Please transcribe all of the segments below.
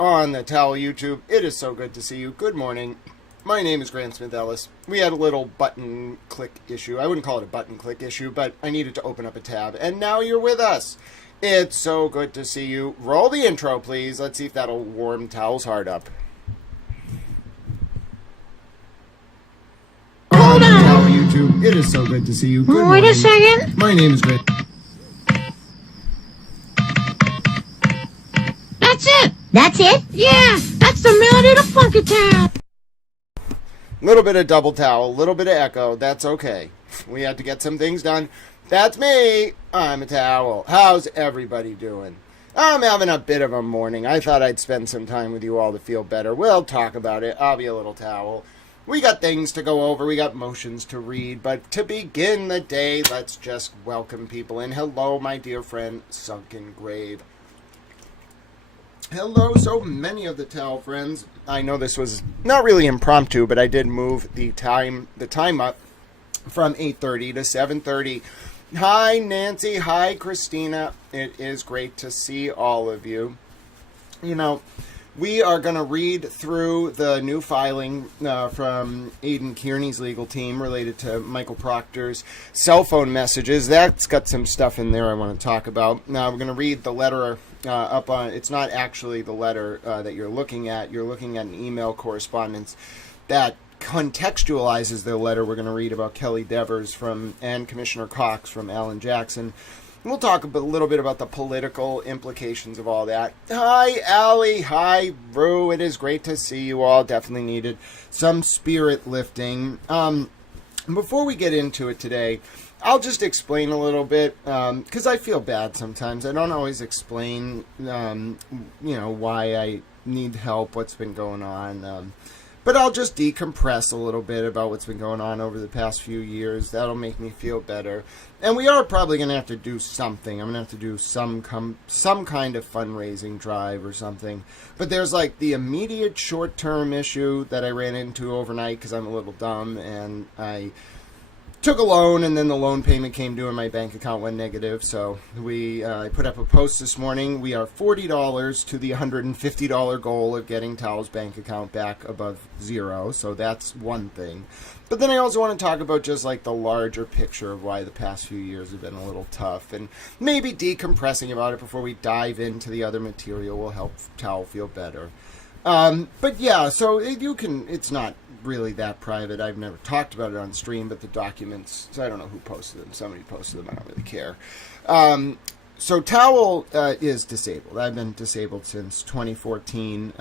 on the Towel YouTube. It is so good to see you. Good morning. My name is Grant Smith Ellis. We had a little button click issue. I wouldn't call it a button click issue, but I needed to open up a tab. And now you're with us. It's so good to see you. Roll the intro, please. Let's see if that'll warm Towel's heart up. Hold on. Towel YouTube. It is so good to see you. Good Wait morning. a second. My name is Grant. That's it. That's it? Yeah, that's the melody to Funky Town. Little bit of double towel, little bit of echo. That's okay. We had to get some things done. That's me. I'm a towel. How's everybody doing? I'm having a bit of a morning. I thought I'd spend some time with you all to feel better. We'll talk about it. I'll be a little towel. We got things to go over. We got motions to read. But to begin the day, let's just welcome people in. Hello, my dear friend, Sunken Grave. Hello, so many of the towel friends. I know this was not really impromptu, but I did move the time up from 8:30 to 7:30. Hi, Nancy. Hi, Christina. It is great to see all of you. You know, we are going to read through the new filing from Aidan Kearney's legal team related to Michael Proctor's cell phone messages. That's got some stuff in there I want to talk about. Now, we're going to read the letter up on. It's not actually the letter that you're looking at. You're looking at an email correspondence that contextualizes the letter we're going to read about Kelly Devers and Commissioner Cox from Alan Jackson. We'll talk a little bit about the political implications of all that. Hi, Allie. Hi, Rue. It is great to see you all. Definitely needed some spirit lifting. Before we get into it today, I'll just explain a little bit, because I feel bad sometimes. I don't always explain, why I need help, what's been going on. But I'll just decompress a little bit about what's been going on over the past few years. That'll make me feel better. And we are probably going to have to do something. I'm going to have to do some kind of fundraising drive or something. But there's like the immediate short-term issue that I ran into overnight because I'm a little dumb and I took a loan, and then the loan payment came due and my bank account went negative. So I put up a post this morning. We are $40 to the $150 goal of getting Towel's bank account back above zero. So that's one thing. But then I also want to talk about just like the larger picture of why the past few years have been a little tough, and maybe decompressing about it before we dive into the other material will help Towel feel better. But yeah, so it's not really that private. I've never talked about it on stream, but the documents, so I don't know who posted them. Somebody posted them. I don't really care. So Towel is disabled. I've been disabled since 2014.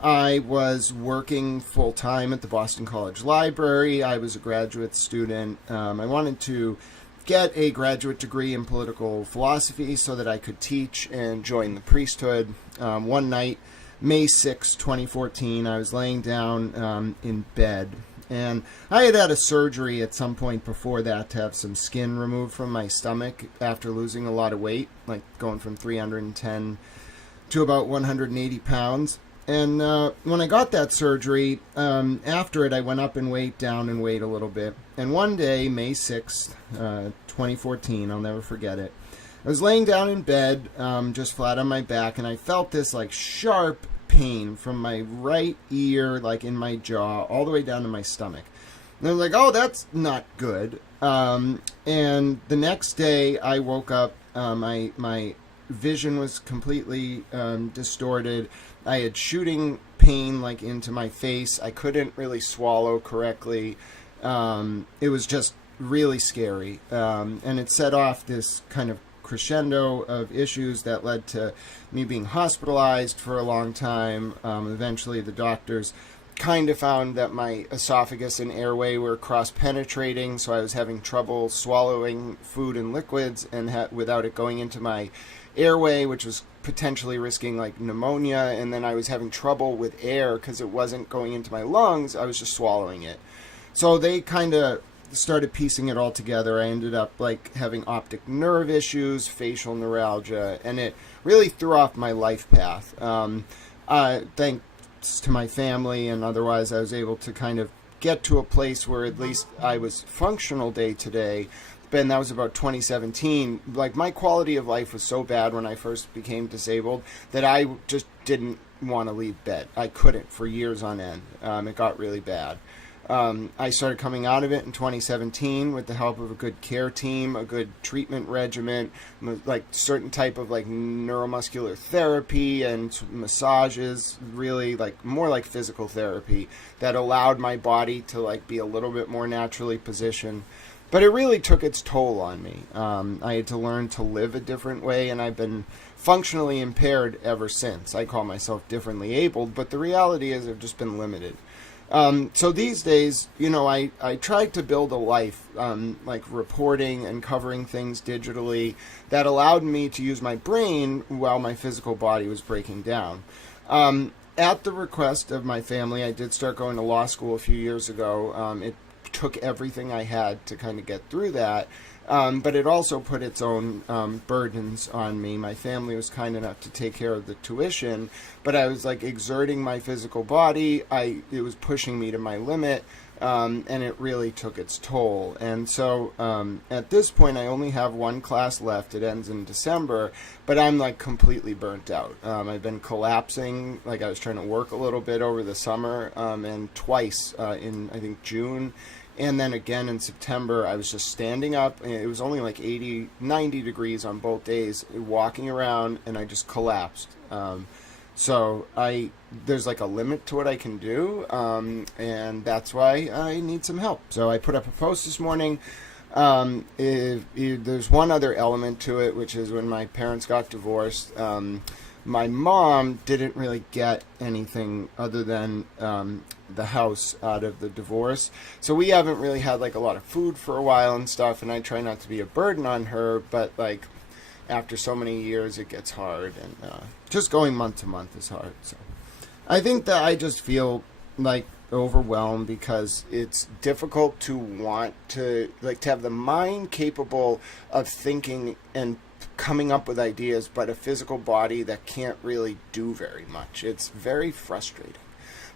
I was working full-time at the Boston College Library. I was a graduate student. I wanted to get a graduate degree in political philosophy so that I could teach and join the priesthood. One night, May 6, 2014, I was laying down in bed, and I had had a surgery at some point before that to have some skin removed from my stomach after losing a lot of weight, like going from 310 to about 180 pounds. And when I got that surgery, after it, I went up in weight, down in weight a little bit. And one day, May 6th, 2014, I'll never forget it, I was laying down in bed, just flat on my back, and I felt this like sharp pain from my right ear, like in my jaw, all the way down to my stomach. And I was like, oh, that's not good. And the next day I woke up, my vision was completely distorted. I had shooting pain like into my face. I couldn't really swallow correctly. It was just really scary. And it set off this kind of crescendo of issues that led to me being hospitalized for a long time. Eventually the doctors kind of found that my esophagus and airway were cross-penetrating, so I was having trouble swallowing food and liquids and without it going into my airway, which was potentially risking like pneumonia. And then I was having trouble with air because it wasn't going into my lungs. I was just swallowing it. So they kind of started piecing it all together. I ended up like having optic nerve issues, facial neuralgia, and it really threw off my life path. Thanks to my family and otherwise, I was able to kind of get to a place where at least I was functional day to day, and that was about 2017. Like, my quality of life was so bad when I first became disabled that I just didn't want to leave bed. I couldn't for years on end. It got really bad. I started coming out of it in 2017 with the help of a good care team, a good treatment regimen, like certain type of like neuromuscular therapy and massages, really like more like physical therapy that allowed my body to like be a little bit more naturally positioned. But it really took its toll on me. I had to learn to live a different way, and I've been functionally impaired ever since. I call myself differently abled, but the reality is I've just been limited. So these days, you know, I tried to build a life, like reporting and covering things digitally that allowed me to use my brain while my physical body was breaking down. At the request of my family, I did start going to law school a few years ago. It took everything I had to kind of get through that. But it also put its own burdens on me. My family was kind enough to take care of the tuition, but I was like exerting my physical body. It was pushing me to my limit, and it really took its toll. And so at this point, I only have one class left. It ends in December, but I'm like completely burnt out. I've been collapsing. Like, I was trying to work a little bit over the summer, and twice in, I think, June. And then again in September, I was just standing up. And it was only like 80, 90 degrees on both days, walking around, and I just collapsed. So there's like a limit to what I can do, and that's why I need some help. So I put up a post this morning. There's one other element to it, which is when my parents got divorced, my mom didn't really get anything other than the house out of the divorce. So we haven't really had like a lot of food for a while and stuff, and I try not to be a burden on her, but like after so many years it gets hard, and just going month to month is hard. So I think that I just feel like overwhelmed because it's difficult to want to like to have the mind capable of thinking and coming up with ideas, but a physical body that can't really do very much. It's very frustrating.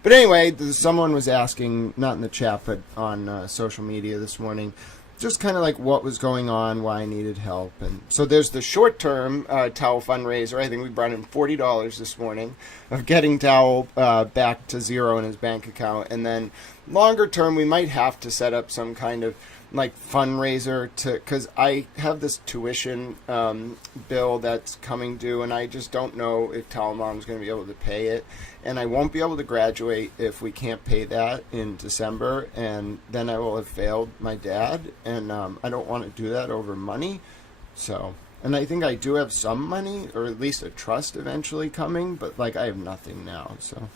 But anyway, someone was asking, not in the chat, but on social media this morning, just kind of like what was going on, why I needed help. And so there's the short-term towel fundraiser. I think we brought in $40 this morning of getting Towel back to zero in his bank account. And then longer term, we might have to set up some kind of like fundraiser because I have this tuition bill that's coming due, and I just don't know if Towel Mom's going to be able to pay it, and I won't be able to graduate if we can't pay that in December, and then I will have failed my dad, and I don't want to do that over money. So, and I think I do have some money, or at least a trust eventually coming, but like I have nothing now. So,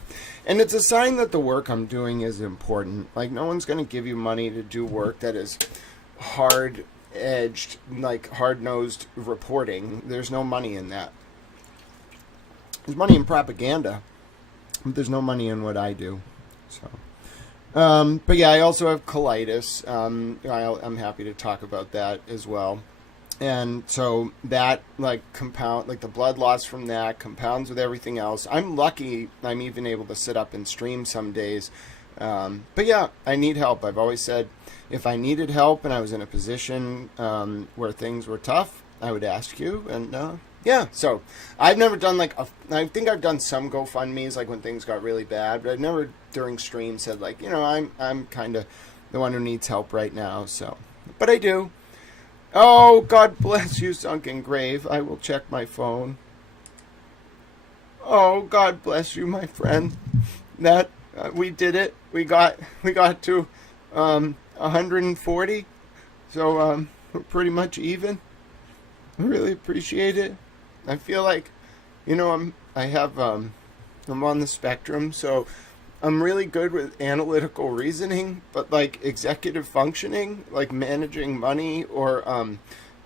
and it's a sign that the work I'm doing is important. Like, no one's going to give you money to do work that is hard-edged, like hard-nosed reporting. There's no money in that. There's money in propaganda, but there's no money in what I do. So, but yeah, I also have colitis. I'm happy to talk about that as well. And so that like the blood loss from that compounds with everything else. I'm lucky I'm even able to sit up and stream some days. But yeah, I need help. I've always said if I needed help and I was in a position where things were tough, I would ask you. And yeah, so I've never done I think I've done some GoFundMes like when things got really bad, but I've never during stream said like, you know, I'm kind of the one who needs help right now. So, but I do. Oh, God bless you, Sunken Grave. I will check my phone. Oh, God bless you, my friend. That we did it. We got to 140. So we're pretty much even. I really appreciate it. I feel like, you know, I'm on the spectrum, so I'm really good with analytical reasoning, but like executive functioning, like managing money or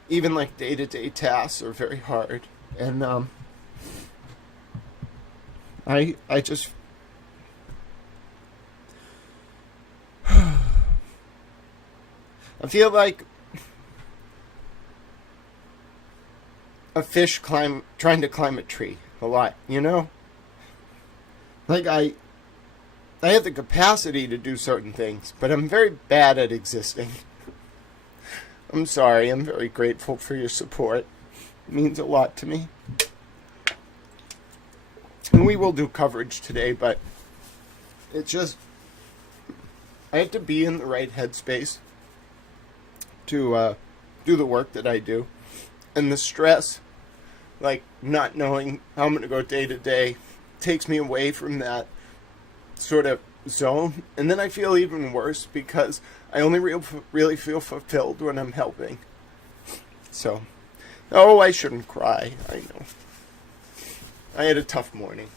even like day-to-day tasks are very hard. And I just I feel like a fish trying to climb a tree a lot, you know? Like I have the capacity to do certain things, but I'm very bad at existing. I'm sorry. I'm very grateful for your support. It means a lot to me. And we will do coverage today, but it's just, I have to be in the right headspace to do the work that I do. And the stress, like not knowing how I'm going to go day to day, takes me away from that sort of zone. And then I feel even worse because I only really feel fulfilled when I'm helping. So, oh, I shouldn't cry. I know. I had a tough morning.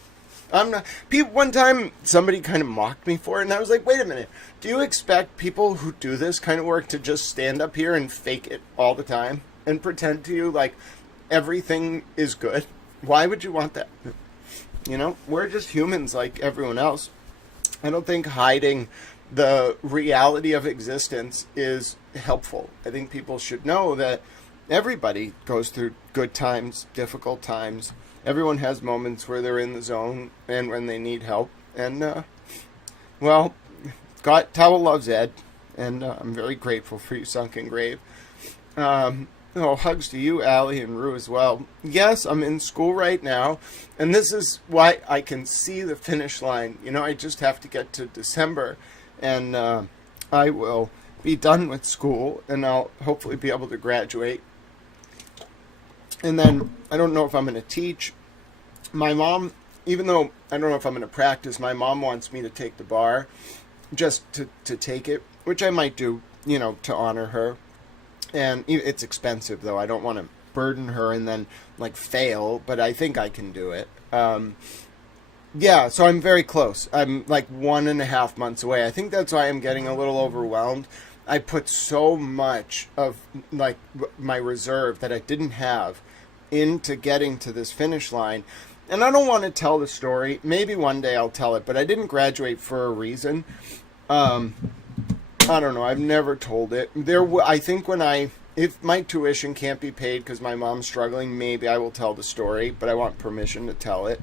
One time somebody kind of mocked me for it, and I was like, wait a minute. Do you expect people who do this kind of work to just stand up here and fake it all the time and pretend to you like everything is good? Why would you want that? You know, we're just humans like everyone else. I don't think hiding the reality of existence is helpful. I think people should know that everybody goes through good times, difficult times. Everyone has moments where they're in the zone and when they need help. And, well, Towel loves Ed, and I'm very grateful for you, Sunken Grave. Hugs to you, Allie, and Rue as well. Yes, I'm in school right now, and this is why I can see the finish line. You know, I just have to get to December, and I will be done with school, and I'll hopefully be able to graduate. And then I don't know if I'm going to teach. My mom, even though I don't know if I'm going to practice, my mom wants me to take the bar just to take it, which I might do, you know, to honor her. And it's expensive, though. I don't want to burden her and then, like, fail, but I think I can do it. Yeah, so I'm very close. I'm, like, 1.5 months away. I think that's why I'm getting a little overwhelmed. I put so much of, like, my reserve that I didn't have into getting to this finish line. And I don't want to tell the story. Maybe one day I'll tell it, but I didn't graduate for a reason. I don't know. I've never told it. I think if my tuition can't be paid because my mom's struggling, maybe I will tell the story, but I want permission to tell it.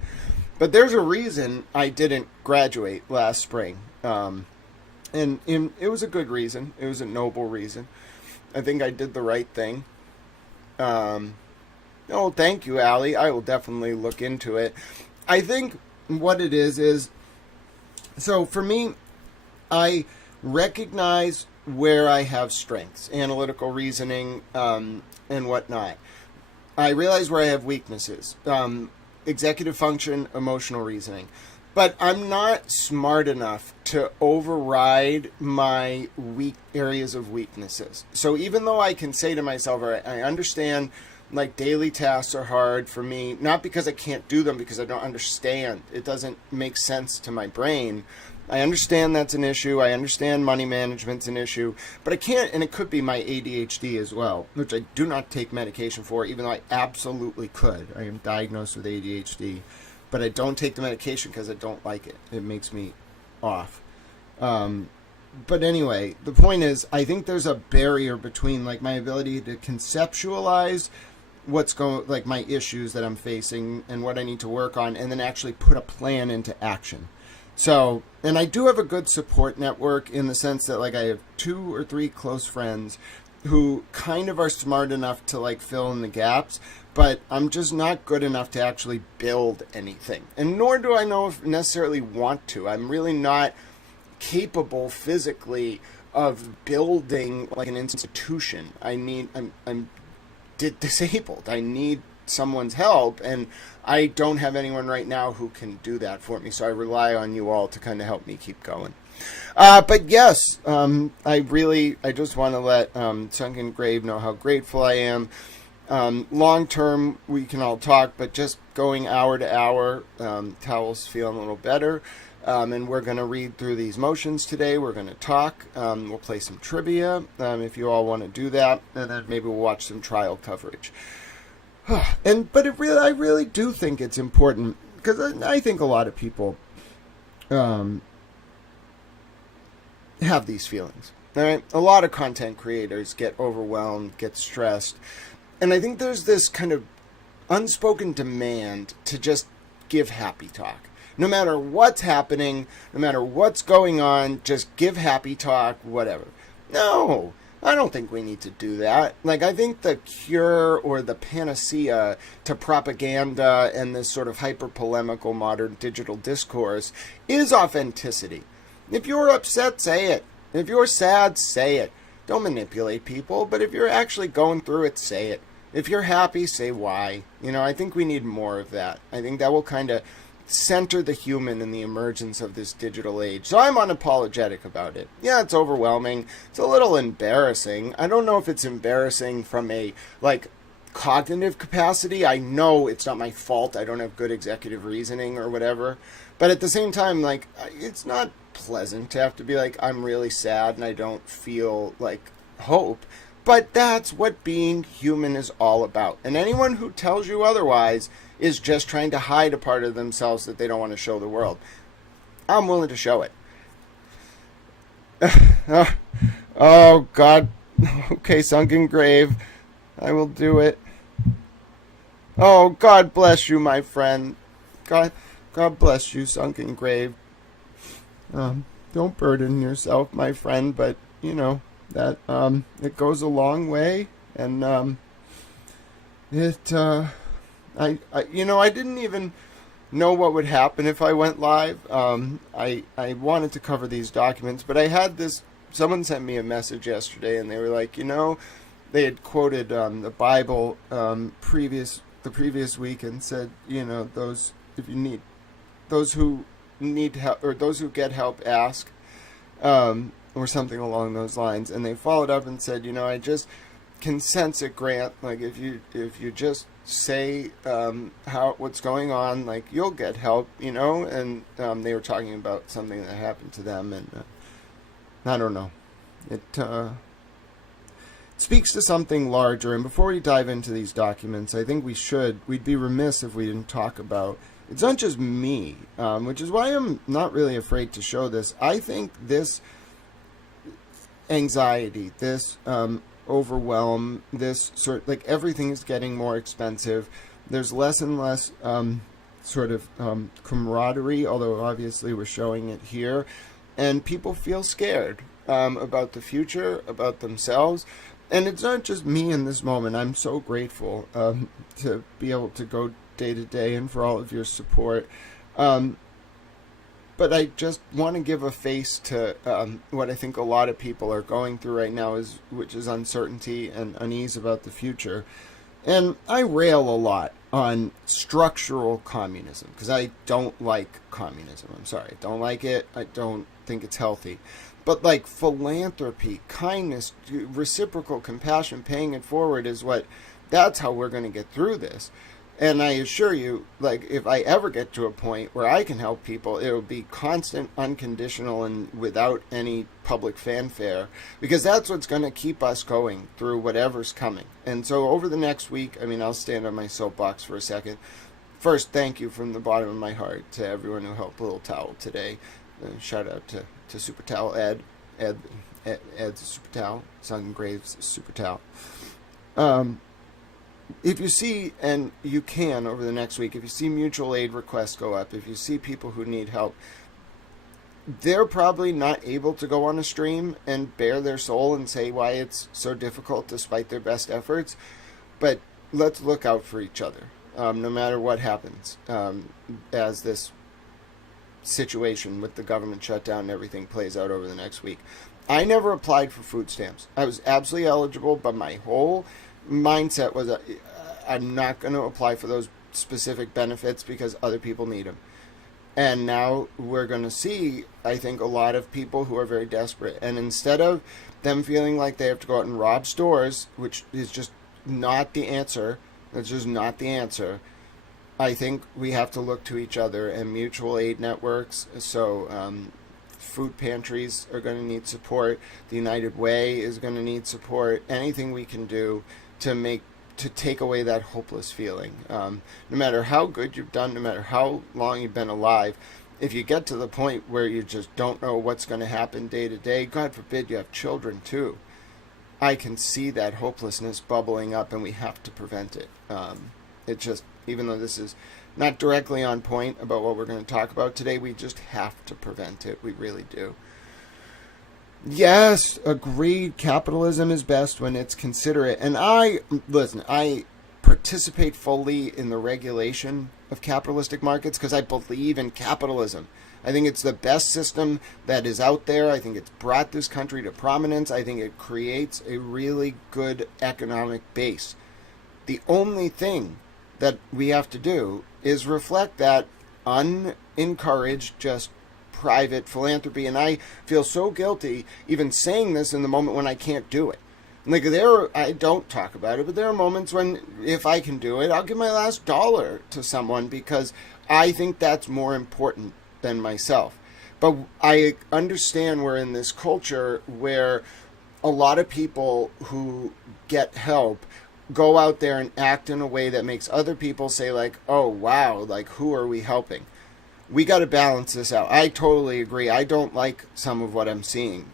But there's a reason I didn't graduate last spring. And it was a good reason. It was a noble reason. I think I did the right thing. Oh, thank you, Allie. I will definitely look into it. I think what it is, so for me, I recognize where I have strengths, analytical reasoning, and whatnot. I realize where I have weaknesses, executive function, emotional reasoning. But I'm not smart enough to override my weak areas of weaknesses. So even though I can say to myself, all right, I understand, like, daily tasks are hard for me, not because I can't do them, because I don't understand. It doesn't make sense to my brain. I understand that's an issue. I understand money management's an issue. But I can't, and it could be my ADHD as well, which I do not take medication for, even though I absolutely could. I am diagnosed with ADHD. But I don't take the medication because I don't like it. It makes me off. But anyway, the point is, I think there's a barrier between, like, my ability to conceptualize what's going, like, my issues that I'm facing and what I need to work on, and then actually put a plan into action. So, and I do have a good support network in the sense that, like, I have 2 or 3 close friends who kind of are smart enough to, like, fill in the gaps, but I'm just not good enough to actually build anything. And nor do I know if necessarily want to. I'm really not capable physically of building, like, an institution. I'm disabled. I need someone's help, and I don't have anyone right now who can do that for me. So I rely on you all to kind of help me keep going. But yes, I just want to let Sunken Grave know how grateful I am. Long term, we can all talk, but just going hour to hour, Towel's feeling a little better. And we're going to read through these motions today. We're going to talk. We'll play some trivia if you all want to do that. And then maybe we'll watch some trial coverage. But I really do think it's important, because I think a lot of people have these feelings. All right? A lot of content creators get overwhelmed, get stressed. And I think there's this kind of unspoken demand to just give happy talk. No matter what's happening, no matter what's going on, just give happy talk, whatever. No, I don't think we need to do that. Like, I think the cure or the panacea to propaganda and this sort of hyper-polemical modern digital discourse is authenticity. If you're upset, say it. If you're sad, say it. Don't manipulate people, but if you're actually going through it, say it. If you're happy, say why. I think we need more of that. I think that will kind of center the human in the emergence of this digital age. So I'm unapologetic about it. Yeah, it's overwhelming. It's a little embarrassing. I don't know if it's embarrassing from a, cognitive capacity. I know it's not my fault. I don't have good executive reasoning or whatever. But at the same time, it's not pleasant to have to be I'm really sad and I don't feel, hope. But that's what being human is all about. And anyone who tells you otherwise is just trying to hide a part of themselves that they don't want to show the world. I'm willing to show it. Oh, God. Okay, sunken grave. I will do it. Oh, God bless you, my friend. God bless you, sunken grave. Don't burden yourself, my friend, but, that it goes a long way, and I didn't even know what would happen if I went live. I wanted to cover these documents, but I had someone sent me a message yesterday, and they were like, they had quoted the Bible the previous week and said, those who need help, or those who get help, ask, or something along those lines. And they followed up and said, I just can sense it, Grant. If you just say what's going on, you'll get help, And they were talking about something that happened to them, and I don't know. It speaks to something larger. And before we dive into these documents, I think we'd be remiss if we didn't talk about. It's not just me, which is why I'm not really afraid to show this. I think this anxiety, this overwhelm, this everything is getting more expensive. There's less and less camaraderie, although obviously we're showing it here. And people feel scared about the future, about themselves. And it's not just me in this moment. I'm so grateful to be able to go day to day and for all of your support. But I just want to give a face to what I think a lot of people are going through right now, which is uncertainty and unease about the future. And I rail a lot on structural communism because I don't like communism. I'm sorry. I don't like it. I don't think it's healthy. But philanthropy, kindness, reciprocal compassion, paying it forward that's how we're going to get through this. And I assure you, if I ever get to a point where I can help people, it will be constant, unconditional, and without any public fanfare, because that's what's going to keep us going through whatever's coming. And so over the next week, I'll stand on my soapbox for a second. First, thank you from the bottom of my heart to everyone who helped Little Towel today. Shout out to Super Towel Ed's Super Towel, Sunken Graves Super Towel. If you see, and you can over the next week, if you see mutual aid requests go up, if you see people who need help, they're probably not able to go on a stream and bare their soul and say why it's so difficult despite their best efforts. But let's look out for each other, no matter what happens, as this situation with the government shutdown and everything plays out over the next week. I never applied for food stamps. I was absolutely eligible, but my whole mindset was I'm not going to apply for those specific benefits because other people need them. And now we're going to see, I think, a lot of people who are very desperate. And instead of them feeling like they have to go out and rob stores, which is just not the answer, that's just not the answer, I think we have to look to each other and mutual aid networks. So food pantries are going to need support. The United Way is going to need support. Anything we can do to take away that hopeless feeling. No matter how good you've done, no matter how long you've been alive, if you get to the point where you just don't know what's going to happen day to day, God forbid you have children too, I can see that hopelessness bubbling up, and we have to prevent it. It just, even though this is not directly on point about what we're going to talk about today, we just have to prevent it. We really do. Yes, agreed. Capitalism is best when it's considerate. And I participate fully in the regulation of capitalistic markets because I believe in capitalism. I think it's the best system that is out there. I think it's brought this country to prominence. I think it creates a really good economic base. The only thing that we have to do is reflect that unencouraged, just private philanthropy. And I feel so guilty even saying this in the moment when I can't do it. Like I don't talk about it, but there are moments when if I can do it, I'll give my last dollar to someone because I think that's more important than myself. But I understand we're in this culture where a lot of people who get help go out there and act in a way that makes other people say like, oh wow, like who are we helping? We got to balance this out. I totally agree. I don't like some of what I'm seeing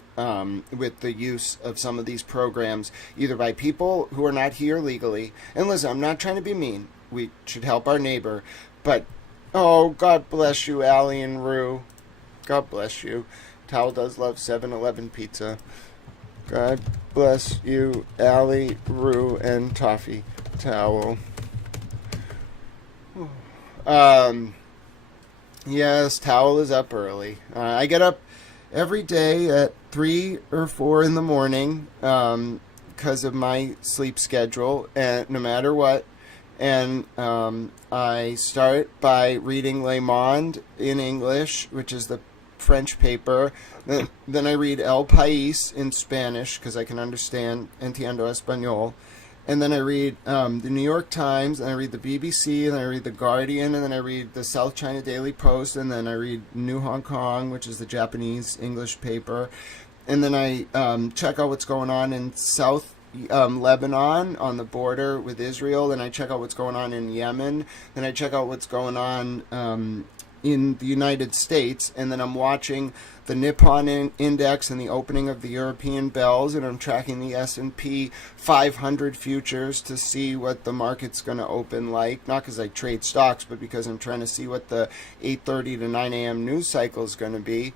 with the use of some of these programs, either by people who are not here legally. And listen, I'm not trying to be mean. We should help our neighbor. But, oh, God bless you, Allie and Rue. God bless you. Towel does love 7-Eleven pizza. God bless you, Allie, Rue, and Toffee Towel. Yes, Towel is up early. I get up every day at 3 or 4 in the morning because of my sleep schedule, and no matter what. And I start by reading Le Monde in English, which is the French paper. Then I read El País in Spanish because I can understand Entiendo Español. And then I read the New York Times, and I read the BBC, and then I read the Guardian, and then I read the South China Daily Post, and then I read New Hong Kong, which is the Japanese English paper. And then I check out what's going on in South Lebanon on the border with Israel. Then I check out what's going on in Yemen. Then I check out what's going on in the United States. And then I'm watching the Nippon Index and the opening of the European bells, and I'm tracking the S&P 500 futures to see what the market's going to open like. Not because I trade stocks, but because I'm trying to see what the 8:30 to 9 a.m. news cycle is going to be.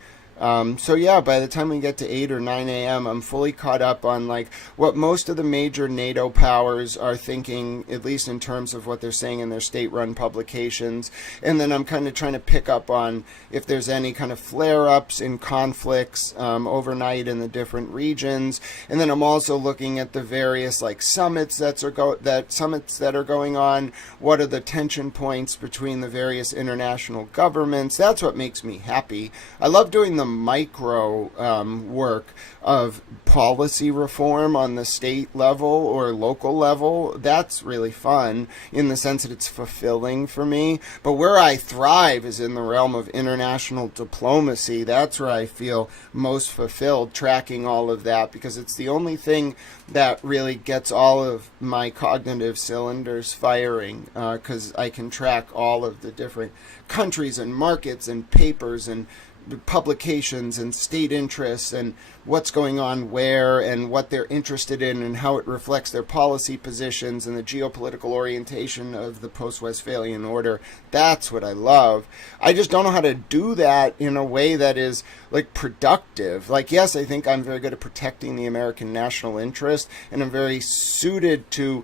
So yeah, by the time we get to 8 or 9 a.m., I'm fully caught up on like what most of the major NATO powers are thinking, at least in terms of what they're saying in their state-run publications. And then I'm kind of trying to pick up on if there's any kind of flare-ups in conflicts overnight in the different regions. And then I'm also looking at the various like summits that are going on. What are the tension points between the various international governments? That's what makes me happy. I love doing the micro work of policy reform on the state level or local level. That's really fun in the sense that it's fulfilling for me. But where I thrive is in the realm of international diplomacy. That's where I feel most fulfilled, tracking all of that, because it's the only thing that really gets all of my cognitive cylinders firing, because I can track all of the different countries and markets and papers and publications and state interests and what's going on where and what they're interested in and how it reflects their policy positions and the geopolitical orientation of the post-Westphalian order. That's what I love. I just don't know how to do that in a way that is like productive. Like, yes, I think I'm very good at protecting the American national interest, and I'm very suited to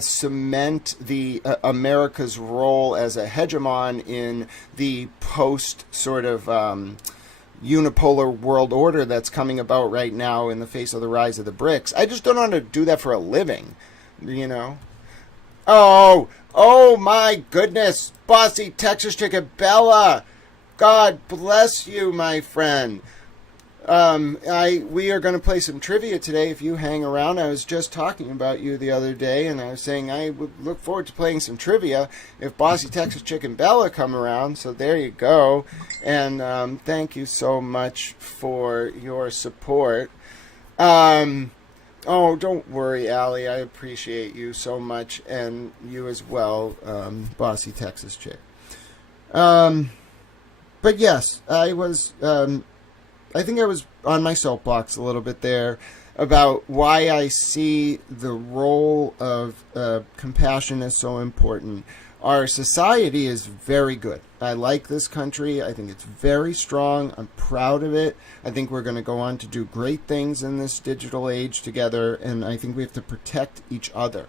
cement the America's role as a hegemon in the post sort of unipolar world order that's coming about right now in the face of the rise of the BRICS. I just don't know how to do that for a living, you know? Oh my goodness, bossy Texas chicken Bella. God bless you, my friend. We are going to play some trivia today if you hang around. I was just talking about you the other day, and I was saying I would look forward to playing some trivia if Bossy Texas Chicken Bella come around. So there you go. And thank you so much for your support. Oh, don't worry, Allie. I appreciate you so much, and you as well, Bossy Texas Chick. But yes, I think I was on my soapbox a little bit there about why I see the role of compassion as so important. Our society is very good I like this country. I think it's very strong. I'm proud of it. I think we're going to go on to do great things in this digital age together, and I think we have to protect each other.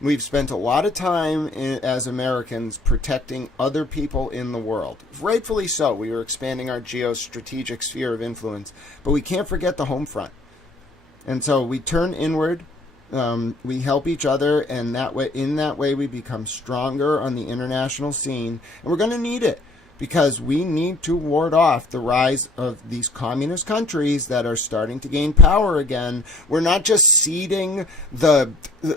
We've spent a lot of time as Americans protecting other people in the world. Rightfully so. We were expanding our geostrategic sphere of influence, but we can't forget the home front. And so we turn inward. We help each other, and in that way we become stronger on the international scene. And we're going to need it, because we need to ward off the rise of these communist countries that are starting to gain power again. We're not just seeding the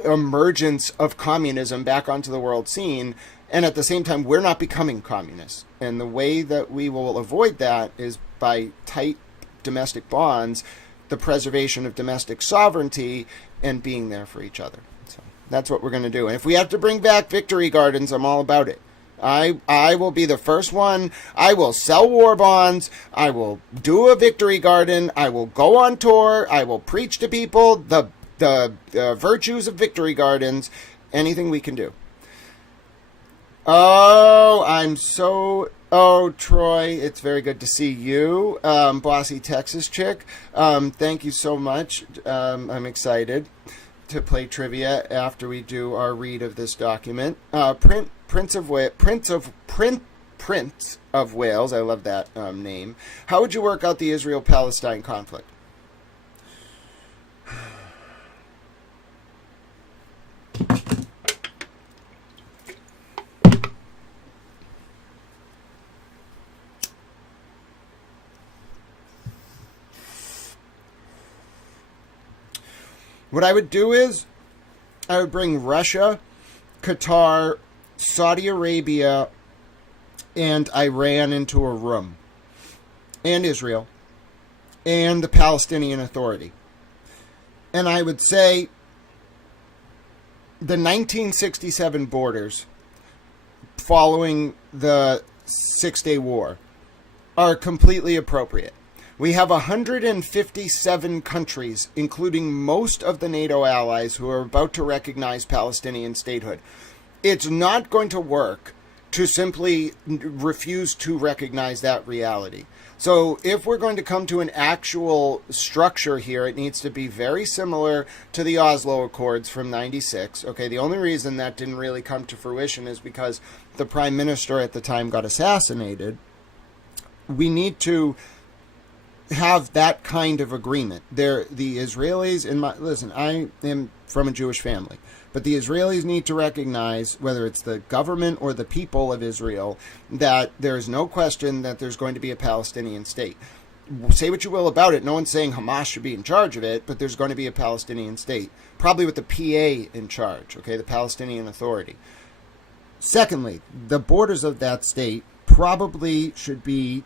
emergence of communism back onto the world scene, and at the same time we're not becoming communists. And the way that we will avoid that is by tight domestic bonds, the preservation of domestic sovereignty, and being there for each other. So that's what we're going to do. And if we have to bring back victory gardens, I'm all about it. I will be the first one. I will sell war bonds. I will do a victory garden. I will go on tour. I will preach to people the virtues of victory gardens. Anything we can do. Oh, Troy, it's very good to see you. Bossy Texas chick. Thank you so much. I'm excited to play trivia after we do our read of this document. Prince of Wales. I love that name. How would you work out the Israel-Palestine conflict? What I would do is I would bring Russia, Qatar, Saudi Arabia, and Iran into a room, and Israel, and the Palestinian Authority. And I would say the 1967 borders following the Six-Day War are completely appropriate. We have 157 countries, including most of the NATO allies, who are about to recognize Palestinian statehood. It's not going to work to simply refuse to recognize that reality. So if we're going to come to an actual structure here, it needs to be very similar to the Oslo Accords from 96. Okay, the only reason that didn't really come to fruition is because the prime minister at the time got assassinated. We need to have that kind of agreement. The Israelis, listen, I am from a Jewish family, but the Israelis need to recognize, whether it's the government or the people of Israel, that there is no question that there's going to be a Palestinian state. Say what you will about it. No one's saying Hamas should be in charge of it, but there's going to be a Palestinian state, probably with the PA in charge, okay, the Palestinian Authority. Secondly, the borders of that state probably should be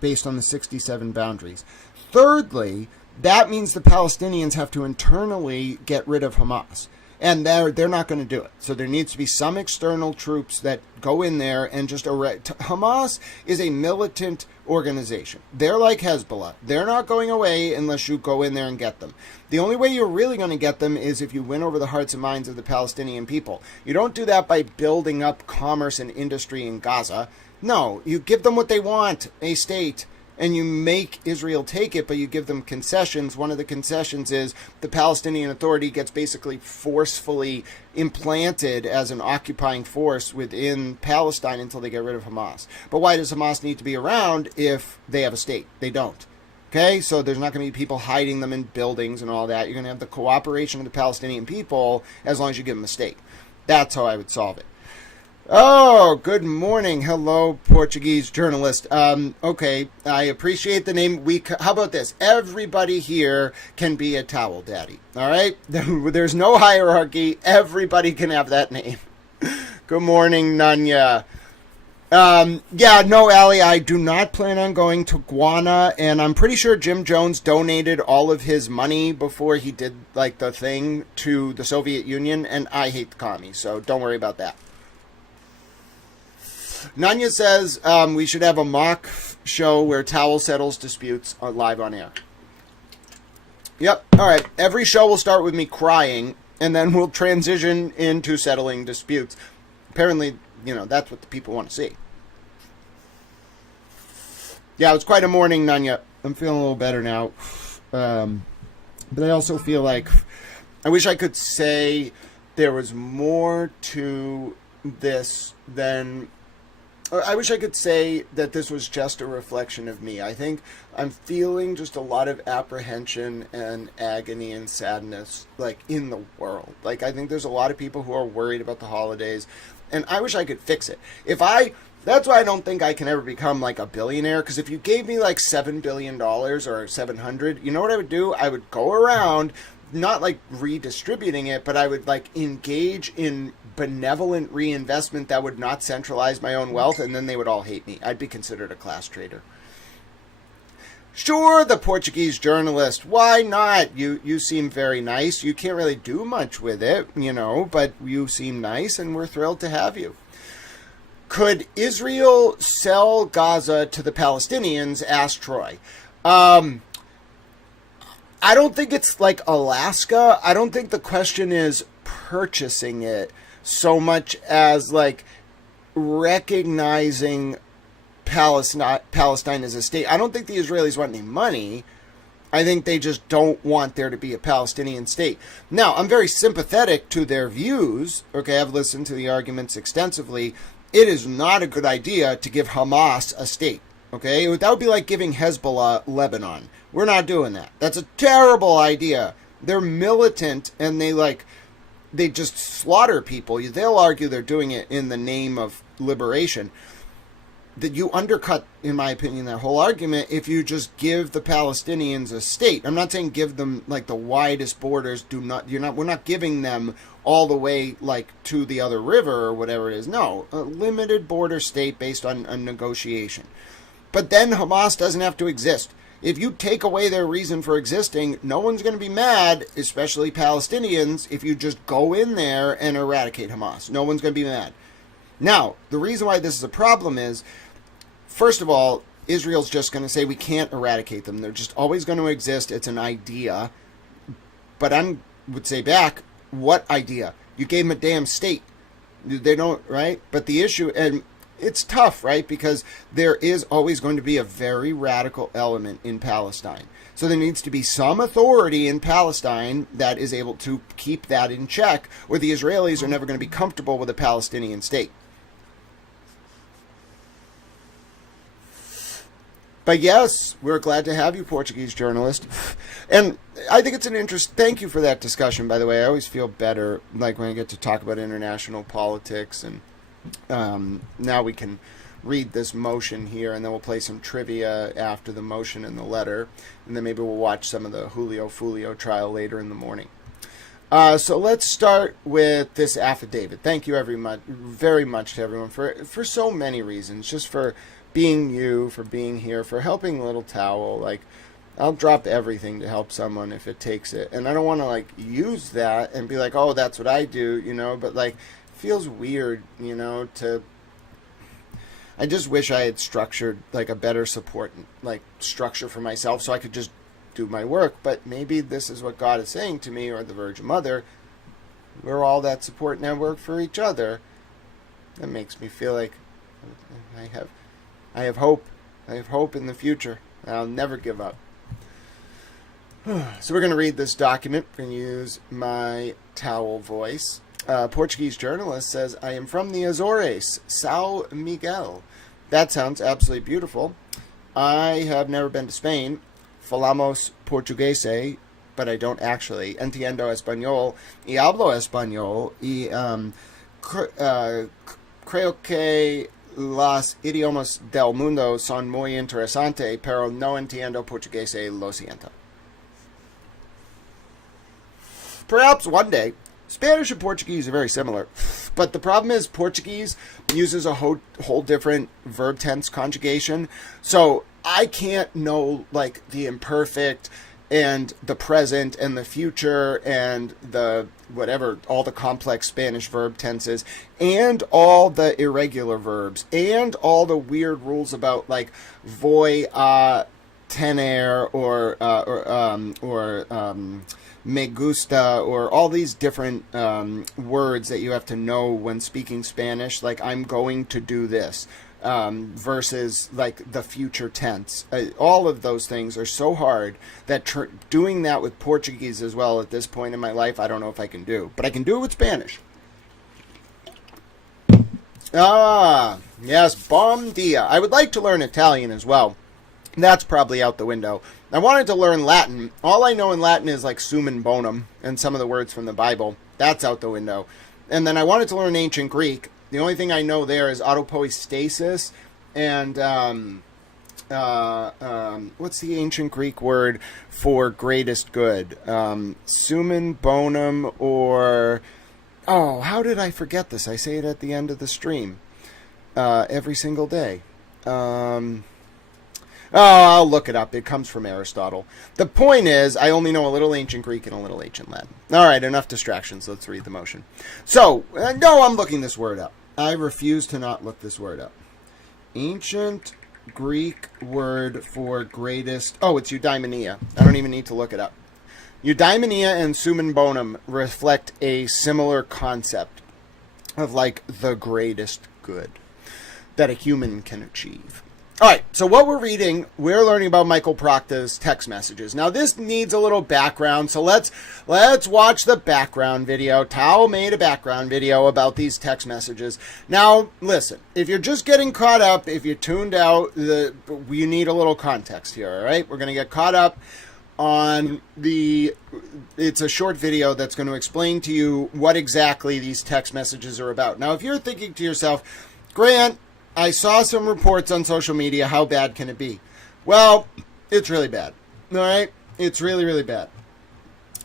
based on the 67 boundaries. Thirdly, that means the Palestinians have to internally get rid of Hamas. And they're not going to do it. So there needs to be some external troops that go in there and just erect. Hamas is a militant organization. They're like Hezbollah. They're not going away unless you go in there and get them. The only way you're really going to get them is if you win over the hearts and minds of the Palestinian people. You don't do that by building up commerce and industry in Gaza. No, you give them what they want, a state, and you make Israel take it, but you give them concessions. One of the concessions is the Palestinian Authority gets basically forcefully implanted as an occupying force within Palestine until they get rid of Hamas. But why does Hamas need to be around if they have a state? They don't. Okay, so there's not going to be people hiding them in buildings and all that. You're going to have the cooperation of the Palestinian people as long as you give them a state. That's how I would solve it. Oh, good morning. Hello, Portuguese journalist. Okay, I appreciate the name. How about this? Everybody here can be a towel daddy. All right? There's no hierarchy. Everybody can have that name. Good morning, Nanya. Yeah, no, Allie, I do not plan on going to Guana, and I'm pretty sure Jim Jones donated all of his money before he did, like, the thing to the Soviet Union, and I hate the commies, so don't worry about that. Nanya says we should have a mock show where Towel settles disputes live on air. Yep. All right. Every show will start with me crying, and then we'll transition into settling disputes. Apparently, that's what the people want to see. Yeah, it was quite a morning, Nanya. I'm feeling a little better now. But I also feel like I wish I could say there was more to this than... I wish I could say that this was just a reflection of me. I think I'm feeling just a lot of apprehension and agony and sadness, like, in the world. Like, I think there's a lot of people who are worried about the holidays, and I wish I could fix it. That's why I don't think I can ever become, like, a billionaire, because if you gave me, like, $7 billion or 700, you know what I would do? I would go around, not, like, redistributing it, but I would, like, engage in benevolent reinvestment that would not centralize my own wealth, and then they would all hate me. I'd be considered a class traitor. Sure, the Portuguese journalist. Why not? You seem very nice. You can't really do much with it, but you seem nice, and we're thrilled to have you. Could Israel sell Gaza to the Palestinians? Asked Troy. I don't think it's like Alaska. I don't think the question is purchasing it so much as like recognizing Palestine as a state. I don't think the Israelis want any money. I think they just don't want there to be a Palestinian state. Now, I'm very sympathetic to their views. Okay, I've listened to the arguments extensively. It is not a good idea to give Hamas a state. Okay, that would be like giving Hezbollah Lebanon. We're not doing that. That's a terrible idea. They're militant and they just slaughter people. They'll argue they're doing it in the name of liberation. That you undercut, in my opinion, that whole argument if you just give the Palestinians a state. I'm not saying give them like the widest borders. We're not giving them all the way like to the other river or whatever it is. No, a limited border state based on a negotiation. But then Hamas doesn't have to exist. If you take away their reason for existing, no one's going to be mad, especially Palestinians, if you just go in there and eradicate Hamas. No one's going to be mad. Now, the reason why this is a problem is, first of all, Israel's just going to say we can't eradicate them. They're just always going to exist. It's an idea. But I would say back, what idea? You gave them a damn state. They don't, right? But the issue, and it's tough, right? Because there is always going to be a very radical element in Palestine. So there needs to be some authority in Palestine that is able to keep that in check, or the Israelis are never going to be comfortable with a Palestinian state. But yes, we're glad to have you, Portuguese journalist. And I think it's an interest. Thank you for that discussion, by the way. I always feel better like when I get to talk about international politics. And now we can read this motion here, and then we'll play some trivia after the motion and the letter. And then maybe we'll watch some of the Julio Fulio trial later in the morning. So let's start with this affidavit. Thank you very much to everyone for so many reasons. Just for being you, for being here, for helping Little Towel. Like, I'll drop everything to help someone if it takes it. And I don't want to, like, use that and be like, oh, that's what I do, but, like, it feels weird, to... I just wish I had structured, like, a better support, like, structure for myself so I could just do my work. But maybe this is what God is saying to me, or the Virgin Mother. We're all that support network for each other. That makes me feel like I have hope. I have hope in the future. I'll never give up. So we're going to read this document. We're going to use my towel voice. Portuguese journalist says, I am from the Azores, São Miguel. That sounds absolutely beautiful. I have never been to Spain. Falamos portuguese, but I don't actually. Entiendo español y hablo español. Y creo que los idiomas del mundo son muy interesantes, pero no entiendo portugués, lo siento. Perhaps one day. Spanish and Portuguese are very similar, but the problem is Portuguese uses a whole different verb tense conjugation, so I can't know, like, the imperfect and the present and the future and the whatever, all the complex Spanish verb tenses and all the irregular verbs and all the weird rules about, like, voy a tener or me gusta, or all these different words that you have to know when speaking Spanish, like I'm going to do this. versus like the future tense. All of those things are so hard that doing that with Portuguese as well at this point in my life, I don't know if I can do. But I can do it with Spanish. Ah, yes, bom dia. I would like to learn Italian as well. That's probably out the window. I wanted to learn Latin. All I know in Latin is like summum bonum and some of the words from the Bible. That's out the window. And then I wanted to learn ancient Greek. The only thing I know there is autopoistasis and what's the ancient Greek word for greatest good? Summum bonum, or oh, how did I forget this? I say it at the end of the stream every single day. I'll look it up. It comes from Aristotle. The point is, I only know a little ancient Greek and a little ancient Latin. All right, enough distractions. Let's read the motion. So, no, I'm looking this word up. I refuse to not look this word up. Ancient Greek word for greatest... Oh, it's eudaimonia. I don't even need to look it up. Eudaimonia and summum bonum reflect a similar concept of like the greatest good that a human can achieve. All right, so what we're reading, we're learning about Michael Proctor's text messages. Now, this needs a little background, so let's watch the background video. Tao made a background video about these text messages. Now, listen, if you're just getting caught up, if you tuned out, you need a little context here, all right? We're going to get caught up on it's a short video that's going to explain to you what exactly these text messages are about. Now, if you're thinking to yourself, Grant, I saw some reports on social media. How bad can it be? Well, it's really bad. All right? It's really, really bad.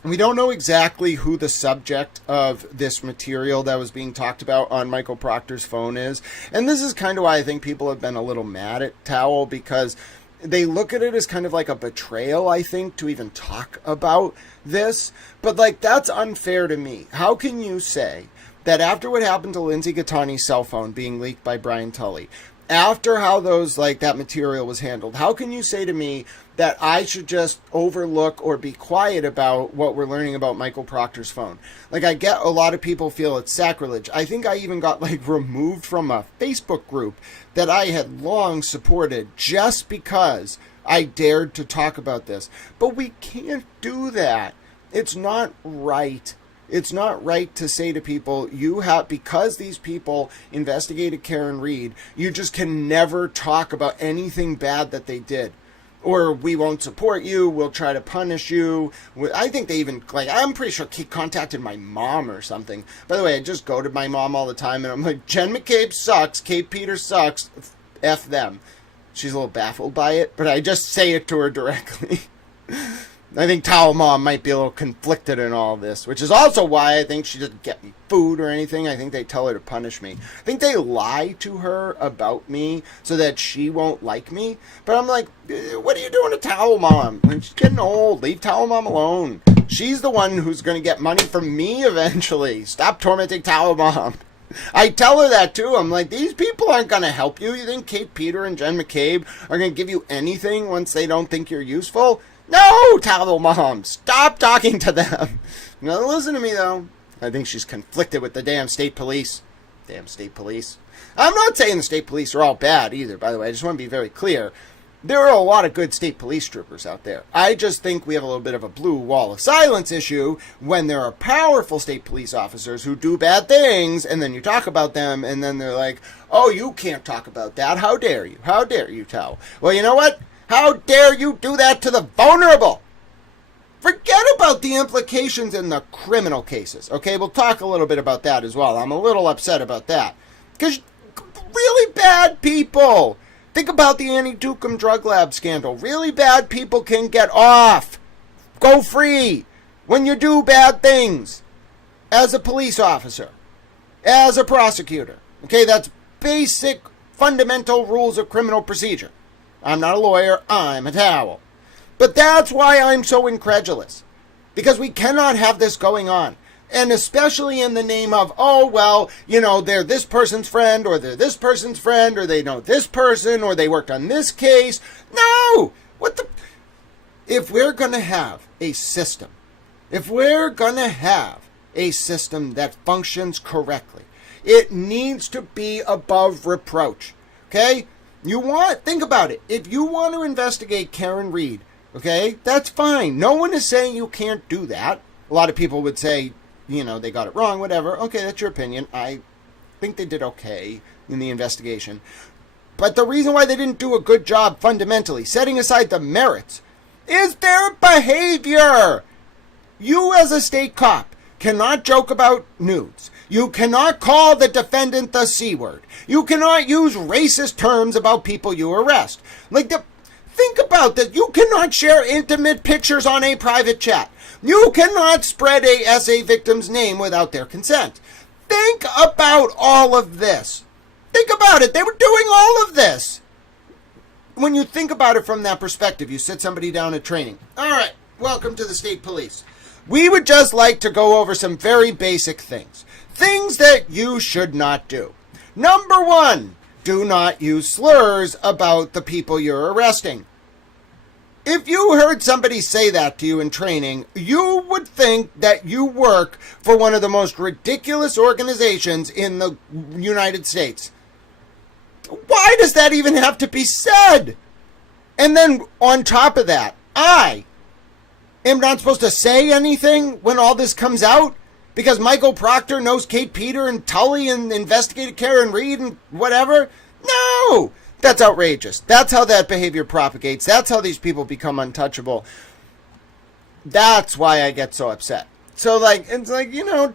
We don't know exactly who the subject of this material that was being talked about on Michael Proctor's phone is. And this is kind of why I think people have been a little mad at Towel, because they look at it as kind of like a betrayal, I think, to even talk about this. But, like, that's unfair to me. How can you say that after what happened to Lindsay Gattani's cell phone being leaked by Brian Tully, after how that material was handled, how can you say to me that I should just overlook or be quiet about what we're learning about Michael Proctor's phone? Like, I get a lot of people feel it's sacrilege. I think I even got like removed from a Facebook group that I had long supported just because I dared to talk about this. But we can't do that. It's not right. It's not right to say to people, because these people investigated Karen Reed, you just can never talk about anything bad that they did. Or we won't support you, we'll try to punish you. I think they even, I'm pretty sure he contacted my mom or something. By the way, I just go to my mom all the time and I'm like, Jen McCabe sucks, Kate Peters sucks, F them. She's a little baffled by it, but I just say it to her directly. I think Towel Mom might be a little conflicted in all this, which is also why I think she doesn't get me food or anything. I think they tell her to punish me. I think they lie to her about me so that she won't like me. But I'm like, what are you doing to Towel Mom? She's getting old. Leave Towel Mom alone. She's the one who's going to get money from me eventually. Stop tormenting Towel Mom. I tell her that too. I'm like, these people aren't going to help you. You think Kate Peter and Jen McCabe are going to give you anything once they don't think you're useful? No, Towel Mom, stop talking to them. Now listen to me, though. I think she's conflicted with the damn state police. Damn state police. I'm not saying the state police are all bad either, by the way. I just want to be very clear. There are a lot of good state police troopers out there. I just think we have a little bit of a blue wall of silence issue when there are powerful state police officers who do bad things, and then you talk about them, and then they're like, oh, you can't talk about that. How dare you? How dare you, Towel? Well, you know what? How dare you do that to the vulnerable? Forget about the implications in the criminal cases. Okay, we'll talk a little bit about that as well. I'm a little upset about that. Because really bad people. Think about the Annie Dukem drug lab scandal. Really bad people can get off. Go free when you do bad things. As a police officer. As a prosecutor. Okay, that's basic fundamental rules of criminal procedure. I'm not a lawyer, I'm a towel. But that's why I'm so incredulous. Because we cannot have this going on. And especially in the name of, oh, well, you know, they're this person's friend, or they're this person's friend, or they know this person, or they worked on this case. No! If we're going to have a system, that functions correctly, it needs to be above reproach. Okay? Think about it. If you want to investigate Karen Reed, okay, that's fine. No one is saying you can't do that. A lot of people would say, they got it wrong, whatever. Okay, that's your opinion. I think they did okay in the investigation. But the reason why they didn't do a good job fundamentally, setting aside the merits, is their behavior. You as a state cop cannot joke about nudes. You cannot call the defendant the C word. You cannot use racist terms about people you arrest. Think about that. You cannot share intimate pictures on a private chat. You cannot spread a SA victim's name without their consent. Think about all of this. Think about it. They were doing all of this. When you think about it from that perspective, you sit somebody down at training. All right, welcome to the state police. We would just like to go over some very basic things. Things that you should not do. Number 1, do not use slurs about the people you're arresting. If you heard somebody say that to you in training, you would think that you work for one of the most ridiculous organizations in the United States. Why does that even have to be said? And then on top of that, I am not supposed to say anything when all this comes out? Because Michael Proctor knows Kate Peter and Tully and investigated Karen Reed and whatever? No! That's outrageous. That's how that behavior propagates. That's how these people become untouchable. That's why I get so upset. So, it's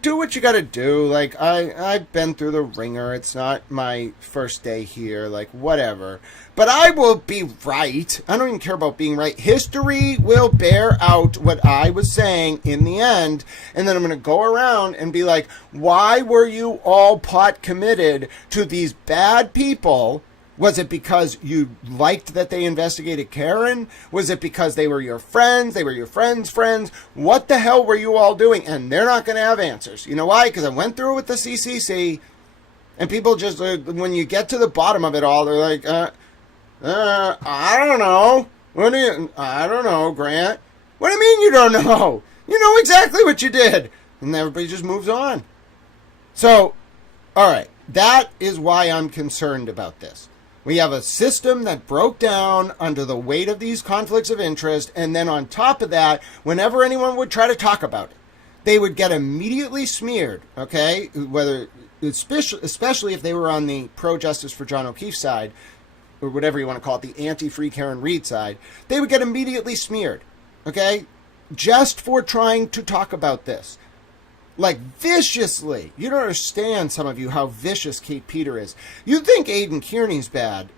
do what you gotta do. I've been through the ringer. It's not my first day here. Whatever. But I will be right. I don't even care about being right. History will bear out what I was saying in the end. And then I'm gonna go around and be like, why were you all pot committed to these bad people? Was it because you liked that they investigated Karen? Was it because they were your friends? They were your friends' friends? What the hell were you all doing? And they're not going to have answers. You know why? Because I went through it with the CCC, and people just, when you get to the bottom of it all, they're like, I don't know. I don't know, Grant. What do you mean you don't know? You know exactly what you did. And everybody just moves on. So, all right. That is why I'm concerned about this. We have a system that broke down under the weight of these conflicts of interest, and then on top of that, whenever anyone would try to talk about it, they would get immediately smeared, okay? Especially if they were on the pro-justice for John O'Keefe side, or whatever you want to call it, the anti-free Karen Reed side, they would get immediately smeared, okay? Just for trying to talk about this. Viciously. You don't understand, some of you, how vicious Kate Peter is. You think Aidan Kearney's bad.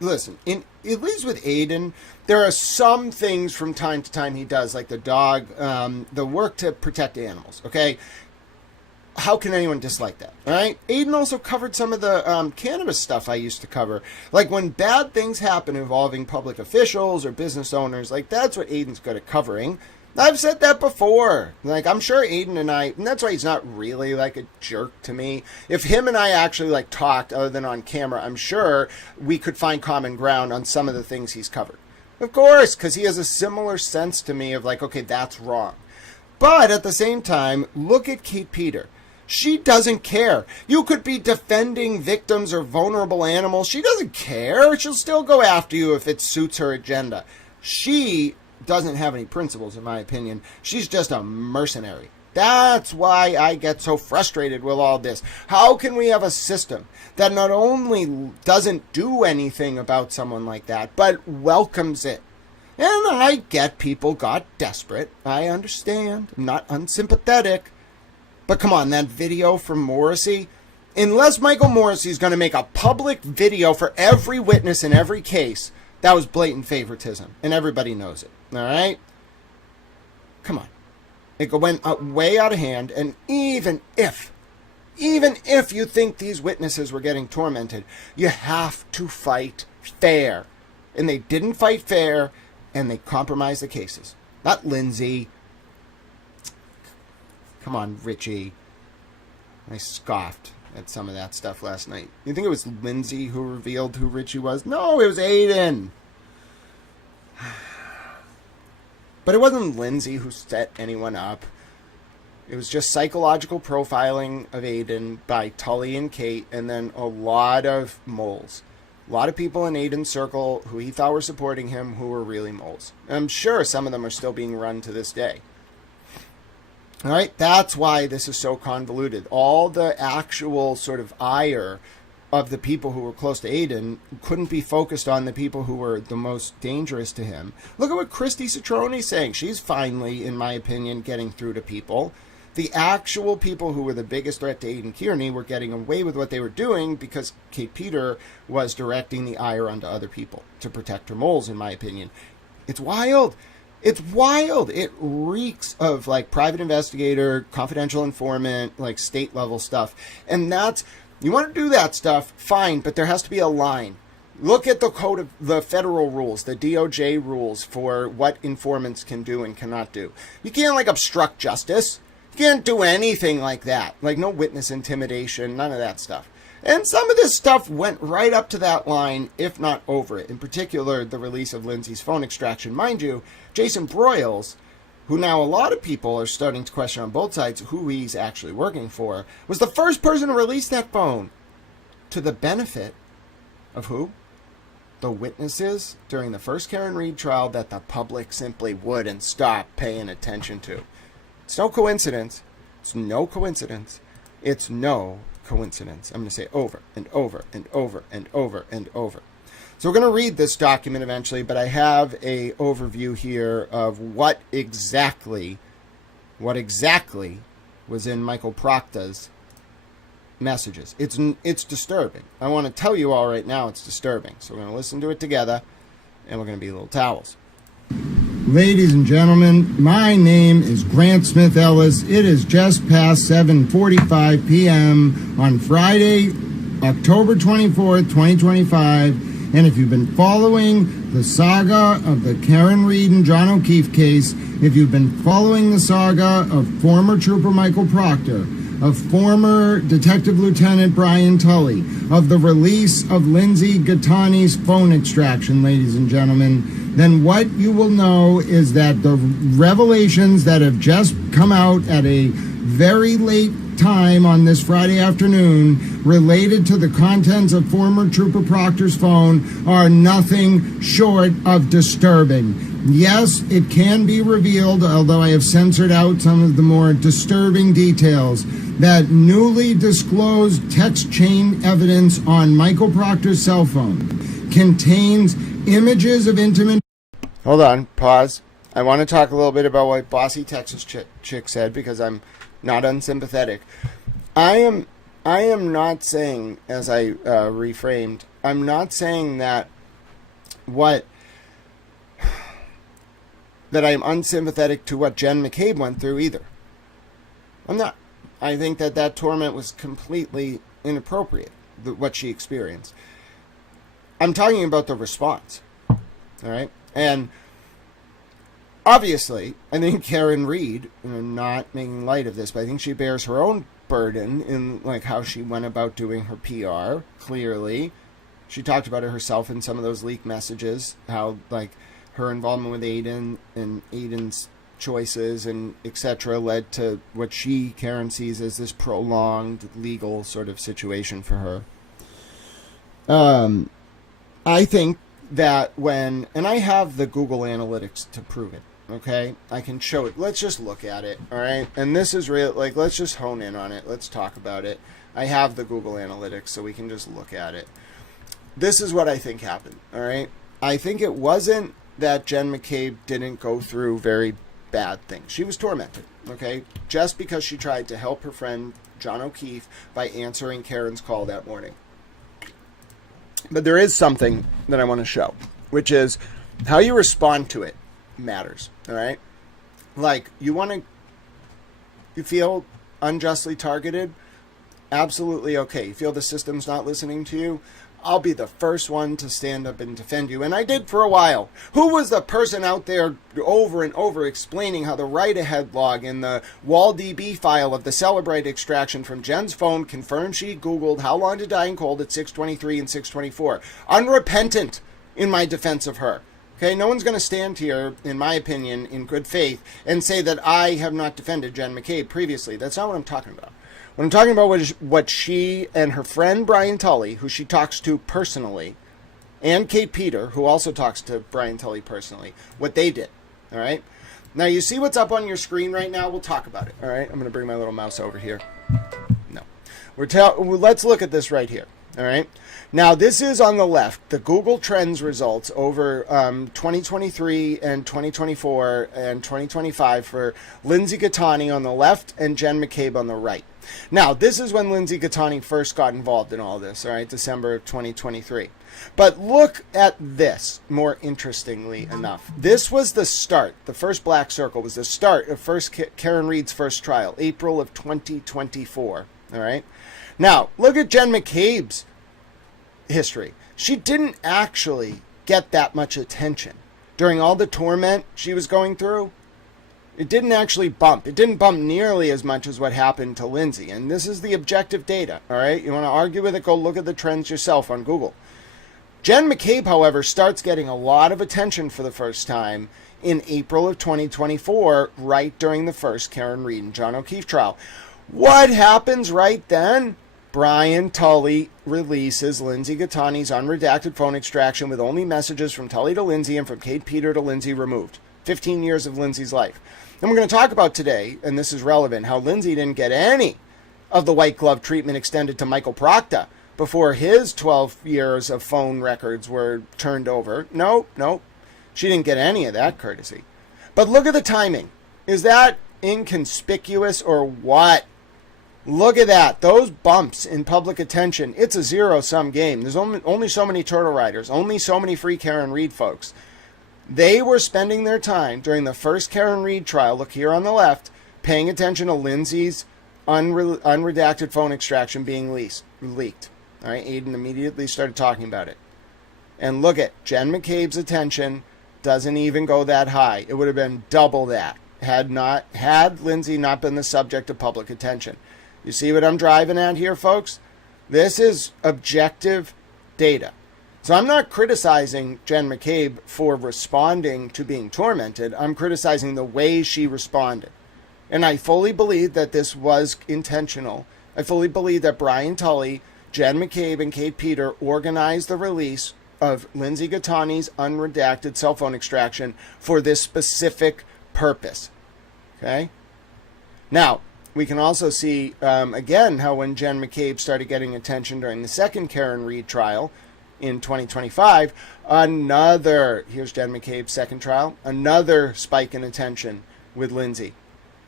Listen, at least with Aidan, there are some things from time to time he does, like the dog, the work to protect animals, okay? How can anyone dislike that, all right? Aidan also covered some of the cannabis stuff I used to cover. When bad things happen involving public officials or business owners, that's what Aidan's good at covering. I've said that before. I'm sure Aidan and that's why he's not really a jerk to me. If him and I actually talked other than on camera, I'm sure we could find common ground on some of the things he's covered. Of course, because he has a similar sense to me of okay, that's wrong. But at the same time, look at Kate Peter. She doesn't care. You could be defending victims or vulnerable animals. She doesn't care. She'll still go after you if it suits her agenda. She doesn't have any principles, in my opinion. She's just a mercenary. That's why I get so frustrated with all this. How can we have a system that not only doesn't do anything about someone like that, but welcomes it? And I get people got desperate. I understand. I'm not unsympathetic. But come on, that video from Morrissey, unless Michael Morrissey is going to make a public video for every witness in every case, that was blatant favoritism, and everybody knows it. All right? Come on. It went way out of hand, and even if you think these witnesses were getting tormented, you have to fight fair. And they didn't fight fair, and they compromised the cases. Not Lindsay. Come on, Richie. I scoffed at some of that stuff last night. You think it was Lindsay who revealed who Richie was? No, it was Aidan. But it wasn't Lindsay who set anyone up. It was just psychological profiling of Aidan by Tully and Kate, and then a lot of moles. a lot of people in Aidan's circle who he thought were supporting him who were really moles. I'm sure some of them are still being run to this day. All right, that's why this is so convoluted. All the actual sort of ire of the people who were close to Aidan couldn't be focused on the people who were the most dangerous to him. Look at what Christy Citrone's saying. She's finally, in my opinion, getting through to people. The actual people who were the biggest threat to Aidan Kearney were getting away with what they were doing because Kate Peter was directing the ire onto other people to protect her moles, in my opinion. It's wild. It's wild. It reeks of like private investigator, confidential informant, like state level stuff. And that's, you want to do that stuff, fine, but there has to be a line. Look at the code of the federal rules, the DOJ rules for what informants can do and cannot do. You can't like obstruct justice. You can't do anything like that. Like no witness intimidation, none of that stuff. And some of this stuff went right up to that line, if not over it. In particular, the release of Lindsay's phone extraction. Mind you, Jason Broyles, who now a lot of people are starting to question on both sides who he's actually working for, was the first person to release that phone to the benefit of who? The witnesses during the first Karen Read trial that the public simply wouldn't stop paying attention to. It's no coincidence. It's no coincidence. It's no coincidence. I'm going to say over and over and over and over and over. So we're going to read this document eventually, but I have a overview here of what exactly was in Michael Proctor's messages. It's disturbing. I want to tell you all right now it's disturbing. So we're going to listen to it together, and we're going to be little towels. Ladies and gentlemen, my name is Grant Smith Ellis. It is just past 7:45 p.m. on Friday, October 24th, 2025. And if you've been following the saga of the Karen Read and John O'Keefe case, if you've been following the saga of former Trooper Michael Proctor, of former Detective Lieutenant Brian Tully, of the release of Lindsay Gattani's phone extraction, ladies and gentlemen, then what you will know is that the revelations that have just come out at a very late time on this Friday afternoon related to the contents of former Trooper Proctor's phone are nothing short of disturbing. Yes, it can be revealed, although I have censored out some of the more disturbing details, that newly disclosed text chain evidence on Michael Proctor's cell phone contains images of intimate... Hold on, pause. I want to talk a little bit about what Bossy Texas Chick said, because I'm not unsympathetic. I am not saying, as I reframed, I'm not saying that that I'm unsympathetic to what Jen McCabe went through either. I'm not. I think that torment was completely inappropriate, what she experienced. I'm talking about the response. All right? And obviously, I think Karen Read, not making light of this, but I think she bears her own burden in like how she went about doing her PR, clearly. She talked about it herself in some of those leaked messages, how like her involvement with Aidan and Aidan's choices and etc. led to what Karen sees as this prolonged legal sort of situation for her. I think that and I have the Google Analytics to prove it, okay? I can show it. Let's just look at it, all right? And this is real, like, let's just hone in on it. Let's talk about it. I have the Google Analytics, so we can just look at it. This is what I think happened, all right? I think it wasn't that Jen McCabe didn't go through very bad things. She was tormented, okay? Just because she tried to help her friend John O'Keefe by answering Karen's call that morning. But there is something that I want to show, which is how you respond to it matters, all right? Like, you feel unjustly targeted? Absolutely okay. You feel the system's not listening to you? I'll be the first one to stand up and defend you. And I did for a while. Who was the person out there over and over explaining how the write-ahead log in the WallDB file of the Celebrate extraction from Jen's phone confirmed she Googled how long to die in cold at 6:23 and 6:24. Unrepentant in my defense of her. Okay, no one's going to stand here, in my opinion, in good faith, and say that I have not defended Jen McCabe previously. That's not what I'm talking about. What I'm talking about was what she and her friend Brian Tully, who she talks to personally, and Kate Peter, who also talks to Brian Tully personally, what they did. All right. Now, you see what's up on your screen right now? We'll talk about it. All right. I'm going to bring my little mouse over here. No. Let's look at this right here. All right. Now, this is on the left, the Google Trends results over 2023 and 2024 and 2025 for Lindsay Gattani on the left and Jen McCabe on the right. Now, this is when Lindsay Gattani first got involved in all this, all right, December of 2023. But look at this, more interestingly enough. This was the start. The first black circle was the start of Karen Read's first trial, April of 2024, all right? Now, look at Jen McCabe's history. She didn't actually get that much attention during all the torment she was going through. It didn't actually bump. It didn't bump nearly as much as what happened to Lindsay. And this is the objective data, all right? You want to argue with it, go look at the trends yourself on Google. Jen McCabe, however, starts getting a lot of attention for the first time in April of 2024, right during the first Karen Read and John O'Keefe trial. What happens right then? Brian Tully releases Lindsay Gattani's unredacted phone extraction with only messages from Tully to Lindsay and from Kate Peter to Lindsay removed. 15 years of Lindsay's life. And we're going to talk about today, and this is relevant, how Lindsay didn't get any of the white glove treatment extended to Michael Proctor before his 12 years of phone records were turned over. Nope. She didn't get any of that courtesy. But look at the timing. Is that inconspicuous or what? Look at that. Those bumps in public attention. It's a zero-sum game. There's only so many turtle riders, only so many free Karen Read folks. They were spending their time during the first Karen Read trial, look here on the left, paying attention to Lindsay's unredacted phone extraction being leaked. All right, Aidan immediately started talking about it. And look at Jen McCabe's attention doesn't even go that high. It would have been double that had Lindsay not been the subject of public attention. You see what I'm driving at here, folks? This is objective data. So I'm not criticizing Jen McCabe for responding to being tormented. I'm criticizing the way she responded. And I fully believe that this was intentional. I fully believe that Brian Tully, Jen McCabe, and Kate Peter organized the release of Lindsay Gattani's unredacted cell phone extraction for this specific purpose. Okay? Now, we can also see, again, how when Jen McCabe started getting attention during the second Karen Read trial in 2025, here's Jen McCabe's second trial, another spike in attention with Lindsay.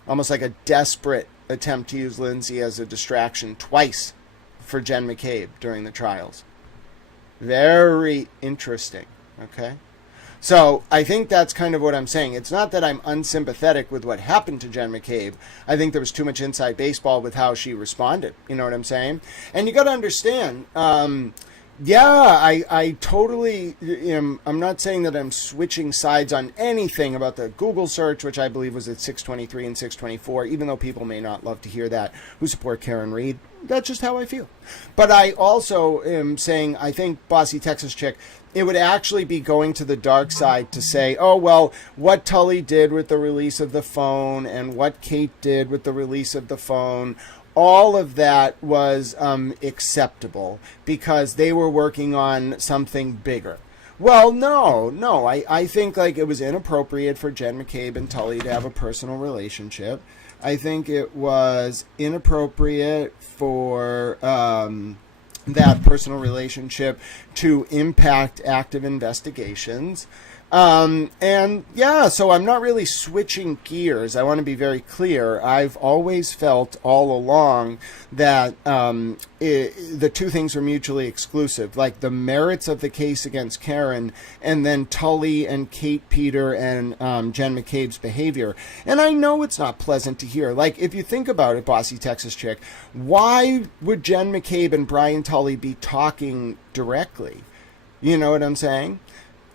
Almost like a desperate attempt to use Lindsay as a distraction twice for Jen McCabe during the trials. Very interesting, okay? So I think that's kind of what I'm saying. It's not that I'm unsympathetic with what happened to Jen McCabe. I think there was too much inside baseball with how she responded. You know what I'm saying? And you got to understand, I totally am. I'm not saying that I'm switching sides on anything about the Google search, which I believe was at 623 and 624, even though people may not love to hear that who support Karen Read. That's just how I feel. But I also am saying, I think Bossy Texas Chick, it would actually be going to the dark side to say, oh, well, what Tully did with the release of the phone and what Kate did with the release of the phone, all of that was acceptable because they were working on something bigger. Well, no. I think like it was inappropriate for Jen McCabe and Tully to have a personal relationship. I think it was inappropriate for that personal relationship to impact active investigations. So I'm not really switching gears. I want to be very clear. I've always felt all along that the two things are mutually exclusive, like the merits of the case against Karen and then Tully and Kate Peter and Jen McCabe's behavior. And I know it's not pleasant to hear. Like, if you think about it, Bossy Texas Chick, why would Jen McCabe and Brian Tully be talking directly? You know what I'm saying?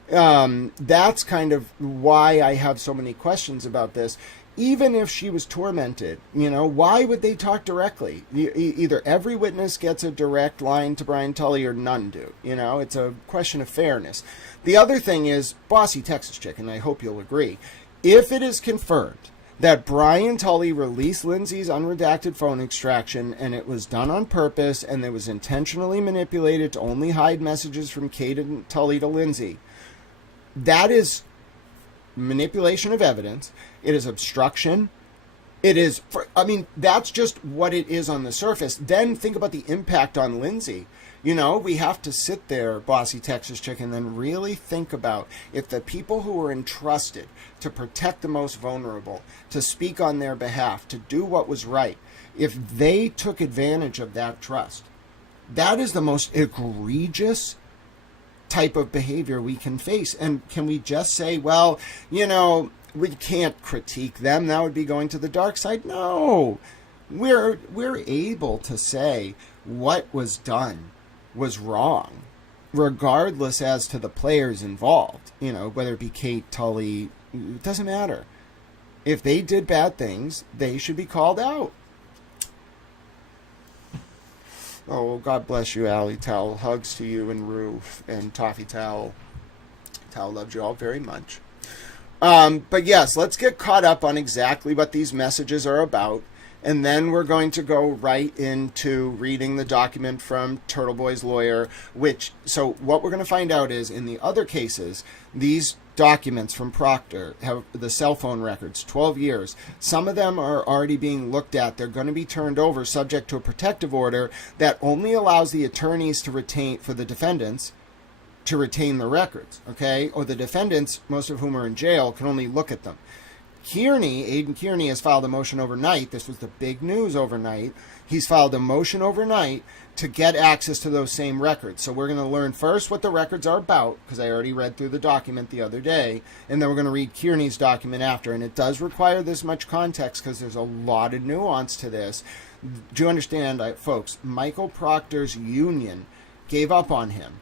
That's kind of why I have so many questions about this. Even if she was tormented, why would they talk directly? Either every witness gets a direct line to Brian Tully or none do. It's a question of fairness. The other thing is, Bossy Texas Chick, and I hope you'll agree, if it is confirmed that Brian Tully released Lindsay's unredacted phone extraction, and it was done on purpose, and it was intentionally manipulated to only hide messages from Aidan Tully to Lindsay. That is manipulation of evidence. It is obstruction. It is, that's just what it is on the surface. Then think about the impact on Lindsay. We have to sit there, bossy Texas chicken, and really think about if the people who were entrusted to protect the most vulnerable, to speak on their behalf, to do what was right, if they took advantage of that trust. That is the most egregious type of behavior we can face. And can we just say, well, we can't critique them? That would be going to the dark side. No, we're able to say what was done was wrong, regardless as to the players involved. Whether it be Kate Tully, it doesn't matter. If they did bad things, they should be called out. Oh, God bless you, Allie Towel. Hugs to you and Rue and Toffee Towel. Towel loves you all very much. But yes, let's get caught up on exactly what these messages are about. And then we're going to go right into reading the document from TurtleBoy's lawyer, so what we're going to find out is in the other cases, these documents from Proctor have the cell phone records, 12 years. Some of them are already being looked at. They're going to be turned over subject to a protective order that only allows the attorneys to retain, for the defendants, to retain the records, okay? Or the defendants, most of whom are in jail, can only look at them. Aidan Kearney has filed a motion overnight. This was the big news overnight. He's filed a motion overnight to get access to those same records. So we're going to learn first what the records are about, because I already read through the document the other day, and then we're going to read Kearney's document after. And it does require this much context because there's a lot of nuance to this. Do you understand, folks? Michael Proctor's union gave up on him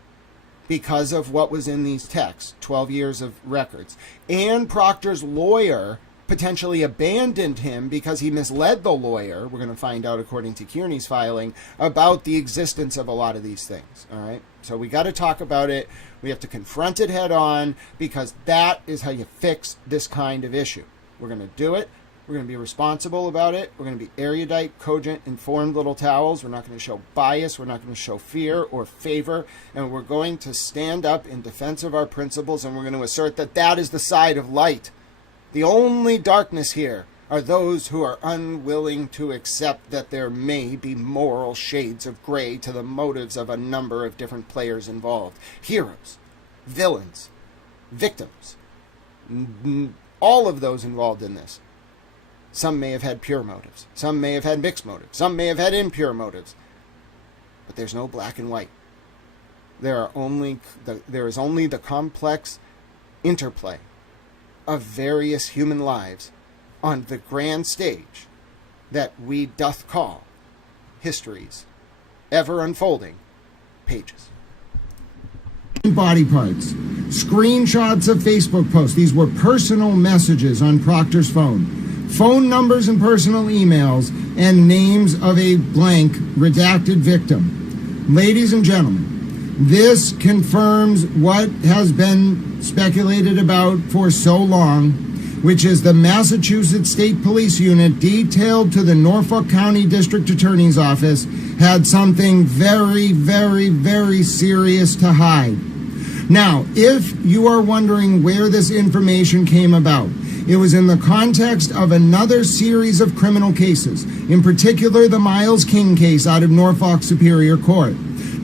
because of what was in these texts, 12 years of records. And Proctor's lawyer potentially abandoned him because he misled the lawyer. We're going to find out, according to Kearney's filing, about the existence of a lot of these things. All right? So we got to talk about it. We have to confront it head on, because that is how you fix this kind of issue. We're going to do it. We're going to be responsible about it. We're going to be erudite, cogent, informed little towels. We're not going to show bias. We're not going to show fear or favor. And we're going to stand up in defense of our principles, and we're going to assert that that is the side of light. The only darkness here are those who are unwilling to accept that there may be moral shades of gray to the motives of a number of different players involved. Heroes, villains, victims, all of those involved in this. Some may have had pure motives. Some may have had mixed motives. Some may have had impure motives. But there's no black and white. There is only the complex interplay of various human lives on the grand stage that we doth call history's ever unfolding pages. Body parts, screenshots of Facebook posts. These were personal messages on Proctor's phone numbers and personal emails, and names of a blank redacted victim. Ladies and gentlemen, this confirms what has been speculated about for so long, which is the Massachusetts State Police Unit detailed to the Norfolk County District Attorney's Office had something very, very, very serious to hide. Now, if you are wondering where this information came about, it was in the context of another series of criminal cases, in particular the Miles King case out of Norfolk Superior Court.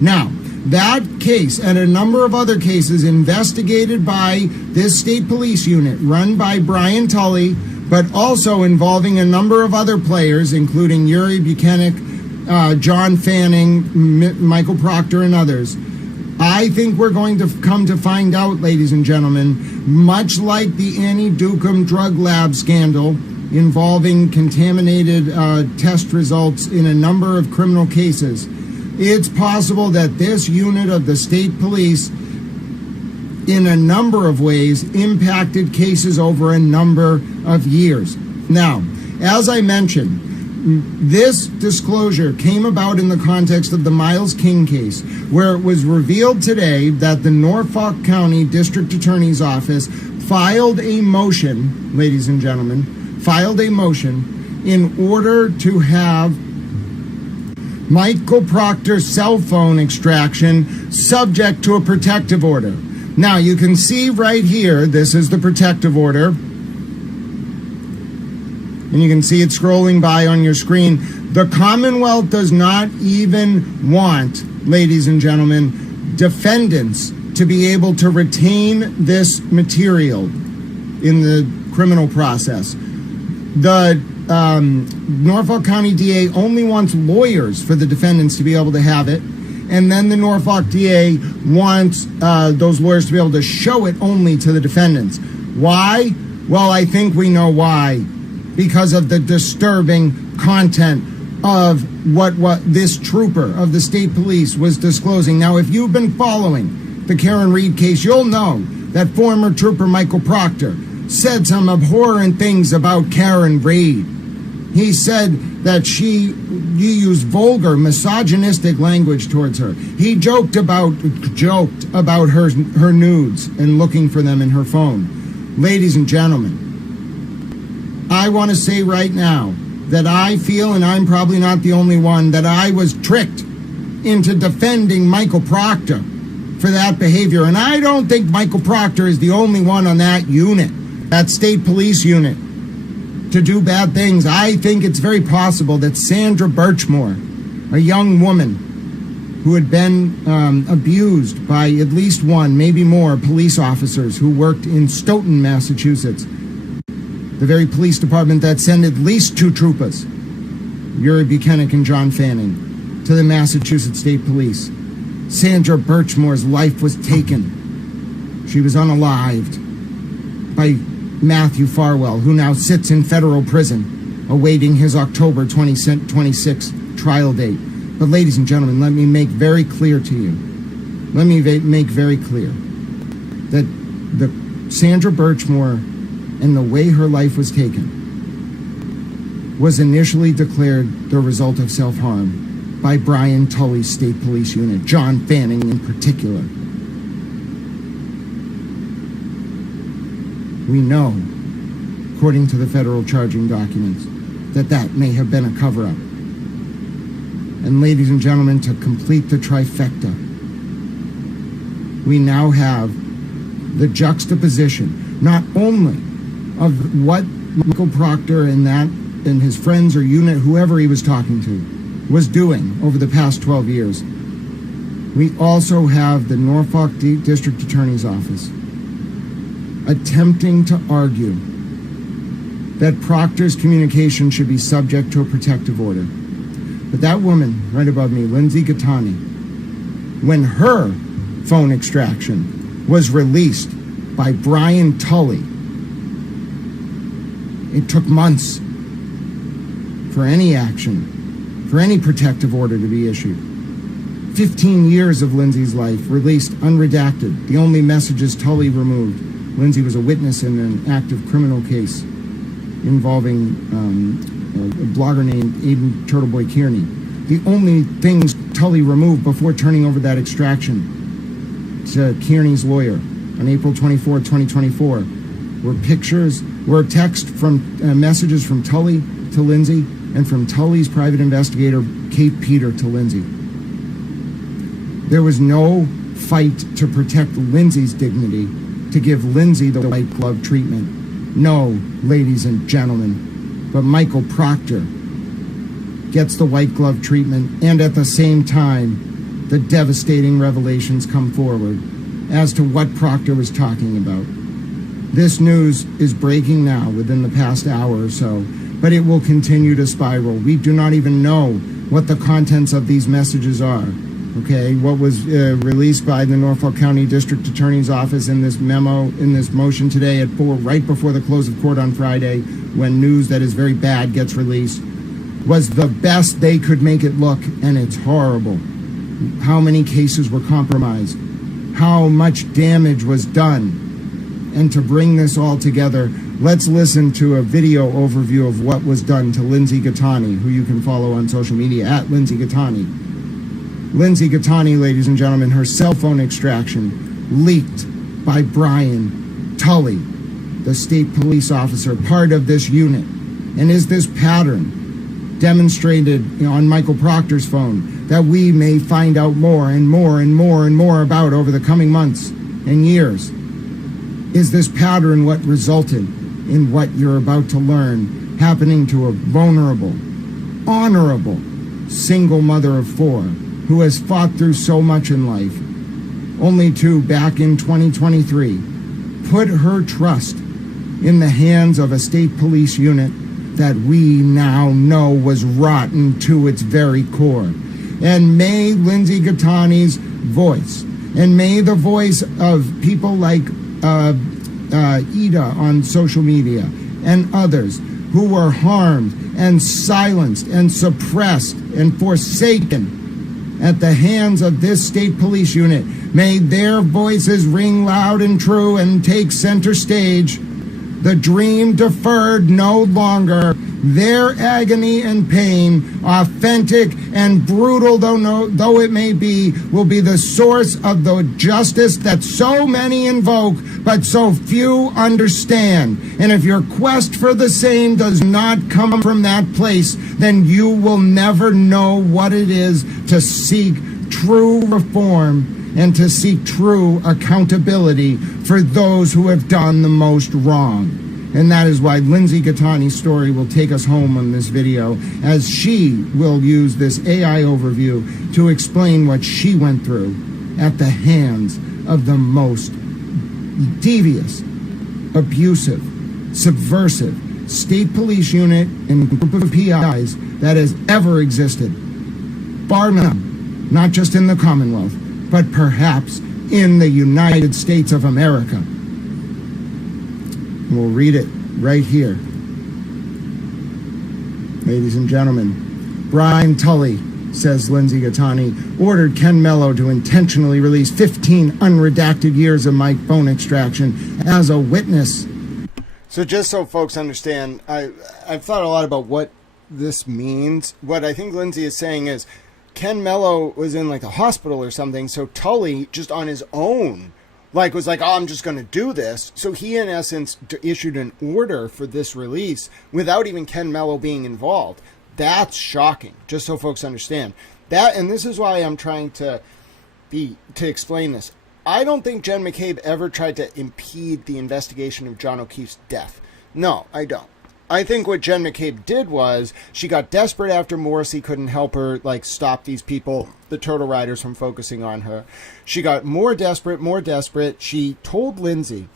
Now, that case and a number of other cases investigated by this state police unit run by Brian Tully, but also involving a number of other players, including Yuri Buchanan, John Fanning, Michael Proctor, and others. I think we're going to come to find out, ladies and gentlemen, much like the Annie Dukem drug lab scandal involving contaminated test results in a number of criminal cases, it's possible that this unit of the state police, in a number of ways, impacted cases over a number of years. Now, as I mentioned, this disclosure came about in the context of the Miles King case, where it was revealed today that the Norfolk County District Attorney's Office filed a motion, ladies and gentlemen, filed a motion in order to have Michael Proctor's cell phone extraction subject to a protective order. Now, you can see right here, this is the protective order. And you can see it scrolling by on your screen. The Commonwealth does not even want, ladies and gentlemen, defendants to be able to retain this material in the criminal process. The Norfolk County DA only wants lawyers for the defendants to be able to have it. And then the Norfolk DA wants those lawyers to be able to show it only to the defendants. Why? Well, I think we know why. Because of the disturbing content of what this trooper of the state police was disclosing. Now, if you've been following the Karen Reed case, you'll know that former trooper Michael Proctor said some abhorrent things about Karen Reed. He said that you used vulgar, misogynistic language towards her. He joked about her nudes and looking for them in her phone. Ladies and gentlemen, I want to say right now that I feel, and I'm probably not the only one, that I was tricked into defending Michael Proctor for that behavior. And I don't think Michael Proctor is the only one on that unit, that state police unit, to do bad things. I think it's very possible that Sandra Birchmore, a young woman who had been abused by at least one, maybe more, police officers who worked in Stoughton, Massachusetts, the very police department that sent at least 2 troopers, Yuri Buchanan and John Fanning, to the Massachusetts State Police. Sandra Birchmore's life was taken. She was unalived by Matthew Farwell, who now sits in federal prison, awaiting his October 26th trial date. But ladies and gentlemen, let me make very clear to you, that the Sandra Birchmore and the way her life was taken was initially declared the result of self-harm by Brian Tully's state police unit, John Fanning in particular. We know, according to the federal charging documents, that may have been a cover-up. And ladies and gentlemen, to complete the trifecta, we now have the juxtaposition, not only of what Michael Proctor and his friends or unit, whoever he was talking to, was doing over the past 12 years. We also have the Norfolk District Attorney's Office attempting to argue that Proctor's communication should be subject to a protective order. But that woman right above me, Lindsay Gattani, when her phone extraction was released by Brian Tully, it took months for any action, for any protective order to be issued. 15 years of Lindsay's life released unredacted, the only messages Tully removed. Lindsay was a witness in an active criminal case involving a blogger named Aidan TurtleBoy Kearney. The only things Tully removed before turning over that extraction to Kearney's lawyer on April 24, 2024 were text from messages from Tully to Lindsay and from Tully's private investigator, Kate Peter, to Lindsay. There was no fight to protect Lindsay's dignity, to give Lindsay the white glove treatment. No, ladies and gentlemen, but Michael Proctor gets the white glove treatment, and at the same time, the devastating revelations come forward as to what Proctor was talking about. This news is breaking now within the past hour or so, but it will continue to spiral. We do not even know what the contents of these messages are. Okay, what was released by the Norfolk County District Attorney's Office in this memo, in this motion today at 4, right before the close of court on Friday, when news that is very bad gets released, was the best they could make it look, and it's horrible. How many cases were compromised? How much damage was done? And to bring this all together, let's listen to a video overview of what was done to Lindsay Gattani, who you can follow on social media at Lindsay Gattani. Lindsay Gattani, ladies and gentlemen, her cell phone extraction leaked by Brian Tully, the state police officer, part of this unit? And is this pattern demonstrated on Michael Proctor's phone that we may find out more and more and more and more about over the coming months and years? Is this pattern what resulted in what you're about to learn happening to a vulnerable, honorable, single mother of 4 who has fought through so much in life, only to, back in 2023, put her trust in the hands of a state police unit that we now know was rotten to its very core? And may Lindsay Gattani's voice, and may the voice of people like Ida on social media and others who were harmed and silenced and suppressed and forsaken at the hands of this state police unit, may their voices ring loud and true and take center stage. The dream deferred no longer. Their agony and pain, authentic and brutal though it may be, will be the source of the justice that so many invoke, but so few understand. And if your quest for the same does not come from that place, then you will never know what it is to seek true reform and to seek true accountability for those who have done the most wrong. And that is why Lindsay Gattani's story will take us home on this video, as she will use this AI overview to explain what she went through at the hands of the most devious, abusive, subversive state police unit and group of PIs that has ever existed, bar none, not just in the Commonwealth, but perhaps in the United States of America. We'll read it right here. Ladies and gentlemen, Brian Tully, says Lindsay Gattani, ordered Ken Mello to intentionally release 15 unredacted years of my phone extraction as a witness. So just so folks understand, I've thought a lot about what this means. What I think Lindsay is saying is Ken Mello was in like a hospital or something, so Tully just on his own was like, oh, I'm just going to do this. So he, in essence, issued an order for this release without even Ken Mello being involved. That's shocking, just so folks understand. That, and this is why I'm trying to explain this. I don't think Jen McCabe ever tried to impede the investigation of John O'Keefe's death. No, I don't. I think what Jen McCabe did was she got desperate after Morrissey couldn't help her, stop these people, the Turtle Riders, from focusing on her. She got more desperate. She told Lindsay,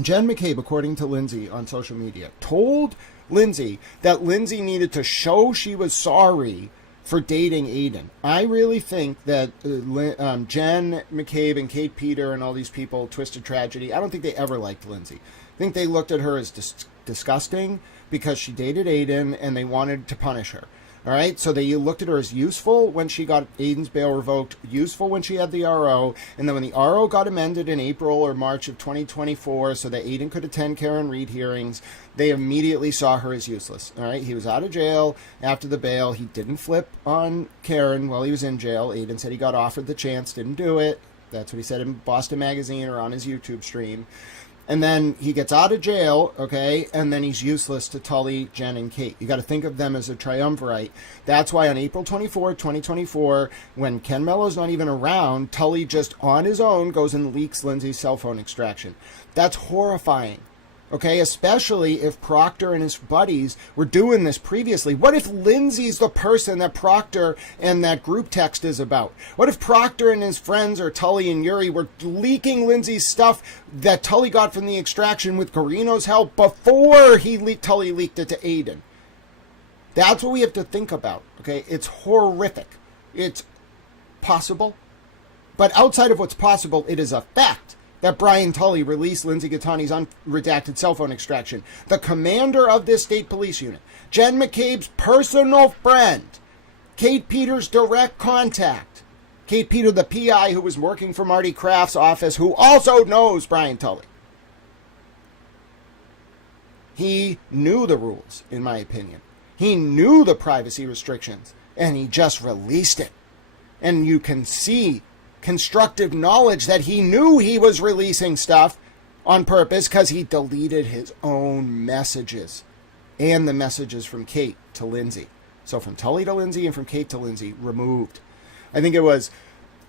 Jen McCabe, according to Lindsay on social media, told Lindsay that Lindsay needed to show she was sorry for dating Aidan. I really think that Jen McCabe and Kate Peter and all these people, Twisted Tragedy, I don't think they ever liked Lindsay. I think they looked at her as disgusting because she dated Aidan and they wanted to punish her. All right, so they looked at her as useful when she got Aidan's bail revoked, useful when she had the RO, and then when the RO got amended in April or March of 2024 so that Aidan could attend Karen Reed hearings, they immediately saw her as useless. All right, he was out of jail after the bail. He didn't flip on Karen while he was in jail. Aidan said he got offered the chance, didn't do it. That's what he said in Boston Magazine or on his YouTube stream. And then he gets out of jail, okay, and then he's useless to Tully, Jen, and Kate. You got to think of them as a triumvirate. That's why on April 24, 2024, when Ken Mello's not even around, Tully just on his own goes and leaks Lindsay's cell phone extraction. That's horrifying, okay, especially if Proctor and his buddies were doing this previously. What if Lindsay's the person that Proctor and that group text is about? What if Proctor and his friends, or Tully and Yuri, were leaking Lindsay's stuff that Tully got from the extraction with Carino's help before Tully leaked it to Aidan? That's what we have to think about, okay? It's horrific. It's possible. But outside of what's possible, it is a fact that Brian Tully released Lindsay Gattani's unredacted cell phone extraction. The commander of this state police unit, Jen McCabe's personal friend, Kate Peters' direct contact, Kate Peter, the PI who was working for Marty Kraft's office, who also knows Brian Tully. He knew the rules, in my opinion. He knew the privacy restrictions, and he just released it. And you can see constructive knowledge that he knew he was releasing stuff on purpose because he deleted his own messages and the messages from Kate to Lindsay. So from Tully to Lindsay and from Kate to Lindsay, removed. I think it was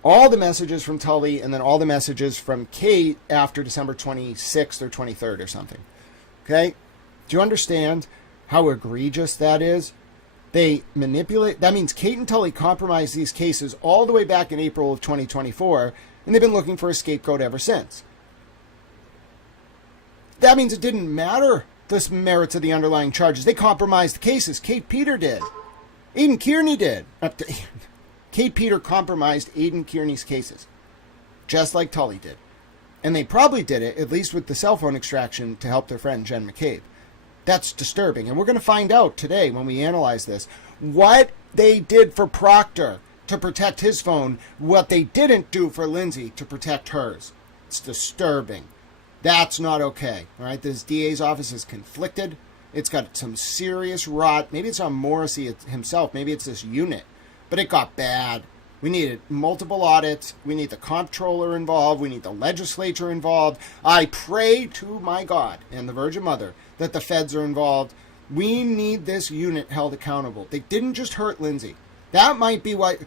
all the messages from Tully and then all the messages from Kate after December 26th or 23rd or something. Okay? Do you understand how egregious that is? They manipulate. That means Kate and Tully compromised these cases all the way back in April of 2024, and they've been looking for a scapegoat ever since. That means it didn't matter the merits of the underlying charges. They compromised the cases. Kate Peter did. Aidan Kearney did. Kate Peter compromised Aidan Kearney's cases, just like Tully did. And they probably did it, at least with the cell phone extraction, to help their friend Jen McCabe. That's disturbing. And we're going to find out today when we analyze this what they did for Proctor to protect his phone, what they didn't do for Lindsay to protect hers. It's disturbing. That's not okay. All right, this DA's office is conflicted. It's got some serious rot. Maybe it's on Morrissey himself. Maybe it's this unit. But it got bad. We needed multiple audits. We need the comptroller involved. We need the legislature involved. I pray to my God and the Virgin Mother that the feds are involved. We need this unit held accountable. They didn't just hurt Lindsay. That might be why.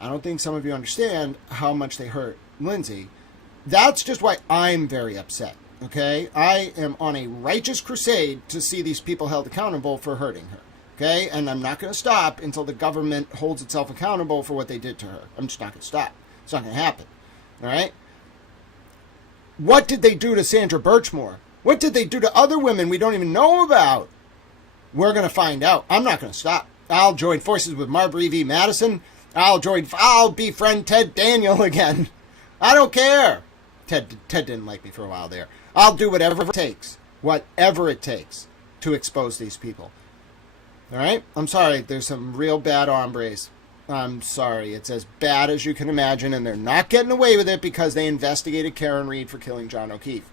I don't think some of you understand how much they hurt Lindsay. That's just why I'm very upset. Okay? I am on a righteous crusade to see these people held accountable for hurting her. Okay? And I'm not going to stop until the government holds itself accountable for what they did to her. I'm just not going to stop. It's not going to happen. All right? What did they do to Sandra Birchmore? What did they do to other women we don't even know about? We're going to find out. I'm not going to stop. I'll join forces with Marbury v. Madison. I'll befriend Ted Daniel again. I don't care. Ted didn't like me for a while there. I'll do whatever it takes to expose these people. All right? I'm sorry. There's some real bad hombres. I'm sorry. It's as bad as you can imagine, and they're not getting away with it because they investigated Karen Reed for killing John O'Keefe.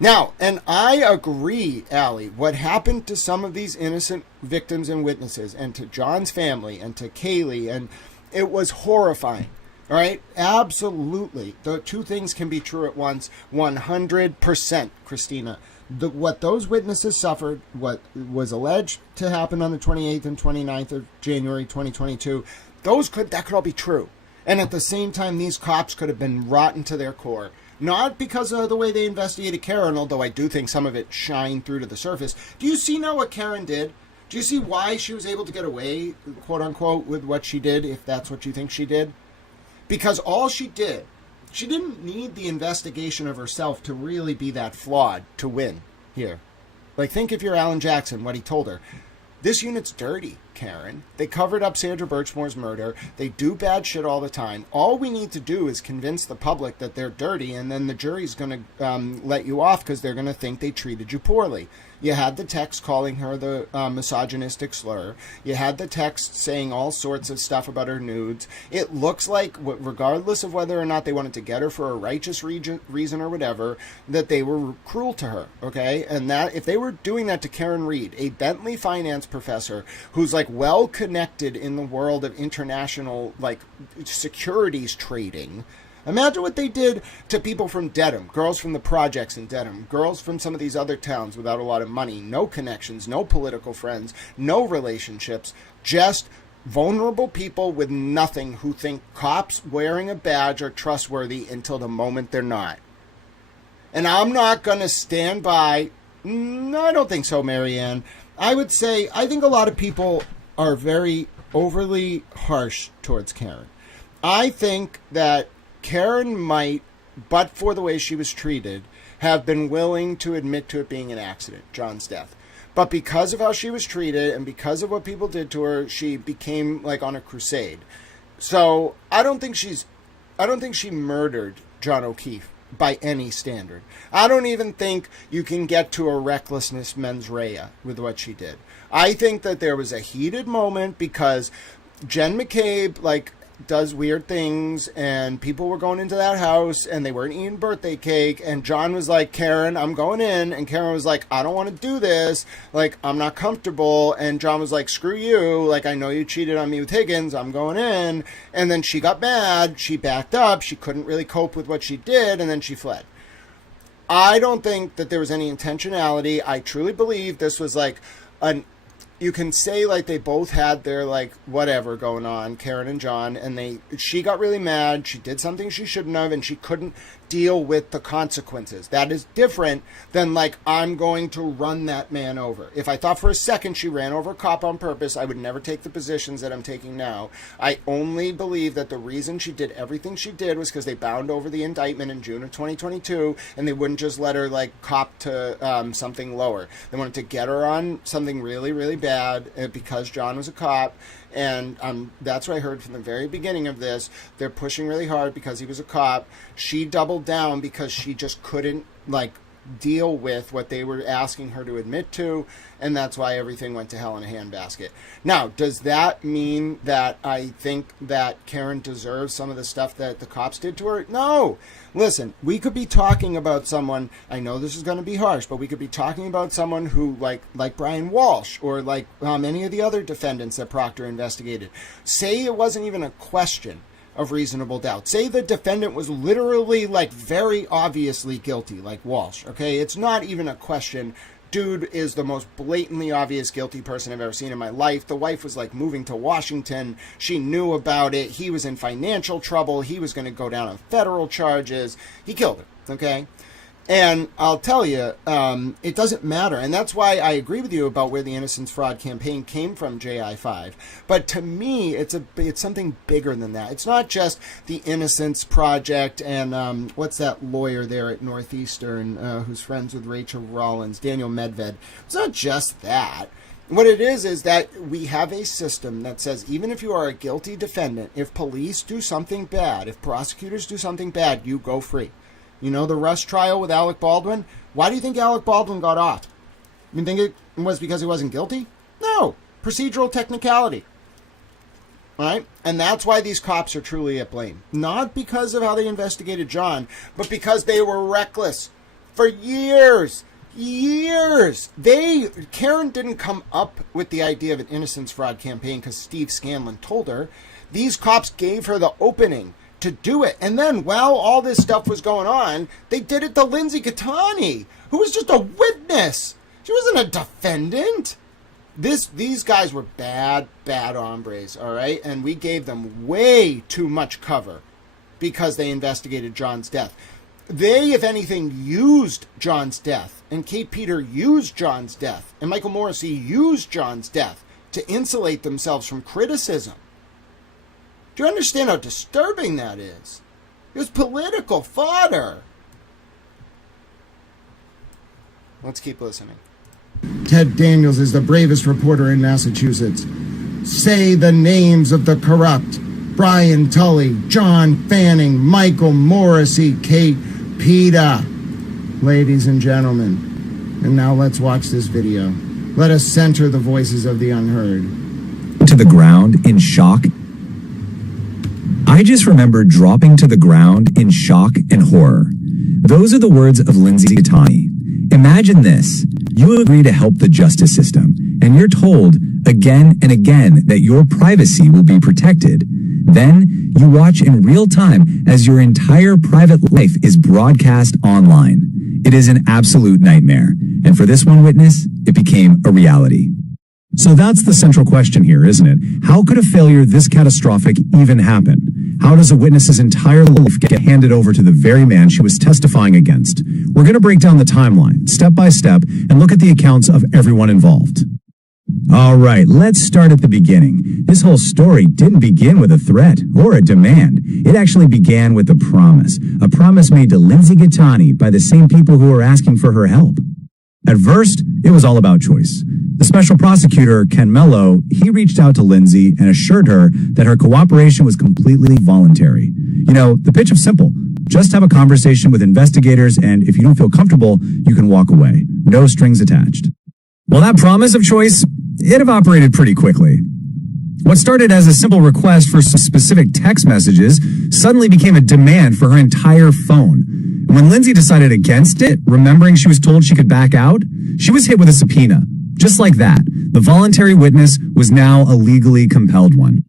Now, and I agree, Allie, what happened to some of these innocent victims and witnesses, and to John's family, and to Kaylee, and it was horrifying. All right? Absolutely. The two things can be true at once. 100%, Christina. What those witnesses suffered, what was alleged to happen on the 28th and 29th of January 2022, that could all be true. And at the same time, these cops could have been rotten to their core. Not because of the way they investigated Karen, although I do think some of it shined through to the surface. Do you see now what Karen did? Do you see why she was able to get away, quote unquote, with what she did, if that's what you think she did? Because all she did, she didn't need the investigation of herself to really be that flawed to win here. Like, think if you're Alan Jackson, what he told her. This unit's dirty, Karen. They covered up Sandra Birchmore's murder. They do bad shit all the time. All we need to do is convince the public that they're dirty, and then the jury's going to let you off because they're going to think they treated you poorly. You had the text calling her the misogynistic slur. You had the text saying all sorts of stuff about her nudes. It looks like, regardless of whether or not they wanted to get her for a righteous reason or whatever, that they were cruel to her, okay? And that if they were doing that to Karen Reed, a Bentley finance professor who's like well connected in the world of international like securities trading, imagine what they did to people from Dedham, girls from the projects in Dedham, girls from some of these other towns without a lot of money, no connections, no political friends, no relationships, just vulnerable people with nothing who think cops wearing a badge are trustworthy until the moment they're not. And I'm not going to stand by. No, I don't think so, Marianne. I would say I think a lot of people are very overly harsh towards Karen. I think that Karen might, but for the way she was treated, have been willing to admit to it being an accident, John's death. But because of how she was treated and because of what people did to her, she became like on a crusade. So I don't think she murdered John O'Keefe by any standard. I don't even think you can get to a recklessness mens rea with what she did. I think that there was a heated moment because Jen McCabe, like, does weird things, and people were going into that house, and they weren't eating birthday cake, and John was like, Karen, I'm going in, and Karen was like, I don't want to do this, like, I'm not comfortable, and John was like, screw you, like, I know you cheated on me with Higgins, I'm going in, and then she got mad, she backed up, she couldn't really cope with what she did, and then she fled. I don't think that there was any intentionality. I truly believe this was like you can say like they both had their like whatever going on, Karen and John, and she got really mad. She did something she shouldn't have, and she couldn't deal with the consequences. That is different than like, I'm going to run that man over. If I thought for a second she ran over a cop on purpose, I would never take the positions that I'm taking now. I only believe that the reason she did everything she did was because they bound over the indictment in June of 2022, and they wouldn't just let her like cop to something lower. They wanted to get her on something really, really bad because John was a cop. And that's what I heard from the very beginning of this. They're pushing really hard because he was a cop. She doubled down because she just couldn't like deal with what they were asking her to admit to, and that's why everything went to hell in a handbasket. Now, does that mean that I think that Karen deserves some of the stuff that the cops did to her? No. Listen, we could be talking about someone, I know this is going to be harsh, but we could be talking about someone who, like Brian Walsh, or like any of the other defendants that Proctor investigated. Say it wasn't even a question of reasonable doubt. Say the defendant was literally like very obviously guilty, like Walsh, okay? It's not even a question. Dude is the most blatantly obvious guilty person I've ever seen in my life. The wife was like moving to Washington. She knew about it. He was in financial trouble. He was going to go down on federal charges. He killed her, okay? And I'll tell you, it doesn't matter. And that's why I agree with you about where the Innocence Fraud campaign came from, JI5. But to me, it's something bigger than that. It's not just the Innocence Project and what's that lawyer there at Northeastern who's friends with Rachel Rollins, Daniel Medved. It's not just that. What it is that we have a system that says even if you are a guilty defendant, if police do something bad, if prosecutors do something bad, you go free. You know, the Rush trial with Alec Baldwin? Why do you think Alec Baldwin got off? You think it was because he wasn't guilty? No. Procedural technicality. All right? And that's why these cops are truly at blame. Not because of how they investigated John, but because they were reckless. For years. Karen didn't come up with the idea of an Innocence Fraud campaign because Steve Scanlon told her. These cops gave her the opening to do it. And then while all this stuff was going on, they did it to Lindsay Gattani, who was just a witness. She wasn't a defendant. These guys were bad hombres, all right? And we gave them way too much cover because they investigated John's death. They, if anything, used John's death, and Kate Peter used John's death, and Michael Morrissey used John's death to insulate themselves from criticism. Do you understand how disturbing that is? It was political fodder. Let's keep listening. Ted Daniels is the bravest reporter in Massachusetts. Say the names of the corrupt. Brian Tully, John Fanning, Michael Morrissey, Kate Peter. Ladies and gentlemen. And now let's watch this video. Let us center the voices of the unheard. To the ground in shock. I just remember dropping to the ground in shock and horror. Those are the words of Lindsay Gattani. Imagine this. You agree to help the justice system, and you're told again and again that your privacy will be protected. Then you watch in real time as your entire private life is broadcast online. It is an absolute nightmare. And for this one witness, it became a reality. So that's the central question here, isn't it? How could a failure this catastrophic even happen? How does a witness's entire life get handed over to the very man she was testifying against? We're going to break down the timeline, step by step, and look at the accounts of everyone involved. All right, let's start at the beginning. This whole story didn't begin with a threat or a demand. It actually began with a promise made to Lindsay Gattani by the same people who were asking for her help. At first, it was all about choice. The special prosecutor, Ken Mello, he reached out to Lindsay and assured her that her cooperation was completely voluntary. You know, the pitch was simple. Just have a conversation with investigators, and if you don't feel comfortable, you can walk away. No strings attached. Well, that promise of choice, it evaporated pretty quickly. What started as a simple request for some specific text messages suddenly became a demand for her entire phone. And when Lindsay decided against it, remembering she was told she could back out, she was hit with a subpoena. Just like that, the voluntary witness was now a legally compelled one.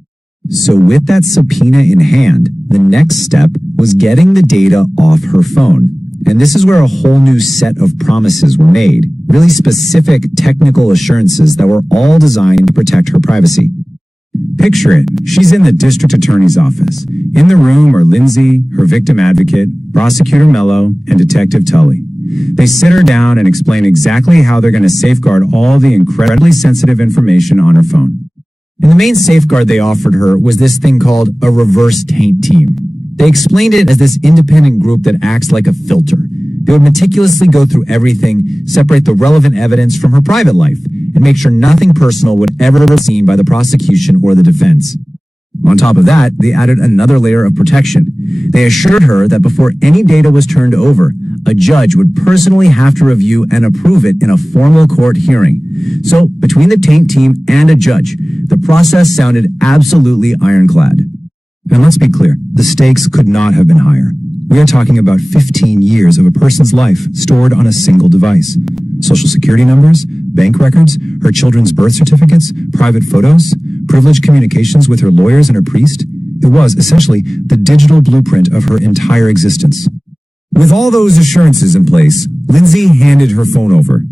So with that subpoena in hand, the next step was getting the data off her phone. And this is where a whole new set of promises were made, really specific technical assurances that were all designed to protect her privacy. Picture it. She's in the district attorney's office. In the room are Lindsay, her victim advocate, Prosecutor Mello, and Detective Tully. They sit her down and explain exactly how they're going to safeguard all the incredibly sensitive information on her phone. And the main safeguard they offered her was this thing called a reverse taint team. They explained it as this independent group that acts like a filter. They would meticulously go through everything, separate the relevant evidence from her private life, and make sure nothing personal would ever be seen by the prosecution or the defense. On top of that, they added another layer of protection. They assured her that before any data was turned over, a judge would personally have to review and approve it in a formal court hearing. So, between the taint team and a judge, the process sounded absolutely ironclad. And let's be clear, the stakes could not have been higher. We are talking about 15 years of a person's life stored on a single device. Social security numbers, bank records, her children's birth certificates, private photos, privileged communications with her lawyers and her priest. It was, essentially, the digital blueprint of her entire existence. With all those assurances in place, Lindsay handed her phone over.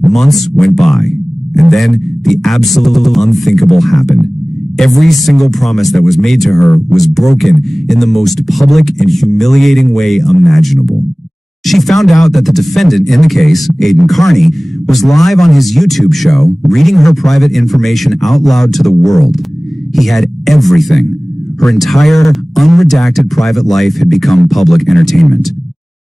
Months went by, and then the absolute unthinkable happened. Every single promise that was made to her was broken in the most public and humiliating way imaginable. She found out that the defendant in the case, Aidan Kearney, was live on his YouTube show, reading her private information out loud to the world. He had everything. Her entire, unredacted private life had become public entertainment.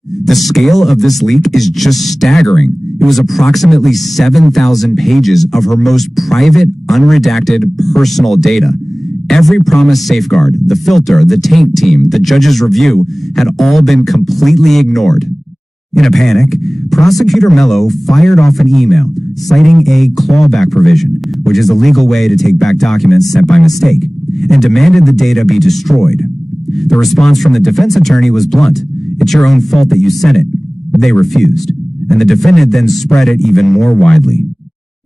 The scale of this leak is just staggering. It was approximately 7,000 pages of her most private, unredacted, personal data. Every promised safeguard, the filter, the taint team, the judge's review, had all been completely ignored. In a panic, Prosecutor Mello fired off an email citing a clawback provision, which is a legal way to take back documents sent by mistake, and demanded the data be destroyed. The response from the defense attorney was blunt. It's your own fault that you sent it. They refused, and the defendant then spread it even more widely.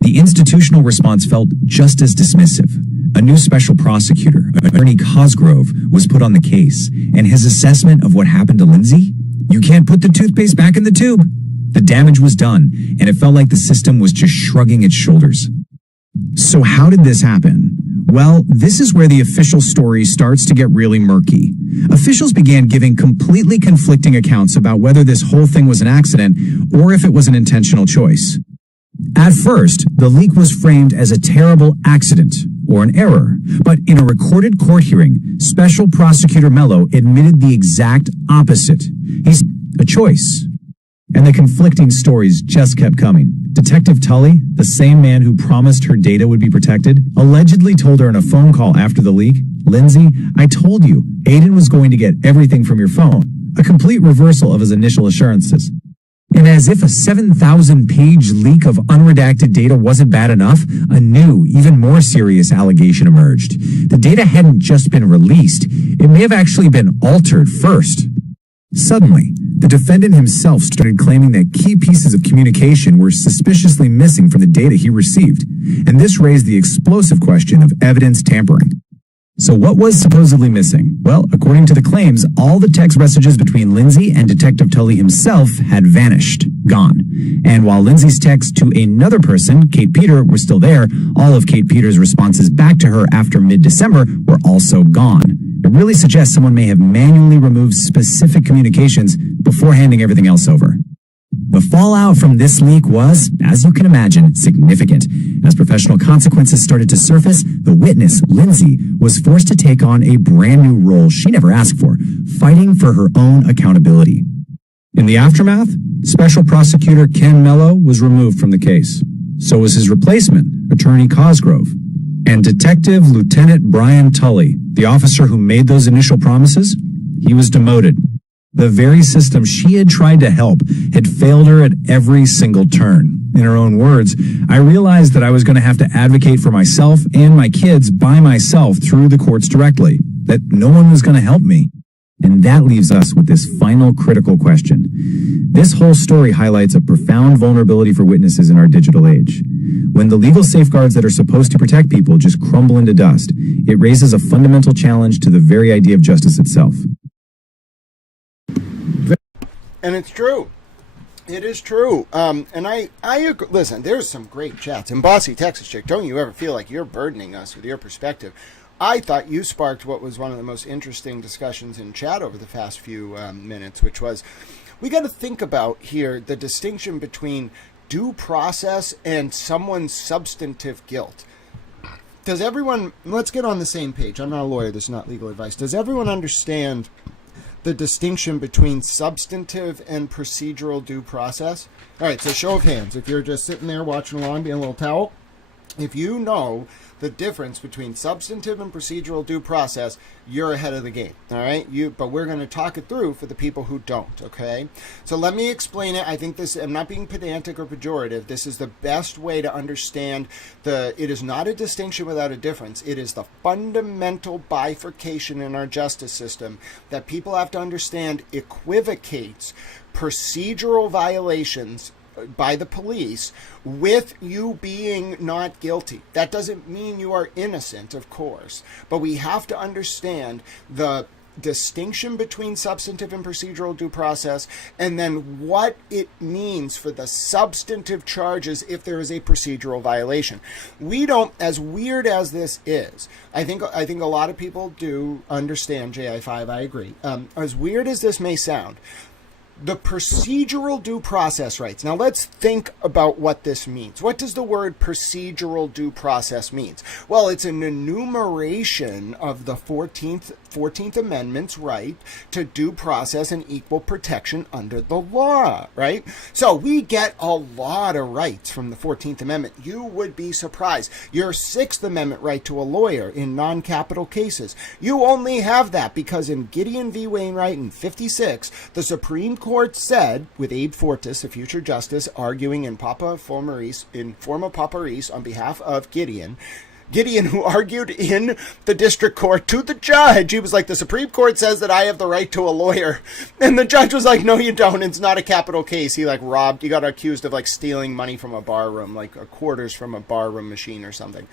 The institutional response felt just as dismissive. A new special prosecutor, Attorney Cosgrove, was put on the case, and his assessment of what happened to Lindsay? You can't put the toothpaste back in the tube. The damage was done, and it felt like the system was just shrugging its shoulders. So how did this happen? Well, this is where the official story starts to get really murky. Officials began giving completely conflicting accounts about whether this whole thing was an accident or if it was an intentional choice. At first, the leak was framed as a terrible accident or an error, but in a recorded court hearing, Special Prosecutor Mello admitted the exact opposite. He's a choice. And the conflicting stories just kept coming. Detective Tully, the same man who promised her data would be protected, allegedly told her in a phone call after the leak, "Lindsay, I told you, Aidan was going to get everything from your phone." A complete reversal of his initial assurances. And as if a 7,000-page leak of unredacted data wasn't bad enough, a new, even more serious allegation emerged. The data hadn't just been released, it may have actually been altered first. Suddenly, the defendant himself started claiming that key pieces of communication were suspiciously missing from the data he received, and this raised the explosive question of evidence tampering. So what was supposedly missing? Well, according to the claims, all the text messages between Lindsay and Detective Tully himself had vanished, gone. And while Lindsay's texts to another person, Kate Peter, were still there, all of Kate Peter's responses back to her after mid-December were also gone. It really suggests someone may have manually removed specific communications before handing everything else over. The fallout from this leak was, as you can imagine, significant. As professional consequences started to surface, the witness, Lindsay, was forced to take on a brand new role she never asked for, fighting for her own accountability. In the aftermath, Special Prosecutor Ken Mello was removed from the case. So was his replacement, Attorney Cosgrove. And Detective Lieutenant Brian Tully, the officer who made those initial promises, he was demoted. The very system she had tried to help had failed her at every single turn. In her own words, I realized that I was going to have to advocate for myself and my kids by myself through the courts directly, that no one was going to help me. And that leaves us with this final critical question. This whole story highlights a profound vulnerability for witnesses in our digital age. When the legal safeguards that are supposed to protect people just crumble into dust, it raises a fundamental challenge to the very idea of justice itself. And it's true. It is true. And I agree. Listen, there's some great chats. And Bossy Texas Chick, don't you ever feel like you're burdening us with your perspective? I thought you sparked what was one of the most interesting discussions in chat over the past few minutes, which was we got to think about here the distinction between due process and someone's substantive guilt. Does everyone, let's get on the same page. I'm not a lawyer. This is not legal advice. Does everyone understand the distinction between substantive and procedural due process? All right, so show of hands. If you're just sitting there watching along, being a little towel, if you know the difference between substantive and procedural due process, you're ahead of the game. All right, but we're going to talk it through for the people who don't. Okay, so let me explain it. I think this, I'm not being pedantic or pejorative. This is the best way to understand it is not a distinction without a difference. It is the fundamental bifurcation in our justice system that people have to understand equivocates procedural violations by the police with you being not guilty. That doesn't mean you are innocent, of course, but we have to understand the distinction between substantive and procedural due process, and then what it means for the substantive charges if there is a procedural violation. We don't, as weird as this is, I think a lot of people do understand JI5, I agree. As weird as this may sound, the procedural due process rights. Now let's think about what this means. What does the word procedural due process means? Well, it's an enumeration of the 14th Amendment's right to due process and equal protection under the law, right? So we get a lot of rights from the 14th Amendment. You would be surprised. Your 6th Amendment right to a lawyer in non-capital cases. You only have that because in Gideon v. Wainwright in 56, the Supreme Court said, with Abe Fortas, a future justice, arguing in forma pauperis on behalf of Gideon, who argued in the district court to the judge, he was like, the Supreme Court says that I have the right to a lawyer. And the judge was like, no, you don't. It's not a capital case. He got accused of stealing money from a bar room, quarters from a bar room machine or something.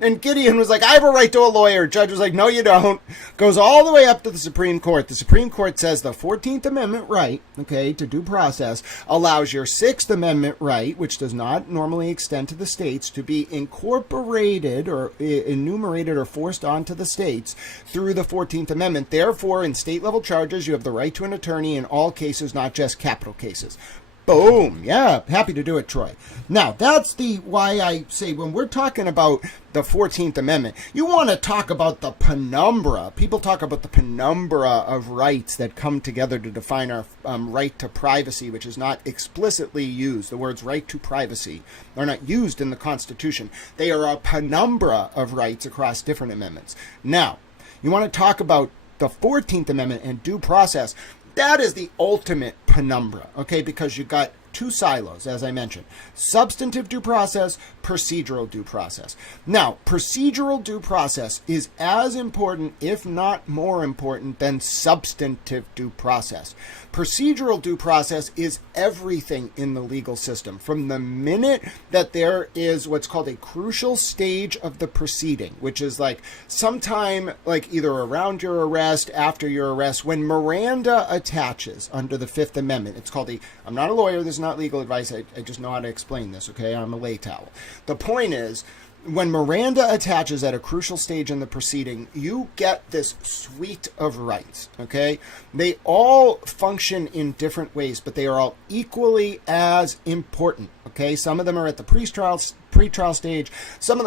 And Gideon was like, I have a right to a lawyer. Judge was like, no, you don't. Goes all the way up to the Supreme Court. The Supreme Court says the 14th Amendment right, okay, to due process, allows your 6th Amendment right, which does not normally extend to the states, to be incorporated or enumerated or forced onto the states through the 14th Amendment. Therefore, in state-level charges, you have the right to an attorney in all cases, not just capital cases. Boom. Yeah, happy to do it, Troy. Now, that's why I say when we're talking about the 14th Amendment, you want to talk about the penumbra. People talk about the penumbra of rights that come together to define our right to privacy, which is not explicitly used. The words right to privacy are not used in the Constitution. They are a penumbra of rights across different amendments. Now, you want to talk about the 14th Amendment and due process. That is the ultimate penumbra, okay, because you got two silos, as I mentioned. Substantive due process, procedural due process. Now, procedural due process is as important, if not more important, than substantive due process. Procedural due process is everything in the legal system. From the minute that there is what's called a crucial stage of the proceeding, which is sometime either around your arrest, after your arrest, when Miranda attaches under the Fifth Amendment. It's called I'm not a lawyer, this is not legal advice, I just know how to explain this, okay? I'm a lay towel. The point is, when Miranda attaches at a crucial stage in the proceeding, you get this suite of rights, okay? They all function in different ways, but they are all equally as important, okay? Some of them are at the pre-trial stage, some of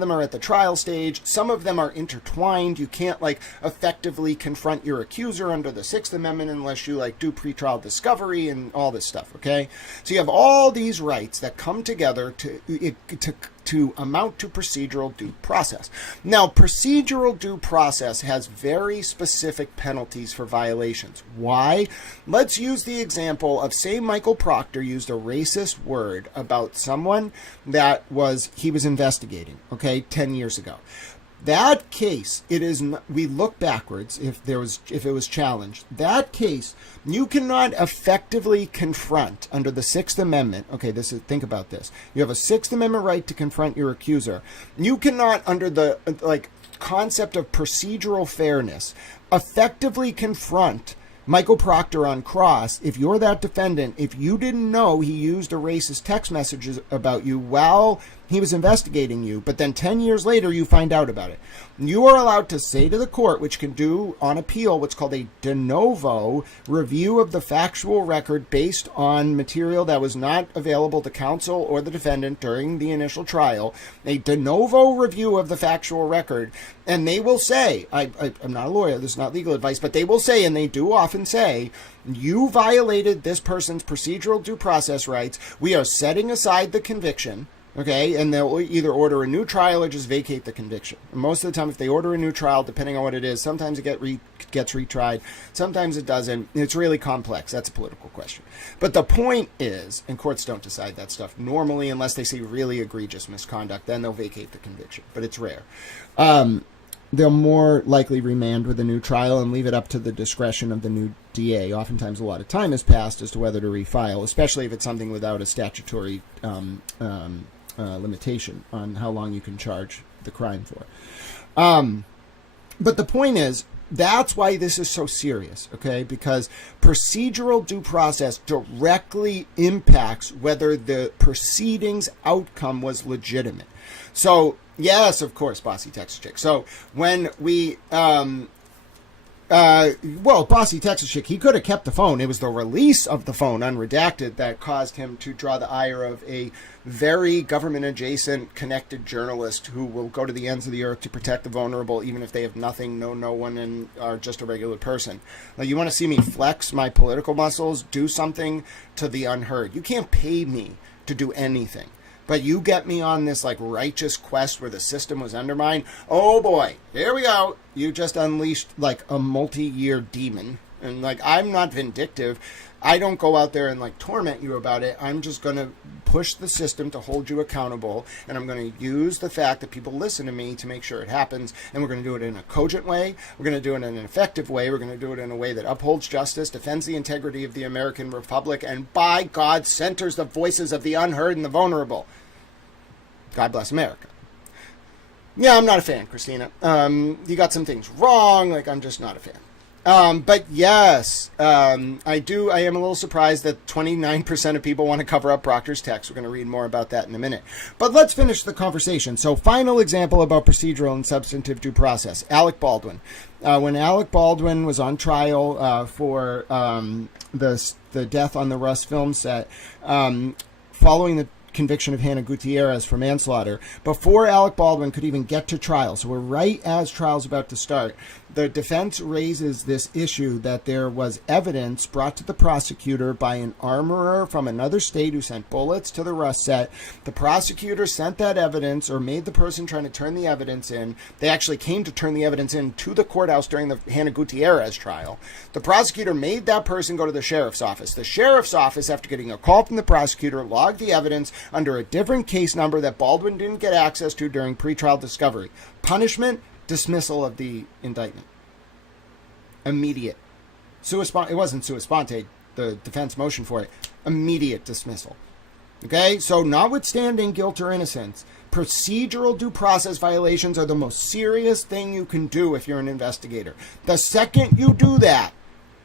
them are at the trial stage, some of them are intertwined. You can't effectively confront your accuser under the Sixth Amendment unless you do pre-trial discovery and all this stuff, okay? So you have all these rights that come together to amount to procedural due process. Now, procedural due process has very specific penalties for violations. Why? Let's use the example of, say, Michael Proctor used a racist word about someone that he was investigating, okay, 10 years ago. That case, we look backwards if it was challenged. That case, you cannot effectively confront under the Sixth Amendment. Okay, think about this. You have a Sixth Amendment right to confront your accuser. You cannot, under the concept of procedural fairness, effectively confront Michael Proctor on cross, if you're that defendant, if you didn't know he used a racist text messages about you while he was investigating you, but then 10 years later you find out about it, you are allowed to say to the court, which can do on appeal what's called a de novo review of the factual record based on material that was not available to counsel or the defendant during the initial trial, a de novo review of the factual record, and they will say, I'm not a lawyer, this is not legal advice, but they will say, and they do often say, you violated this person's procedural due process rights, we are setting aside the conviction. Okay, and they'll either order a new trial or just vacate the conviction. And most of the time, if they order a new trial, depending on what it is, sometimes it gets retried, sometimes it doesn't. It's really complex. That's a political question. But the point is, and courts don't decide that stuff normally unless they see really egregious misconduct, then they'll vacate the conviction. But it's rare. They'll more likely remand with a new trial and leave it up to the discretion of the new DA. Oftentimes a lot of time has passed as to whether to refile, especially if it's something without a statutory limitation on how long you can charge the crime for. But the point is, that's why this is so serious, okay? Because procedural due process directly impacts whether the proceedings outcome was legitimate. So, yes, of course, Bossy Texas Chick. So when we, Bossy Texas Chick, he could have kept the phone. It was the release of the phone, unredacted, that caused him to draw the ire of a very government-adjacent, connected journalist who will go to the ends of the earth to protect the vulnerable, even if they have nothing, know no one, and are just a regular person. Like, you want to see me flex my political muscles, do something to the unheard. You can't pay me to do anything. But you get me on this like righteous quest where the system was undermined. Oh boy, here we go. You just unleashed like a multi-year demon. And like, I'm not vindictive. I don't go out there and like torment you about it. I'm just going to push the system to hold you accountable. And I'm going to use the fact that people listen to me to make sure it happens. And we're going to do it in a cogent way. We're going to do it in an effective way. We're going to do it in a way that upholds justice, defends the integrity of the American Republic, and by God, centers the voices of the unheard and the vulnerable. God bless America. Yeah, I'm not a fan, Christina. You got some things wrong. Like, I'm just not a fan. But yes, I am a little surprised that 29% of people want to cover up Proctor's text. We're going to read more about that in a minute. But let's finish the conversation. So, final example about procedural and substantive due process. Alec Baldwin. When Alec Baldwin was on trial for the death on the Rust film set, following the conviction of Hannah Gutierrez for manslaughter, before Alec Baldwin could even get to trial, so we're right as trial's about to start, the defense raises this issue that there was evidence brought to the prosecutor by an armorer from another state who sent bullets to the Rust set. The prosecutor sent that evidence, or made the person trying to turn the evidence in. They actually came to turn the evidence in to the courthouse during the Hannah Gutierrez trial. The prosecutor made that person go to the sheriff's office. The sheriff's office, after getting a call from the prosecutor, logged the evidence under a different case number that Baldwin didn't get access to during pretrial discovery. Punishment: dismissal of the indictment. Immediate. It wasn't sua sponte, the defense motion for it. Immediate dismissal. Okay? So, notwithstanding guilt or innocence, procedural due process violations are the most serious thing you can do if you're an investigator. The second you do that,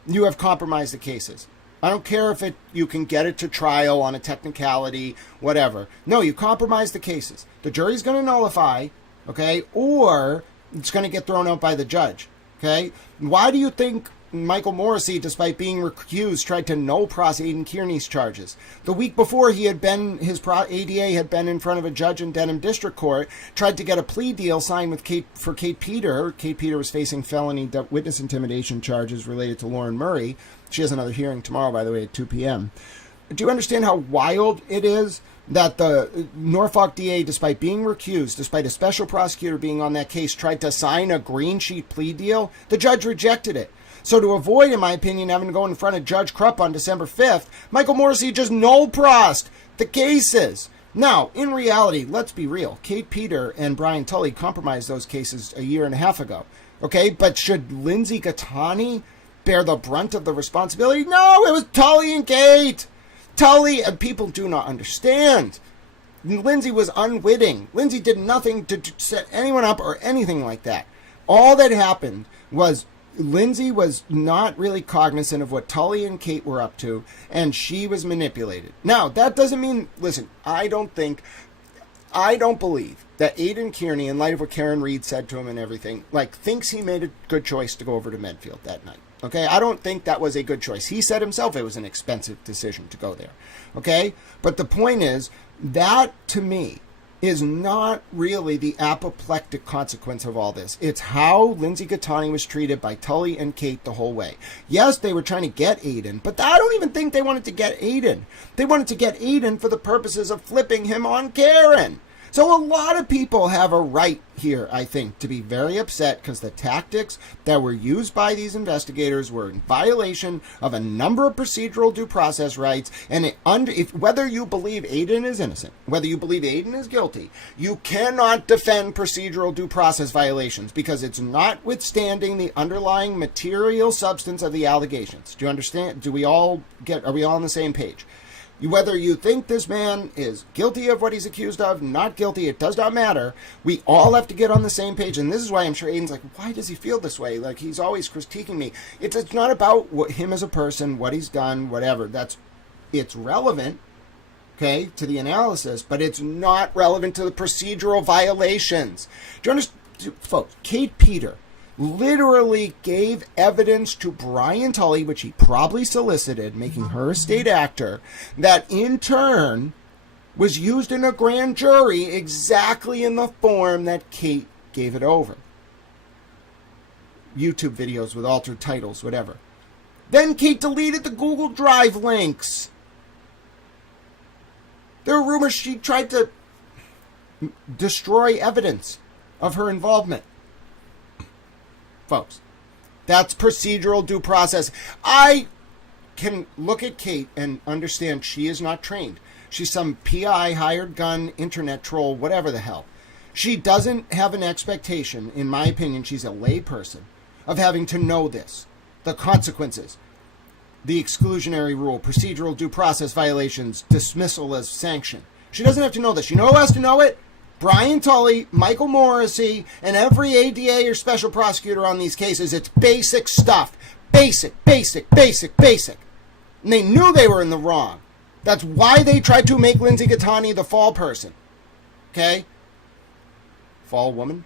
you have compromised the cases. I don't care if you can get it to trial on a technicality, whatever. No, you compromise the cases. The jury's going to nullify, okay, or it's going to get thrown out by the judge, okay? Why do you think Michael Morrissey, despite being recused, tried to no-pros Aidan Kearney's charges? The week before, his ADA had been in front of a judge in Denham District Court, tried to get a plea deal signed with Kate Peter. Kate Peter was facing felony witness intimidation charges related to Lauren Murray. She has another hearing tomorrow, by the way, at 2 p.m. Do you understand how wild it is that the Norfolk DA, despite being recused, despite a special prosecutor being on that case, tried to sign a green sheet plea deal? The judge rejected it. So to avoid, in my opinion, having to go in front of Judge Krupp on December 5th, Michael Morrissey just no-prossed the cases. Now, in reality, let's be real. Kate Peter and Brian Tully compromised those cases a year and a half ago. Okay, but should Lindsay Gattani bear the brunt of the responsibility? No, it was Tully and Kate. Tully, and people do not understand. Lindsay was unwitting. Lindsay did nothing to set anyone up or anything like that. All that happened was Lindsay was not really cognizant of what Tully and Kate were up to, and she was manipulated. Now, that doesn't mean, listen, I don't believe that Aidan Kearney, in light of what Karen Reed said to him and everything, thinks he made a good choice to go over to Medfield that night. Okay, I don't think that was a good choice. He said himself it was an expensive decision to go there. Okay, but the point is, that to me is not really the apoplectic consequence of all this. It's how Lindsay Gattani was treated by Tully and Kate the whole way. Yes, they were trying to get Aidan, but I don't even think they wanted to get Aidan. They wanted to get Aidan for the purposes of flipping him on Karen. So a lot of people have a right here, I think, to be very upset because the tactics that were used by these investigators were in violation of a number of procedural due process rights. And whether you believe Aidan is innocent, whether you believe Aidan is guilty, you cannot defend procedural due process violations because it's notwithstanding the underlying material substance of the allegations. Do you understand? Are we all on the same page? Whether you think this man is guilty of what he's accused of, not guilty, it does not matter. We all have to get on the same page. And this is why I'm sure Aidan's like, why does he feel this way? Like, he's always critiquing me. It's not about him as a person, what he's done, whatever. It's relevant, okay, to the analysis, but it's not relevant to the procedural violations. Do you understand? Folks, Kate Peter literally gave evidence to Brian Tully, which he probably solicited, making her a state actor, that in turn was used in a grand jury exactly in the form that Kate gave it over. YouTube videos with altered titles, whatever. Then Kate deleted the Google Drive links. There are rumors she tried to destroy evidence of her involvement. Folks, that's procedural due process. I can look at Kate and understand she is not trained. She's some PI, hired gun, internet troll, whatever the hell. She doesn't have an expectation, in my opinion, she's a lay person, of having to know this. The consequences, the exclusionary rule, procedural due process violations, dismissal as sanction. She doesn't have to know this. You know who has to know it? Brian Tully, Michael Morrissey, and every ADA or special prosecutor on these cases. It's basic stuff. Basic. And they knew they were in the wrong. That's why they tried to make Lindsay Gattani the fall person. Okay? Fall woman?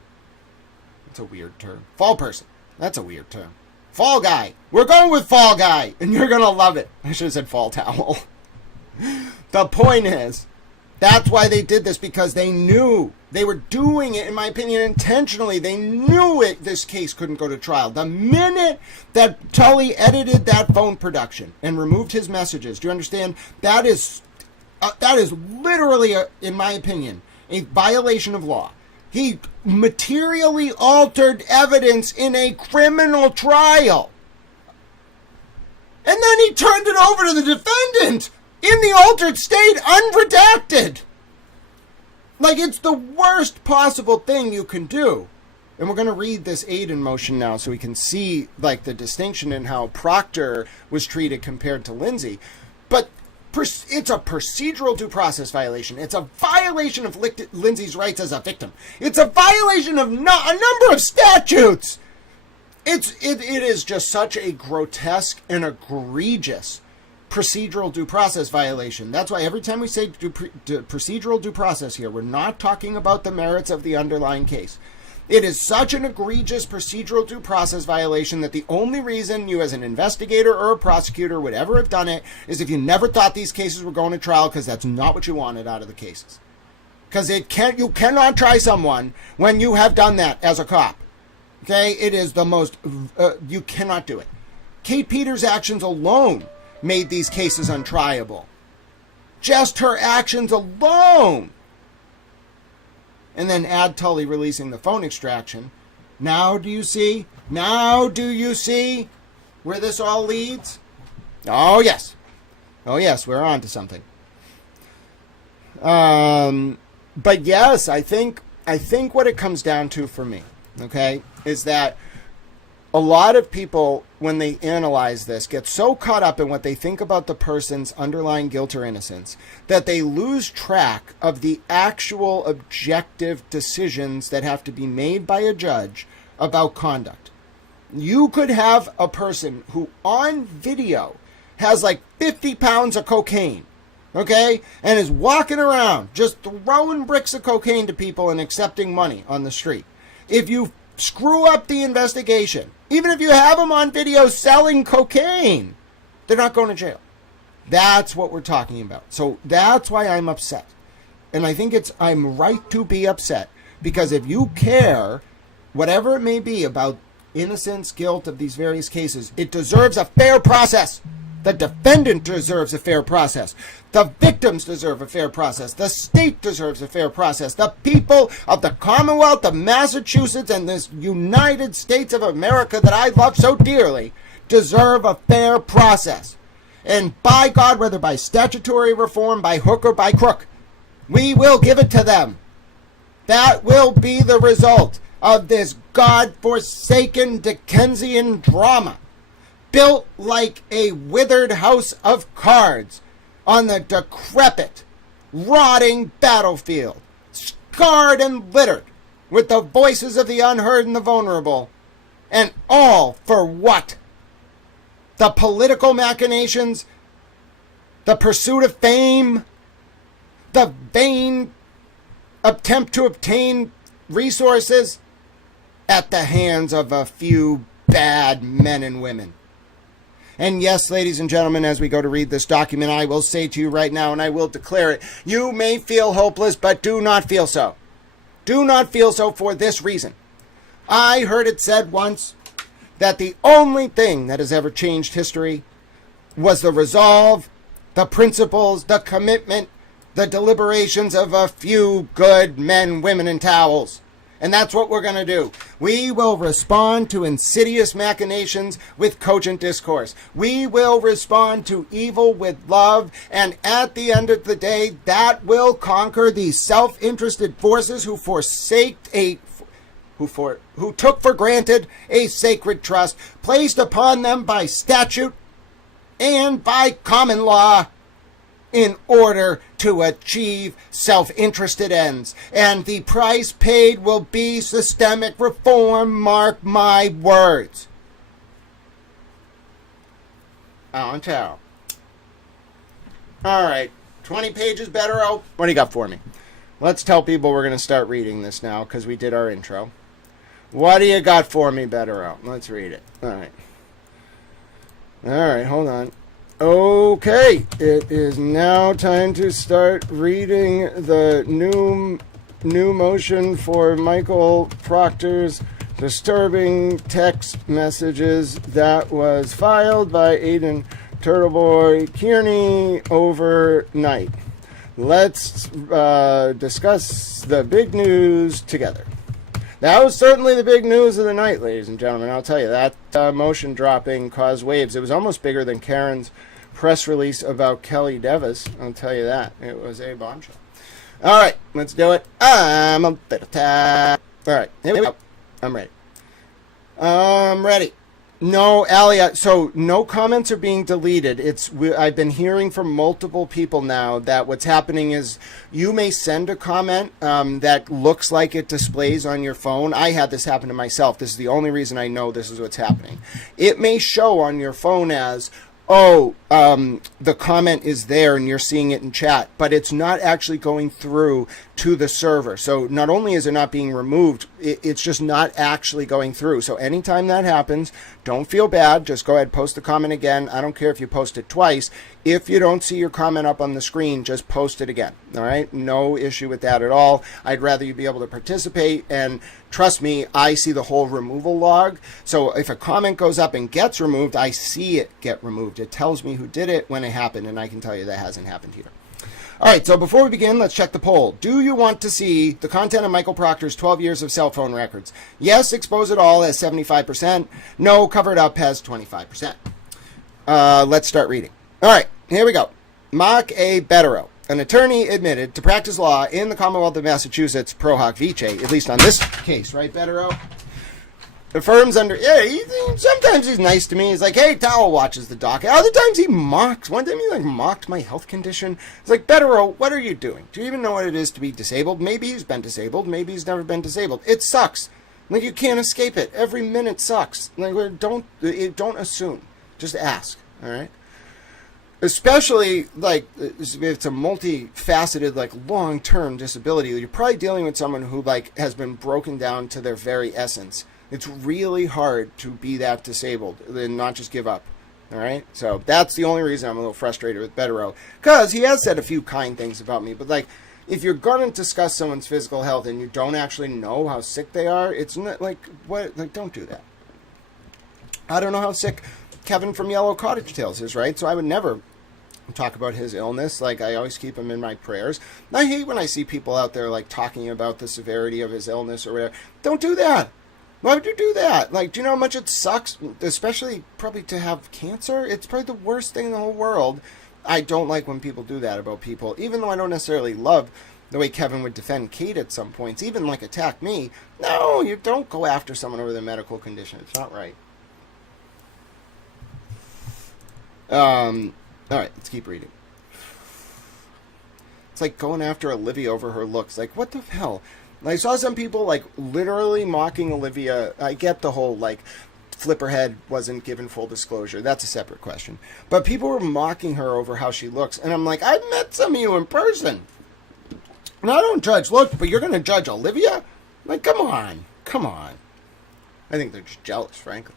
That's a weird term. Fall person. That's a weird term. Fall guy. We're going with fall guy, and you're going to love it. I should have said fall towel. The point is, that's why they did this, because they knew they were doing it, in my opinion, intentionally. They knew this case couldn't go to trial. The minute that Tully edited that phone production and removed his messages, do you understand? That is literally, in my opinion, a violation of law. He materially altered evidence in a criminal trial. And then he turned it over to the defendant in the altered state, unredacted. Like, it's the worst possible thing you can do. And we're going to read this Aidan motion now so we can see, the distinction in how Proctor was treated compared to Lindsay. But it's a procedural due process violation. It's a violation of Lindsay's rights as a victim. It's a violation of a number of statutes. It is just such a grotesque and egregious procedural due process violation. That's why every time we say procedural due process here, we're not talking about the merits of the underlying case. It is such an egregious procedural due process violation that the only reason you as an investigator or a prosecutor would ever have done it is if you never thought these cases were going to trial, because that's not what you wanted out of the cases. Because you cannot try someone when you have done that as a cop. Okay? It is the most, you cannot do it. Kate Peters' actions alone made these cases untriable. Just her actions alone. And then add Tully releasing the phone extraction. Now do you see? Now do you see where this all leads? Oh, yes. Oh, yes, we're on to something. But yes, I think what it comes down to for me, okay, is that a lot of people, when they analyze this, get so caught up in what they think about the person's underlying guilt or innocence that they lose track of the actual objective decisions that have to be made by a judge about conduct. You could have a person who on video has like 50 pounds of cocaine, okay, and is walking around just throwing bricks of cocaine to people and accepting money on the street. If you screw up the investigation, even if you have them on video selling cocaine, they're not going to jail. That's what we're talking about. So that's why I'm upset. And I think I'm right to be upset, because if you care, whatever it may be about innocence, guilt of these various cases, it deserves a fair process. The defendant deserves a fair process. The victims deserve a fair process. The state deserves a fair process. The people of the Commonwealth of Massachusetts and this United States of America that I love so dearly deserve a fair process. And by God, whether by statutory reform, by hook or by crook, we will give it to them. That will be the result of this God-forsaken Dickensian drama, built like a withered house of cards on the decrepit, rotting battlefield, scarred and littered with the voices of the unheard and the vulnerable. And all for what? The political machinations, the pursuit of fame, the vain attempt to obtain resources at the hands of a few bad men and women. And yes, ladies and gentlemen, as we go to read this document, I will say to you right now, and I will declare it, you may feel hopeless, but do not feel so. Do not feel so for this reason. I heard it said once that the only thing that has ever changed history was the resolve, the principles, the commitment, the deliberations of a few good men, women, and towels. And that's what we're going to do. We will respond to insidious machinations with cogent discourse. We will respond to evil with love. And at the end of the day, that will conquer these self-interested forces who who took for granted a sacred trust placed upon them by statute and by common law in order to achieve self-interested ends. And the price paid will be systemic reform, mark my words. On towel. All right, 20 pages better. Oh, what do you got for me? Let's tell people we're going to start reading this now because we did our intro. What do you got for me, Bettero? Let's read it. All right, hold on. Okay, it is now time to start reading the new motion for Michael Proctor's disturbing text messages that was filed by Aidan TurtleBoy Kearney overnight. Let's discuss the big news together. That was certainly the big news of the night, ladies and gentlemen. I'll tell you, that motion dropping caused waves. It was almost bigger than Karen's press release about Kelly Davis. I'll tell you that. It was a bombshell. All right, let's do it. I'm a bit tired. All right, here we go. I'm ready. I'm ready. No, Allie, so no comments are being deleted. I've been hearing from multiple people now that what's happening is you may send a comment that looks like it displays on your phone. I had this happen to myself. This is the only reason I know this is what's happening. It may show on your phone as, the comment is there and you're seeing it in chat, but it's not actually going through to the server. So not only is it not being removed, it's just not actually going through. So anytime that happens, don't feel bad. Just go ahead, post the comment again. I don't care if you post it twice. If you don't see your comment up on the screen, just post it again. All right? No issue with that at all. I'd rather you be able to participate. And trust me, I see the whole removal log. So if a comment goes up and gets removed, I see it get removed. It tells me who did it when it happened, and I can tell you that hasn't happened here. All right, so before we begin, let's check the poll. Do you want to see the content of Michael Proctor's 12 years of cell phone records? Yes, expose it all has 75%. No, cover it up has 25%. Let's start reading. All right, here we go. Mark A. Bettero, an attorney admitted to practice law in the Commonwealth of Massachusetts pro hoc vice, at least on this case, right, Bettero? Affirms under, sometimes he's nice to me. He's like, hey, Towel watches the docket. Other times he mocks. One time he mocked my health condition. It's like, Bettero, what are you doing? Do you even know what it is to be disabled? Maybe he's been disabled. Maybe he's never been disabled. It sucks. Like, you can't escape it. Every minute sucks. Like, don't assume. Just ask, all right? Especially, like, if it's a multifaceted, like, long-term disability, you're probably dealing with someone who, like, has been broken down to their very essence. It's really hard to be that disabled and not just give up, all right? So that's the only reason I'm a little frustrated with Betterow, because he has said a few kind things about me, but, like, if you're going to discuss someone's physical health and you don't actually know how sick they are, it's not, like, what, like, don't do that. I don't know how sick Kevin from Yellow Cottage Tales is, right? So I would never talk about his illness. Like, I always keep him in my prayers. I hate when I see people out there, like, talking about the severity of his illness or whatever. Don't do that. Why would you do that? Like, do you know how much it sucks? Especially probably to have cancer. It's probably the worst thing in the whole world. I don't like when people do that about people, even though I don't necessarily love the way Kevin would defend Kate at some points, even, like, attack me. No, you don't go after someone over their medical condition. It's not right. All right, let's keep reading. It's like going after Olivia over her looks. Like, what the hell? I saw some people, like, literally mocking Olivia. I get the whole, like, Flipperhead wasn't given full disclosure. That's a separate question. But people were mocking her over how she looks. And I'm like, I've met some of you in person. And I don't judge looks, but you're going to judge Olivia? Like, come on. Come on. I think they're just jealous, frankly.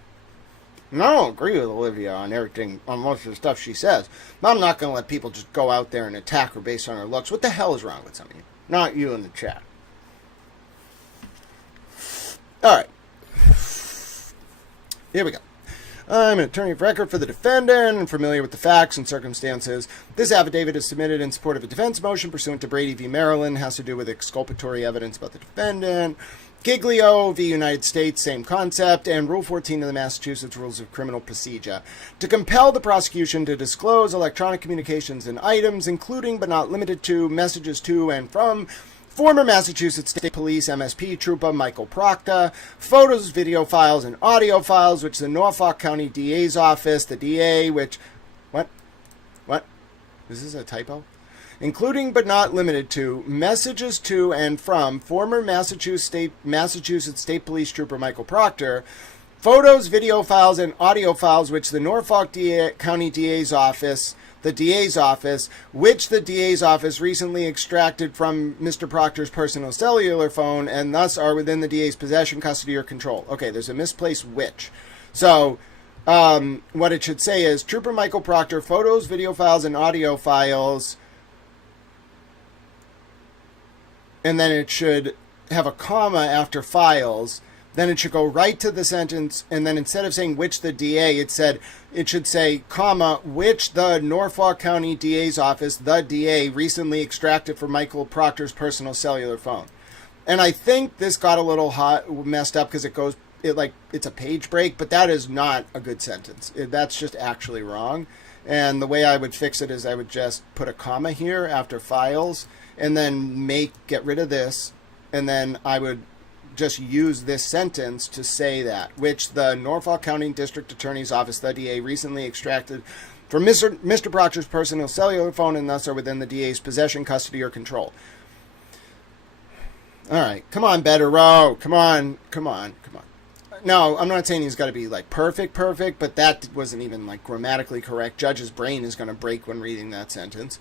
And I don't agree with Olivia on everything, on most of the stuff she says. I'm not going to let people just go out there and attack her based on her looks. What the hell is wrong with some of you? Not you in the chat. All right. Here we go. I'm an attorney of record for the defendant and familiar with the facts and circumstances. This affidavit is submitted in support of a defense motion pursuant to Brady v. Maryland. Has to do with exculpatory evidence about the defendant. Giglio v. United States, same concept, and Rule 14 of the Massachusetts Rules of Criminal Procedure, to compel the prosecution to disclose electronic communications and items, including but not limited to messages to and from former Massachusetts State Police MSP Trooper Michael Proctor, photos, video files, and audio files, which the Norfolk County DA's office, the DA, which... What? Is this a typo? Including but not limited to messages to and from former Massachusetts State Police Trooper Michael Proctor, photos, video files, and audio files which the Norfolk County DA's office, which the DA's office recently extracted from Mr. Proctor's personal cellular phone and thus are within the DA's possession, custody, or control. Okay, there's a misplaced which. So, what it should say is Trooper Michael Proctor, photos, video files, and audio files... and then it should have a comma after files. Then it should go right to the sentence, and then instead of saying which the DA, it should say, comma, which the Norfolk County DA's office, the DA, recently extracted from Michael Proctor's personal cellular phone. And I think this got a little messed up because it's a page break, but that is not a good sentence. That's just actually wrong. And the way I would fix it is I would just put a comma here after files, and then get rid of this, and then I would just use this sentence to say that, which the Norfolk County District Attorney's Office, the DA, recently extracted from Mr. Proctor's personal cellular phone and thus are within the DA's possession, custody, or control. All right, come on, Betterow. Come on. No, I'm not saying he's got to be, like, perfect, but that wasn't even, like, grammatically correct. Judge's brain is going to break when reading that sentence.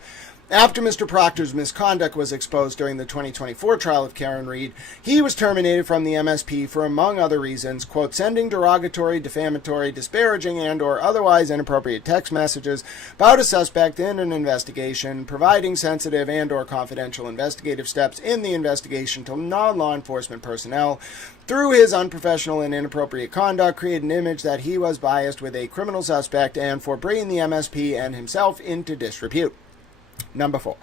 After Mr. Proctor's misconduct was exposed during the 2024 trial of Karen Reed, he was terminated from the MSP for, among other reasons, quote, sending derogatory, defamatory, disparaging, and or otherwise inappropriate text messages about a suspect in an investigation, providing sensitive and or confidential investigative steps in the investigation to non-law enforcement personnel, through his unprofessional and inappropriate conduct, created an image that he was biased with a criminal suspect and for bringing the MSP and himself into disrepute. Number 4.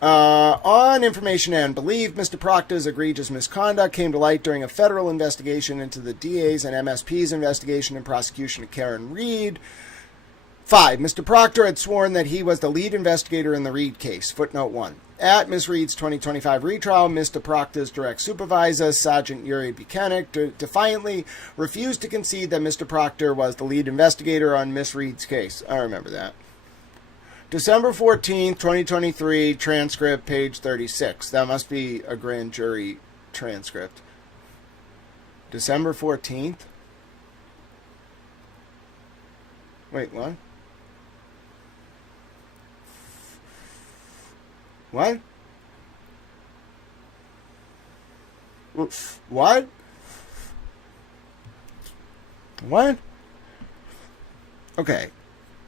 On information and belief, Mr. Proctor's egregious misconduct came to light during a federal investigation into the DA's and MSP's investigation and prosecution of Karen Reed. 5. Mr. Proctor had sworn that he was the lead investigator in the Reed case. Footnote 1. At Ms. Reed's 2025 retrial, Mr. Proctor's direct supervisor, Sergeant Yuri Buchanan, defiantly refused to concede that Mr. Proctor was the lead investigator on Ms. Reed's case. I remember that. December 14th, 2023, transcript, page 36. That must be a grand jury transcript. December 14th? Wait, what? What? What? What? Okay,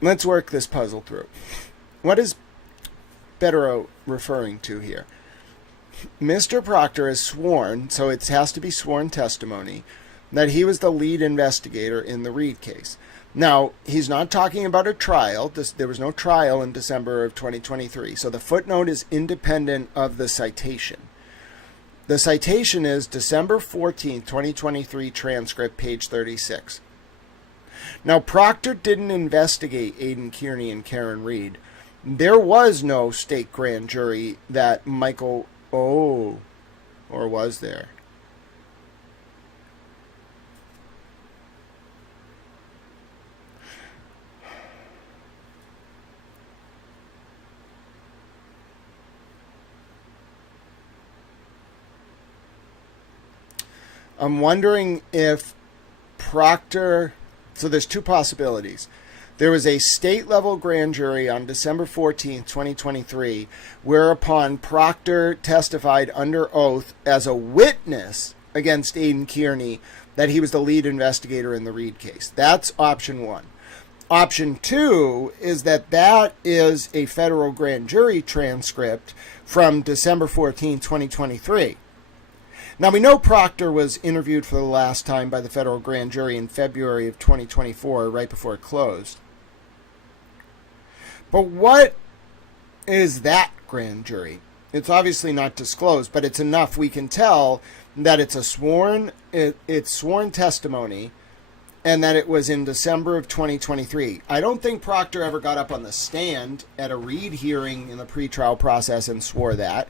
let's work this puzzle through. What is Betterow referring to here? Mr. Proctor has sworn, so it has to be sworn testimony, that he was the lead investigator in the Reed case. Now, he's not talking about a trial. There was no trial in December of 2023, so the footnote is independent of the citation. The citation is December 14th, 2023 transcript, page 36. Now, Proctor didn't investigate Aidan Kearney and Karen Reed. There was no state grand jury that Michael... Oh, or was there? I'm wondering if Proctor... So there's two possibilities. There was a state-level grand jury on December 14th, 2023, whereupon Proctor testified under oath as a witness against Aidan Kearney that he was the lead investigator in the Reed case. That's option one. Option two is that is a federal grand jury transcript from December 14th, 2023. Now, we know Proctor was interviewed for the last time by the federal grand jury in February of 2024, right before it closed. But what is that grand jury? It's obviously not disclosed, but it's enough we can tell that it's it's sworn testimony, and that it was in December of 2023. I don't think Proctor ever got up on the stand at a Reed hearing in the pretrial process and swore that.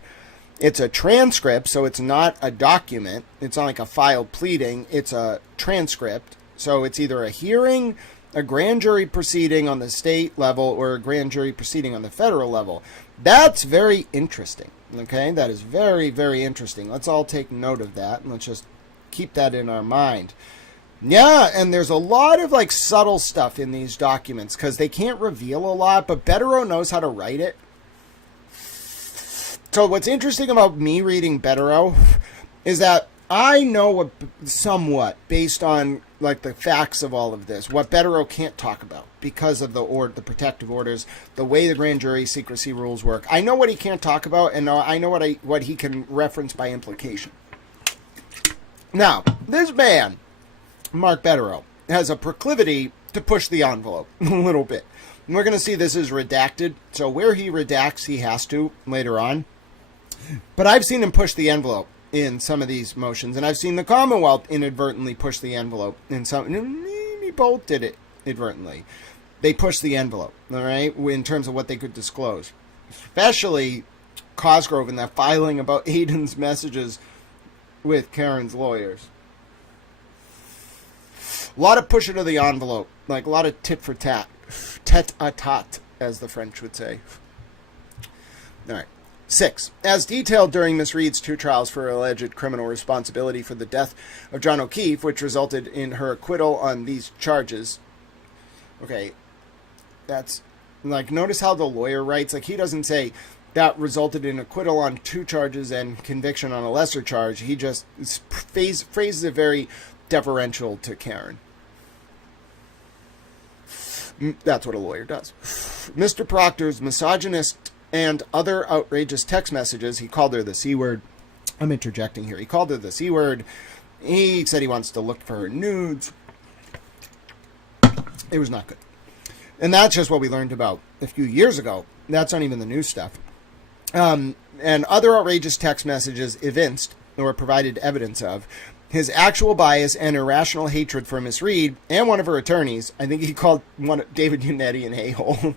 It's a transcript, so it's not a document. It's not like a filed pleading. It's a transcript. So it's either a hearing, a grand jury proceeding on the state level, or a grand jury proceeding on the federal level. That's very interesting. Okay, that is very, very interesting. Let's all take note of that, and let's just keep that in our mind. Yeah, and there's a lot of like subtle stuff in these documents because they can't reveal a lot, but Betterow knows how to write it. So what's interesting about me reading Betterow is that I know somewhat, based on like the facts of all of this, what Betterow can't talk about because of the protective orders, the way the grand jury secrecy rules work. I know what he can't talk about, and I know what he can reference by implication. Now, this man, Mark Betterow, has a proclivity to push the envelope a little bit. And we're going to see this is redacted, so where he redacts, he has to later on. But I've seen him push the envelope in some of these motions, and I've seen the Commonwealth inadvertently push the envelope in some. He both did it inadvertently. They pushed the envelope, all right, in terms of what they could disclose, especially Cosgrove and that filing about Aidan's messages with Karen's lawyers. A lot of pushing of the envelope, like a lot of tit for tat, tete-a-tat, as the French would say. All right. 6. As detailed during Miss Reed's 2 trials for alleged criminal responsibility for the death of John O'Keefe, which resulted in her acquittal on these charges. Okay, that's, like, notice how the lawyer writes. Like, he doesn't say that resulted in acquittal on 2 charges and conviction on a lesser charge. He just phrases it very deferential to Karen. That's what a lawyer does. Mr. Proctor's misogynist and other outrageous text messages. He called her the C word. I'm interjecting here. He called her the C word. He said he wants to look for her nudes. It was not good. And that's just what we learned about a few years ago. That's not even the new stuff. And other outrageous text messages evinced or provided evidence of his actual bias and irrational hatred for Miss Reed and one of her attorneys. I think he called David Unetti an a-hole.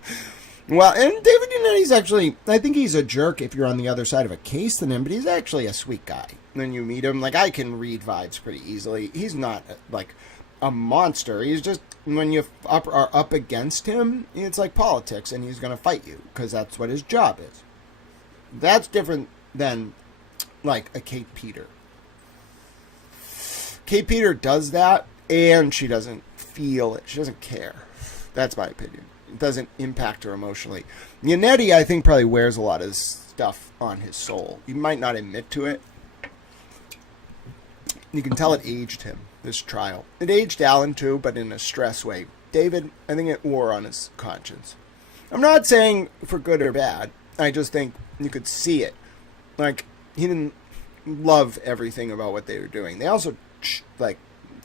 Well, and David Unetti's actually, I think he's a jerk if you're on the other side of a case than him, but he's actually a sweet guy. When you meet him, like, I can read vibes pretty easily. He's not, like, a monster. He's just, when you are up against him, it's like politics, and he's going to fight you, because that's what his job is. That's different than, like, a Kate Peter. Kate Peter does that, and she doesn't feel it. She doesn't care. That's my opinion. It doesn't impact her emotionally. Yannetti, I think, probably wears a lot of stuff on his soul. He might not admit to it. You can tell it aged him, this trial. It aged Alan, too, but in a stress way. David, I think it wore on his conscience. I'm not saying for good or bad. I just think you could see it. Like, he didn't love everything about what they were doing. They also,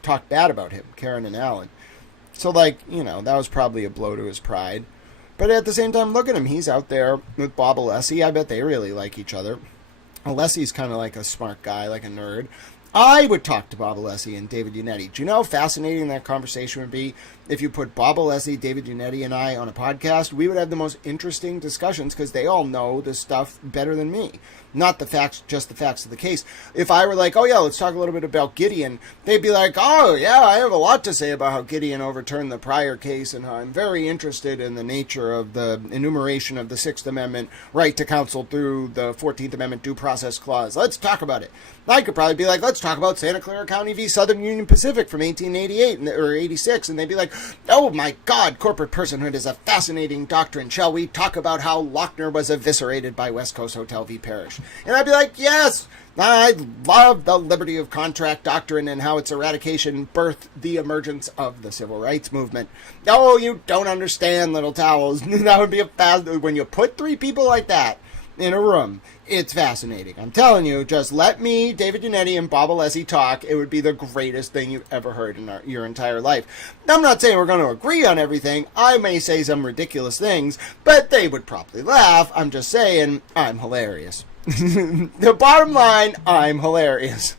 talked bad about him, Karen and Alan. So, that was probably a blow to his pride. But at the same time, look at him. He's out there with Bob Alessi. I bet they really like each other. Alessi's kind of like a smart guy, like a nerd. I would talk to Bob Alessi and David Yannetti. Do you know how fascinating that conversation would be? If you put Bob Alessi, David Yannetti, and I on a podcast, we would have the most interesting discussions because they all know this stuff better than me. Not the facts, just the facts of the case. If I were like, oh yeah, let's talk a little bit about Gideon, they'd be like, oh yeah, I have a lot to say about how Gideon overturned the prior case and how I'm very interested in the nature of the enumeration of the 6th Amendment right to counsel through the 14th Amendment due process clause. Let's talk about it. I could probably be like, let's talk about Santa Clara County v. Southern Union Pacific from 1888 or 86, and they'd be like, oh my God, corporate personhood is a fascinating doctrine. Shall we talk about how Lochner was eviscerated by West Coast Hotel v. Parrish? And I'd be like, yes, I love the liberty of contract doctrine and how its eradication birthed the emergence of the civil rights movement. Oh, you don't understand, little towels. That would be when you put 3 people like that in a room, it's fascinating. I'm telling you, just let me, David Yannetti, and Bob Alessi talk. It would be the greatest thing you've ever heard in your entire life. I'm not saying we're going to agree on everything. I may say some ridiculous things, but they would probably laugh. I'm just saying, I'm hilarious. The bottom line, I'm hilarious.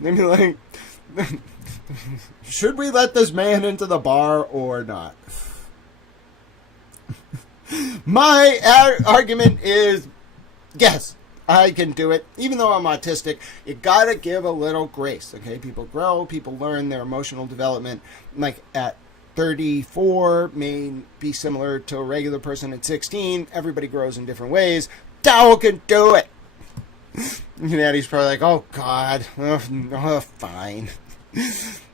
They'd be like, should we let this man into the bar or not? My argument is, yes, I can do it. Even though I'm autistic, you gotta give a little grace, okay? People grow, people learn their emotional development. Like at 34 may be similar to a regular person at 16. Everybody grows in different ways. Dowell can do it. Daddy's probably like, oh, God. Fine.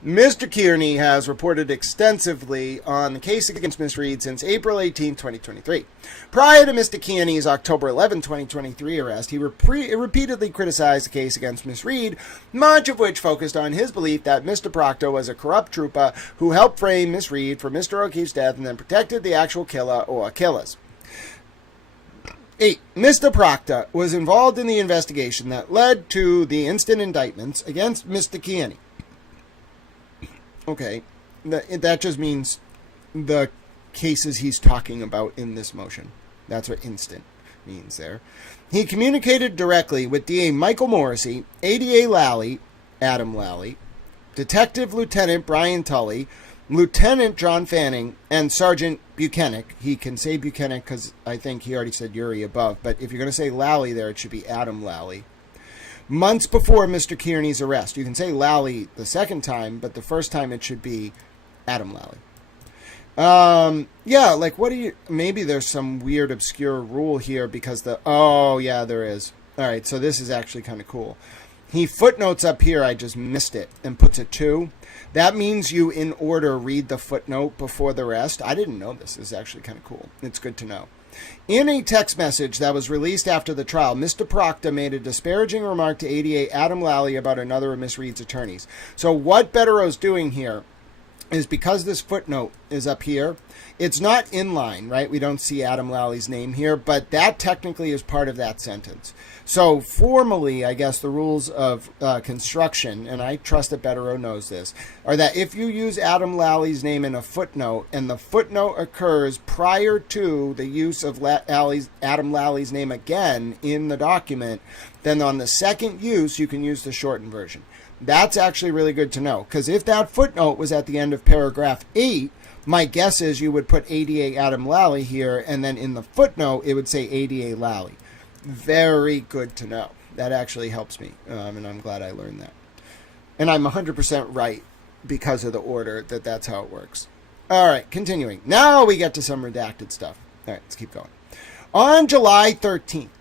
Mr. Kearney has reported extensively on the case against Miss Reed since April 18, 2023. Prior to Mr. Kearney's October 11, 2023 arrest, he repeatedly criticized the case against Miss Reed, much of which focused on his belief that Mr. Proctor was a corrupt trooper who helped frame Miss Reed for Mr. O'Keefe's death and then protected the actual killer or killers. 8. Mr. Proctor was involved in the investigation that led to the instant indictments against Mr. Kearney. Okay, that just means the cases he's talking about in this motion. That's what instant means there. He communicated directly with DA Michael Morrissey, ADA Lally, Adam Lally, Detective Lieutenant Brian Tully, Lieutenant John Fanning, and Sergeant Buchanan. He can say Buchanan because I think he already said Yuri above, but if you're going to say Lally there, it should be Adam Lally. Months before Mr. Kearney's arrest. You can say Lally the second time, but the first time it should be Adam Lally. Yeah, like what do you... Maybe there's some weird obscure rule here because oh, yeah, there is. All right, so this is actually kind of cool. He footnotes up here, I just missed it, and puts a 2. That means you, in order, read the footnote before the rest. I didn't know this. This is actually kind of cool. It's good to know. In a text message that was released after the trial, Mr. Proctor made a disparaging remark to ADA Adam Lally about another of Miss Reed's attorneys. So what Bettero's doing here is because this footnote is up here, it's not in line, right? We don't see Adam Lally's name here, but that technically is part of that sentence. So formally, I guess the rules of construction, and I trust that Bettero knows this, are that if you use Adam Lally's name in a footnote, and the footnote occurs prior to the use of Adam Lally's name again in the document, then on the second use, you can use the shortened version. That's actually really good to know, because if that footnote was at the end of paragraph 8, my guess is you would put ADA Adam Lally here, and then in the footnote, it would say ADA Lally. Very good to know. That actually helps me, and I'm glad I learned that. And I'm 100% right because of the order that's how it works. All right, continuing. Now we get to some redacted stuff. All right, let's keep going. On July 13th,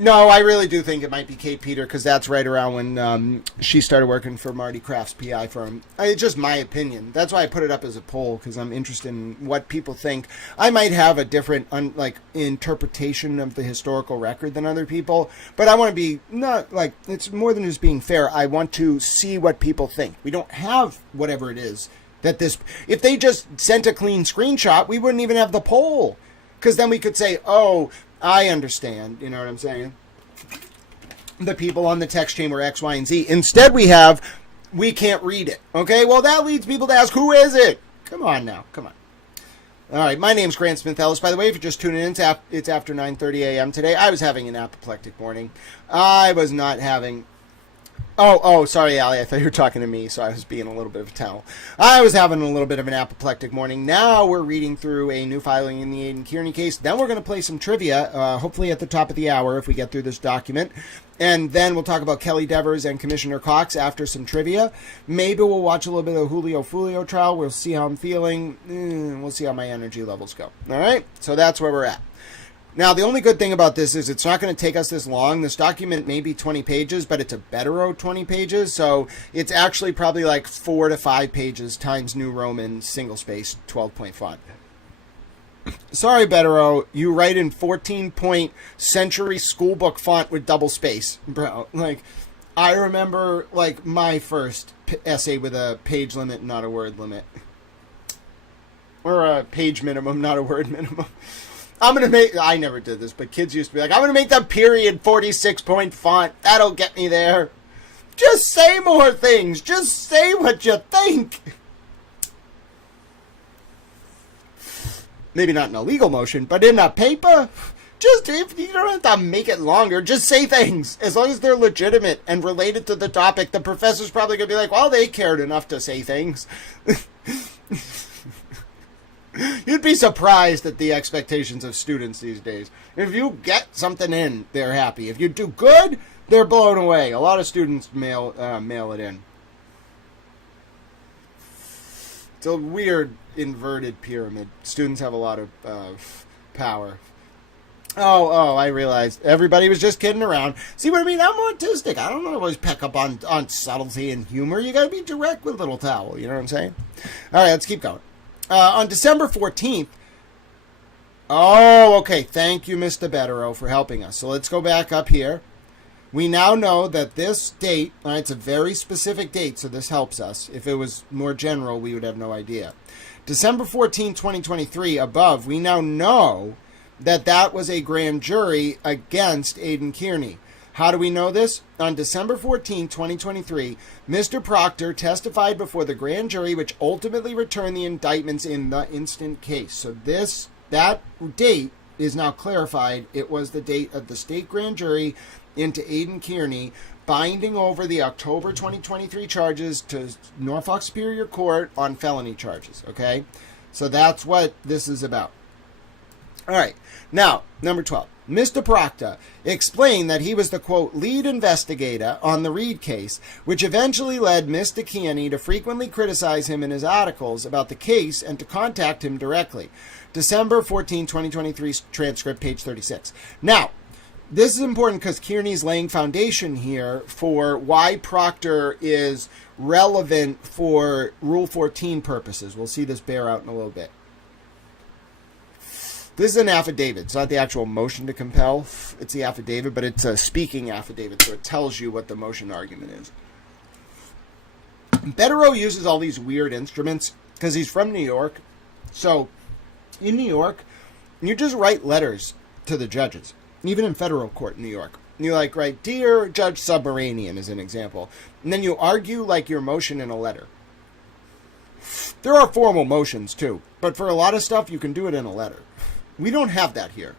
No, I really do think it might be Kate Peter, because that's right around when she started working for Marty Kraft's PI firm. It's just my opinion. That's why I put it up as a poll, because I'm interested in what people think. I might have a different interpretation of the historical record than other people, but I want to be not like, it's more than just being fair. I want to see what people think. We don't have whatever it is that this. If they just sent a clean screenshot, we wouldn't even have the poll, because then we could say, oh, I understand, you know what I'm saying? The people on the text chain were X, Y, and Z. Instead, we can't read it. Okay, well, that leads people to ask, who is it? Come on now, come on. All right, my name's Grant Smith Ellis. By the way, if you're just tuning in, it's after 9:30 a.m. today. I was having an apoplectic morning. I was not having... Oh, sorry, Allie. I thought you were talking to me, so I was being a little bit of a towel. I was having a little bit of an apoplectic morning. Now we're reading through a new filing in the Aidan Kearney case. Then we're going to play some trivia, hopefully at the top of the hour if we get through this document. And then we'll talk about Kelly Devers and Commissioner Cox after some trivia. Maybe we'll watch a little bit of Julio Fulio trial. We'll see how I'm feeling. We'll see how my energy levels go. All right? So that's where we're at. Now, the only good thing about this is it's not going to take us this long. This document may be 20 pages, but it's a Betero 20 pages, so it's actually probably like 4 to 5 pages times New Roman, single space, 12-point font. Sorry, Betero, you write in 14-point century schoolbook font with double space. Bro, like, I remember, like, my first essay with a page limit, not a word limit. Or a page minimum, not a word minimum. I never did this, but kids used to be like, I'm going to make the period 46-point font. That'll get me there. Just say more things. Just say what you think. Maybe not in a legal motion, but in a paper, just if you don't have to make it longer, just say things. As long as they're legitimate and related to the topic, the professor's probably going to be like, well, they cared enough to say things. You'd be surprised at the expectations of students these days. If you get something in, they're happy. If you do good, they're blown away. A lot of students mail it in. It's a weird inverted pyramid. Students have a lot of power. Oh, I realized. Everybody was just kidding around. See what I mean? I'm autistic. I don't always pick up on subtlety and humor. You got to be direct with Little Towel. You know what I'm saying? All right, let's keep going. On December 14th, okay, thank you, Mr. Betero, for helping us. So let's go back up here. We now know that this date, it's a very specific date, so this helps us. If it was more general, we would have no idea. December 14, 2023, above, we now know that was a grand jury against Aidan Kearney. How do we know this? On December 14, 2023, Mr. Proctor testified before the grand jury, which ultimately returned the indictments in the instant case. So that date is now clarified. It was the date of the state grand jury into Aidan Kearney, binding over the October 2023 charges to Norfolk Superior Court on felony charges. Okay? So that's what this is about. All right. Now, number 12. Mr. Proctor explained that he was the, quote, lead investigator on the Reed case, which eventually led Mr. Kearney to frequently criticize him in his articles about the case and to contact him directly. December 14, 2023, transcript, page 36. Now, this is important because Kearney's laying foundation here for why Proctor is relevant for Rule 14 purposes. We'll see this bear out in a little bit. This is an affidavit. It's not the actual motion to compel. It's the affidavit, but it's a speaking affidavit, so it tells you what the motion argument is. Betero uses all these weird instruments because he's from New York. So, in New York, you just write letters to the judges, even in federal court in New York. You write, Dear Judge Submaranian, as an example. And then you argue your motion in a letter. There are formal motions, too. But for a lot of stuff, you can do it in a letter. We don't have that here.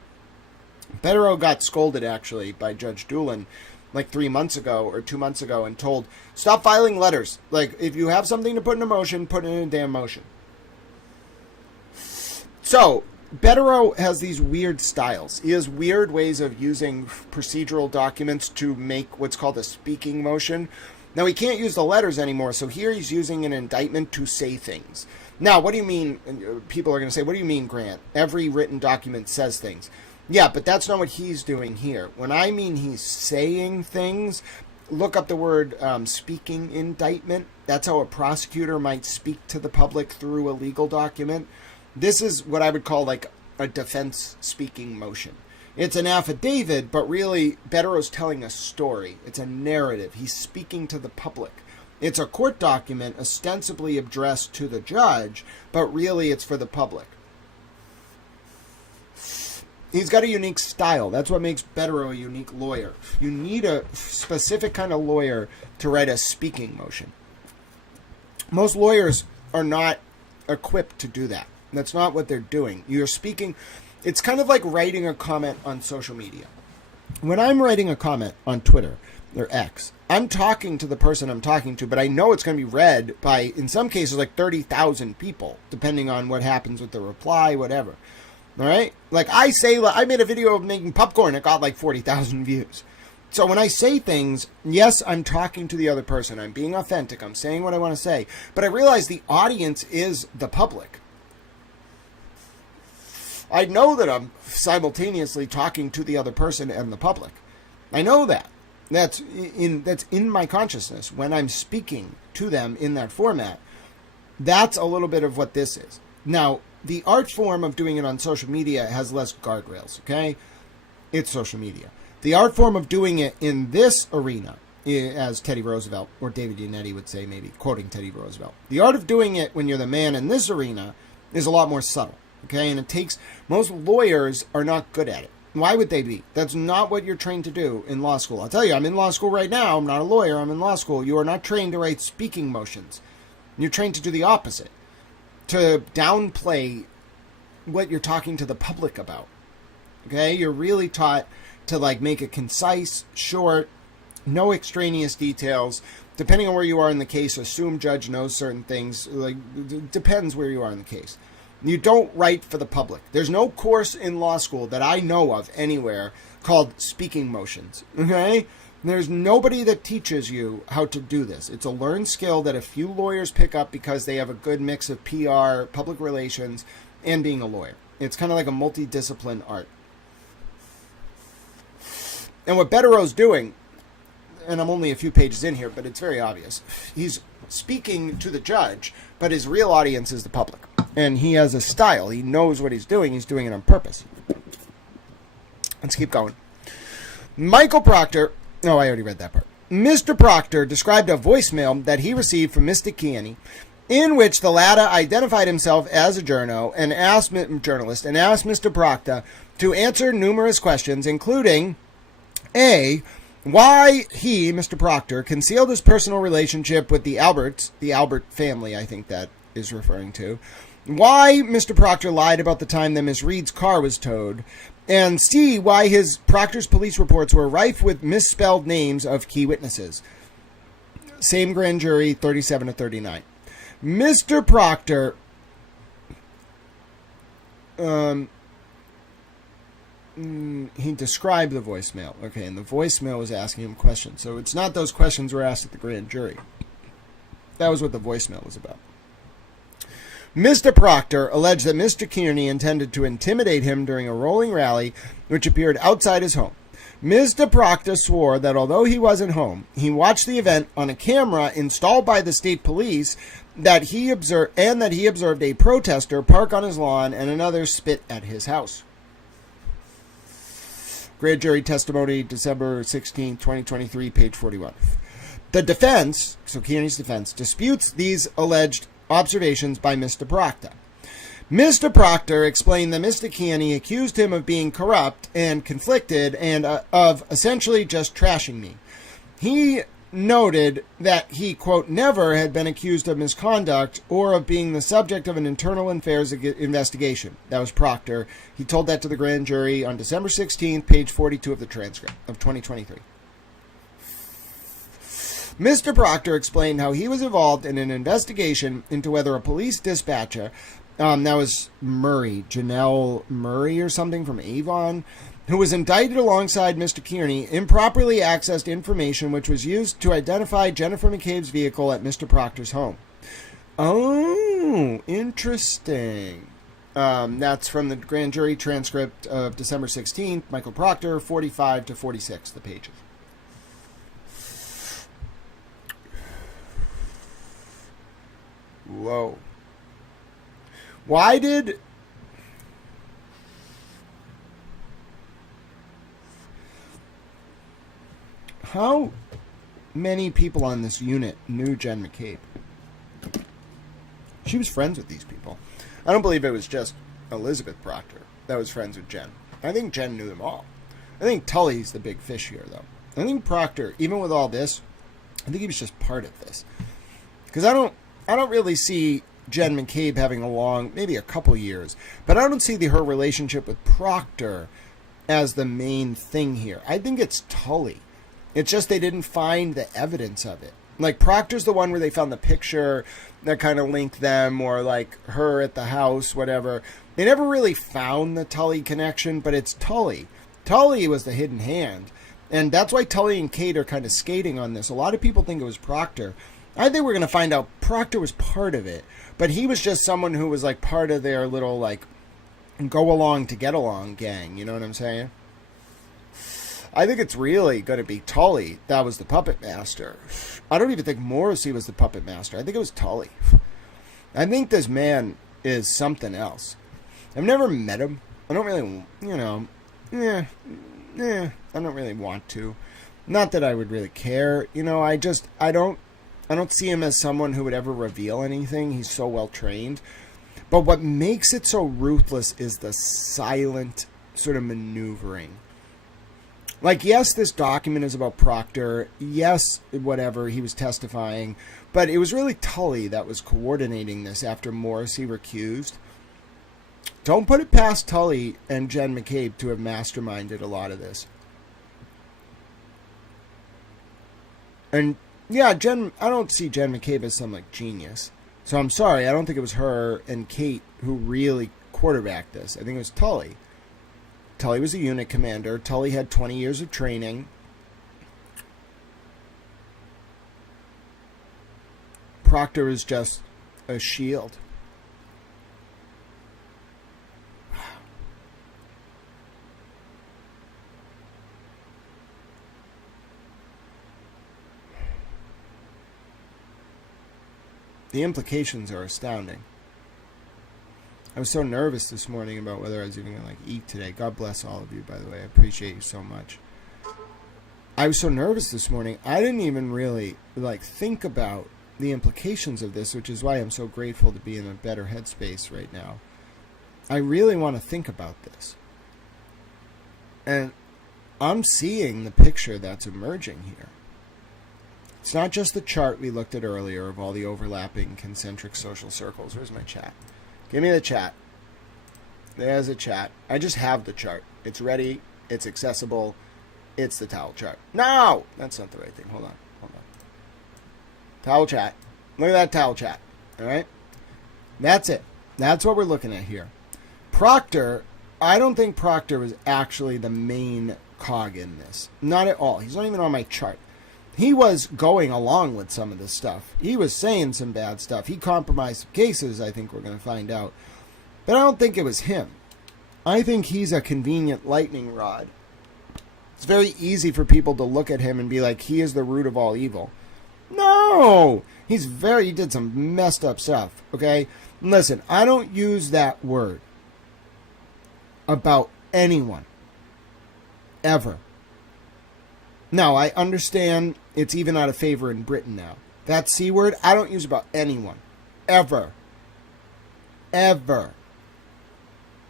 Betero got scolded, actually, by Judge Doolin 3 months ago or 2 months ago and told, stop filing letters. If you have something to put in a motion, put it in a damn motion. So, Betero has these weird styles. He has weird ways of using procedural documents to make what's called a speaking motion. Now, he can't use the letters anymore, so here he's using an indictment to say things. Now, what do you mean? People are going to say, what do you mean, Grant? Every written document says things. Yeah, but that's not what he's doing here. When I mean he's saying things, look up the word speaking indictment. That's how a prosecutor might speak to the public through a legal document. This is what I would call like a defense speaking motion. It's an affidavit, but really Bettero's telling a story. It's a narrative. He's speaking to the public. It's a court document ostensibly addressed to the judge, but really it's for the public. He's got a unique style. That's what makes Bettero a unique lawyer. You need a specific kind of lawyer to write a speaking motion. Most lawyers are not equipped to do that. That's not what they're doing. You're speaking. It's kind of like writing a comment on social media. When I'm writing a comment on Twitter or X, I'm talking to the person I'm talking to, but I know it's going to be read by, in some cases, like 30,000 people, depending on what happens with the reply, whatever. All right? Like I made a video of making popcorn. It got like 40,000 views. So when I say things, yes, I'm talking to the other person. I'm being authentic. I'm saying what I want to say. But I realize the audience is the public. I know that I'm simultaneously talking to the other person and the public. I know that. That's in my consciousness when I'm speaking to them in that format. That's a little bit of what this is. Now, the art form of doing it on social media has less guardrails, okay? It's social media. The art form of doing it in this arena, as Teddy Roosevelt, or David Yannetti would say, maybe, quoting Teddy Roosevelt. The art of doing it when you're the man in this arena is a lot more subtle, okay? And it takes, most lawyers are not good at it. Why would they be? That's not what you're trained to do in law school. I'll tell you, I'm in law school right now. I'm not a lawyer. I'm in law school. You are not trained to write speaking motions. You're trained to do the opposite, to downplay what you're talking to the public about. Okay? You're really taught to like make it concise, short, no extraneous details. Depending on where you are in the case, assume judge knows certain things. Like, depends where you are in the case. You don't write for the public. There's no course in law school that I know of anywhere called speaking motions. Okay? There's nobody that teaches you how to do this. It's a learned skill that a few lawyers pick up because they have a good mix of PR, public relations, and being a lawyer. It's kind of like a multidiscipline art. And what Bettero's doing, and I'm only a few pages in here, but it's very obvious. He's speaking to the judge, but his real audience is the public. And he has a style. He knows what he's doing. He's doing it on purpose. Let's keep going. Michael Proctor. Oh, I already read that part. Mr. Proctor described a voicemail that he received from Mr. Kearney, in which the latter identified himself as a journalist and asked Mr. Proctor to answer numerous questions, including A, why he, Mr. Proctor, concealed his personal relationship with the Albert family, I think that is referring to, why Mr. Proctor lied about the time that Miss Reed's car was towed, and C, why his Proctor's police reports were rife with misspelled names of key witnesses. Same grand jury, 37 to 39. Mr. Proctor he described the voicemail. Okay, and the voicemail was asking him questions. So it's not those questions were asked at the grand jury. That was what the voicemail was about. Mr. Proctor alleged that Mr. Kearney intended to intimidate him during a rolling rally which appeared outside his home. Mr. Proctor swore that although he wasn't home, he watched the event on a camera installed by the state police that he observed a protester park on his lawn and another spit at his house. Grand jury testimony, December 16, 2023, page 41. The defense, so Kearney's defense, disputes these alleged observations by Mr. Proctor. Mr. Proctor explained that Mr. Kearney accused him of being corrupt and conflicted and of essentially just trashing me. He noted that he, quote, never had been accused of misconduct or of being the subject of an internal affairs investigation. That was Proctor. He told that to the grand jury on December 16th, page 42 of the transcript of 2023. Mr. Proctor explained how he was involved in an investigation into whether a police dispatcher, that was Murray, Janelle Murray or something from Avon, who was indicted alongside Mr. Kearney, improperly accessed information which was used to identify Jennifer McCabe's vehicle at Mr. Proctor's home. Oh, interesting. That's from the grand jury transcript of December 16th. Michael Proctor, 45 to 46, the pages. Whoa. Why did... How many people on this unit knew Jen McCabe? She was friends with these people. I don't believe it was just Elizabeth Proctor that was friends with Jen. I think Jen knew them all. I think Tully's the big fish here, though. I think Proctor, even with all this, I think he was just part of this. Because I don't really see Jen McCabe having a long, maybe a couple years, but I don't see her relationship with Proctor as the main thing here. I think it's Tully. It's just they didn't find the evidence of it. Like, Proctor's the one where they found the picture that kind of linked them, or like her at the house, whatever. They never really found the Tully connection, but it's Tully. Tully was the hidden hand. And that's why Tully and Kate are kind of skating on this. A lot of people think it was Proctor. I think we're going to find out Proctor was part of it, but he was just someone who was like part of their little like go along to get along gang. You know what I'm saying? I think it's really going to be Tully that was the puppet master. I don't even think Morrissey was the puppet master. I think it was Tully. I think this man is something else. I've never met him. I don't really, I don't really want to. Not that I would really care. I don't see him as someone who would ever reveal anything. He's so well trained. But what makes it so ruthless is the silent sort of maneuvering. Like, yes, this document is about Proctor. Yes, whatever, he was testifying. But it was really Tully that was coordinating this after Morrissey recused. Don't put it past Tully and Jen McCabe to have masterminded a lot of this. And, yeah, I don't see Jen McCabe as some, like, genius. So I'm sorry, I don't think it was her and Kate who really quarterbacked this. I think it was Tully. Tully was a unit commander. Tully had 20 years of training. Proctor is just a shield. The implications are astounding. I was so nervous this morning about whether I was even going to eat today. God bless all of you, by the way. I appreciate you so much. I was so nervous this morning. I didn't even really think about the implications of this, which is why I'm so grateful to be in a better headspace right now. I really want to think about this. And I'm seeing the picture that's emerging here. It's not just the chart we looked at earlier of all the overlapping concentric social circles. Where's my chat? Give me the chat. There's a chat. I just have the chart. It's ready. It's accessible. It's the towel chart. No! That's not the right thing. Hold on. Towel chat. Look at that towel chat. All right? That's it. That's what we're looking at here. Proctor, I don't think Proctor was actually the main cog in this. Not at all. He's not even on my chart. He was going along with some of this stuff. He was saying some bad stuff. He compromised some cases, I think we're going to find out. But I don't think it was him. I think he's a convenient lightning rod. It's very easy for people to look at him and be like, he is the root of all evil. No! He did some messed up stuff, okay? Listen, I don't use that word about anyone. Ever. Now, I understand it's even out of favor in Britain now. That C word, I don't use about anyone. Ever. Ever.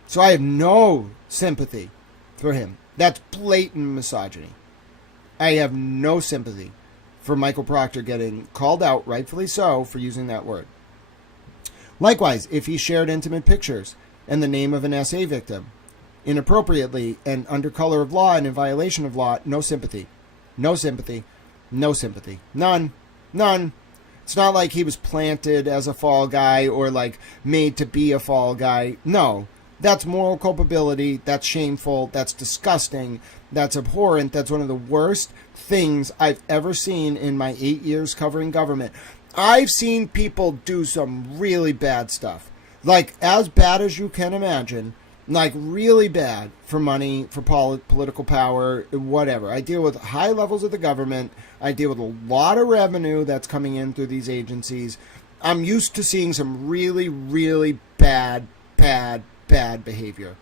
So I have no sympathy for him. That's blatant misogyny. I have no sympathy for Michael Proctor getting called out, rightfully so, for using that word. Likewise, if he shared intimate pictures and the name of an SA victim inappropriately and under color of law and in violation of law, no sympathy. No sympathy. No sympathy. None. None. It's not like he was planted as a fall guy or made to be a fall guy. No. That's moral culpability. That's shameful. That's disgusting. That's abhorrent. That's one of the worst things I've ever seen in my 8 years covering government. I've seen people do some really bad stuff. Like, as bad as you can imagine. Like, really bad for money, for political power, whatever. I deal with high levels of the government. I deal with a lot of revenue that's coming in through these agencies. I'm used to seeing some really, really bad behavior.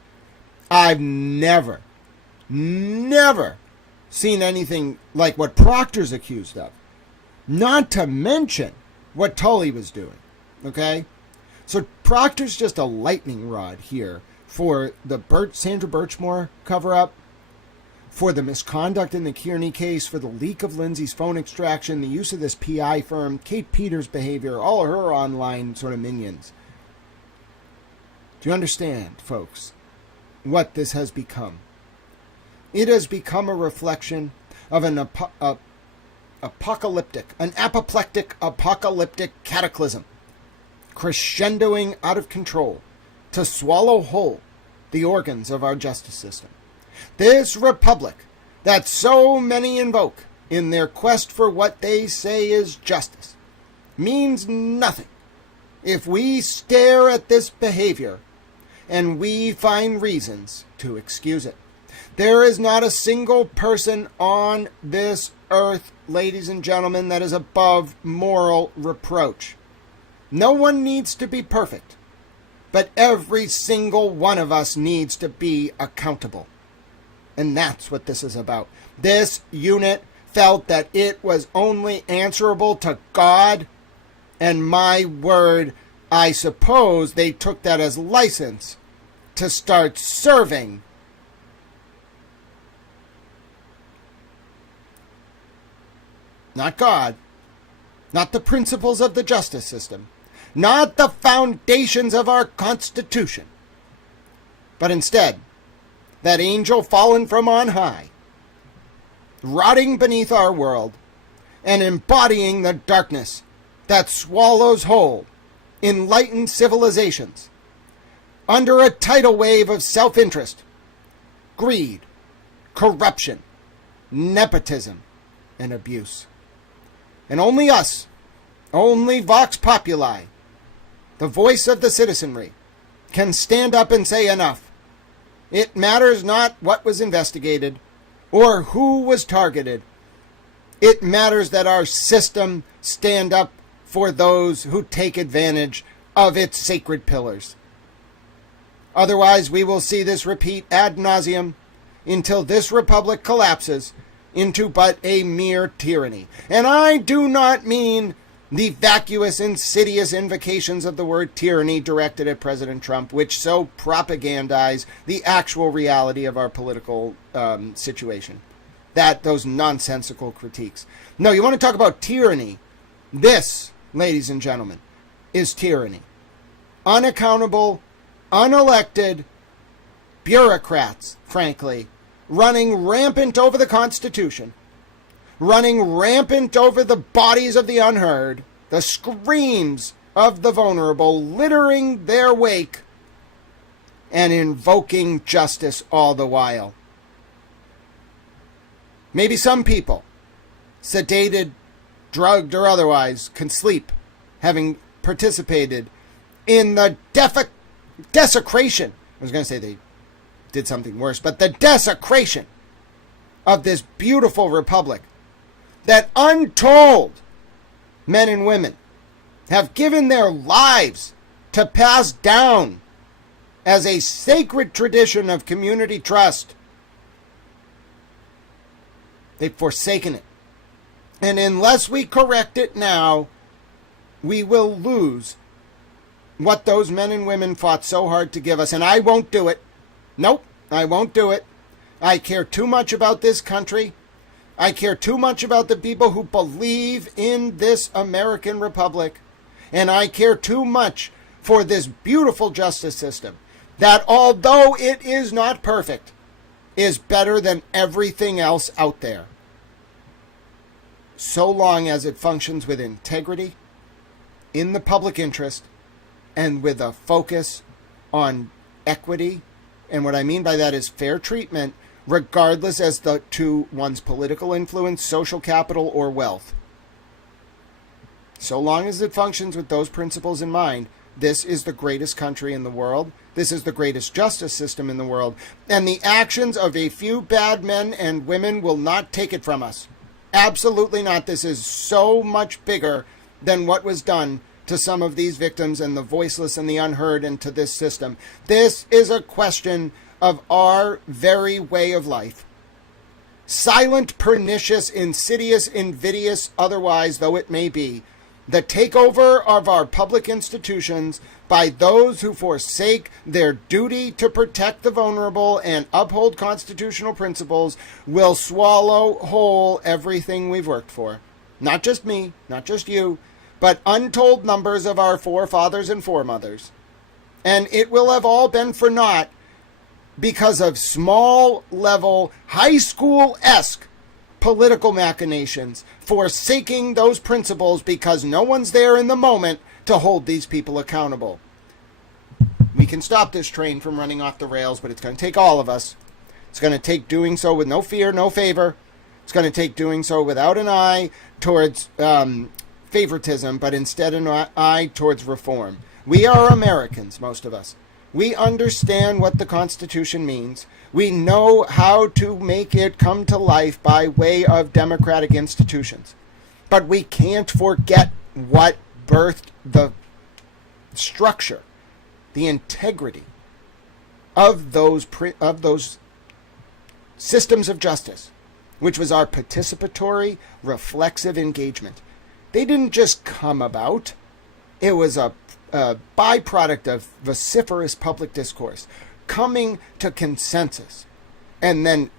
I've never seen anything like what Proctor's accused of. Not to mention what Tully was doing. Okay? So Proctor's just a lightning rod here for the Sandra Birchmore cover-up, for the misconduct in the Kearney case, for the leak of Lindsay's phone extraction, the use of this PI firm, Kate Peters' behavior, all of her online sort of minions. Do you understand, folks, what this has become? It has become a reflection of an apoplectic cataclysm, crescendoing out of control to swallow whole the organs of our justice system. This republic that so many invoke in their quest for what they say is justice means nothing if we stare at this behavior and we find reasons to excuse it. There is not a single person on this earth, ladies and gentlemen, that is above moral reproach. No one needs to be perfect, but every single one of us needs to be accountable. And that's what this is about. This unit felt that it was only answerable to God, and my word, I suppose they took that as license to start serving not God, not the principles of the justice system, not the foundations of our Constitution, but instead that angel fallen from on high, rotting beneath our world and embodying the darkness that swallows whole enlightened civilizations under a tidal wave of self-interest, greed, corruption, nepotism, and abuse. And only us, only Vox Populi, the voice of the citizenry, can stand up and say enough. It matters not what was investigated or who was targeted. It matters that our system stand up for those who take advantage of its sacred pillars. Otherwise, we will see this repeat ad nauseum until this republic collapses into but a mere tyranny. And I do not mean the vacuous, insidious invocations of the word tyranny directed at President Trump, which so propagandize the actual reality of our political situation. Those nonsensical critiques. No, you want to talk about tyranny? This, ladies and gentlemen, is tyranny. Unaccountable, unelected bureaucrats, frankly, running rampant over the Constitution, running rampant over the bodies of the unheard, the screams of the vulnerable, littering their wake, and invoking justice all the while. Maybe some people, sedated, drugged, or otherwise, can sleep, having participated in the desecration. I was going to say they did something worse, but the desecration of this beautiful republic that untold men and women have given their lives to pass down as a sacred tradition of community trust. They've forsaken it. And unless we correct it now, we will lose what those men and women fought so hard to give us. And I won't do it. Nope, I won't do it. I care too much about this country. I care too much about the people who believe in this American republic. And I care too much for this beautiful justice system that, although it is not perfect, is better than everything else out there. So long as it functions with integrity, in the public interest, and with a focus on equity. And what I mean by that is fair treatment, regardless as to one's political influence, social capital, or wealth. So long as it functions with those principles in mind, this is the greatest country in the world. This is the greatest justice system in the world. And the actions of a few bad men and women will not take it from us. Absolutely not. This is so much bigger than what was done to some of these victims and the voiceless and the unheard and to this system. This is a question of our very way of life. Silent, pernicious, insidious, invidious, otherwise though it may be, the takeover of our public institutions by those who forsake their duty to protect the vulnerable and uphold constitutional principles will swallow whole everything we've worked for. Not just me, not just you, but untold numbers of our forefathers and foremothers. And it will have all been for naught because of small-level, high school-esque political machinations, forsaking those principles because no one's there in the moment to hold these people accountable. We can stop this train from running off the rails, but it's going to take all of us. It's going to take doing so with no fear, no favor. It's going to take doing so without an eye towards favoritism, but instead an eye towards reform. We are Americans, most of us. We understand what the Constitution means. We know how to make it come to life by way of democratic institutions. But we can't forget what birthed the structure, the integrity of those systems of justice, which was our participatory, reflexive engagement. They didn't just come about. It was a byproduct of vociferous public discourse, coming to consensus, and then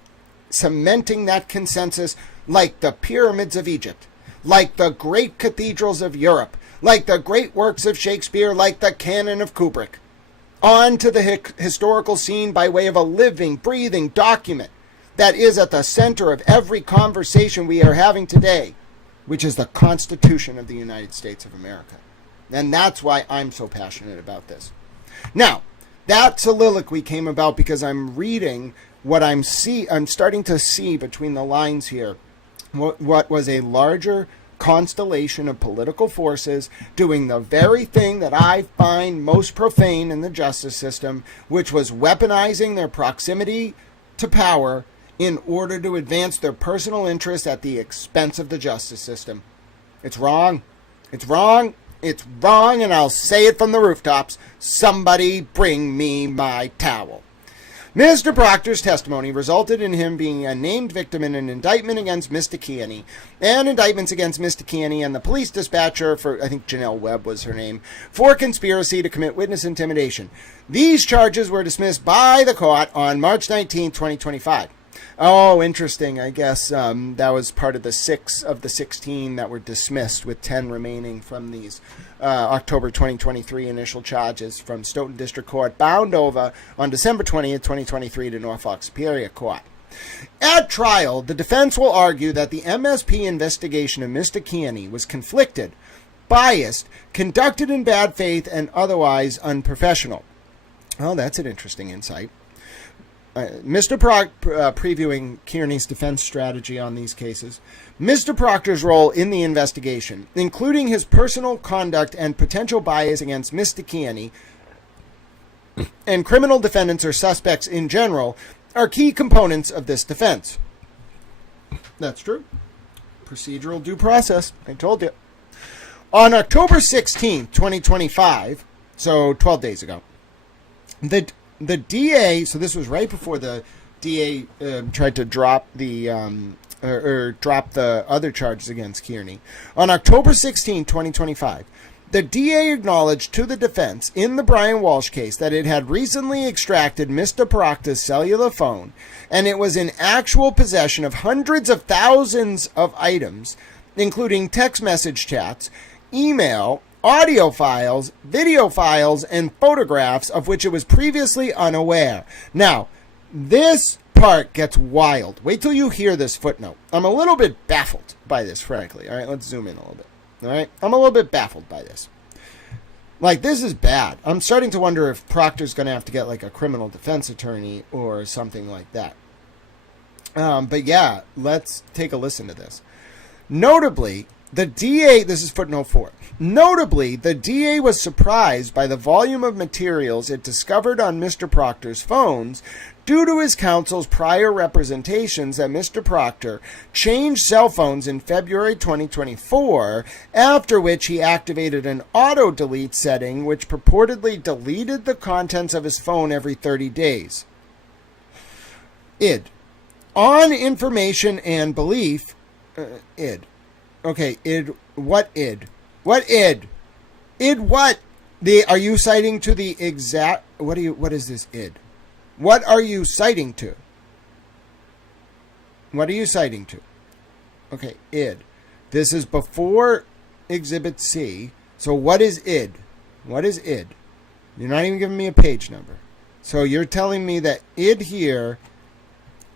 cementing that consensus like the pyramids of Egypt, like the great cathedrals of Europe, like the great works of Shakespeare, like the canon of Kubrick, onto the historical scene by way of a living, breathing document that is at the center of every conversation we are having today, which is the Constitution of the United States of America. And that's why I'm so passionate about this. Now, that soliloquy came about because I'm reading what I'm starting to see between the lines here, what was a larger constellation of political forces doing the very thing that I find most profane in the justice system, which was weaponizing their proximity to power in order to advance their personal interests at the expense of the justice system. It's wrong. It's wrong. It's wrong, and I'll say it from the rooftops. Somebody bring me my towel. Mr. Proctor's testimony resulted in him being a named victim in an indictment against Mr. Kearney, and indictments against Mr. Kearney and the police dispatcher for, I think Janelle Webb was her name, for conspiracy to commit witness intimidation. These charges were dismissed by the court on March 19, 2025. Oh, interesting. I guess that was part of the 6 of the 16 that were dismissed, with 10 remaining from these October 2023 initial charges from Stoughton District Court, bound over on December 20th, 2023 to Norfolk Superior Court. At trial, the defense will argue that the MSP investigation of Mr. Kearney was conflicted, biased, conducted in bad faith, and otherwise unprofessional. Oh, that's an interesting insight. Mr. Previewing Kearney's defense strategy on these cases, Mr. Proctor's role in the investigation, including his personal conduct and potential bias against Mr. Kearney, and criminal defendants or suspects in general, are key components of this defense. That's true. Procedural due process. I told you. On October 16, 2025, so 12 days ago, the DA, so this was right before the DA tried to drop the drop the other charges against Kearney. On October 16, 2025, the DA acknowledged to the defense in the Brian Walsh case that it had recently extracted Mr. Proctor's cellular phone, and it was in actual possession of hundreds of thousands of items, including text message chats, email, audio files, video files, and photographs of which it was previously unaware. Now, this part gets wild. Wait till you hear this footnote. I'm a little bit baffled by this, frankly. All right, let's zoom in a little bit. All right, I'm a little bit baffled by this. Like, this is bad. I'm starting to wonder if Proctor's going to have to get, like, a criminal defense attorney or something like that. But yeah, let's take a listen to this. Notably, The DA, this is footnote 4. Notably, the DA was surprised by the volume of materials it discovered on Mr. Proctor's phones due to his counsel's prior representations that Mr. Proctor changed cell phones in February 2024, after which he activated an auto-delete setting which purportedly deleted the contents of his phone every 30 days. On information and belief, Okay, what id? What id? Id what? Are you citing to the exact, what is this id? What are you citing to? What are you citing to? Okay, id. This is before Exhibit C. So what is id? What is id? You're not even giving me a page number. So you're telling me that id here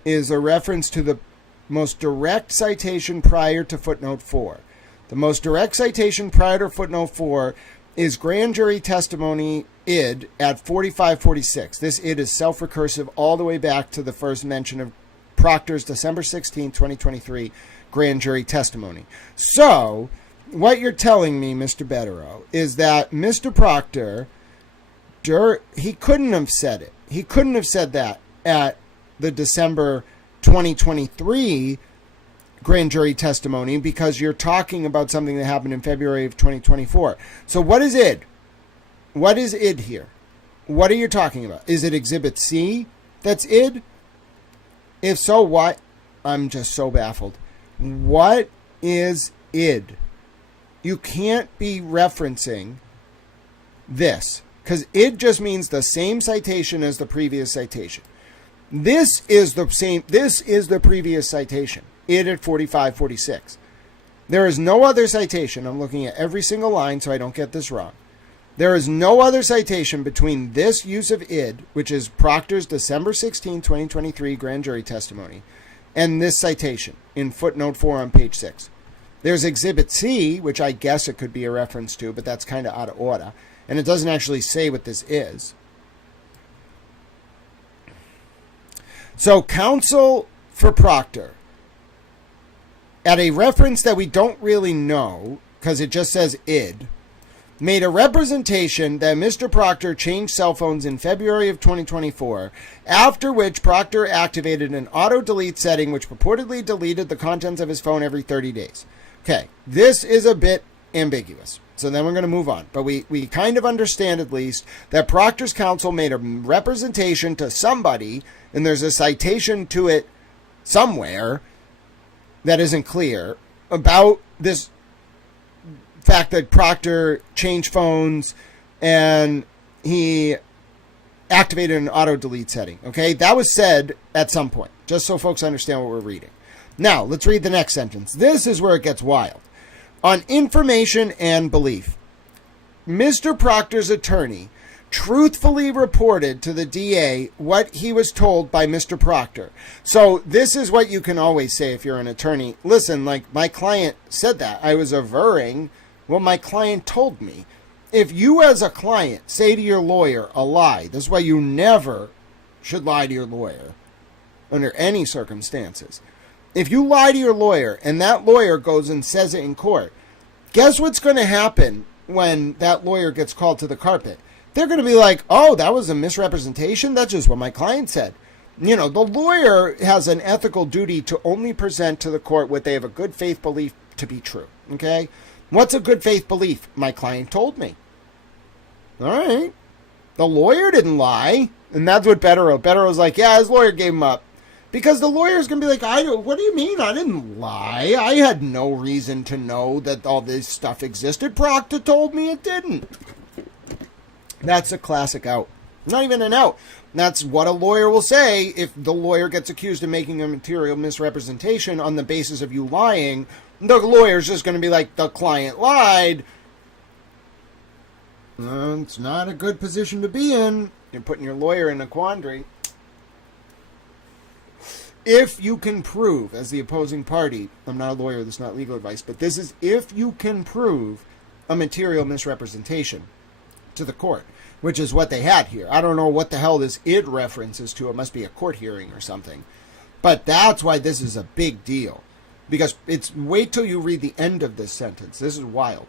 is a reference to the most direct citation prior to footnote 4. The most direct citation prior to footnote 4 is grand jury testimony id at 4546. This id is self-recursive all the way back to the first mention of Proctor's December 16, 2023 grand jury testimony. So, what you're telling me, Mr. Betterow, is that Mr. Proctor, he couldn't have said it. He couldn't have said that at the December 2023 grand jury testimony because you're talking about something that happened in February of 2024. So what is id? What is id here? What are you talking about? Is it Exhibit C that's id? If so, what? I'm just so baffled. What is id? You can't be referencing this because id just means the same citation as the previous citation. This is the same. This is the previous citation. Id at 4546. There is no other citation. I'm looking at every single line so I don't get this wrong. There is no other citation between this use of id, which is Proctor's December 16, 2023 grand jury testimony, and this citation in footnote 4 on page 6. There's Exhibit C, which I guess it could be a reference to, but that's kind of out of order. And it doesn't actually say what this is. So counsel for Proctor, at a reference that we don't really know, because it just says id, made a representation that Mr. Proctor changed cell phones in February of 2024, after which Proctor activated an auto-delete setting which purportedly deleted the contents of his phone every 30 days. Okay, this is a bit ambiguous. So then we're going to move on. But we kind of understand at least that Proctor's counsel made a representation to somebody, and there's a citation to it somewhere that isn't clear, about this fact that Proctor changed phones and he activated an auto-delete setting. Okay, that was said at some point, just so folks understand what we're reading. Now, let's read the next sentence. This is where it gets wild. On information and belief, Mr. Proctor's attorney truthfully reported to the DA what he was told by Mr. Proctor. So this is what you can always say if you're an attorney. Listen, like, my client said that. I was averring what my client told me. If you as a client say to your lawyer a lie, this is why you never should lie to your lawyer under any circumstances. If you lie to your lawyer and that lawyer goes and says it in court, guess what's going to happen when that lawyer gets called to the carpet? They're going to be like, oh, that was a misrepresentation? That's just what my client said. You know, the lawyer has an ethical duty to only present to the court what they have a good faith belief to be true. Okay? What's a good faith belief? My client told me. All right. The lawyer didn't lie. And that's what Betterow's like, yeah, his lawyer gave him up. Because the lawyer's going to be like, what do you mean? I didn't lie. I had no reason to know that all this stuff existed. Proctor told me it didn't. That's a classic out. Not even an out. That's what a lawyer will say if the lawyer gets accused of making a material misrepresentation on the basis of you lying. The lawyer's just going to be like, the client lied. It's not a good position to be in. You're putting your lawyer in a quandary. If you can prove, as the opposing party, I'm not a lawyer, this is not legal advice, but this is if you can prove a material misrepresentation to the court, which is what they had here. I don't know what the hell this id references to. It must be a court hearing or something. But that's why this is a big deal. Because wait till you read the end of this sentence. This is wild.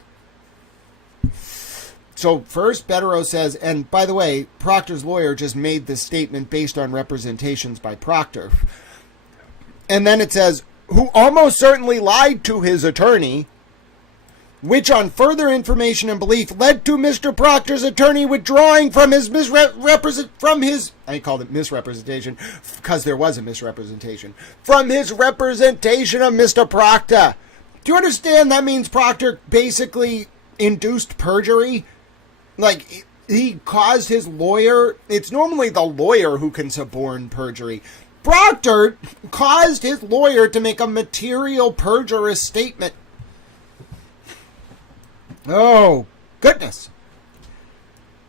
So first, Betterow says, and by the way, Proctor's lawyer just made this statement based on representations by Proctor. And then it says, who almost certainly lied to his attorney, which on further information and belief led to Mr. Proctor's attorney withdrawing from his I called it misrepresentation because there was a misrepresentation, from his representation of Mr. Proctor. Do you understand that means Proctor basically induced perjury? Like, he caused his lawyer, it's normally the lawyer who can suborn perjury. Proctor caused his lawyer to make a material perjurious statement. Oh, goodness.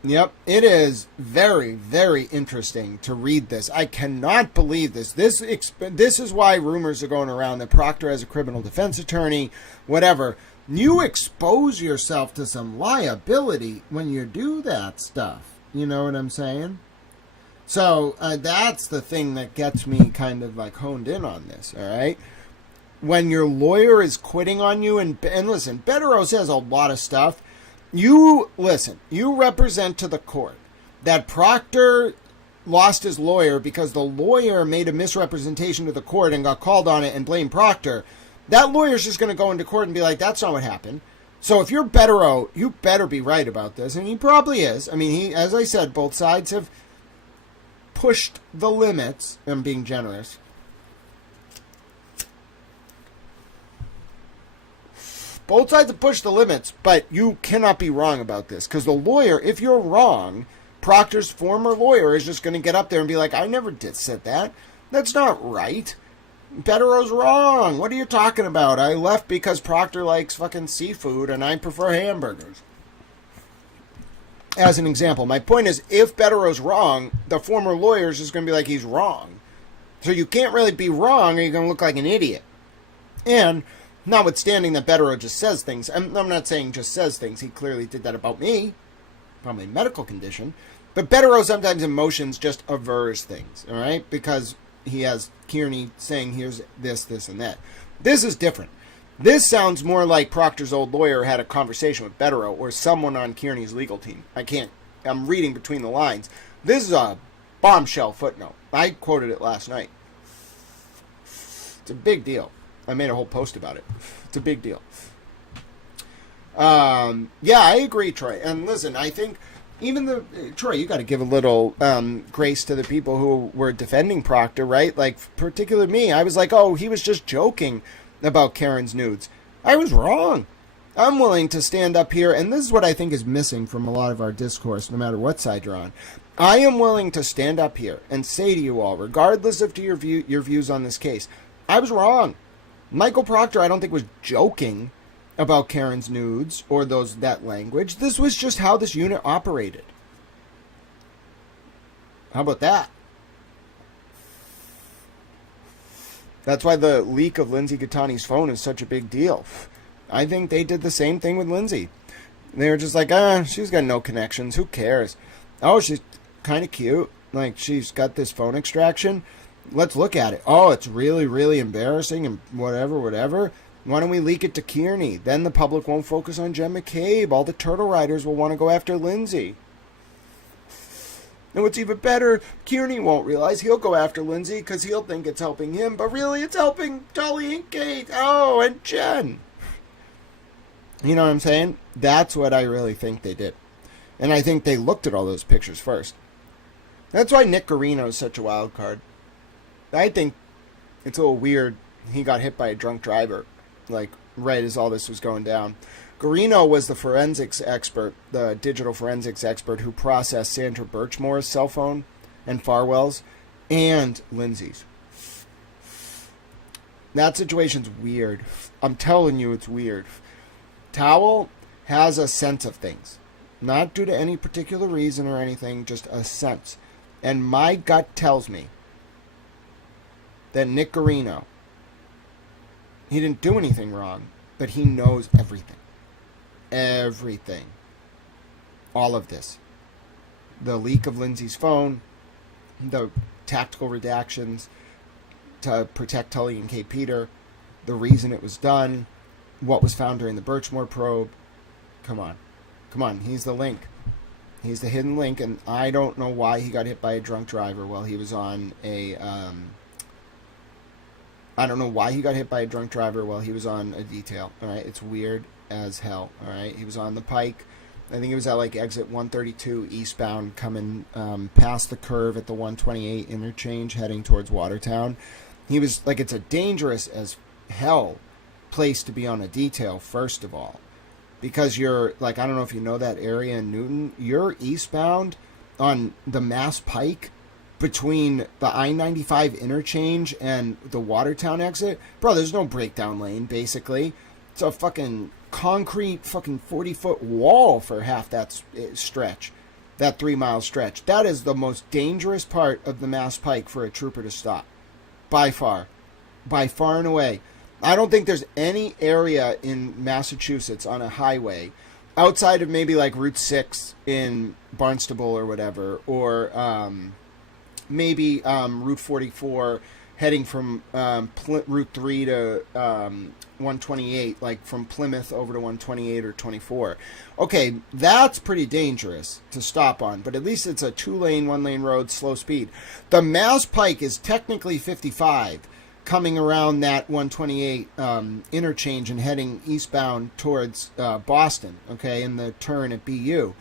Yep, it is very, very interesting to read this. I cannot believe this. This is why rumors are going around that Proctor has a criminal defense attorney, whatever. You expose yourself to some liability when you do that stuff. You know what I'm saying? So that's the thing that gets me kind of like honed in on this, all right? When your lawyer is quitting on you, and listen, Betterow says a lot of stuff. You represent to the court that Proctor lost his lawyer because the lawyer made a misrepresentation to the court and got called on it and blamed Proctor. That lawyer's just going to go into court and be like, that's not what happened. So if you're Betterow, you better be right about this. And he probably is. I mean, as I said, both sides have pushed the limits. I'm being generous. Both sides have pushed the limits, but you cannot be wrong about this. Because the lawyer, if you're wrong, Proctor's former lawyer is just going to get up there and be like, I never said that. That's not right. Betterow's wrong. What are you talking about? I left because Proctor likes fucking seafood and I prefer hamburgers. As an example, my point is, if Betterow's wrong, the former lawyer is just going to be like, he's wrong. So you can't really be wrong or you're going to look like an idiot. And notwithstanding that Betterow just says things, I'm not saying just says things. He clearly did that about me, probably a medical condition. But Betterow sometimes emotions just avers things, all right? Because he has Kearney saying, here's this, and that. This is different. This sounds more like Proctor's old lawyer had a conversation with Betterow or someone on Kearney's legal team. I'm reading between the lines. This is a bombshell footnote. I quoted it last night. It's a big deal. I made a whole post about it. It's a big deal. Yeah, I agree, Troy. And listen, I think even Troy, you got to give a little grace to the people who were defending Proctor, right? Like, particularly me. I was like, oh, he was just joking about Karen's nudes. I was wrong. I'm willing to stand up here, and this is what I think is missing from a lot of our discourse, no matter what side you're on. I am willing to stand up here and say to you all, regardless of your views on this case, I was wrong. Michael Proctor, I don't think, was joking about Karen's nudes or that language. This was just how this unit operated. How about that? That's why the leak of Lindsay Gattani's phone is such a big deal. I think they did the same thing with Lindsay. They were just like, she's got no connections. Who cares? Oh, she's kind of cute. Like, she's got this phone extraction. Let's look at it. Oh, it's really, really embarrassing and whatever. Why don't we leak it to Kearney? Then the public won't focus on Jen McCabe. All the Turtle Riders will want to go after Lindsay. And what's even better, Kearney won't realize he'll go after Lindsay because he'll think it's helping him, but really it's helping Dolly and Kate. Oh, and Jen. You know what I'm saying? That's what I really think they did. And I think they looked at all those pictures first. That's why Nick Garino is such a wild card. I think it's a little weird he got hit by a drunk driver, like, right as all this was going down. Garino was the forensics expert, the digital forensics expert who processed Sandra Birchmore's cell phone and Farwell's and Lindsay's. That situation's weird. I'm telling you, it's weird. Towel has a sense of things. Not due to any particular reason or anything, just a sense. And my gut tells me that Nick Garino, he didn't do anything wrong, but he knows everything. Everything. All of this. The leak of Lindsay's phone, the tactical redactions to protect Tully and Kate Peter, the reason it was done, what was found during the Birchmore probe. Come on, he's the link. He's the hidden link, and I don't know why he got hit by a drunk driver while he was on a I don't know why he got hit by a drunk driver while he was on a detail. All right, it's weird as hell. All right, he was on the Pike. I think it was at like exit 132 eastbound, coming past the curve at the 128 interchange, heading towards Watertown. He was like, it's a dangerous as hell place to be on a detail, first of all, because you're like, I don't know if you know that area in Newton. You're eastbound on the Mass Pike between the I-95 interchange and the Watertown exit. Bro, there's no breakdown lane, basically. It's a fucking concrete fucking 40-foot wall for half that stretch, that 3-mile stretch. That is the most dangerous part of the Mass Pike for a trooper to stop, by far and away. I don't think there's any area in Massachusetts on a highway outside of maybe like Route 6 in Barnstable or whatever, or maybe Route 44 heading from Route 3 to 128, like from Plymouth over to 128 or 24. Okay, that's pretty dangerous to stop on, but at least it's a 2-lane, 1-lane road, slow speed. The Mass Pike is technically 55, coming around that 128 interchange and heading eastbound towards Boston, okay, in the turn at BU.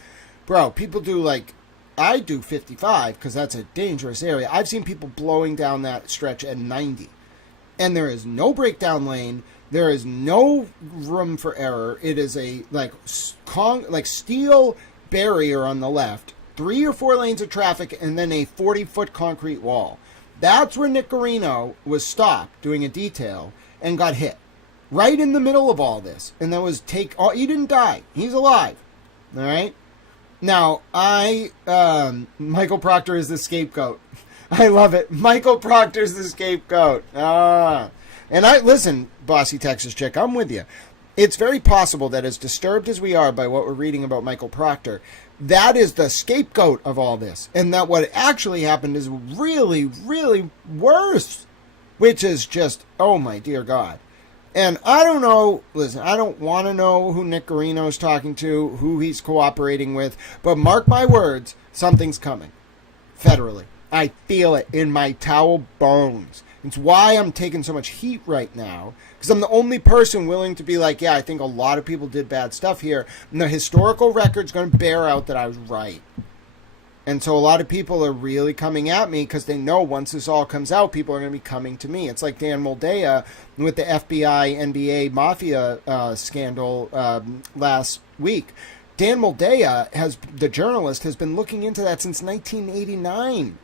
Bro, people do like, I do 55 because that's a dangerous area. I've seen people blowing down that stretch at 90. And there is no breakdown lane. There is no room for error. It is a like steel barrier on the left, 3 or 4 lanes of traffic, and then a 40-foot concrete wall. That's where Nick Garino was stopped doing a detail and got hit. Right in the middle of all this. And that was he didn't die. He's alive. All right? Now, Michael Proctor is the scapegoat. I love it. Michael Proctor's the scapegoat. And listen, bossy Texas chick, I'm with you. It's very possible that as disturbed as we are by what we're reading about Michael Proctor, that is the scapegoat of all this. And that what actually happened is really, really worse. Which is just, oh my dear God. And I don't know, listen, I don't want to know who Nick Garino is talking to, who he's cooperating with, but mark my words, something's coming. Federally. I feel it in my towel bones. It's why I'm taking so much heat right now, because I'm the only person willing to be like, yeah, I think a lot of people did bad stuff here, and the historical record's going to bear out that I was right. And so a lot of people are really coming at me because they know once this all comes out, people are going to be coming to me. It's like Dan Moldea with the FBI, NBA mafia scandal last week. Dan Moldea, the journalist, has been looking into that since 1989.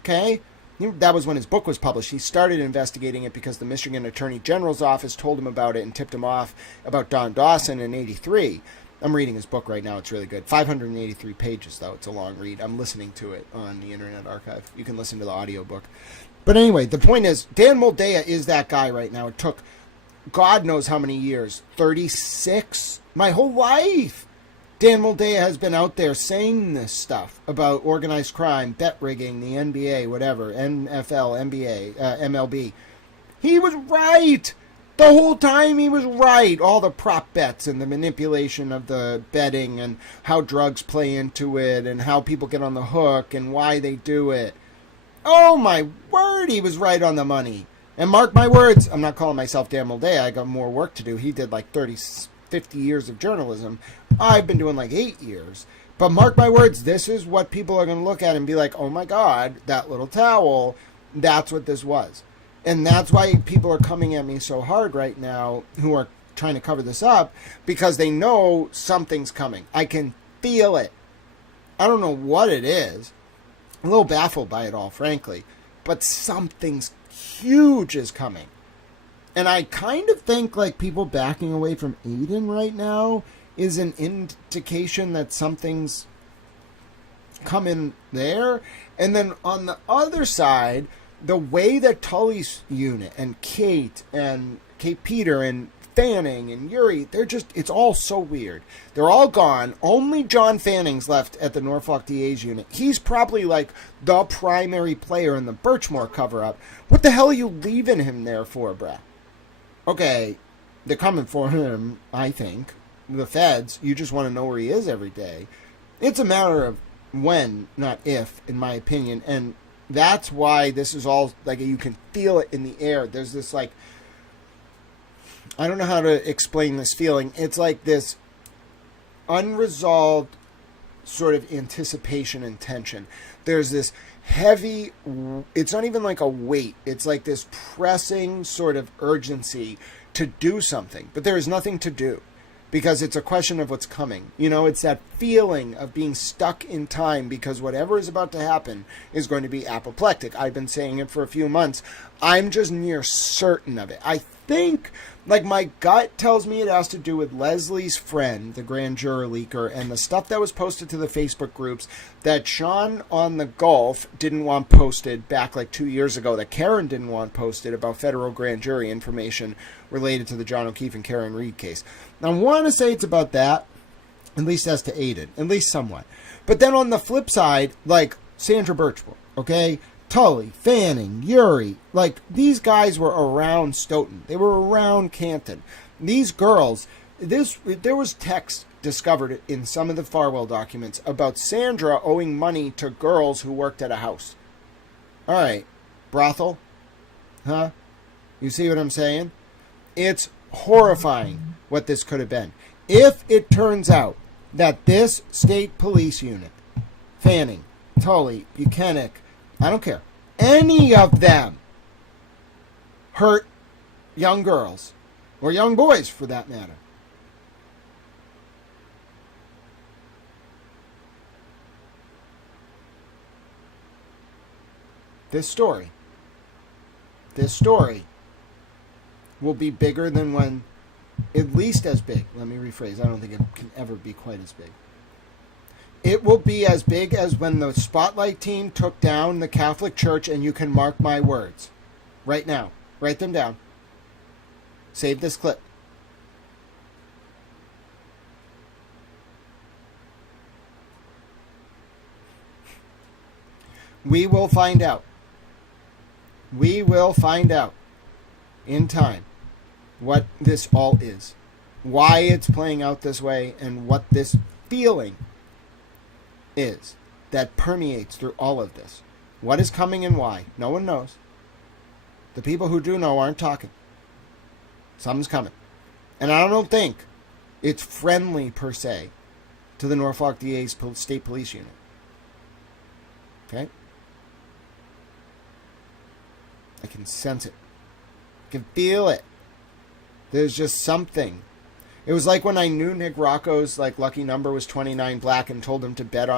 Okay? That was when his book was published. He started investigating it because the Michigan Attorney General's office told him about it and tipped him off about Don Dawson in 83. I'm reading his book right now. It's really good. 583 pages, though. It's a long read. I'm listening to it on the Internet Archive. You can listen to the audiobook. But anyway, the point is, Dan Moldea is that guy right now. It took God knows how many years. 36? My whole life. Dan Moldea has been out there saying this stuff about organized crime, bet rigging, the NBA, whatever, NFL, NBA, MLB. He was right. The whole time he was right. All the prop bets and the manipulation of the betting and how drugs play into it and how people get on the hook and why they do it. Oh my word, he was right on the money. And mark my words, I'm not calling myself Dan Moldea. I got more work to do. He did like 50 years of journalism. I've been doing like 8 years. But mark my words, this is what people are going to look at and be like, oh my God, that little towel, that's what this was. And that's why people are coming at me so hard right now who are trying to cover this up, because they know something's coming. I can feel it. I don't know what it is. I'm a little baffled by it all, frankly. But something's huge is coming. And I kind of think like people backing away from Aidan right now is an indication that something's coming there. And then on the other side, the way that Tully's unit and Kate Peter and Fanning and Yuri, it's all so weird. They're all gone. Only John Fanning's left at the Norfolk DA's unit. He's probably like the primary player in the Birchmore cover-up. What the hell are you leaving him there for, bruh? okay, they're coming for him, I think. The feds, you just want to know where he is every day. It's a matter of when, not if, in my opinion. And that's why this is all, like, you can feel it in the air. There's this, like, I don't know how to explain this feeling. It's like this unresolved sort of anticipation and tension. There's this heavy, it's not even like a weight. It's like this pressing sort of urgency to do something. But there is nothing to do because it's a question of what's coming. You know, it's that feeling of being stuck in time because whatever is about to happen is going to be apoplectic. I've been saying it for a few months. I'm just near certain of it. I think, like, my gut tells me it has to do with Leslie's friend, the grand juror leaker, and the stuff that was posted to the Facebook groups that Sean on the Gulf didn't want posted back like 2 years ago, that Karen didn't want posted about federal grand jury information related to the John O'Keefe and Karen Reed case. Now, I want to say it's about that, at least as to Aidan, at least somewhat. But then on the flip side, like Sandra Birchwood, okay? Tully, Fanning, Yuri, like, these guys were around Stoughton. They were around Canton. These girls, there was text discovered in some of the Farwell documents about Sandra owing money to girls who worked at a house. All right, brothel? Huh? You see what I'm saying? It's horrifying what this could have been. If it turns out that this state police unit, Fanning, Tully, Buchanan, I don't care, any of them hurt young girls, or young boys for that matter, this story will be bigger than when, at least as big, let me rephrase, I don't think it can ever be quite as big. It will be as big as when the Spotlight team took down the Catholic Church, and you can mark my words. Right now. Write them down. Save this clip. We will find out. We will find out in time what this all is. Why it's playing out this way, and what this feeling is that permeates through all of this. What is coming and why? No one knows. The people who do know aren't talking. Something's coming. And I don't think it's friendly per se to the Norfolk DA's state police unit. Okay? I can sense it. I can feel it. There's just something. It was like when I knew Nick Rocco's like lucky number was 29 black and told him to bet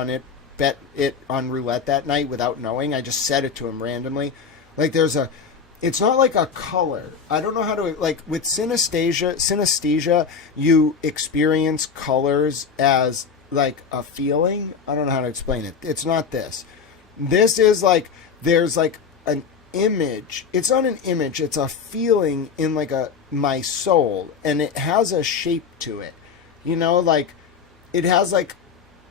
it on roulette that night without knowing. I just said it to him randomly. Like it's not like a color. I don't know how to, like with synesthesia, you experience colors as like a feeling. I don't know how to explain it. It's not this. This is like, there's like an image. It's not an image, it's a feeling in like my soul, and it has a shape to it, you know, like it has like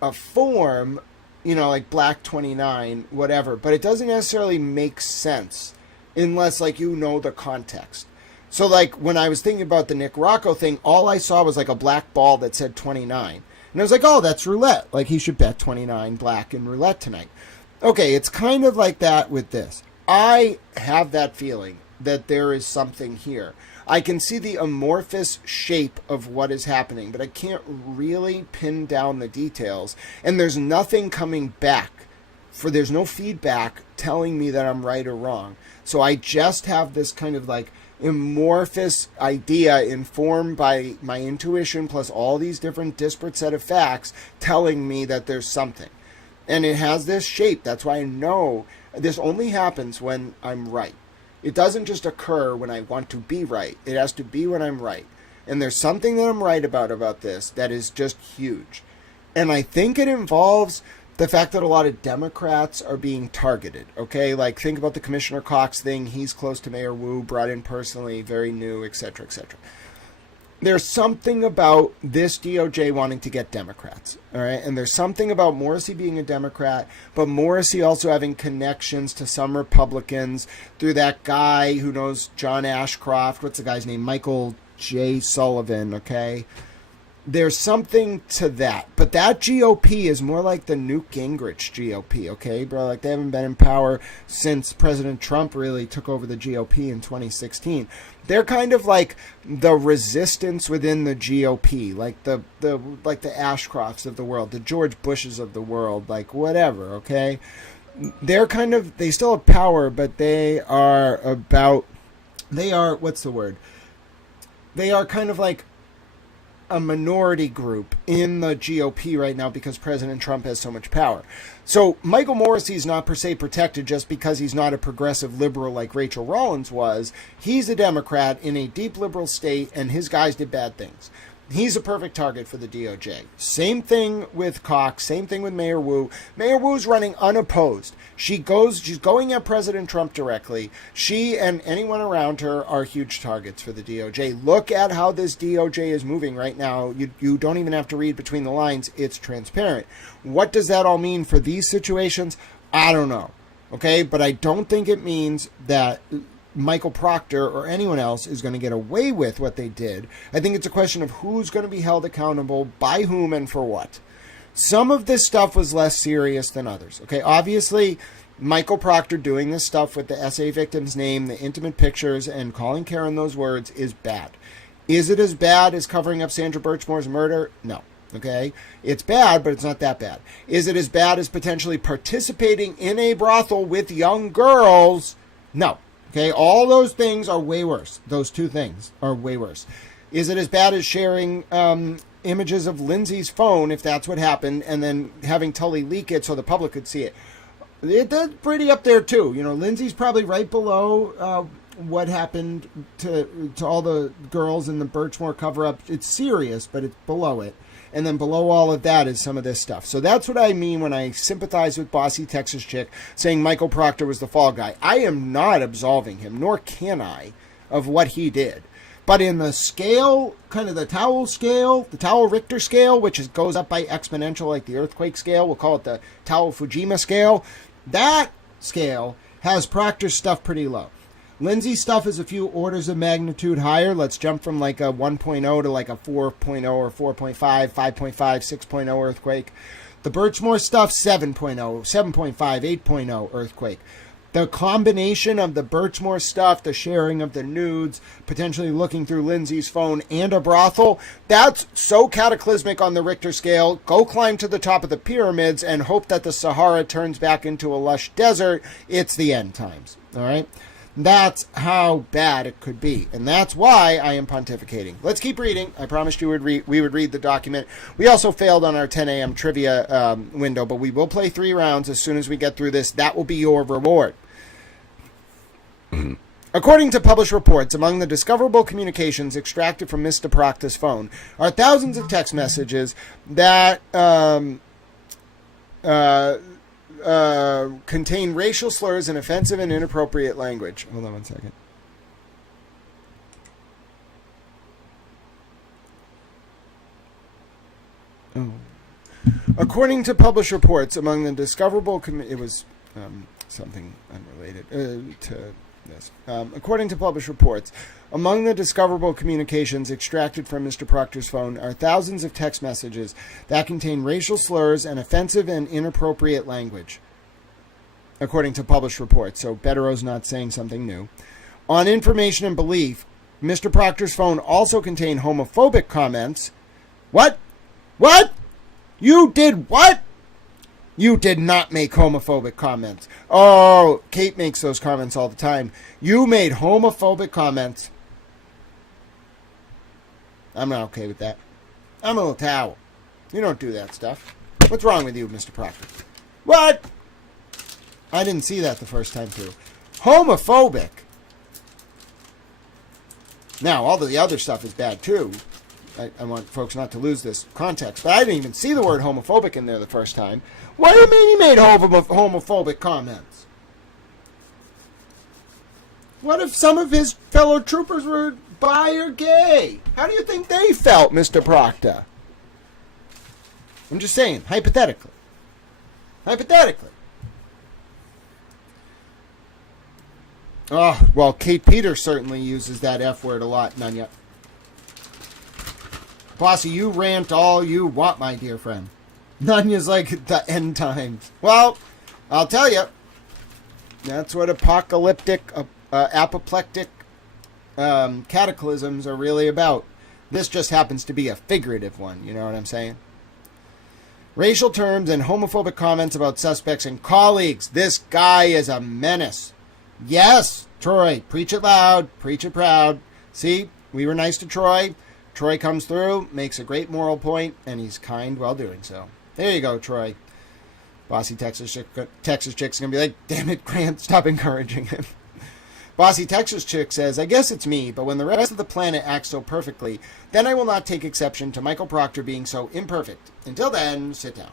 a form, you know, like black 29 whatever, but it doesn't necessarily make sense unless like you know the context. So like when I was thinking about the Nick Rocco thing, all I saw was like a black ball that said 29, and I was like, oh, that's roulette, like he should bet 29 black in roulette tonight. Okay, it's kind of like that with this. I have that feeling that there is something here. I can see the amorphous shape of what is happening, but I can't really pin down the details. And there's nothing coming back. There's no feedback telling me that I'm right or wrong. So I just have this kind of like amorphous idea informed by my intuition plus all these different disparate set of facts telling me that there's something. And it has this shape. That's why I know this only happens when I'm right. It doesn't just occur when I want to be right. It has to be when I'm right. And there's something that I'm right about this that is just huge. And I think it involves the fact that a lot of Democrats are being targeted. Okay, like think about the Commissioner Cox thing. He's close to Mayor Wu, brought in personally, very new, etc., etc. there's something about this DOJ wanting to get Democrats, all right? And there's something about Morrissey being a Democrat, but Morrissey also having connections to some Republicans through that guy who knows John Ashcroft. What's the guy's name? Michael J. Sullivan, okay? There's something to that. But that GOP is more like the Newt Gingrich GOP, okay, bro? Like, they haven't been in power since President Trump really took over the GOP in 2016. They're kind of like the resistance within the GOP, like the Ashcrofts of the world, the George Bushes of the world, like whatever, okay? They're kind of, they still have power, but they are, what's the word? They are kind of like a minority group in the GOP right now because President Trump has so much power. So Michael Morrissey is not per se protected just because he's not a progressive liberal like Rachel Rollins was. He's a Democrat in a deep liberal state, and his guys did bad things. He's a perfect target for the DOJ. Same thing with Cox. Same thing with Mayor Wu. Mayor Wu's running unopposed. She's going at President Trump directly. She and anyone around her are huge targets for the DOJ. Look at how this DOJ is moving right now. You don't even have to read between the lines. It's transparent. What does that all mean for these situations? I don't know. Okay, but I don't think it means that Michael Proctor or anyone else is going to get away with what they did. I think it's a question of who's going to be held accountable, by whom, and for what. Some of this stuff was less serious than others. Okay, obviously, Michael Proctor doing this stuff with the SA victim's name, the intimate pictures, and calling Karen those words is bad. Is it as bad as covering up Sandra Birchmore's murder? No. Okay, it's bad, but it's not that bad. Is it as bad as potentially participating in a brothel with young girls? No. Okay, all those things are way worse. Those two things are way worse. Is it as bad as sharing images of Lindsay's phone, if that's what happened, and then having Tully leak it so the public could see it? That's pretty up there, too. You know, Lindsay's probably right below what happened to all the girls in the Birchmore cover-up. It's serious, but it's below it. And then below all of that is some of this stuff. So that's what I mean when I sympathize with bossy Texas chick saying Michael Proctor was the fall guy. I am not absolving him, nor can I, of what he did. But in the scale, kind of the Towel scale, the Towel Richter scale, which goes up by exponential like the earthquake scale, we'll call it the Towel Fujima scale, that scale has Proctor's stuff pretty low. Lindsay's stuff is a few orders of magnitude higher. Let's jump from like a 1.0 to like a 4.0 or 4.5, 5.5, 6.0 earthquake. The Birchmore stuff, 7.0, 7.5, 8.0 earthquake. The combination of the Birchmore stuff, the sharing of the nudes, potentially looking through Lindsay's phone, and a brothel, that's so cataclysmic on the Richter scale. Go climb to the top of the pyramids and hope that the Sahara turns back into a lush desert. It's the end times, all right? That's how bad it could be. And that's why I am pontificating. Let's keep reading. I promised you we would read the document. We also failed on our 10 a.m. trivia window, but we will play 3 rounds as soon as we get through this. That will be your reward. According to published reports, among the discoverable communications extracted from Mr. Proctor's phone are thousands of text messages that contain racial slurs and offensive and inappropriate language. Hold on one second. Oh. According to published reports, among the discoverable... it was something unrelated to this. According to published reports, among the discoverable communications extracted from Mr. Proctor's phone are thousands of text messages that contain racial slurs and offensive and inappropriate language, according to published reports. So Bettero's not saying something new. On information and belief, Mr. Proctor's phone also contained homophobic comments. What? What? You did what? You did not make homophobic comments. Oh, Kate makes those comments all the time. You made homophobic comments. I'm not okay with that. I'm a little towel. You don't do that stuff. What's wrong with you, Mr. Proctor? What? I didn't see that the first time through. Homophobic. Now, all the other stuff is bad, too. I want folks not to lose this context. But I didn't even see the word homophobic in there the first time. What do you mean he made homophobic comments? What if some of his fellow troopers were bi or gay? How do you think they felt, Mr. Proctor? I'm just saying, hypothetically. Hypothetically. Oh, well, Kate Peters certainly uses that F word a lot, Nunya. Bossy, you rant all you want, my dear friend. Nunya's like the end times. Well, I'll tell you, that's what apocalyptic, apoplectic cataclysms are really about. This just happens to be a figurative one, you know what I'm saying? Racial terms and homophobic comments about suspects and colleagues. This guy is a menace. Yes, Troy, preach it loud, preach it proud. See, we were nice to Troy. Troy comes through, makes a great moral point, and he's kind while doing so. There you go, Troy. Bossy Texas chick's going to be like, damn it, Grant, stop encouraging him. Bossy Texas chick says, I guess it's me, but when the rest of the planet acts so perfectly, then I will not take exception to Michael Proctor being so imperfect. Until then, sit down.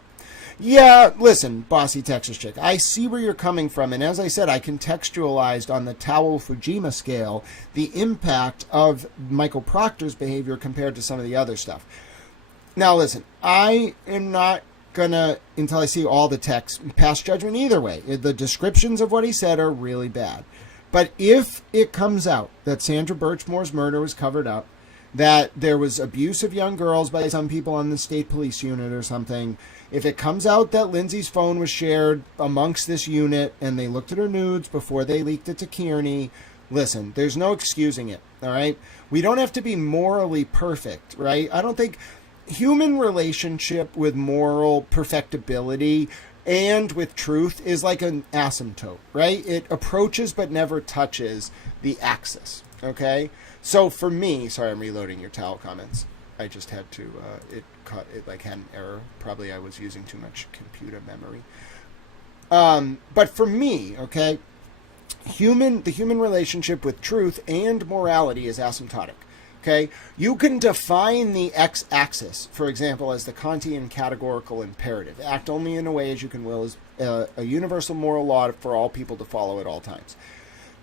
Yeah, listen, Bossy Texas chick, I see where you're coming from, and as I said, I contextualized on the Tao Fujima scale the impact of Michael Proctor's behavior compared to some of the other stuff. Now, listen, I am not gonna, until I see all the text, pass judgment either way. The descriptions of what he said are really bad. But if it comes out that Sandra Birchmore's murder was covered up, that there was abuse of young girls by some people on the state police unit or something, if it comes out that Lindsay's phone was shared amongst this unit and they looked at her nudes before they leaked it to Kearney, listen, there's no excusing it, all right? We don't have to be morally perfect, right? I don't think human relationship with moral perfectibility and with truth is like an asymptote, right? It approaches but never touches the axis, okay? So for me, sorry, I'm reloading your towel comments. I just had to, it like had an error. Probably I was using too much computer memory. But for me, okay, the human relationship with truth and morality is asymptotic. Okay, you can define the x-axis, for example, as the Kantian categorical imperative. Act only in a way as you can will as a universal moral law for all people to follow at all times.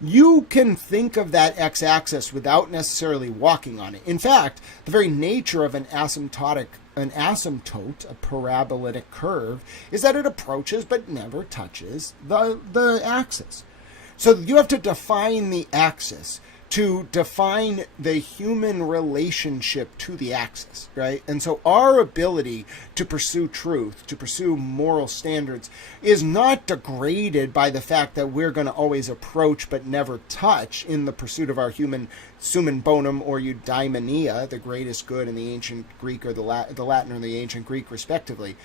You can think of that x-axis without necessarily walking on it. In fact, the very nature of an asymptote, a parabolic curve, is that it approaches but never touches the axis. So you have to define the axis to define the human relationship to the axis, right? And so our ability to pursue truth, to pursue moral standards, is not degraded by the fact that we're going to always approach but never touch in the pursuit of our human summum bonum or eudaimonia, the greatest good in the ancient Greek or the Latin or the ancient Greek, respectively.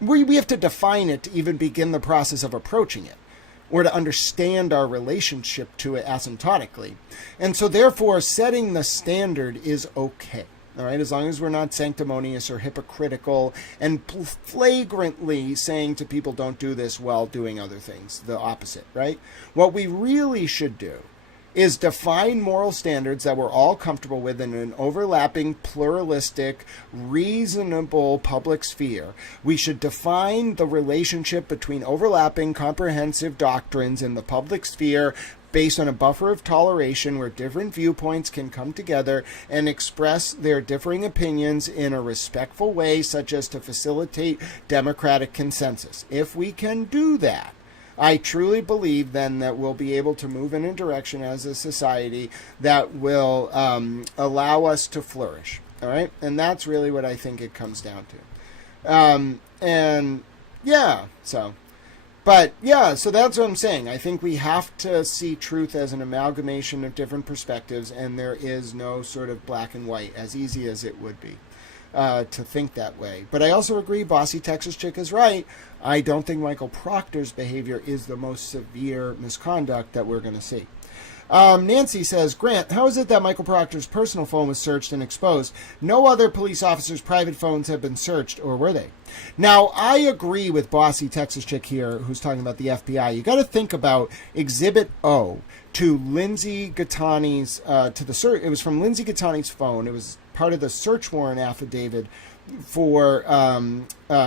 We have to define it to even begin the process of approaching it, or to understand our relationship to it asymptotically. And so therefore, setting the standard is okay, all right, as long as we're not sanctimonious or hypocritical and flagrantly saying to people, don't do this while doing other things, the opposite, right? What we really should do is define moral standards that we're all comfortable with in an overlapping, pluralistic, reasonable public sphere. We should define the relationship between overlapping, comprehensive doctrines in the public sphere based on a buffer of toleration where different viewpoints can come together and express their differing opinions in a respectful way, such as to facilitate democratic consensus. If we can do that, I truly believe then that we'll be able to move in a direction as a society that will allow us to flourish. All right? And that's really what I think it comes down to. So that's what I'm saying. I think we have to see truth as an amalgamation of different perspectives, and there is no sort of black and white, as easy as it would be to think that way. But I also agree, Bossy Texas Chick is right. I don't think Michael Proctor's behavior is the most severe misconduct that we're going to see. Nancy says, Grant, how is it that Michael Proctor's personal phone was searched and exposed? No other police officers' private phones have been searched, or were they? Now, I agree with Bossy Texas Chick here, who's talking about the FBI. You got to think about Exhibit O to Lindsay Gattani's, it was from Lindsay Gattani's phone. It was part of the search warrant affidavit for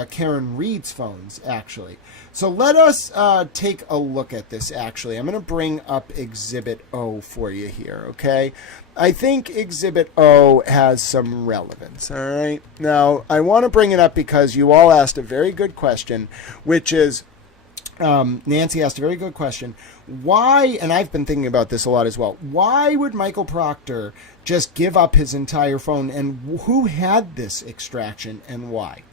Karen Reed's phones, actually. So let us take a look at this, actually. I'm going to bring up Exhibit O for you here, okay? I think Exhibit O has some relevance, all right? Now, I want to bring it up because you all asked a very good question, which is, Nancy asked a very good question. Why, and I've been thinking about this a lot as well, why would Michael Proctor just give up his entire phone, and who had this extraction and why?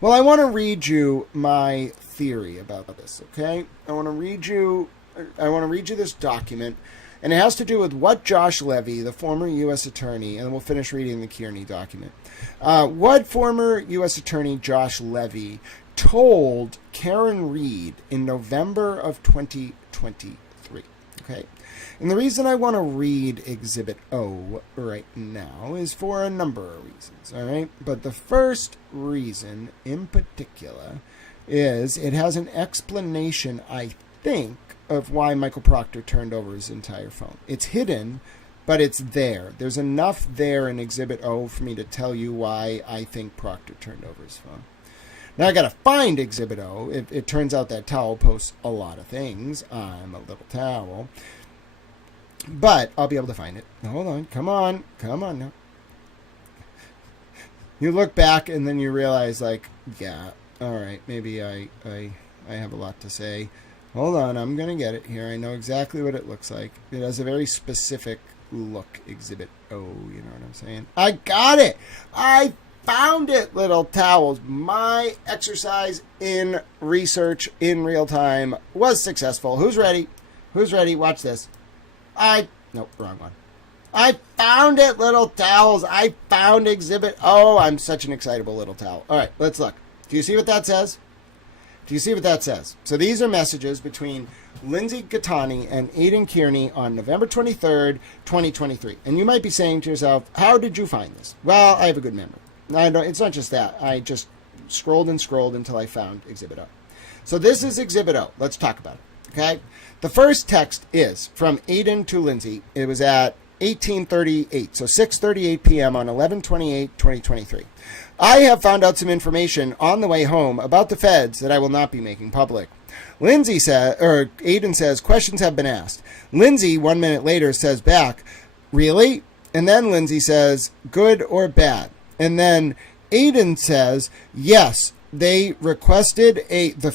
Well, I want to read you my theory about this, okay? I want to read you this document, and it has to do with what Josh Levy, the former U.S. attorney, and we'll finish reading the Kearney document, what former U.S. attorney Josh Levy told Karen Reed in November of 2023, okay? And the reason I want to read Exhibit O right now is for a number of reasons, all right? But the first reason in particular is it has an explanation, I think, of why Michael Proctor turned over his entire phone. It's hidden, but it's there. There's enough there in Exhibit O for me to tell you why I think Proctor turned over his phone. Now I got to find Exhibit O. It turns out that towel posts a lot of things. I'm a little towel. But I'll be able to find it. Hold on. Come on now. You look back and then you realize, like, yeah, all right, maybe I have a lot to say. Hold on, I'm going to get it here. I know exactly what it looks like. It has a very specific look, Exhibit O, you know what I'm saying? I got it! I found it, little towels. My exercise in research in real time was successful. Who's ready? Watch this. Nope, wrong one. I found it, little towels. I found Exhibit O. I'm such an excitable little towel. All right, let's look. Do you see what that says? So these are messages between Lindsay Gattani and Aidan Kearney on November 23rd, 2023. And you might be saying to yourself, how did you find this? Well, I have a good memory. It's not just that. I just scrolled until I found Exhibit O. So this is Exhibit O. Let's talk about it, okay? The first text is from Aidan to Lindsay. It was at 18:38, so 6:38 p.m. on 11/28/2023. I have found out some information on the way home about the feds that I will not be making public. Aidan says, questions have been asked. Lindsay, 1 minute later, says back, really? And then Lindsay says, good or bad? And then Aidan says, yes, the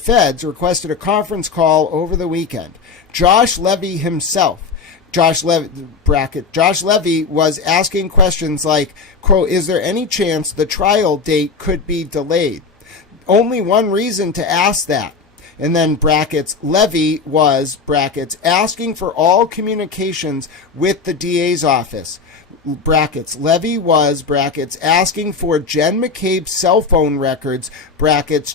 feds requested a conference call over the weekend. Josh Levy himself, Josh Levy was asking questions like, quote, is there any chance the trial date could be delayed? Only one reason to ask that. And then brackets, Levy was, brackets, asking for all communications with the DA's office. Brackets, Levy was, brackets, asking for Jen McCabe's cell phone records, brackets,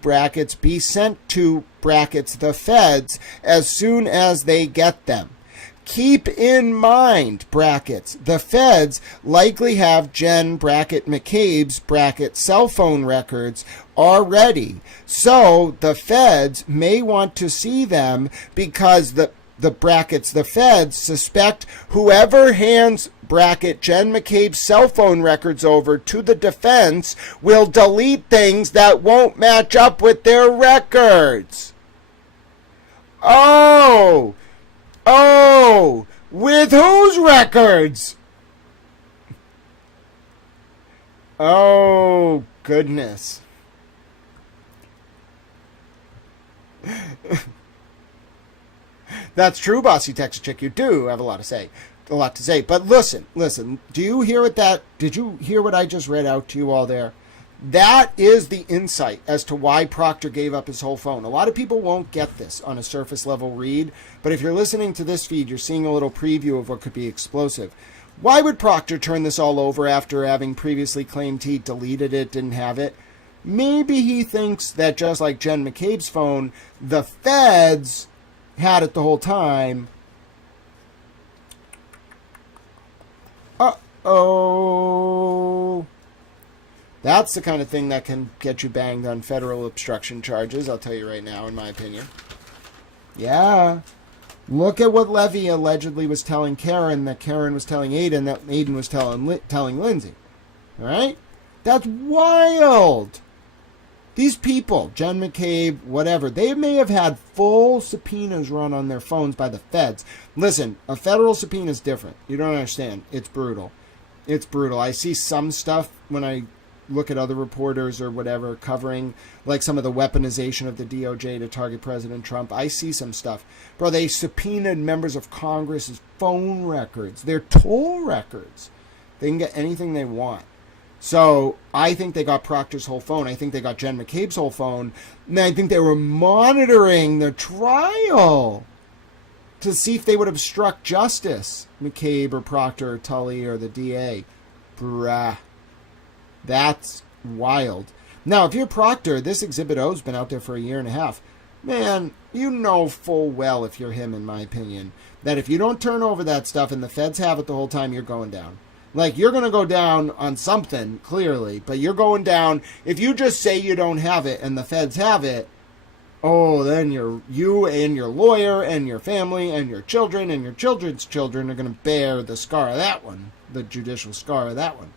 brackets, be sent to, brackets, the feds as soon as they get them. Keep in mind, brackets, the feds likely have Jen, bracket, McCabe's, bracket, cell phone records already. So the feds may want to see them because the brackets, the feds suspect whoever hands, bracket, Jen McCabe's cell phone records over to the defense will delete things that won't match up with their records. Oh, with whose records? Oh, goodness. That's true, Bossy Texas Chick. You do have a lot to say. But listen. Did you hear what I just read out to you all there? That is the insight as to why Proctor gave up his whole phone. A lot of people won't get this on a surface level read, but if you're listening to this feed, you're seeing a little preview of what could be explosive. Why would Proctor turn this all over after having previously claimed he deleted it, didn't have it? Maybe he thinks that just like Jen McCabe's phone, the feds had it the whole time. Uh-oh. That's the kind of thing that can get you banged on federal obstruction charges, I'll tell you right now, in my opinion. Yeah. Look at what Levy allegedly was telling Karen, that Karen was telling Aidan, that Aidan was telling Lindsay. All right? That's wild. These people, Jen McCabe, whatever, they may have had full subpoenas run on their phones by the feds. Listen, a federal subpoena is different. You don't understand. It's brutal. It's brutal. I see some stuff when I look at other reporters or whatever covering like some of the weaponization of the DOJ to target President Trump. I see some stuff. Bro, they subpoenaed members of Congress's phone records, their toll records. They can get anything they want. So I think they got Proctor's whole phone. I think they got Jen McCabe's whole phone. And I think they were monitoring the trial to see if they would obstruct justice. McCabe or Proctor or Tully or the DA. Bruh. That's wild. Now, if you're Proctor, this Exhibit O's been out there for a year and a half. Man, you know full well, if you're him, in my opinion, that if you don't turn over that stuff and the feds have it the whole time, you're going down. Like, you're going to go down on something, clearly, but you're going down. If you just say you don't have it and the feds have it, oh, then you and your lawyer and your family and your children and your children's children are going to bear the scar of that one, the judicial scar of that one.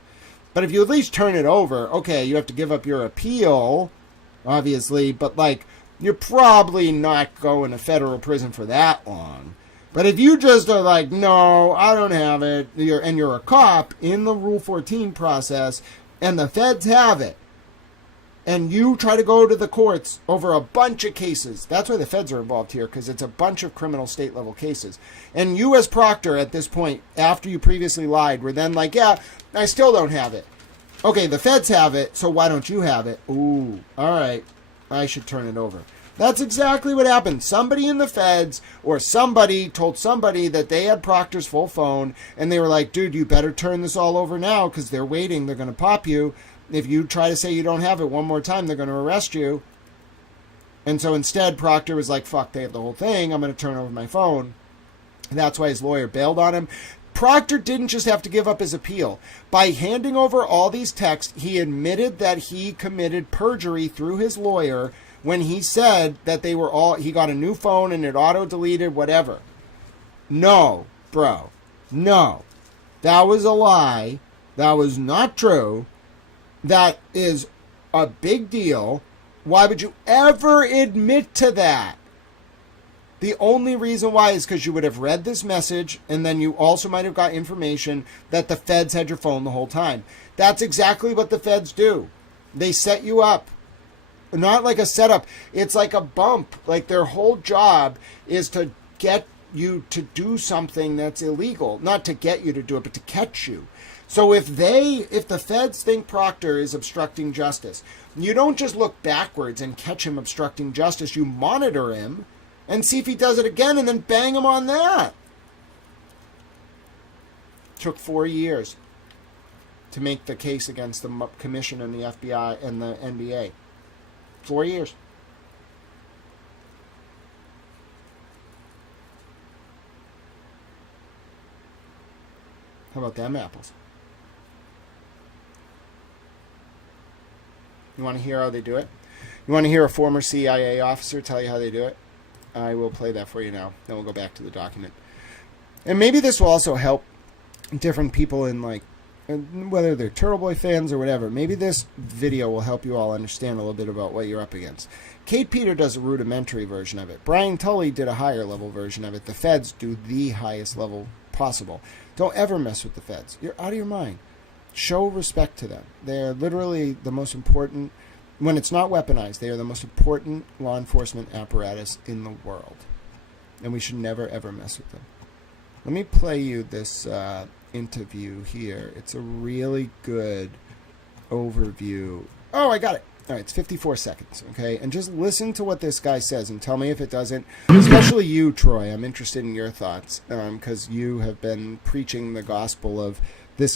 But if you at least turn it over, okay, you have to give up your appeal, obviously, but, like, you're probably not going to federal prison for that long. But if you just are like, no, I don't have it, you're a cop in the Rule 14 process, and the feds have it, and you try to go to the courts over a bunch of cases, that's why the feds are involved here, because it's a bunch of criminal state-level cases. And you as Proctor, at this point, after you previously lied, were then like, yeah, I still don't have it. Okay, the feds have it, so why don't you have it? Ooh, all right, I should turn it over. That's exactly what happened. Somebody in the feds or somebody told somebody that they had Proctor's full phone, and they were like, dude, you better turn this all over now because they're waiting. They're going to pop you. If you try to say you don't have it one more time, they're going to arrest you. And so instead, Proctor was like, fuck, they have the whole thing. I'm going to turn over my phone. And that's why his lawyer bailed on him. Proctor didn't just have to give up his appeal. By handing over all these texts, he admitted that he committed perjury through his lawyer when he said that they were all, he got a new phone and it auto-deleted, whatever. No, bro. No. That was a lie. That was not true. That is a big deal. Why would you ever admit to that? The only reason why is because you would have read this message, and then you also might have got information that the feds had your phone the whole time. That's exactly what the feds do. They set you up. Not like a setup. It's like a bump. Like their whole job is to get you to do something that's illegal. Not to get you to do it, but to catch you. So if the feds think Proctor is obstructing justice, you don't just look backwards and catch him obstructing justice. You monitor him and see if he does it again and then bang him on that. Took 4 years to make the case against the commission and the FBI and the NBA. 4 years. How about them apples? You want to hear how they do it? You want to hear a former CIA officer tell you how they do it? I will play that for you now. Then we'll go back to the document. And maybe this will also help different people in, like, whether they're TurtleBoy fans or whatever. Maybe this video will help you all understand a little bit about what you're up against. Kate Peter does a rudimentary version of it. Brian Tully did a higher level version of it. The feds do the highest level possible. Don't ever mess with the feds. You're out of your mind. Show respect to them. They're literally the most important, when it's not weaponized, they are the most important law enforcement apparatus in the world. And we should never, ever mess with them. Let me play you this interview here. It's a really good overview. Oh, I got it. All right, it's 54 seconds, okay? And just listen to what this guy says and tell me if it doesn't. Especially you, Troy. I'm interested in your thoughts because you have been preaching the gospel of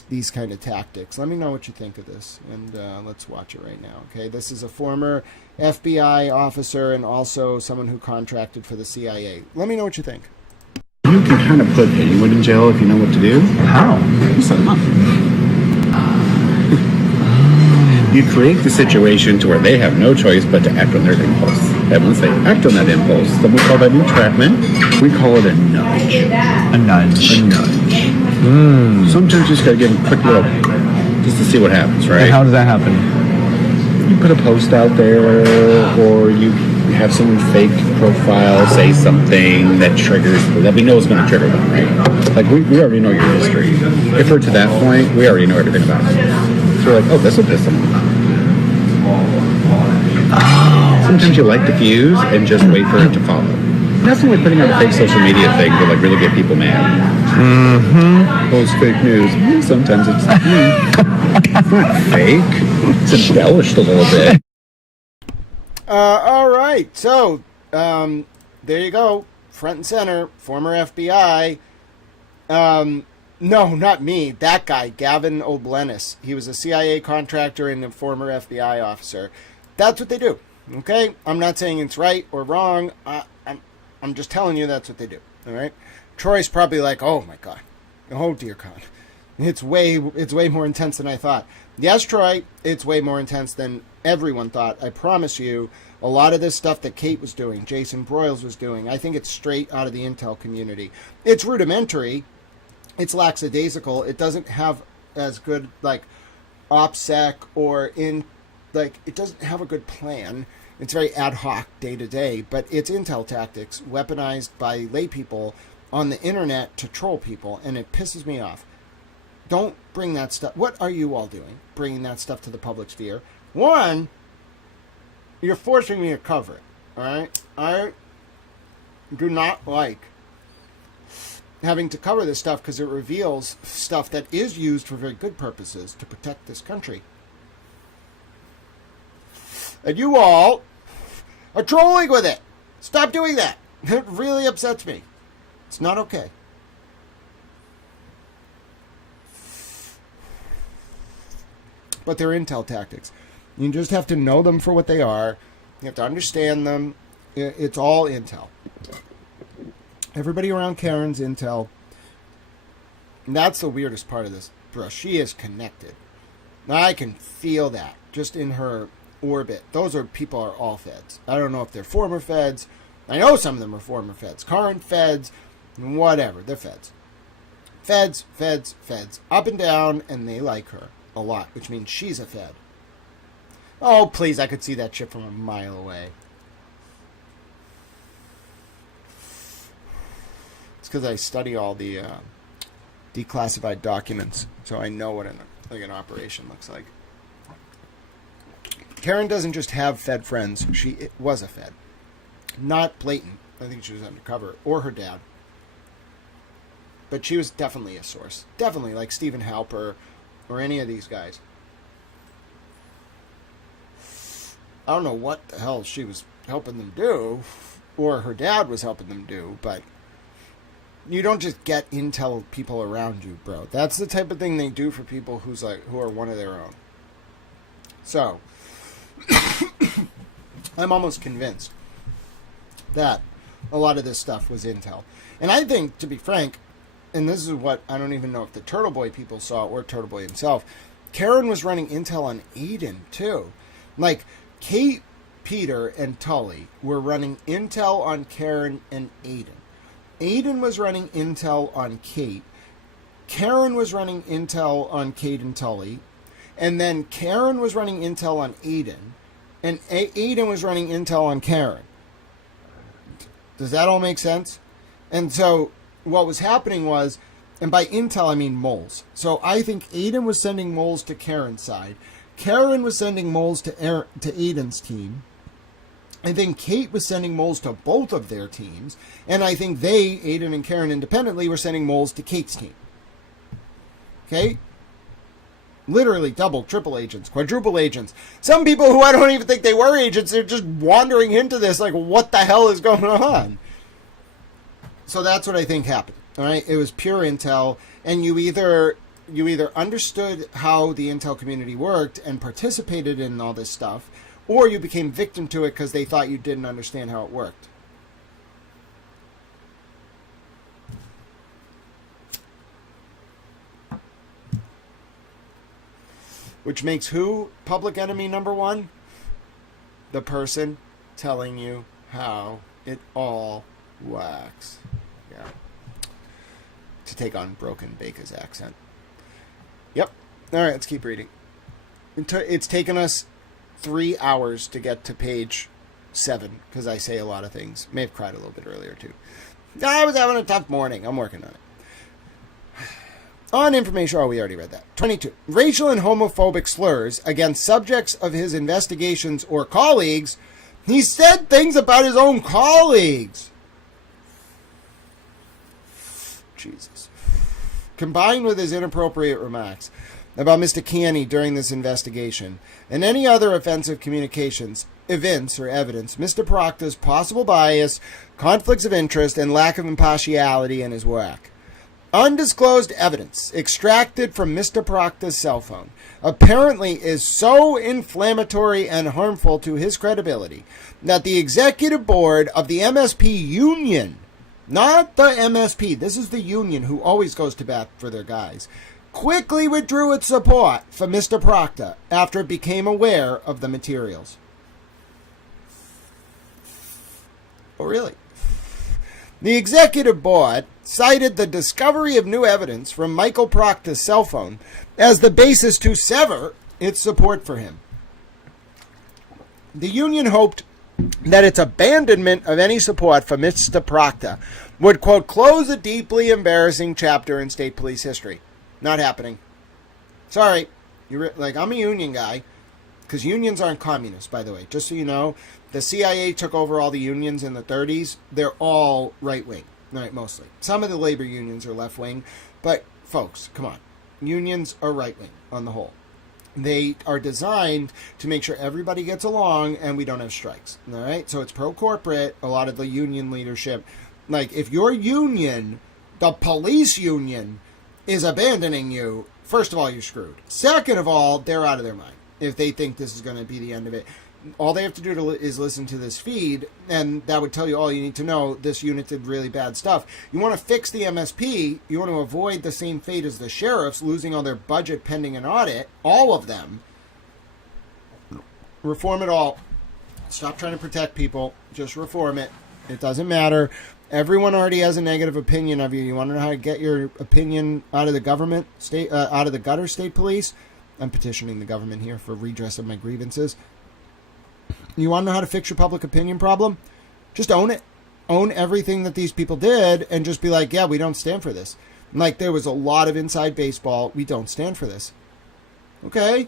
these kind of tactics. Let me know what you think of this, and let's watch it right now, okay? This is a former FBI officer and also someone who contracted for the CIA. Let me know what you think. You can kind of put anyone in jail if you know what to do. How? You set them up. You create the situation to where they have no choice but to act on their impulse. And once they act on that impulse, then we call that entrapment. We call it a nudge. A nudge. A nudge. Sometimes you just gotta give them a quick little just to see what happens, And right? how does that happen? You put a post out there, or you have someone fake profile say something that triggers, that we know is going to trigger them, right? Like, we already know your history. If we're to that point, we already know everything about it. So we're like, oh, this will piss them off. Sometimes you light the fuse and just wait for it to follow. Nothing like putting out a fake social media thing to like really get people mad. Mm-hmm. Oh, it's fake news. Sometimes it's not fake. It's embellished a little bit. All right. So, there you go. Front and center, former FBI. No, not me. That guy, Gavin O'Blennis. He was a CIA contractor and a former FBI officer. That's what they do. Okay? I'm not saying it's right or wrong. I'm just telling you that's what they do. All right? Troy's probably like, oh my God. Oh dear God. It's way more intense than I thought. Yes, Troy, it's way more intense than everyone thought. I promise you, a lot of this stuff that Kate was doing, Jason Broyles was doing, I think it's straight out of the intel community. It's rudimentary. It's lackadaisical. It doesn't have as good, like, OPSEC or it doesn't have a good plan. It's very ad hoc, day to day, but it's intel tactics weaponized by lay people on the internet to troll people, and it pisses me off. Don't bring that stuff. What are you all doing? Bringing that stuff to the public sphere. One, you're forcing me to cover it. All right? I do not like having to cover this stuff because it reveals stuff that is used for very good purposes to protect this country. And you all are trolling with it. Stop doing that. It really upsets me. It's not okay. But they're intel tactics. You just have to know them for what they are. You have to understand them. It's all intel. Everybody around Karen's intel. And that's the weirdest part of this, bro. She is connected. I can feel that just in her orbit. Those people are all feds. I don't know if they're former feds. I know some of them are former feds. Current feds. Whatever. They're feds. Feds, feds, feds. Up and down, and they like her a lot, which means she's a fed. Oh, please, I could see that shit from a mile away. It's because I study all the declassified documents, so I know what an operation looks like. Karen doesn't just have fed friends. She was a fed. Not blatant. I think she was undercover. Or her dad. But she was definitely a source. Definitely, like Stephen Halper or any of these guys. I don't know what the hell she was helping them do, or her dad was helping them do, but you don't just get intel people around you, bro. That's the type of thing they do for people who are one of their own. So, I'm almost convinced that a lot of this stuff was intel. And I think, to be frank, and this is what I don't even know if the TurtleBoy people saw or TurtleBoy himself, Karen was running intel on Aidan, too. Like, Kate, Peter, and Tully were running intel on Karen and Aidan. Aidan was running intel on Kate. Karen was running intel on Kate and Tully. And then Karen was running intel on Aidan. And Aidan was running intel on Karen. Does that all make sense? And so what was happening was, and by intel I mean moles. So I think Aidan was sending moles to Karen's side. Karen was sending moles to Aidan's team. I think Kate was sending moles to both of their teams. And I think Aidan and Karen independently, were sending moles to Kate's team. Okay? Literally double, triple agents, quadruple agents. Some people who I don't even think they were agents, they're just wandering into this like, what the hell is going on? So that's what I think happened. All right? It was pure intel. And you either understood how the intel community worked and participated in all this stuff, or you became victim to it because they thought you didn't understand how it worked. Which makes who public enemy number one? The person telling you how it all works. Yeah. To take on Broken Baker's accent. Yep. All right, let's keep reading. It's taken us 3 hours to get to page 7 because I say a lot of things. May have cried a little bit earlier, too. I was having a tough morning. I'm working on it. On information, we already read that. 22. Racial and homophobic slurs against subjects of his investigations or colleagues. He said things about his own colleagues. Jesus. Combined with his inappropriate remarks about Mr. Kearney during this investigation and any other offensive communications, events, or evidence, Mr. Proctor's possible bias, conflicts of interest, and lack of impartiality in his work. Undisclosed evidence extracted from Mr. Proctor's cell phone apparently is so inflammatory and harmful to his credibility that the executive board of the MSP union, not the MSP, this is the union who always goes to bat for their guys, quickly withdrew its support for Mr. Proctor after it became aware of the materials. Oh, really? The executive board cited the discovery of new evidence from Michael Proctor's cell phone as the basis to sever its support for him. The union hoped that its abandonment of any support for Mr. Proctor would, quote, close a deeply embarrassing chapter in state police history. Not happening. Sorry. I'm a union guy, because unions aren't communists, by the way. Just so you know, the CIA took over all the unions in the 30s. They're all right-wing. Right, mostly. Some of the labor unions are left-wing, but folks, come on. Unions are right-wing on the whole. They are designed to make sure everybody gets along and we don't have strikes. All right? So it's pro-corporate, a lot of the union leadership. Like, if your union, the police union, is abandoning you, first of all, you're screwed. Second of all, they're out of their mind if they think this is going to be the end of it. All they have to do is listen to this feed, and that would tell you all you need to know. This unit did really bad stuff. You want to fix the MSP. You want to avoid the same fate as the sheriffs, losing all their budget pending an audit, all of them. Reform it all. Stop trying to protect people. Just reform it. It doesn't matter. Everyone already has a negative opinion of you. You want to know how to get your opinion out of the government, out of the gutter, state police? I'm petitioning the government here for redress of my grievances. You want to know how to fix your public opinion problem? Just own it. Own everything that these people did and just be like, yeah, we don't stand for this. Like, there was a lot of inside baseball. We don't stand for this. Okay?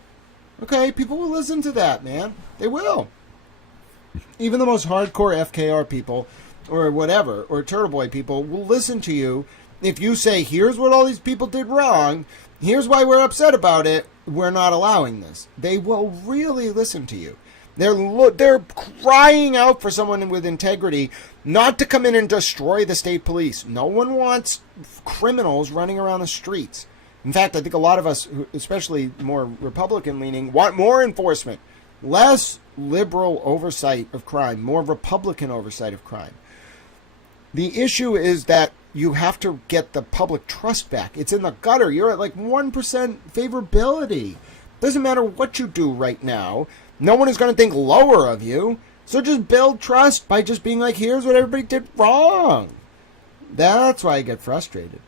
Okay, people will listen to that, man. They will. Even the most hardcore FKR people or whatever, or TurtleBoy people will listen to you if you say, here's what all these people did wrong, here's why we're upset about it, we're not allowing this. They will really listen to you. They're crying out for someone with integrity not to come in and destroy the state police. No one wants criminals running around the streets. In fact, I think a lot of us, especially more Republican-leaning, want more enforcement, less liberal oversight of crime, more Republican oversight of crime. The issue is that you have to get the public trust back. It's in the gutter. You're at like 1% favorability. Doesn't matter what you do right now. No one is going to think lower of you. So just build trust by just being like, here's what everybody did wrong. That's why I get frustrated.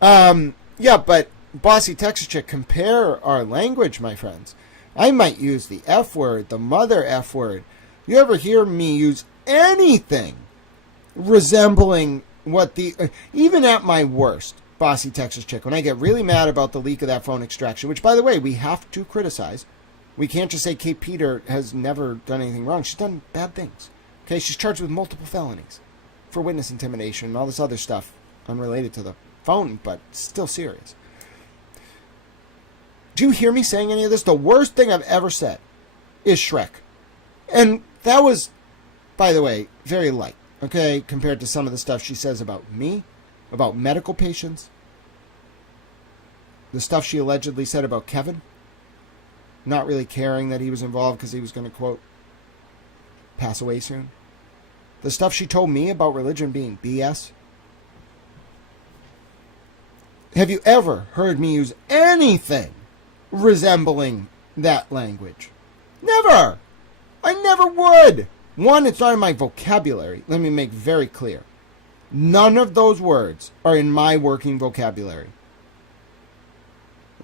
Yeah, but Bossy Texas Chick, compare our language, my friends. I might use the F word, the mother F word. You ever hear me use anything resembling what the... even at my worst, Bossy Texas Chick, when I get really mad about the leak of that phone extraction, which, by the way, we have to criticize. We can't just say Kate Peter has never done anything wrong. She's done bad things. Okay, she's charged with multiple felonies for witness intimidation and all this other stuff unrelated to the phone, but still serious. Do you hear me saying any of this? The worst thing I've ever said is Shrek. And that was, by the way, very light, okay, compared to some of the stuff she says about me, about medical patients, the stuff she allegedly said about Kevin, not really caring that he was involved because he was going to, quote, pass away soon. The stuff she told me about religion being BS. Have you ever heard me use anything resembling that language? Never! I never would! One, it's not in my vocabulary. Let me make very clear. None of those words are in my working vocabulary.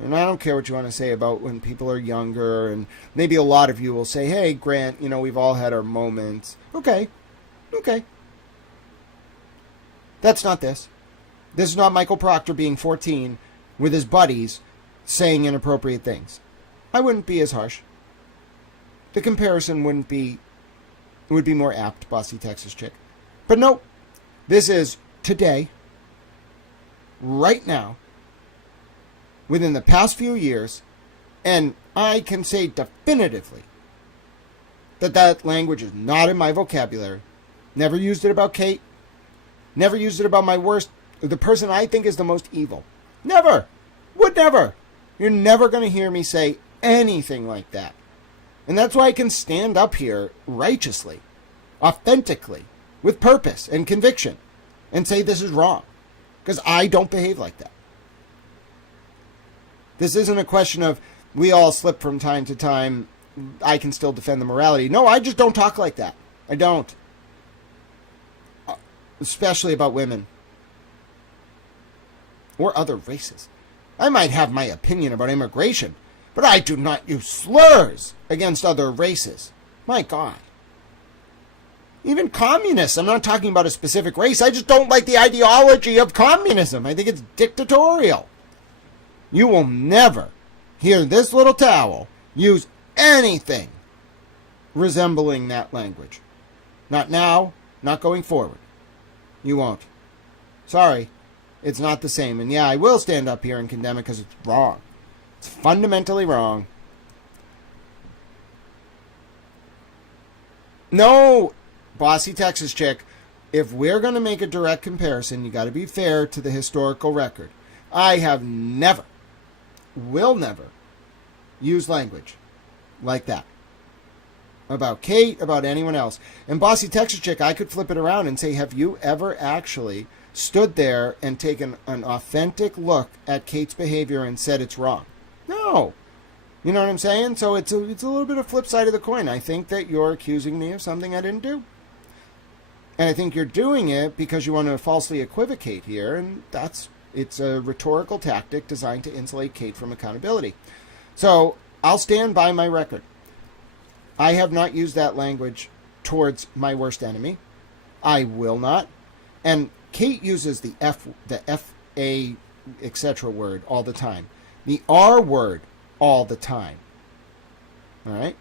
And I don't care what you want to say about when people are younger, and maybe a lot of you will say, hey, Grant, we've all had our moments. Okay. That's not this. This is not Michael Proctor being 14 with his buddies saying inappropriate things. I wouldn't be as harsh. The comparison would be more apt, bossy Texas chick. But no, this is today, right now, within the past few years, and I can say definitively that language is not in my vocabulary. Never used it about Kate. Never used it about my worst, the person I think is the most evil. Never. Would never. You're never going to hear me say anything like that. And that's why I can stand up here righteously, authentically, with purpose and conviction, and say this is wrong. Because I don't behave like that. This isn't a question of we all slip from time to time, I can still defend the morality. No, I just don't talk like that. I don't. Especially about women. Or other races. I might have my opinion about immigration, but I do not use slurs against other races. My God. Even communists. I'm not talking about a specific race. I just don't like the ideology of communism. I think it's dictatorial. You will never hear this little towel use anything resembling that language. Not now, not going forward. You won't. Sorry. It's not the same. And yeah, I will stand up here and condemn it because it's wrong. It's fundamentally wrong. No, bossy Texas chick, if we're going to make a direct comparison, you got to be fair to the historical record. I have never, will never, use language like that. About Kate, about anyone else. And bossy Texas chick, I could flip it around and say, have you ever actually stood there and taken an authentic look at Kate's behavior and said it's wrong? No. You know what I'm saying? So it's a little bit of flip side of the coin. I think that you're accusing me of something I didn't do. And I think you're doing it because you want to falsely equivocate here, and it's a rhetorical tactic designed to insulate Kate from accountability. So I'll stand by my record. I have not used that language towards my worst enemy. I will not. And Kate uses the F-A, etc. word all the time. The R word all the time. All right?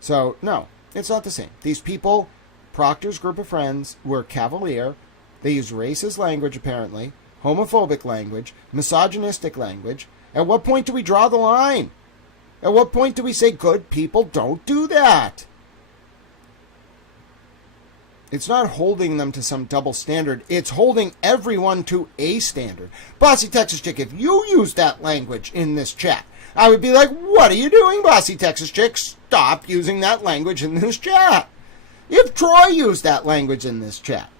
So, no, it's not the same. These people, Proctor's group of friends, were cavalier. They used racist language, apparently, homophobic language, misogynistic language. At what point do we draw the line? At what point do we say good people don't do that? It's not holding them to some double standard. It's holding everyone to a standard. Bossy Texas Chick, if you use that language in this chat, I would be like, what are you doing, Bossy Texas Chick? Stop using that language in this chat. If Troy used that language in this chat,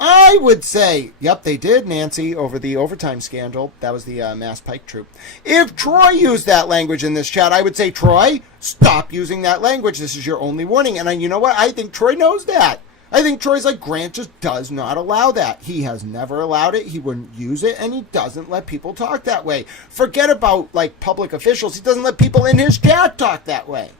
I would say, yep, they did, Nancy, over the overtime scandal. That was the Mass Pike troop. If Troy used that language in this chat, I would say, Troy, stop using that language. This is your only warning. And you know what? I think Troy knows that. I think Troy's like, Grant just does not allow that. He has never allowed it. He wouldn't use it, and he doesn't let people talk that way. Forget about, like, public officials. He doesn't let people in his chat talk that way.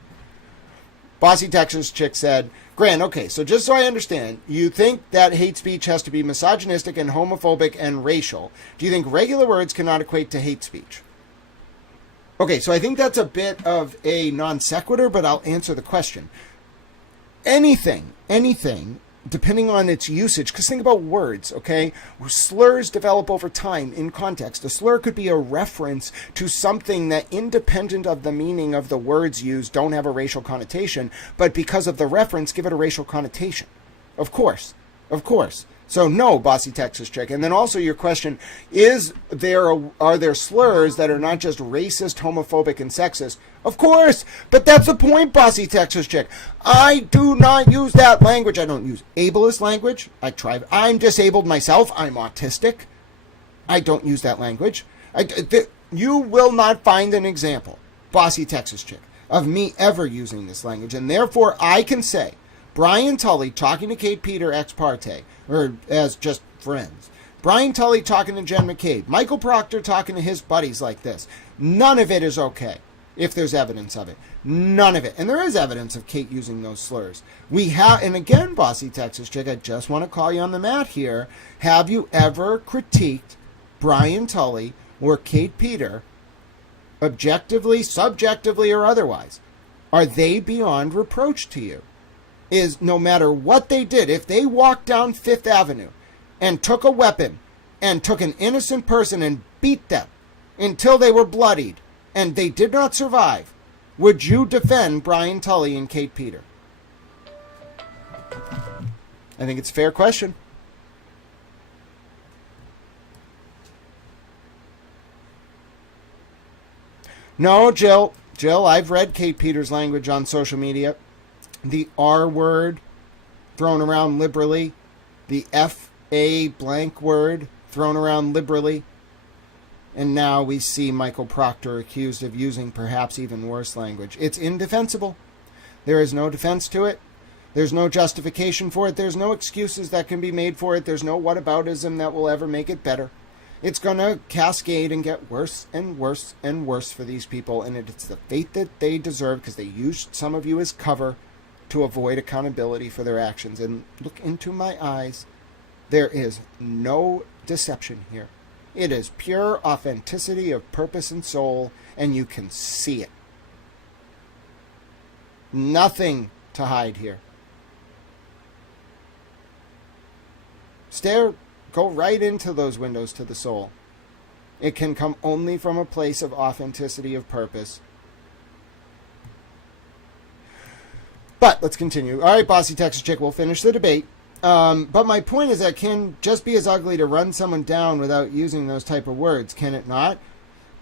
Bossy Texas Chick said, Grant, okay, so just so I understand, you think that hate speech has to be misogynistic and homophobic and racial. Do you think regular words cannot equate to hate speech? Okay, so I think that's a bit of a non sequitur, but I'll answer the question. Anything, depending on its usage, because think about words, okay? Slurs develop over time in context. A slur could be a reference to something that, independent of the meaning of the words used, don't have a racial connotation, but because of the reference, give it a racial connotation. Of course. So no, Bossy Texas Chick. And then also your question, are there slurs that are not just racist, homophobic, and sexist? Of course, but that's the point, Bossy Texas Chick. I do not use that language. I don't use ableist language. I'm disabled myself. I'm autistic. I don't use that language. You will not find an example, Bossy Texas Chick, of me ever using this language. And therefore, I can say, Brian Tully talking to Kate Peter ex parte, or as just friends, Brian Tully talking to Jen McCabe. Michael Proctor talking to his buddies like this. None of it is okay if there's evidence of it. None of it. And there is evidence of Kate using those slurs. We have, and again, Bossy Texas Chick, I just want to call you on the mat here. Have you ever critiqued Brian Tully or Kate Peter, objectively, subjectively, or otherwise? Are they beyond reproach to you? Is no matter what they did, if they walked down Fifth Avenue and took a weapon and took an innocent person and beat them until they were bloodied and they did not survive, would you defend Brian Tully and Kate Peter? I think it's a fair question. No, Jill, I've read Kate Peter's language on social media. The R word thrown around liberally, the F-A blank word thrown around liberally, and now we see Michael Proctor accused of using perhaps even worse language. It's indefensible. There is no defense to it. There's no justification for it. There's no excuses that can be made for it. There's no whataboutism that will ever make it better. It's going to cascade and get worse and worse and worse for these people, and it's the fate that they deserve because they used some of you as cover to avoid accountability for their actions. And look into my eyes. There is no deception here. It is pure authenticity of purpose and soul, and you can see it. Nothing to hide here. Go right into those windows to the soul. It can come only from a place of authenticity of purpose. But let's continue. All right, Bossy Texas Chick, we'll finish the debate. But my point is that it can just be as ugly to run someone down without using those type of words, can it not?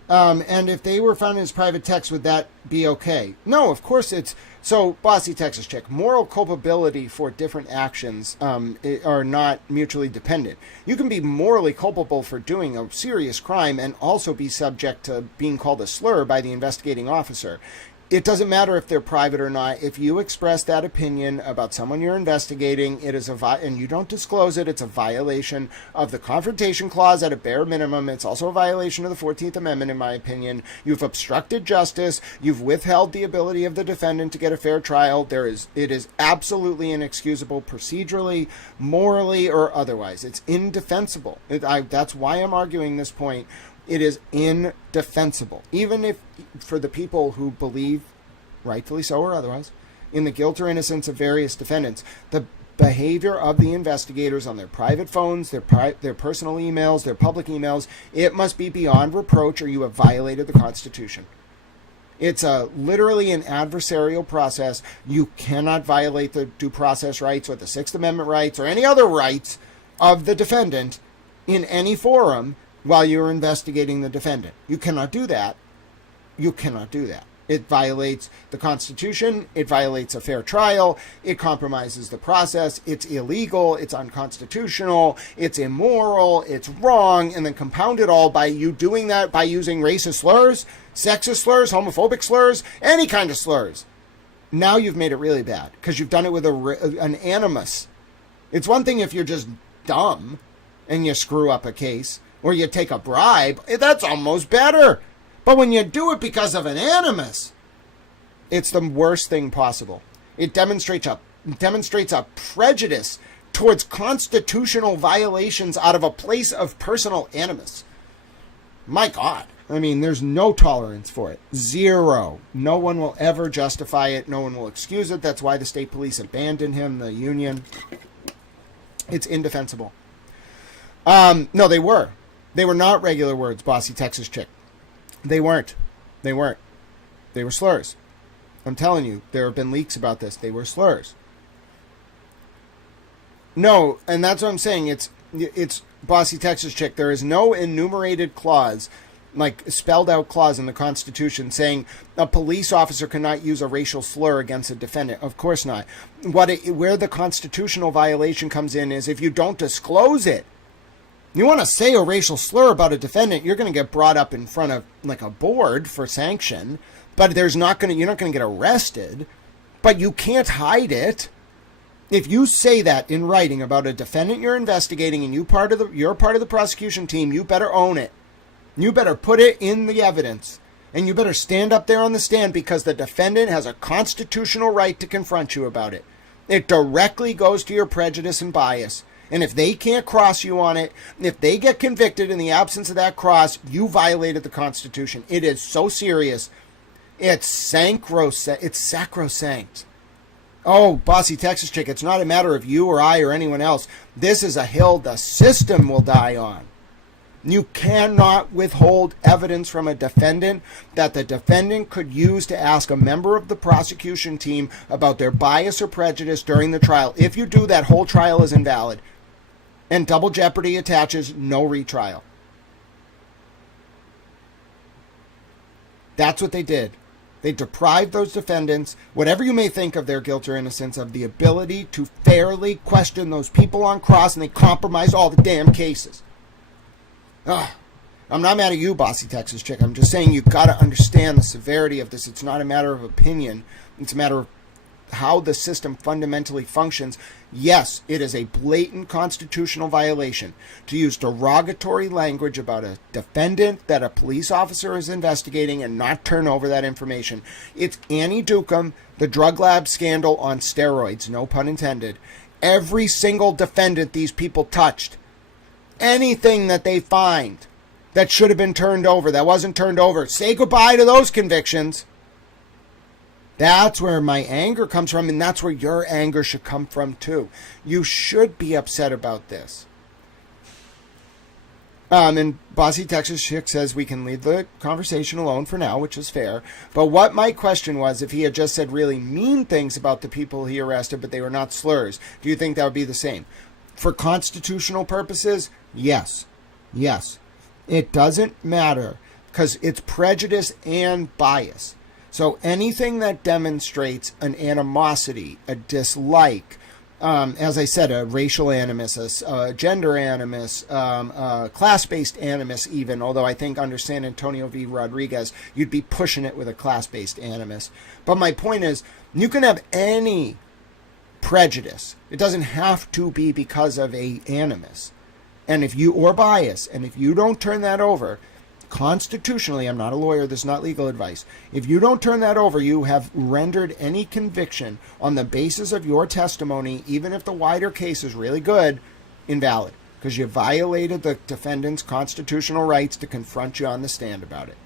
And if they were found as private text, would that be okay? No, of course it's... So, Bossy Texas Chick, moral culpability for different actions are not mutually dependent. You can be morally culpable for doing a serious crime and also be subject to being called a slur by the investigating officer. It doesn't matter if they're private or not. If you express that opinion about someone you're investigating, it is and you don't disclose it, it's a violation of the Confrontation Clause at a bare minimum. It's also a violation of the 14th Amendment, in my opinion. You've obstructed justice. You've withheld the ability of the defendant to get a fair trial. It is absolutely inexcusable procedurally, morally, or otherwise. It's indefensible. That's why I'm arguing this point. It is indefensible. Even if, for the people who believe, rightfully so or otherwise, in the guilt or innocence of various defendants, the behavior of the investigators on their private phones, their personal emails, their public emails, it must be beyond reproach or you have violated the Constitution. It's literally an adversarial process. You cannot violate the due process rights or the Sixth Amendment rights or any other rights of the defendant in any forum while you're investigating the defendant. You cannot do that. You cannot do that. It violates the Constitution. It violates a fair trial. It compromises the process. It's illegal. It's unconstitutional. It's immoral. It's wrong. And then compound it all by you doing that by using racist slurs, sexist slurs, homophobic slurs, any kind of slurs. Now you've made it really bad because you've done it with an animus. It's one thing if you're just dumb and you screw up a case, or you take a bribe, that's almost better. But when you do it because of an animus, it's the worst thing possible. It demonstrates a prejudice towards constitutional violations out of a place of personal animus. My God. I mean, there's no tolerance for it. Zero. No one will ever justify it. No one will excuse it. That's why the state police abandoned him, the union. It's indefensible. No, they were. They were not regular words, Bossy Texas Chick. They weren't. They were slurs. I'm telling you, there have been leaks about this. They were slurs. No, and that's what I'm saying. It's Bossy Texas Chick. There is no enumerated clause, like spelled out clause in the Constitution saying a police officer cannot use a racial slur against a defendant. Of course not. Where the constitutional violation comes in is if you don't disclose it. You want to say a racial slur about a defendant, you're going to get brought up in front of like a board for sanction, but you're not going to get arrested, but you can't hide it. If you say that in writing about a defendant you're investigating and you're part of the prosecution team, you better own it. You better put it in the evidence. And you better stand up there on the stand because the defendant has a constitutional right to confront you about it. It directly goes to your prejudice and bias. And if they can't cross you on it, if they get convicted in the absence of that cross, you violated the Constitution. It is so serious. It's sacrosanct. Oh, bossy Texas chick, it's not a matter of you or I or anyone else. This is a hill the system will die on. You cannot withhold evidence from a defendant that the defendant could use to ask a member of the prosecution team about their bias or prejudice during the trial. If you do, that whole trial is invalid. And double jeopardy attaches, no retrial. That's what they did. They deprived those defendants, whatever you may think of their guilt or innocence, of the ability to fairly question those people on cross, and they compromised all the damn cases. I'm not mad at you, bossy Texas chick. I'm just saying you've got to understand the severity of this. It's not a matter of opinion. It's a matter of how the system fundamentally functions. Yes, it is a blatant constitutional violation to use derogatory language about a defendant that a police officer is investigating and not turn over that information. It's Annie Dukem, the drug lab scandal on steroids, no pun intended. Every single defendant these people touched, anything that they find that should have been turned over, that wasn't turned over, say goodbye to those convictions. That's where my anger comes from, and that's where your anger should come from too. You should be upset about this. And Bossy Texas Chick says we can leave the conversation alone for now, which is fair. But what my question was, if he had just said really mean things about the people he arrested, but they were not slurs, do you think that would be the same? For constitutional purposes, yes. Yes. It doesn't matter because it's prejudice and bias. So anything that demonstrates an animosity, a dislike, as I said, a racial animus, a gender animus, a class-based animus even, although I think under San Antonio v. Rodriguez, you'd be pushing it with a class-based animus. But my point is, you can have any prejudice. It doesn't have to be because of a animus. And if you, or bias, and if you don't turn that over, constitutionally, I'm not a lawyer, this is not legal advice. If you don't turn that over, you have rendered any conviction on the basis of your testimony, even if the wider case is really good, invalid. Because you violated the defendant's constitutional rights to confront you on the stand about it.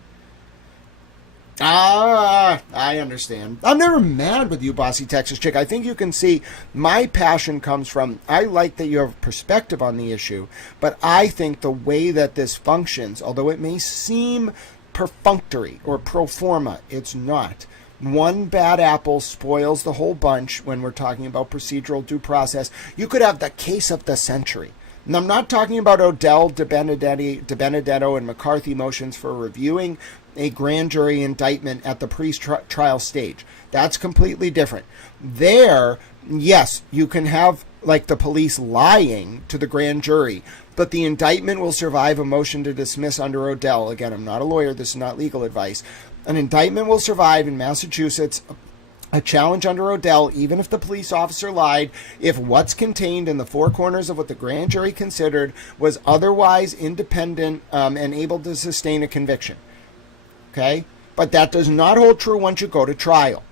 I understand. I'm never mad with you, bossy Texas chick. I think you can see my passion comes from, I like that you have perspective on the issue, but I think the way that this functions, although it may seem perfunctory or pro forma, it's not. One bad apple spoils the whole bunch when we're talking about procedural due process. You could have the case of the century. And I'm not talking about Odell, DiBenedetto, and McCarthy motions for reviewing a grand jury indictment at the pre-trial stage. That's completely different. There, yes, you can have like the police lying to the grand jury, but the indictment will survive a motion to dismiss under Odell. Again, I'm not a lawyer. This is not legal advice. An indictment will survive in Massachusetts. A challenge under Odell, even if the police officer lied, if what's contained in the four corners of what the grand jury considered was otherwise independent and able to sustain a conviction. Okay? But that does not hold true once you go to trial.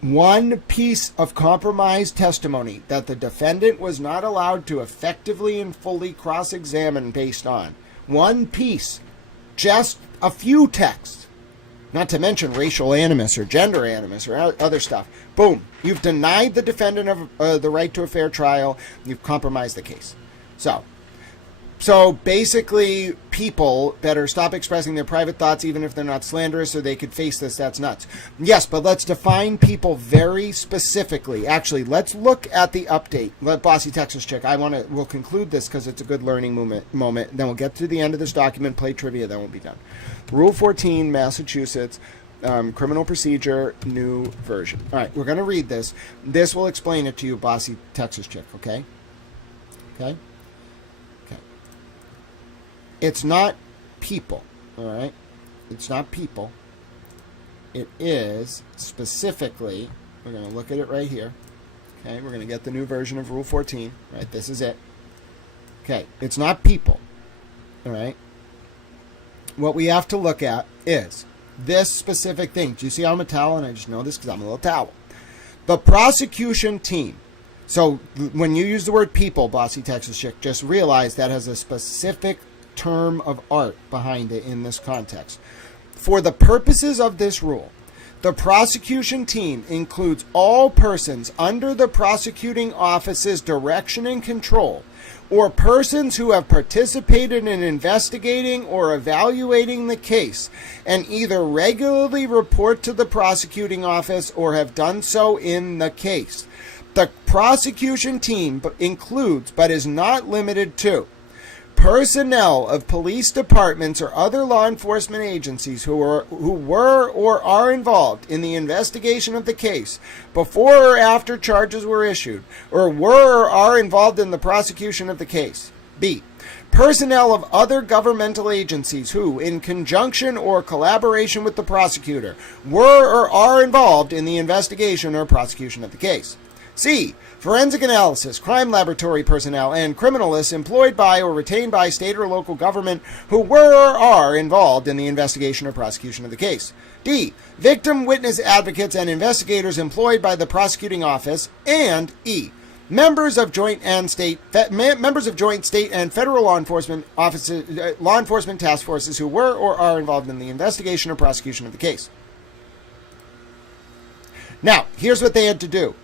One piece of compromised testimony that the defendant was not allowed to effectively and fully cross-examine based on. One piece. Just a few texts. Not to mention racial animus or gender animus or other stuff. Boom. You've denied the defendant of the right to a fair trial. You've compromised the case. So basically, people better stop expressing their private thoughts even if they're not slanderous or they could face this. That's nuts. Yes, but let's define people very specifically. Actually, let's look at the update. Let Bossy Texas Chick. We'll conclude this because it's a good learning moment. Then we'll get to the end of this document, play trivia, then we'll be done. Rule 14, Massachusetts, criminal procedure, new version. All right, we're going to read this. This will explain it to you, Bossy Texas Chick, okay? Okay? Okay. It's not people, all right? It's not people. It is specifically, we're going to look at it right here, Okay, we're going to get the new version of Rule 14. Right, this is it. Okay, it's not people. All right. What we have to look at is this specific thing. Do you see how I'm a towel? And I just know this because I'm a little towel. The prosecution team. So when you use the word people, Bossy Texas Chick, just realize that has a specific term of art behind it in this context. For the purposes of this rule, the prosecution team includes all persons under the prosecuting office's direction and control, or persons who have participated in investigating or evaluating the case and either regularly report to the prosecuting office or have done so in the case. The prosecution team includes, but is not limited to, personnel of police departments or other law enforcement agencies who were or are involved in the investigation of the case before or after charges were issued, or were or are involved in the prosecution of the case. B. Personnel of other governmental agencies who, in conjunction or collaboration with the prosecutor, were or are involved in the investigation or prosecution of the case. C. Forensic analysis, crime laboratory personnel, and criminalists employed by or retained by state or local government who were or are involved in the investigation or prosecution of the case. D. Victim witness advocates and investigators employed by the prosecuting office. And E. Members of joint state and federal law enforcement offices, law enforcement task forces who were or are involved in the investigation or prosecution of the case. Now, here's what they had to do.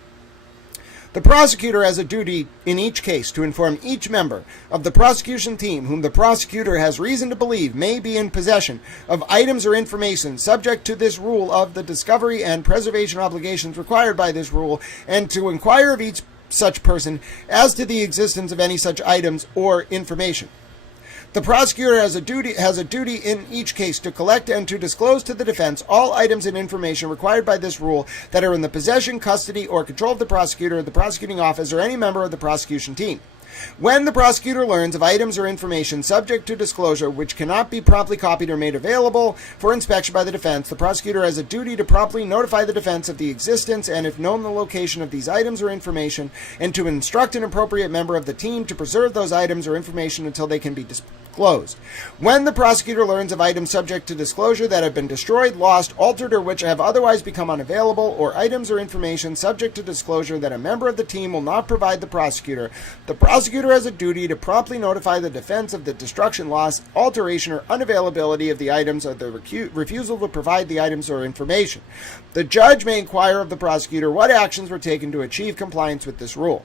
The prosecutor has a duty in each case to inform each member of the prosecution team whom the prosecutor has reason to believe may be in possession of items or information subject to this rule of the discovery and preservation obligations required by this rule, and to inquire of each such person as to the existence of any such items or information. The prosecutor has a duty in each case to collect and to disclose to the defense all items and information required by this rule that are in the possession, custody, or control of the prosecutor, the prosecuting office, or any member of the prosecution team. When the prosecutor learns of items or information subject to disclosure which cannot be promptly copied or made available for inspection by the defense, the prosecutor has a duty to promptly notify the defense of the existence and, if known, the location of these items or information, and to instruct an appropriate member of the team to preserve those items or information until they can be disclosed. When the prosecutor learns of items subject to disclosure that have been destroyed, lost, altered, or which have otherwise become unavailable, or items or information subject to disclosure that a member of the team will not provide the prosecutor has a duty to promptly notify the defense of the destruction, loss, alteration, or unavailability of the items, or the refusal to provide the items or information. The judge may inquire of the prosecutor what actions were taken to achieve compliance with this rule.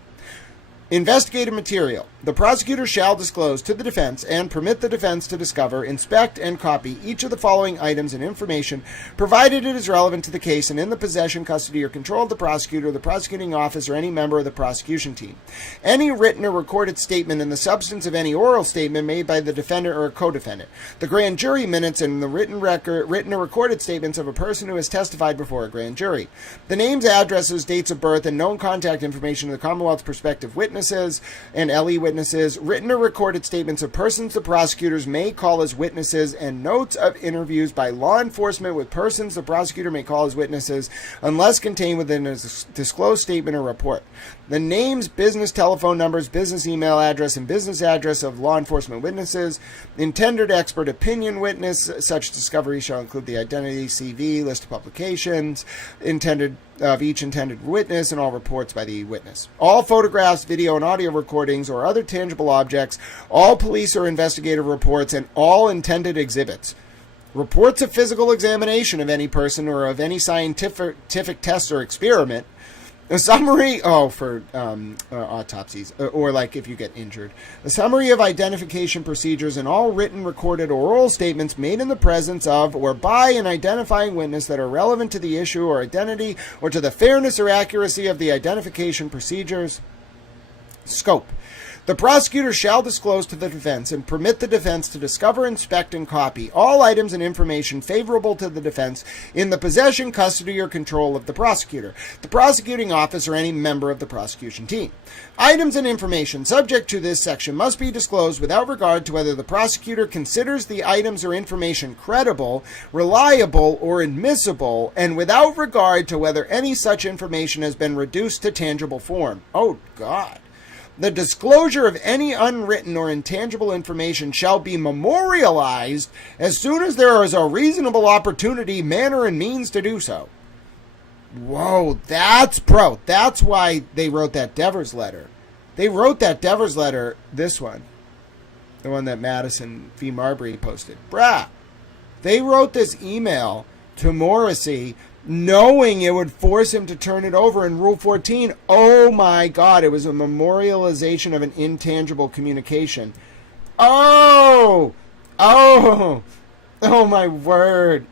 Investigative material. The prosecutor shall disclose to the defense and permit the defense to discover, inspect, and copy each of the following items and information, provided it is relevant to the case and in the possession, custody, or control of the prosecutor, the prosecuting office, or any member of the prosecution team. Any written or recorded statement and the substance of any oral statement made by the defendant or a co-defendant. The grand jury minutes and the written or recorded statements of a person who has testified before a grand jury. The names, addresses, dates of birth, and known contact information of the Commonwealth's prospective witnesses and LE witnesses, written or recorded statements of persons the prosecutors may call as witnesses, and notes of interviews by law enforcement with persons the prosecutor may call as witnesses, unless contained within a disclosed statement or report. The names, business telephone numbers, business email address, and business address of law enforcement witnesses. Intended expert opinion witness. Such discovery shall include the identity, CV, list of publications, of each intended witness, and all reports by the witness. All photographs, video, and audio recordings or other tangible objects, all police or investigative reports, and all intended exhibits. Reports of physical examination of any person or of any scientific test or experiment. A summary, for autopsies, or like if you get injured. A summary of identification procedures and all written, recorded, or oral statements made in the presence of or by an identifying witness that are relevant to the issue or identity or to the fairness or accuracy of the identification procedures. Scope. The prosecutor shall disclose to the defense and permit the defense to discover, inspect, and copy all items and information favorable to the defense in the possession, custody, or control of the prosecutor, the prosecuting officer, or any member of the prosecution team. Items and information subject to this section must be disclosed without regard to whether the prosecutor considers the items or information credible, reliable, or admissible, and without regard to whether any such information has been reduced to tangible form. Oh, God. The disclosure of any unwritten or intangible information shall be memorialized as soon as there is a reasonable opportunity, manner, and means to do so. Whoa, that's why they wrote that Devers letter. They wrote that Devers letter, this one. The one that Madison V. Marbury posted. They wrote this email to Morrissey knowing it would force him to turn it over in Rule 14. Oh my God, it was a memorialization of an intangible communication. Oh my word.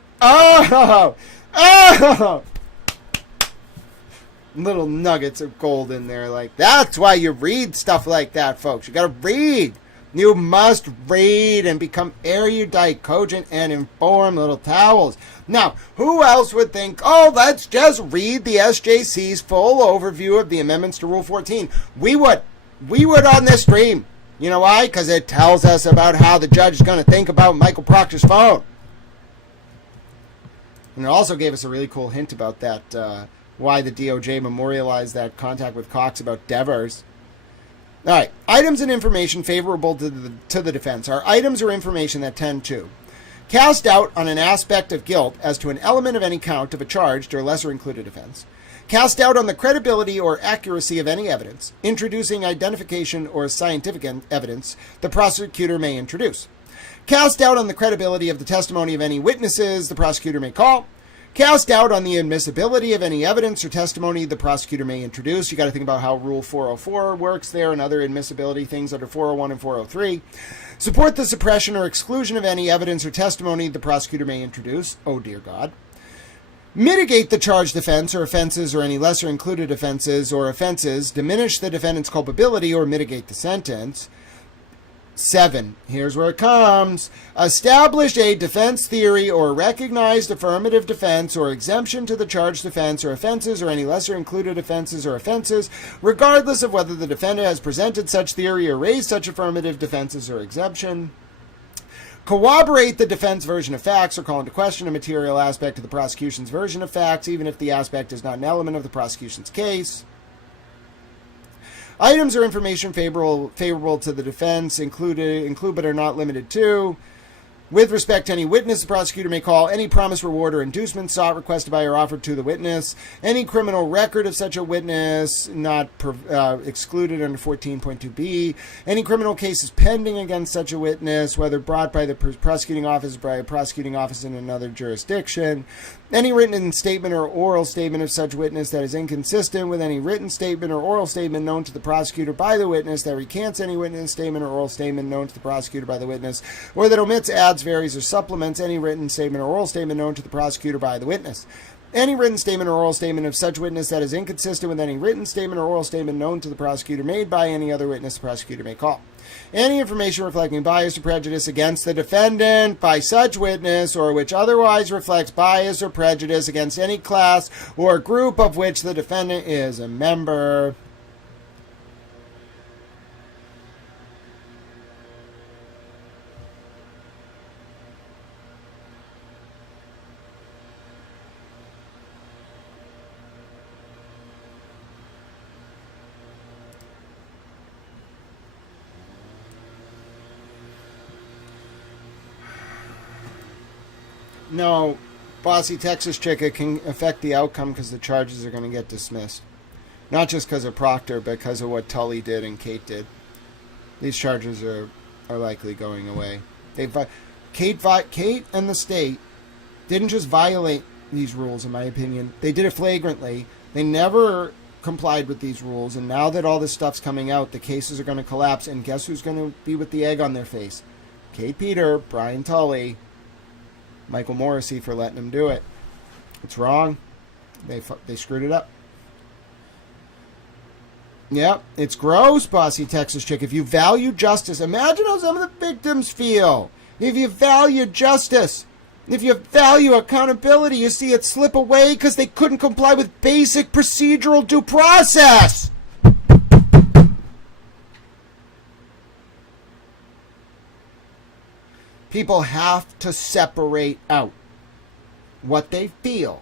Little nuggets of gold in there. Like, that's why you read stuff like that, folks. You gotta read. You must read and become erudite, cogent, and informed, little towels. Now, who else would think, oh, let's just read the SJC's full overview of the amendments to Rule 14? We would on this stream. You know why? Because it tells us about how the judge is going to think about Michael Proctor's phone. And it also gave us a really cool hint about that, why the DOJ memorialized that contact with Cox about Devers. All right, items and information favorable to the defense are items or information that tend to cast doubt on an aspect of guilt as to an element of any count of a charged or lesser included offense, cast doubt on the credibility or accuracy of any evidence, introducing identification or scientific evidence the prosecutor may introduce, cast doubt on the credibility of the testimony of any witnesses the prosecutor may call, cast doubt on the admissibility of any evidence or testimony the prosecutor may introduce. You got to think about how Rule 404 works there and other admissibility things under 401 and 403. Support the suppression or exclusion of any evidence or testimony the prosecutor may introduce. Oh, dear God. Mitigate the charged offense or offenses or any lesser included offenses or offenses. Diminish the defendant's culpability or mitigate the sentence. 7. Here's where it comes. Establish a defense theory or recognized affirmative defense or exemption to the charged offense or offenses or any lesser included offenses or offenses, regardless of whether the defendant has presented such theory or raised such affirmative defenses or exemption. Corroborate the defense version of facts or call into question a material aspect of the prosecution's version of facts, even if the aspect is not an element of the prosecution's case. Items or information favorable to the defense include but are not limited to, with respect to any witness the prosecutor may call, any promise, reward, or inducement sought, requested by, or offered to the witness, any criminal record of such a witness not excluded under 14.2b, any criminal cases pending against such a witness, whether brought by the prosecuting office or by a prosecuting office in another jurisdiction, any written statement or oral statement of such witness that is inconsistent with any written statement or oral statement known to the prosecutor by the witness that recants any written statement or oral statement known to the prosecutor by the witness, or that omits, adds, varies, or supplements any written statement or oral statement known to the prosecutor by the witness. Any written statement or oral statement of such witness that is inconsistent with any written statement or oral statement known to the prosecutor made by any other witness the prosecutor may call. Any information reflecting bias or prejudice against the defendant by such witness or which otherwise reflects bias or prejudice against any class or group of which the defendant is a member. No, bossy Texas chick, can affect the outcome because the charges are going to get dismissed. Not just because of Proctor, but because of what Tully did and Kate did. These charges are likely going away. Kate and the state didn't just violate these rules, in my opinion. They did it flagrantly. They never complied with these rules, and now that all this stuff's coming out, the cases are going to collapse, and guess who's going to be with the egg on their face? Kate Peter, Brian Tully, Michael Morrissey for letting them do it. It's wrong. They screwed it up. Yep, it's gross, bossy Texas chick. If you value justice, imagine how some of the victims feel. If you value justice, if you value accountability, you see it slip away because they couldn't comply with basic procedural due process. People have to separate out what they feel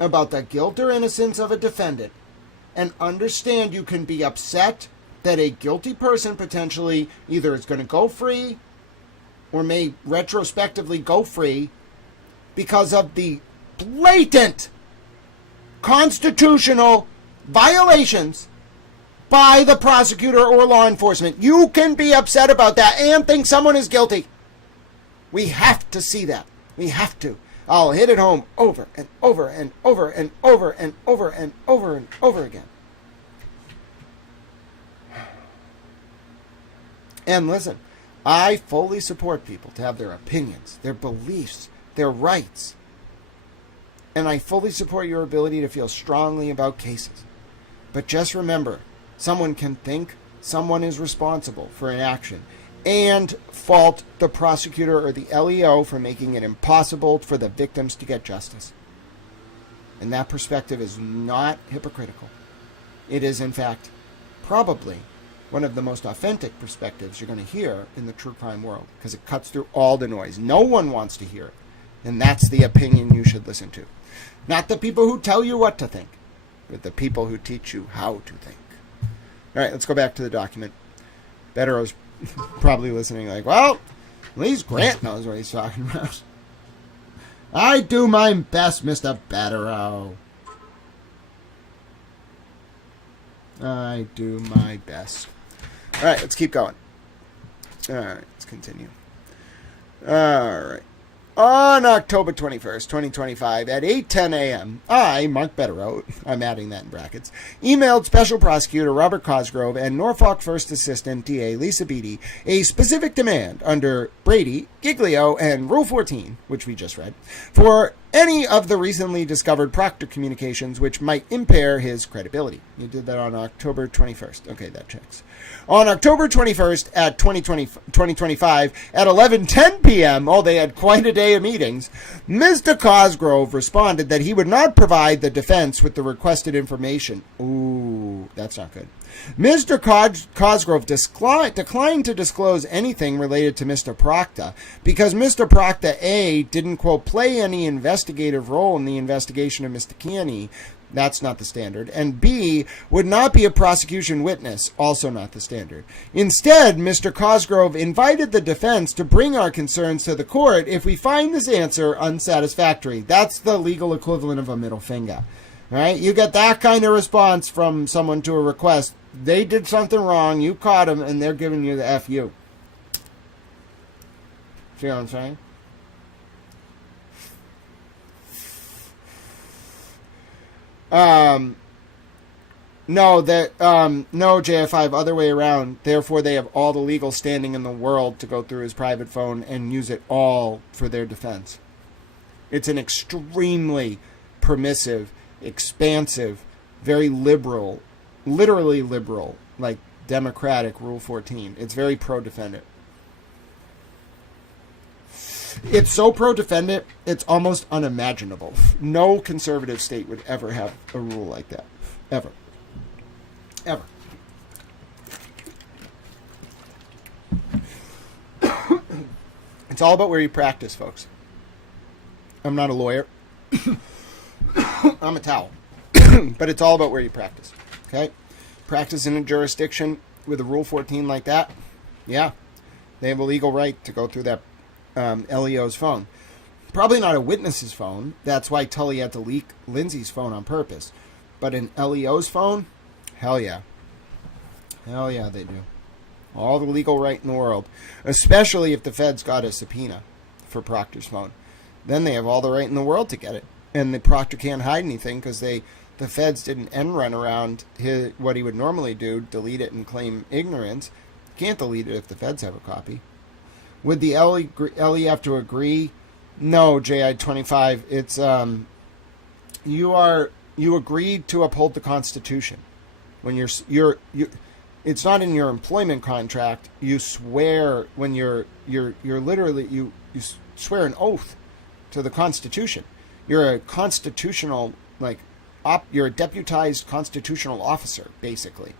about the guilt or innocence of a defendant and understand you can be upset that a guilty person potentially either is going to go free or may retrospectively go free because of the blatant constitutional violations by the prosecutor or law enforcement. You can be upset about that and think someone is guilty. We have to see that. We have to. I'll hit it home over and over and over and over and over and over and over again. And listen, I fully support people to have their opinions, their beliefs, their rights. And I fully support your ability to feel strongly about cases. But just remember, someone can think someone is responsible for an action and fault the prosecutor or the LEO for making it impossible for the victims to get justice. And that perspective is not hypocritical. It is, in fact, probably one of the most authentic perspectives you're going to hear in the true crime world, because it cuts through all the noise. No one wants to hear it. And that's the opinion you should listen to. Not the people who tell you what to think, but the people who teach you how to think. All right, let's go back to the document. Bettero's probably listening like, well, at least Grant knows what he's talking about. I do my best, Mr. Bettero. I do my best. All right, let's keep going. All right, let's continue. All right. On October 21st, 2025, at 8:10 a.m., I, Mark Bettero, I'm adding that in brackets, emailed Special Prosecutor Robert Cosgrove and Norfolk First Assistant DA Lisa Beatty a specific demand under Brady, Giglio, and Rule 14, which we just read, for any of the recently discovered Proctor communications which might impair his credibility. You did that on October 21st. Okay, that checks. On October 21st at 2025 at 11:10 p.m., they had quite a day of meetings, Mr. Cosgrove responded that he would not provide the defense with the requested information. Ooh, that's not good. Mr. Cosgrove declined to disclose anything related to Mr. Proctor because Mr. Proctor, A, didn't, quote, play any investigative role in the investigation of Mr. Kearney. That's not the standard. And B, would not be a prosecution witness. Also not the standard. Instead, Mr. Cosgrove invited the defense to bring our concerns to the court if we find this answer unsatisfactory. That's the legal equivalent of a middle finger. All right? You get that kind of response from someone to a request. They did something wrong, you caught them, and they're giving you the FU. See what I'm saying? No, JF5, other way around. Therefore, they have all the legal standing in the world to go through his private phone and use it all for their defense. It's an extremely permissive, expansive, very liberal, literally liberal, like democratic Rule 14. It's very pro-defendant. It's so pro-defendant, it's almost unimaginable. No conservative state would ever have a rule like that. Ever. Ever. It's all about where you practice, folks. I'm not a lawyer. I'm a towel. But it's all about where you practice. Okay? Practice in a jurisdiction with a Rule 14 like that, yeah, they have a legal right to go through that LEO's phone. Probably not a witness's phone. That's why Tully had to leak Lindsay's phone on purpose. But an LEO's phone? Hell yeah. Hell yeah, they do. All the legal right in the world. Especially if the feds got a subpoena for Proctor's phone. Then they have all the right in the world to get it. And the Proctor can't hide anything because the feds did an end run around what he would normally do, delete it and claim ignorance. Can't delete it if the feds have a copy. Would the LE have to agree? No, JI-25. It's you agreed to uphold the Constitution. When you it's not in your employment contract. You swear when you're literally you swear an oath to the Constitution. You're a constitutional you're a deputized constitutional officer, basically.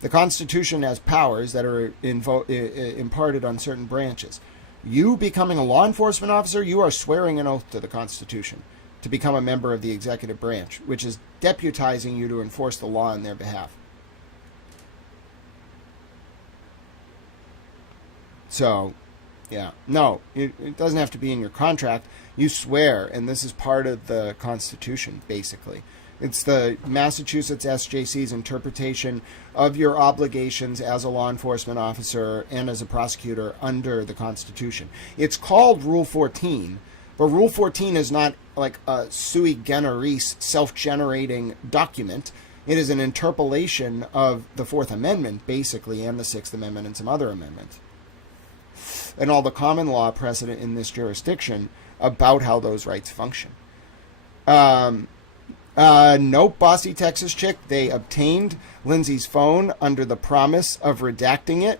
The Constitution has powers that are imparted on certain branches. You becoming a law enforcement officer, you are swearing an oath to the Constitution to become a member of the executive branch, which is deputizing you to enforce the law on their behalf. So, yeah. No, it doesn't have to be in your contract. You swear, and this is part of the Constitution, basically. It's the Massachusetts SJC's interpretation of your obligations as a law enforcement officer and as a prosecutor under the Constitution. It's called Rule 14, but Rule 14 is not like a sui generis, self-generating document. It is an interpolation of the Fourth Amendment, basically, and the Sixth Amendment and some other amendments, and all the common law precedent in this jurisdiction about how those rights function. Nope, bossy Texas chick. They obtained Lindsay's phone under the promise of redacting it.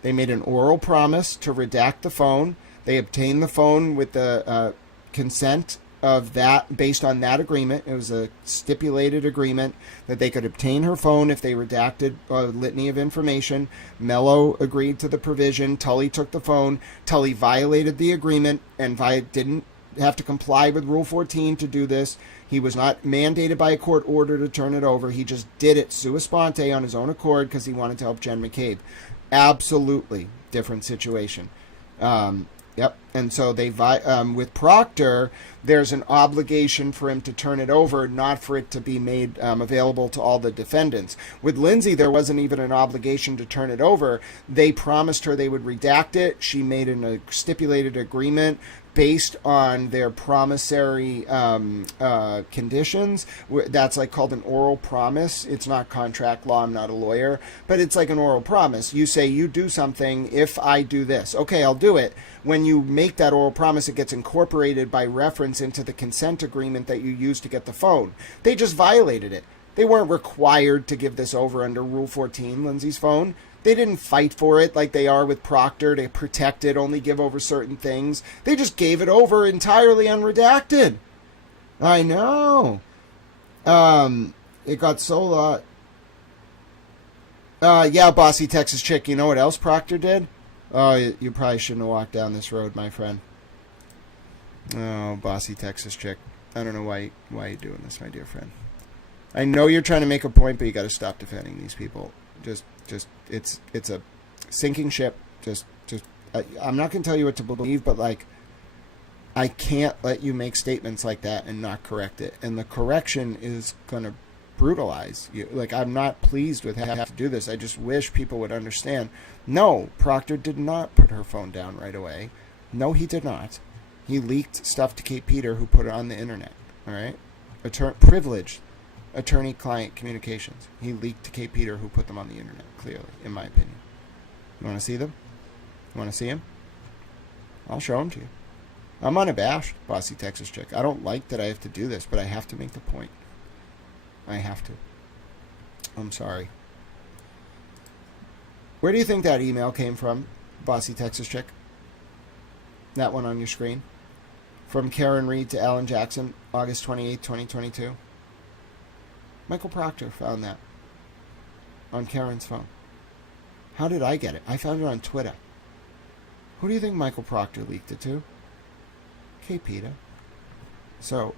They made an oral promise to redact the phone. They obtained the phone with the consent of that, based on that agreement. It was a stipulated agreement that they could obtain her phone if they redacted a litany of information. Mello agreed to the provision. Tully took the phone. Tully violated the agreement and didn't have to comply with Rule 14 to do this. He was not mandated by a court order to turn it over. He just did it sua sponte on his own accord because he wanted to help Jen McCabe. Absolutely different situation. Yep. And so they with Proctor, there's an obligation for him to turn it over, not for it to be made available to all the defendants. With Lindsay, there wasn't even an obligation to turn it over. They promised her they would redact it. She made a stipulated agreement based on their promissory conditions. That's called an oral promise. It's not contract law. I'm not a lawyer, but it's like an oral promise. You say, you do something if I do this. Okay, I'll do it. When you make that oral promise, it gets incorporated by reference into the consent agreement that you used to get the phone. They just violated it. They weren't required to give this over under Rule 14, Lindsay's phone. They didn't fight for it like they are with Proctor to protect it, only give over certain things. They just gave it over entirely unredacted. I know. It got so... yeah, bossy Texas chick. You know what else Proctor did? Oh, you probably shouldn't have walked down this road, my friend. Oh, bossy Texas chick. I don't know why you're doing this, my dear friend. I know you're trying to make a point, but you got to stop defending these people. Just it's a sinking ship. I'm not going to tell you what to believe, but I can't let you make statements like that and not correct it. And the correction is going to brutalize you. I'm not pleased with having to do this. I just wish people would understand. No, Proctor did not put her phone down right away. No, he did not. He leaked stuff to Kate Peter, who put it on the internet. All right, privileged attorney-client communications. He leaked to Kate Peter, who put them on the internet. Clearly, in my opinion. You want to see them? You want to see them? I'll show them to you. I'm unabashed, bossy Texas chick. I don't like that I have to do this, but I have to make the point. I have to. I'm sorry. Where do you think that email came from, bossy Texas chick? That one on your screen? From Karen Reed to Alan Jackson, August 28, 2022. Michael Proctor found that on Karen's phone. How did I get it? I found it on Twitter. Who do you think Michael Proctor leaked it to? Kate Peter. So,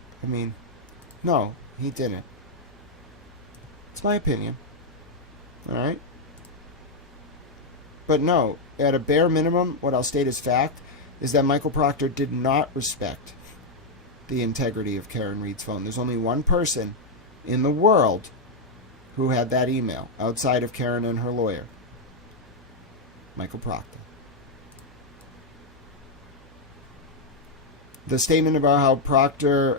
no, he didn't. It's my opinion. Alright? But no, at a bare minimum, what I'll state as fact is that Michael Proctor did not respect the integrity of Karen Reed's phone. There's only one person in the world who had that email outside of Karen and her lawyer. Michael Proctor. The statement about how Proctor,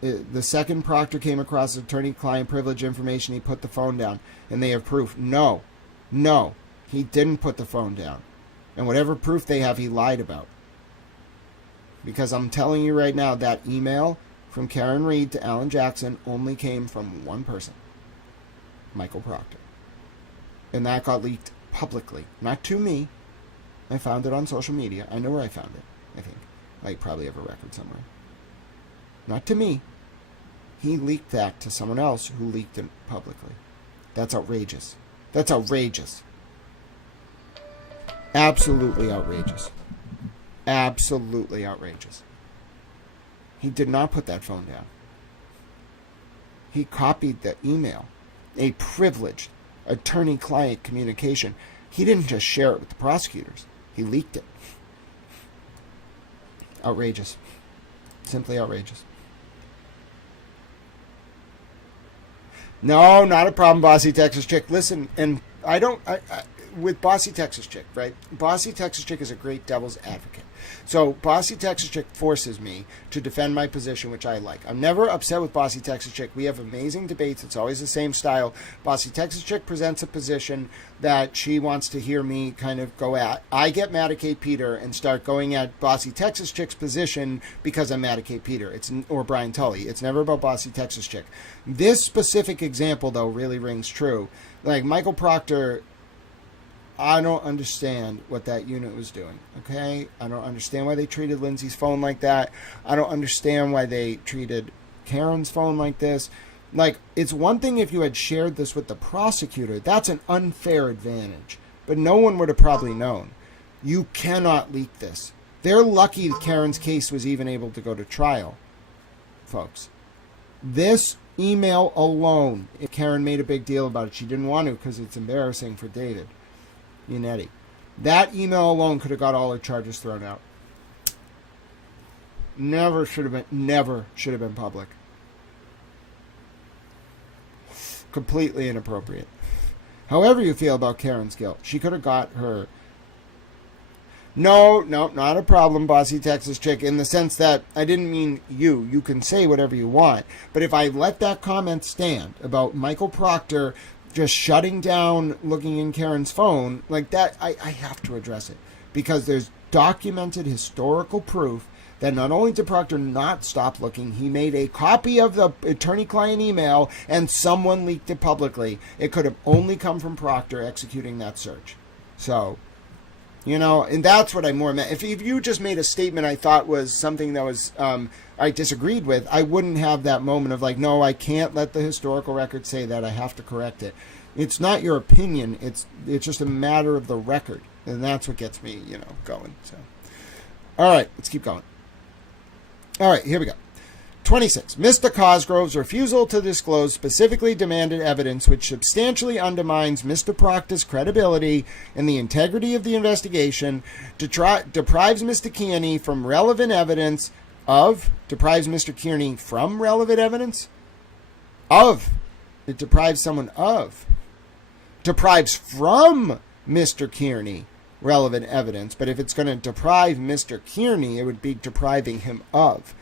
the second Proctor came across attorney-client privilege information, he put the phone down, and they have proof. No, he didn't put the phone down. And whatever proof they have, he lied about. Because I'm telling you right now, that email from Karen Reed to Alan Jackson only came from one person. Michael Proctor. And that got leaked publicly. Not to me. I found it on social media. I know where I found it, I think. I probably have a record somewhere. Not to me. He leaked that to someone else who leaked it publicly. That's outrageous. That's outrageous. Absolutely outrageous. Absolutely outrageous. He did not put that phone down. He copied the email. A privileged attorney-client communication. He didn't just share it with the prosecutors. He leaked it. Outrageous. Simply outrageous. No, not a problem, Bossy Texas Chick. Listen, and with Bossy Texas Chick, right? Bossy Texas Chick is a great devil's advocate. So Bossy Texas Chick forces me to defend my position, which I like. I'm never upset with Bossy Texas Chick. We have amazing debates. It's always the same style. Bossy Texas Chick presents a position that she wants to hear me kind of go at. I get mad at Kate Peter and start going at Bossy Texas Chick's position because I'm mad at Kate Peter or Brian Tully. It's never about Bossy Texas Chick. This specific example, though, really rings true. Like Michael Proctor, I don't understand what that unit was doing, okay? I don't understand why they treated Lindsay's phone like that. I don't understand why they treated Karen's phone like this. Like, it's one thing if you had shared this with the prosecutor. That's an unfair advantage. But no one would have probably known. You cannot leak this. They're lucky Karen's case was even able to go to trial, folks. This email alone, if Karen made a big deal about it, she didn't want to because it's embarrassing for David Unetti. That email alone could have got all her charges thrown out. Never should have been public. Completely inappropriate. However you feel about Karen's guilt, she could have got her. No, not a problem, Bossy Texas Chick, in the sense that I didn't mean you. You can say whatever you want. But if I let that comment stand about Michael Proctor just shutting down looking in Karen's phone, like that, I have to address it. Because there's documented historical proof that not only did Proctor not stop looking, he made a copy of the attorney-client email and someone leaked it publicly. It could have only come from Proctor executing that search. So, and that's what I more meant. If you just made a statement I thought was something that was I disagreed with, I wouldn't have that moment of like, no, I can't let the historical record say that. I have to correct it. It's not your opinion. It's just a matter of the record, and that's what gets me, going. So, all right, let's keep going. All right, here we go. 26. Mr. Cosgrove's refusal to disclose specifically demanded evidence which substantially undermines Mr. Proctor's credibility and the integrity of the investigation, deprives Mr. Kearney from relevant evidence of, deprives Mr. Kearney from relevant evidence of, it deprives someone of, deprives from Mr. Kearney relevant evidence, but if it's going to deprive Mr. Kearney, it would be depriving him of.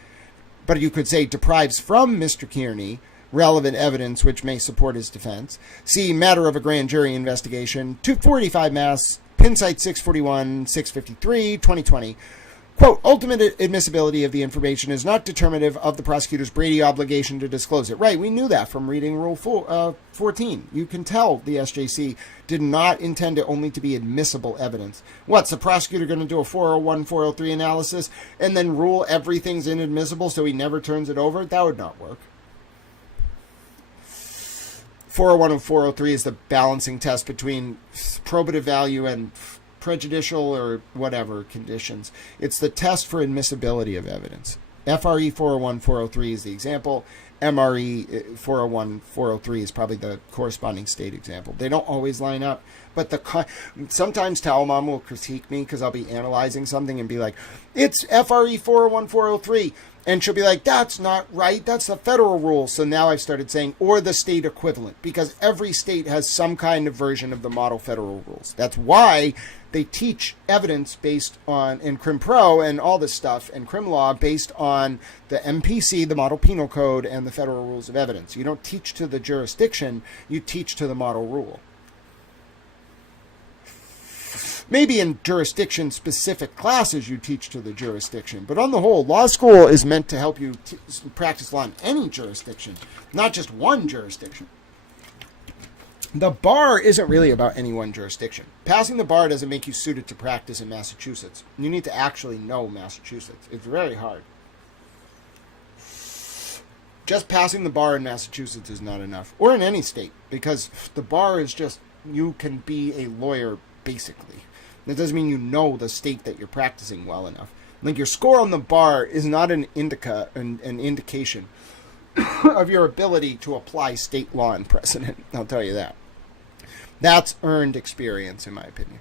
But you could say deprives from Mr. Kearney relevant evidence which may support his defense. See matter of a grand jury investigation, 245 Mass, pin site 641, 653, 2020. Quote, ultimate admissibility of the information is not determinative of the prosecutor's Brady obligation to disclose it. Right, we knew that from reading Rule 14. You can tell the SJC did not intend it only to be admissible evidence. What's the prosecutor going to do, a 401, 403 analysis and then rule everything's inadmissible so he never turns it over? That would not work. 401 and 403 is the balancing test between probative value and prejudicial or whatever conditions. It's the test for admissibility of evidence. FRE 401, 403 is the example. MRE 401, 403 is probably the corresponding state example. They don't always line up, but sometimes Talmom will critique me because I'll be analyzing something and be like, it's FRE 401, 403. And she'll be like, that's not right. That's the federal rule. So now I've started saying, or the state equivalent, because every state has some kind of version of the model federal rules. That's why they teach evidence based on, in Crim Pro and all this stuff, and Crim Law based on the MPC, the Model Penal Code, and the federal rules of evidence. You don't teach to the jurisdiction, you teach to the model rule. Maybe in jurisdiction-specific classes you teach to the jurisdiction, but on the whole, law school is meant to help you practice law in any jurisdiction, not just one jurisdiction. The bar isn't really about any one jurisdiction. Passing the bar doesn't make you suited to practice in Massachusetts. You need to actually know Massachusetts. It's very hard. Just passing the bar in Massachusetts is not enough, or in any state, because the bar is just, you can be a lawyer, basically. That doesn't mean you know the state that you're practicing well enough. Like, your score on the bar is not an indication of your ability to apply state law and precedent. I'll tell you that. That's earned experience, in my opinion.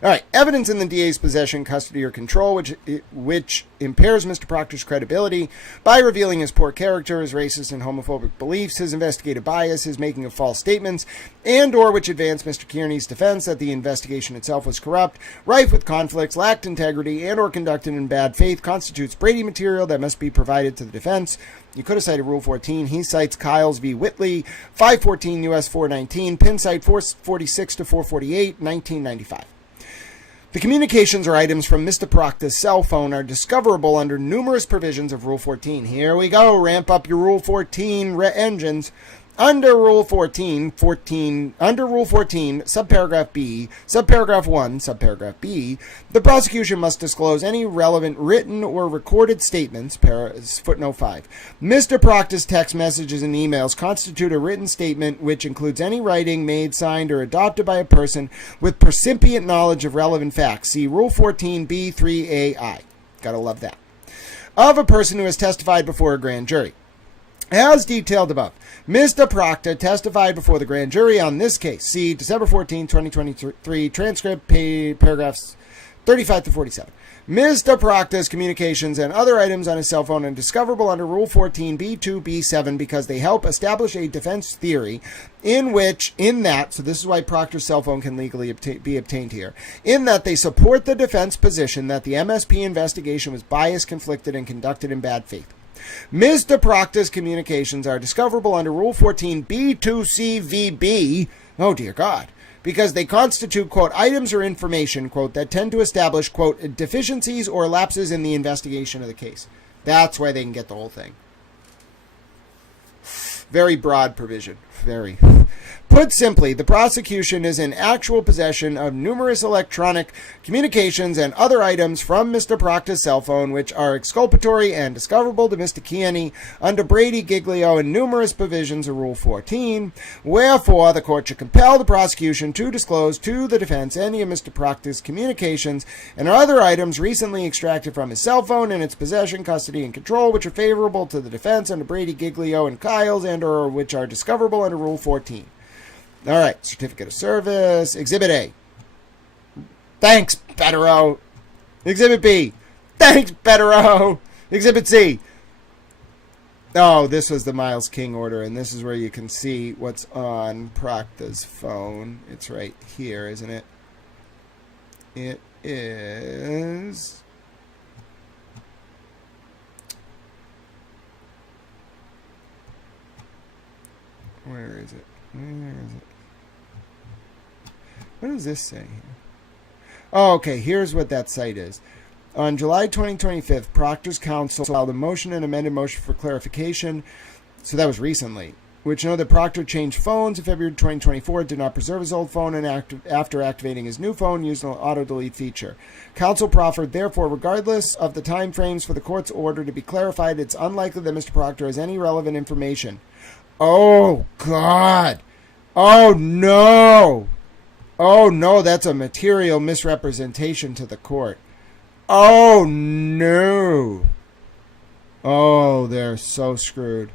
All right, evidence in the DA's possession, custody, or control, which impairs Mr. Proctor's credibility by revealing his poor character, his racist and homophobic beliefs, his investigative bias, his making of false statements, and or which advance Mr. Kearney's defense that the investigation itself was corrupt, rife with conflicts, lacked integrity, and or conducted in bad faith, constitutes Brady material that must be provided to the defense. You could have cited Rule 14. He cites Kyles v. Whitley, 514 U.S. 419, pin site 446 to 448, 1995. The communications or items from Mr. Proctor's cell phone are discoverable under numerous provisions of Rule 14. Here we go. Ramp up your Rule 14 engines. Under Rule 14, subparagraph B, subparagraph 1, subparagraph B, the prosecution must disclose any relevant written or recorded statements, footnote 5. Mr. Proctor's text messages and emails constitute a written statement which includes any writing made, signed, or adopted by a person with percipient knowledge of relevant facts. See Rule 14B 3AI. Gotta love that. Of a person who has testified before a grand jury. As detailed above, Mr. Proctor testified before the grand jury on this case. See December 14, 2023, transcript, paragraphs 35 to 47. Mr. Proctor's communications and other items on his cell phone are discoverable under Rule 14B2, B7 because they help establish a defense theory in that, so this is why Proctor's cell phone can legally be obtained here, in that they support the defense position that the MSP investigation was biased, conflicted, and conducted in bad faith. Mr. Proctor's communications are discoverable under Rule 14B2CVB, oh dear God, because they constitute, quote, items or information, quote, that tend to establish, quote, deficiencies or lapses in the investigation of the case. That's why they can get the whole thing. Very broad provision. Very. Put simply, the prosecution is in actual possession of numerous electronic communications and other items from Mr. Proctor's cell phone, which are exculpatory and discoverable to Mr. Kearney under Brady, Giglio, and numerous provisions of Rule 14. Wherefore, the court should compel the prosecution to disclose to the defense any of Mr. Proctor's communications and other items recently extracted from his cell phone in its possession, custody, and control, which are favorable to the defense under Brady, Giglio, and Kyles, and or which are discoverable under Rule 14. All right, certificate of service. Exhibit A. Thanks, Betterow. Exhibit B. Thanks, Betterow. Exhibit C. Oh, this was the Miles King order, and this is where you can see what's on Proctor's phone. It's right here, isn't it? It is... Where is it? Where is it? What does this say here? Oh, okay, here's what that site is. On July 2025, Proctor's counsel filed a motion and amended motion for clarification, so that was recently, which noted that Proctor changed phones in February 2024, did not preserve his old phone, and after activating his new phone, used an auto-delete feature. Counsel proffered, therefore, regardless of the time frames for the court's order to be clarified, it's unlikely that Mr. Proctor has any relevant information. Oh, God. Oh, no. Oh, no, that's a material misrepresentation to the court. Oh, no. Oh, they're so screwed.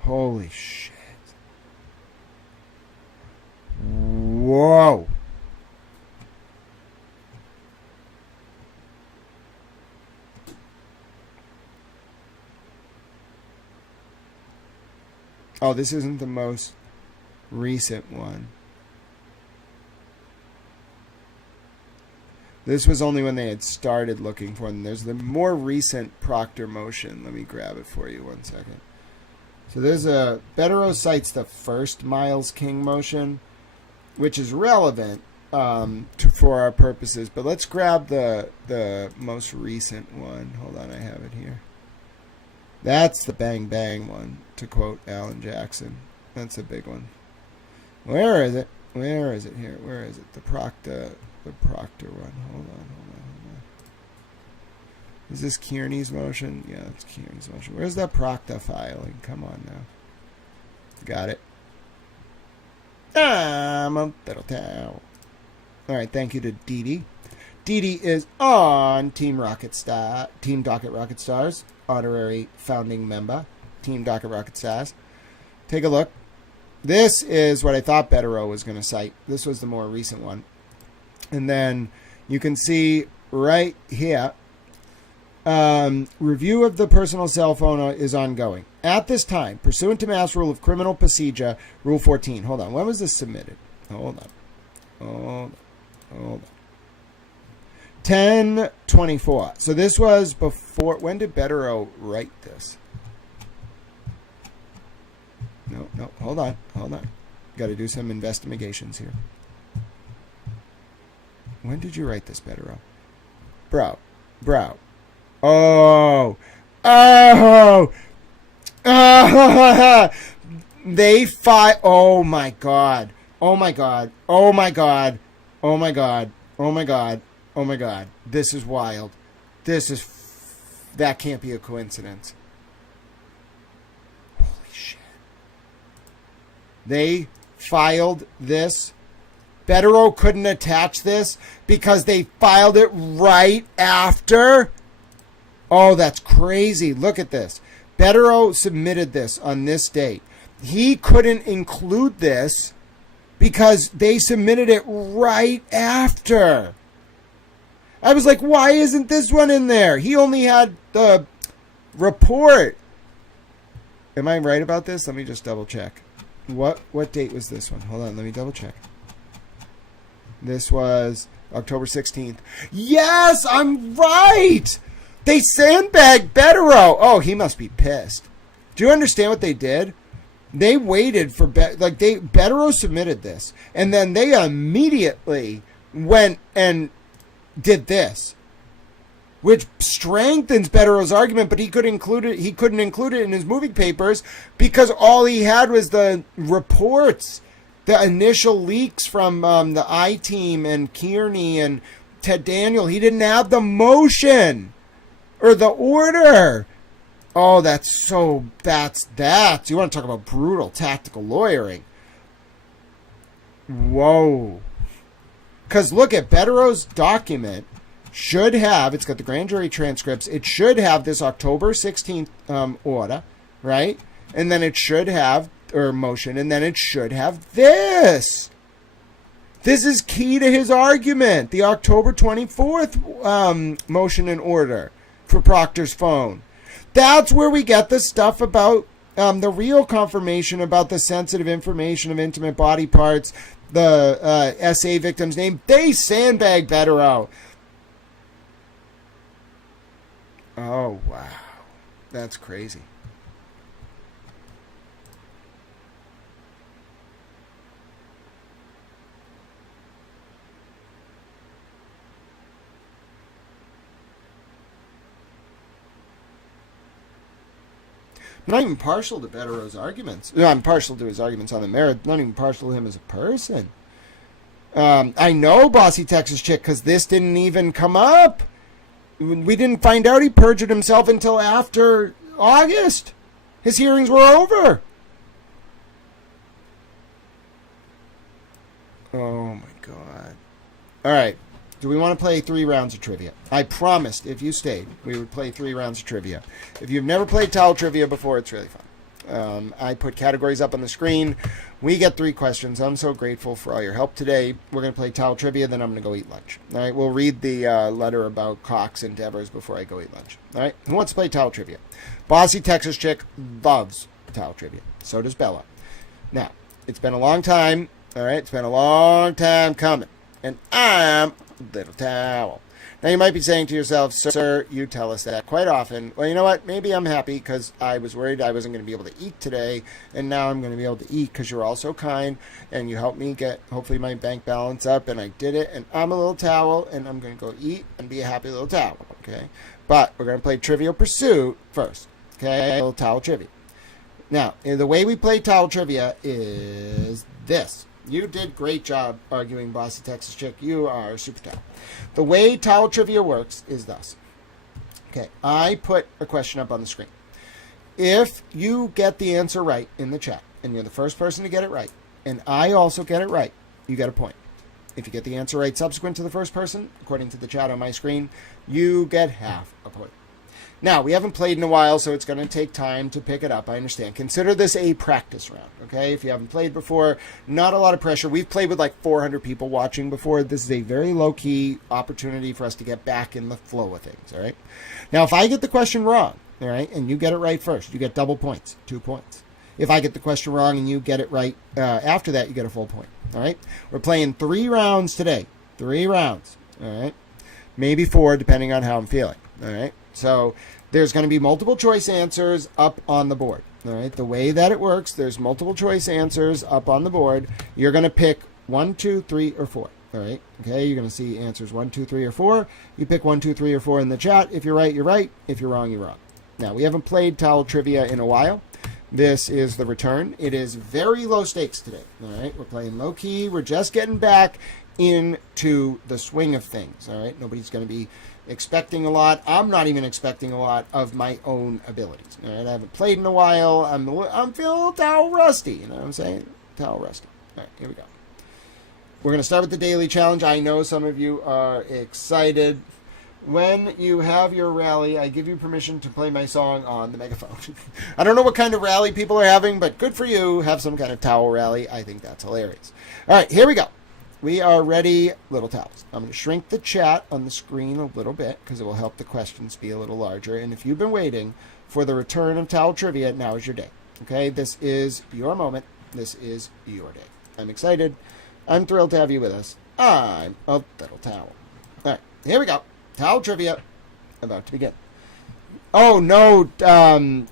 Holy shit. Whoa. Oh, this isn't the most recent one. This was only when they had started looking for them. There's the more recent Proctor motion. Let me grab it for you 1 second. So there's a... Betterow cites the first Miles King motion, which is relevant for our purposes. But let's grab the most recent one. Hold on, I have it here. That's the bang bang one, to quote Alan Jackson. That's a big one. Where is it? Where is it here? Where is it? The Proctor one. Hold on. Is this Kearney's motion? Yeah, it's Kearney's motion. Where's that Proctor filing? Come on now. Got it. I'm a little towel. All right, thank you to Dee Dee. Dee Dee is on Team Docket Rocket Stars, honorary founding member. Team Docket Rocket Stars. Take a look. This is what I thought Betero was going to cite. This was the more recent one. And then you can see right here, review of the personal cell phone is ongoing. At this time, pursuant to Mass Rule of Criminal Procedure, Rule 14. Hold on. When was this submitted? Hold on. 10/24. So this was before. When did Betero write this? No. Hold on. Got to do some investigations here. When did you write this, Betero? Bro. Oh. They fight. Oh my god. This is wild. That can't be a coincidence. Holy shit. They filed this. Betero couldn't attach this because they filed it right after. Oh, that's crazy. Look at this. Betero submitted this on this date. He couldn't include this because they submitted it right after. I was like, why isn't this one in there? He only had the report. Am I right about this? Let me just double check. What date was this one? Hold on, let me double check. This was October 16th. Yes, I'm right. They sandbagged Betero. Oh, he must be pissed. Do you understand what they did? They waited for Betero submitted this, and then they immediately went and did this, which strengthens Bettero's argument. But he couldn't include it. He couldn't include it in his moving papers because all he had was the reports, the initial leaks from the I-Team and Kearney and Ted Daniel. He didn't have the motion or the order. Oh, that's. You want to talk about brutal tactical lawyering. Whoa. Because look at Bettero's document should have, it's got the grand jury transcripts, it should have this October 16th order, right? And then it should have, or motion, and then it should have this. This is key to his argument. The October 24th motion and order for Proctor's phone. That's where we get the stuff about the real confirmation about the sensitive information of intimate body parts, the SA victim's name. They sandbagged Betero. Oh, wow. That's crazy. I'm not even partial to Bettero's arguments. No, I'm partial to his arguments on the merit. Not even partial to him as a person. I know Bossy Texas Chick because this didn't even come up. We didn't find out he perjured himself until after August. His hearings were over. Oh, my God. All right. Do we want to play 3 rounds of trivia? I promised, if you stayed, we would play 3 rounds of trivia. If you've never played towel trivia before, it's really fun. I put categories up on the screen. We get 3 questions. I'm so grateful for all your help today. We're going to play towel trivia, then I'm going to go eat lunch. All right, we'll read the letter about Cox and Devers before I go eat lunch. All right, who wants to play towel trivia? Bossy Texas Chick loves towel trivia. So does Bella. Now, it's been a long time. All right, it's been a long time coming. And I'm Little Towel. Now you might be saying to yourself, sir, you tell us that quite often. Well, you know what? Maybe I'm happy because I was worried I wasn't going to be able to eat today, and now I'm going to be able to eat because you're all so kind, and you helped me get, hopefully, my bank balance up, and I did it, and I'm a little towel, and I'm going to go eat and be a happy little towel, okay? But we're going to play Trivial Pursuit first, okay? Little towel trivia. Now, the way we play towel trivia is this. You did great job arguing, Bossy Texas Chick. You are super towel. The way towel trivia works is thus. Okay, I put a question up on the screen. If you get the answer right in the chat, and you're the first person to get it right, and I also get it right, you get a point. If you get the answer right subsequent to the first person, according to the chat on my screen, you get half a point. Now, we haven't played in a while, so it's going to take time to pick it up. I understand. Consider this a practice round, okay? If you haven't played before, not a lot of pressure. We've played with like 400 people watching before. This is a very low-key opportunity for us to get back in the flow of things, all right? Now, if I get the question wrong, all right, and you get it right first, you get double points, 2 points. If I get the question wrong and you get it right after that, you get a full point, all right? We're playing 3 rounds today. 3 rounds, all right? Maybe 4, depending on how I'm feeling, all right? So there's going to be multiple choice answers up on the board. All right. The way that it works, there's multiple choice answers up on the board. You're going to pick 1, 2, 3, or 4. All right. Okay. You're going to see answers 1, 2, 3, or 4. You pick 1, 2, 3, or 4 in the chat. If you're right, you're right. If you're wrong, you're wrong. Now, we haven't played towel trivia in a while. This is the return. It is very low stakes today. All right. We're playing low key. We're just getting back into the swing of things. All right. Nobody's going to be expecting a lot. I'm not even expecting a lot of my own abilities. All right, I haven't played in a while. I'm feeling a little towel rusty. You know what I'm saying? Towel rusty. All right, here we go. We're going to start with the daily challenge. I know some of you are excited. When you have your rally, I give you permission to play my song on the megaphone. I don't know what kind of rally people are having, but good for you. Have some kind of towel rally. I think that's hilarious. All right, here we go. We are ready, little towels. I'm going to shrink the chat on the screen a little bit because it will help the questions be a little larger. And if you've been waiting for the return of towel trivia, now is your day. Okay, this is your moment. This is your day. I'm excited. I'm thrilled to have you with us. I'm a little towel. All right, here we go. Towel trivia about to begin. Oh, no.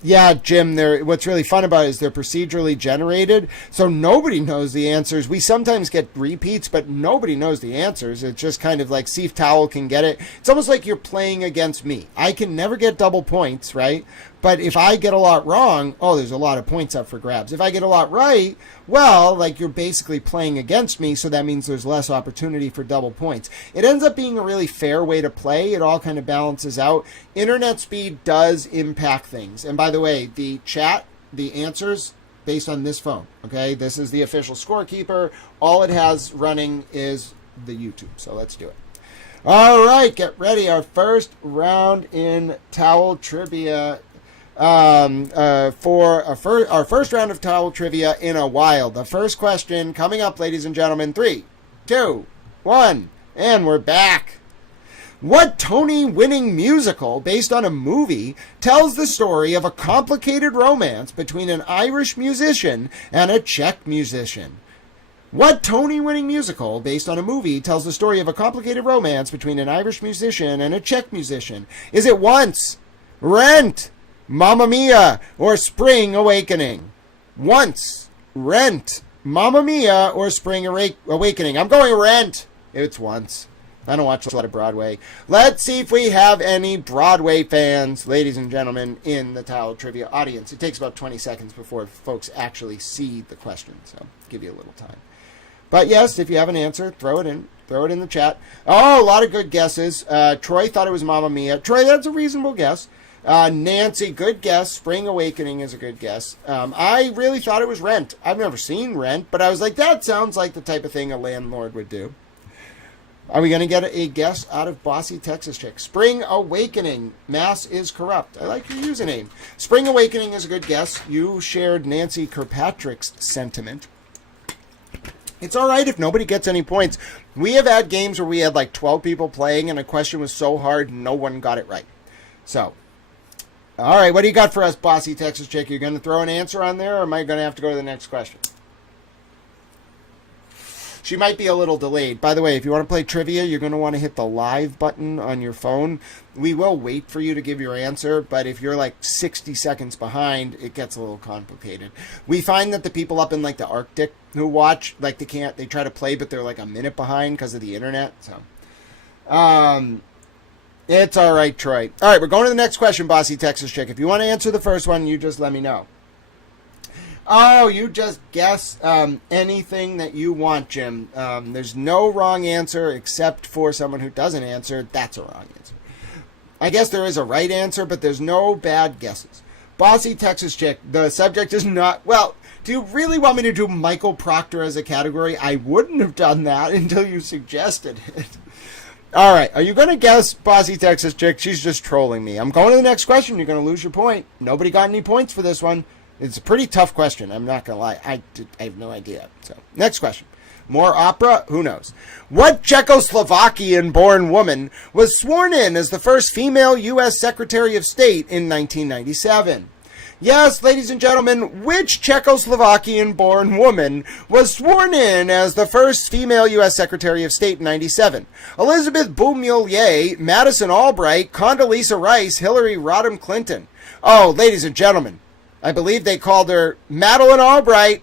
Yeah, Jim, what's really fun about it is they're procedurally generated, so nobody knows the answers. We sometimes get repeats, but nobody knows the answers. It's just kind of like, see if Towel can get it. It's almost like you're playing against me. I can never get double points, right? But if I get a lot wrong, oh, there's a lot of points up for grabs. If I get a lot right, well, like you're basically playing against me, so that means there's less opportunity for double points. It ends up being a really fair way to play. It all kind of balances out. Internet speed does impact things. And by the way, the chat, the answers, based on this phone, okay? This is the official scorekeeper. All it has running is the YouTube, so let's do it. All right, get ready. Our first round in Towel Trivia. For our first round of Towel Trivia in a while. The first question coming up, ladies and gentlemen. 3, 2, 1, and we're back. What Tony-winning musical based on a movie tells the story of a complicated romance between an Irish musician and a Czech musician? What Tony-winning musical based on a movie tells the story of a complicated romance between an Irish musician and a Czech musician? Is it Once, Rent, Mamma Mia, or Spring Awakening? Once, Rent, Mamma Mia, or Spring Awakening? I'm going Rent. It's Once. I don't watch a lot of Broadway. Let's see if we have any Broadway fans, ladies and gentlemen, in the Towel Trivia audience. It takes about 20 seconds before folks actually see the question, so give you a little time. But yes, if you have an answer, throw it in. Throw it in the chat. Oh, a lot of good guesses. Troy thought it was Mamma Mia. Troy, that's a reasonable guess. Nancy, good guess. Spring Awakening is a good guess. I really thought it was Rent. I've never seen Rent, but I was like, that sounds like the type of thing a landlord would do. Are we going to get a guess out of Bossy Texas Chick? Spring Awakening. Mass is corrupt. I like your username. Spring Awakening is a good guess. You shared Nancy Kirkpatrick's sentiment. It's all right if nobody gets any points. We have had games where we had like 12 people playing and a question was so hard no one got it right. So, all right, what do you got for us, Bossy Texas Chick? You're going to throw an answer on there, or am I going to have to go to the next question? She might be a little delayed. By the way, if you want to play trivia, you're going to want to hit the live button on your phone. We will wait for you to give your answer, but if you're like 60 seconds behind, it gets a little complicated. We find that the people up in like the Arctic who watch, like they try to play, but they're like a minute behind because of the internet. So, it's all right, Troy. All right, we're going to the next question, Bossy Texas Chick. If you want to answer the first one, you just let me know. Oh, you just guess anything that you want, Jim. There's no wrong answer except for someone who doesn't answer. That's a wrong answer. I guess there is a right answer, but there's no bad guesses. Bossy Texas chick. The subject is not... Well, do you really want me to do Michael Proctor as a category? I wouldn't have done that until you suggested it. All right. Are you going to guess Bossy Texas chick? She's just trolling me. I'm going to the next question. You're going to lose your point. Nobody got any points for this one. It's a pretty tough question. I'm not going to lie. I have no idea. So, next question. More opera? Who knows? What Czechoslovakian-born woman was sworn in as the first female U.S. Secretary of State in 1997? Yes, ladies and gentlemen, which Czechoslovakian-born woman was sworn in as the first female U.S. Secretary of State in 97? Elizabeth Boumellier, Madison Albright, Condoleezza Rice, Hillary Rodham Clinton. Oh, ladies and gentlemen, I believe they called her Madeleine Albright.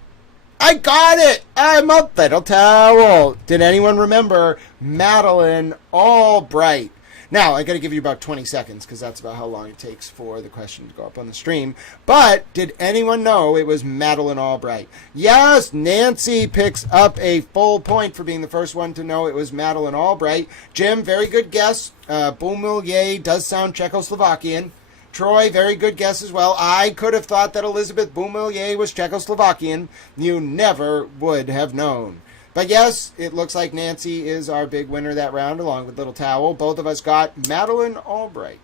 I got it! I'm a little towel. Did anyone remember Madeleine Albright? Now, I got to give you about 20 seconds because that's about how long it takes for the question to go up on the stream. But did anyone know it was Madeleine Albright? Yes, Nancy picks up a full point for being the first one to know it was Madeleine Albright. Jim, very good guess. Boumellier does sound Czechoslovakian. Troy, very good guess as well. I could have thought that Elizabeth Boumellier was Czechoslovakian. You never would have known. But yes, it looks like Nancy is our big winner that round, along with Little Towel. Both of us got Madeleine Albright.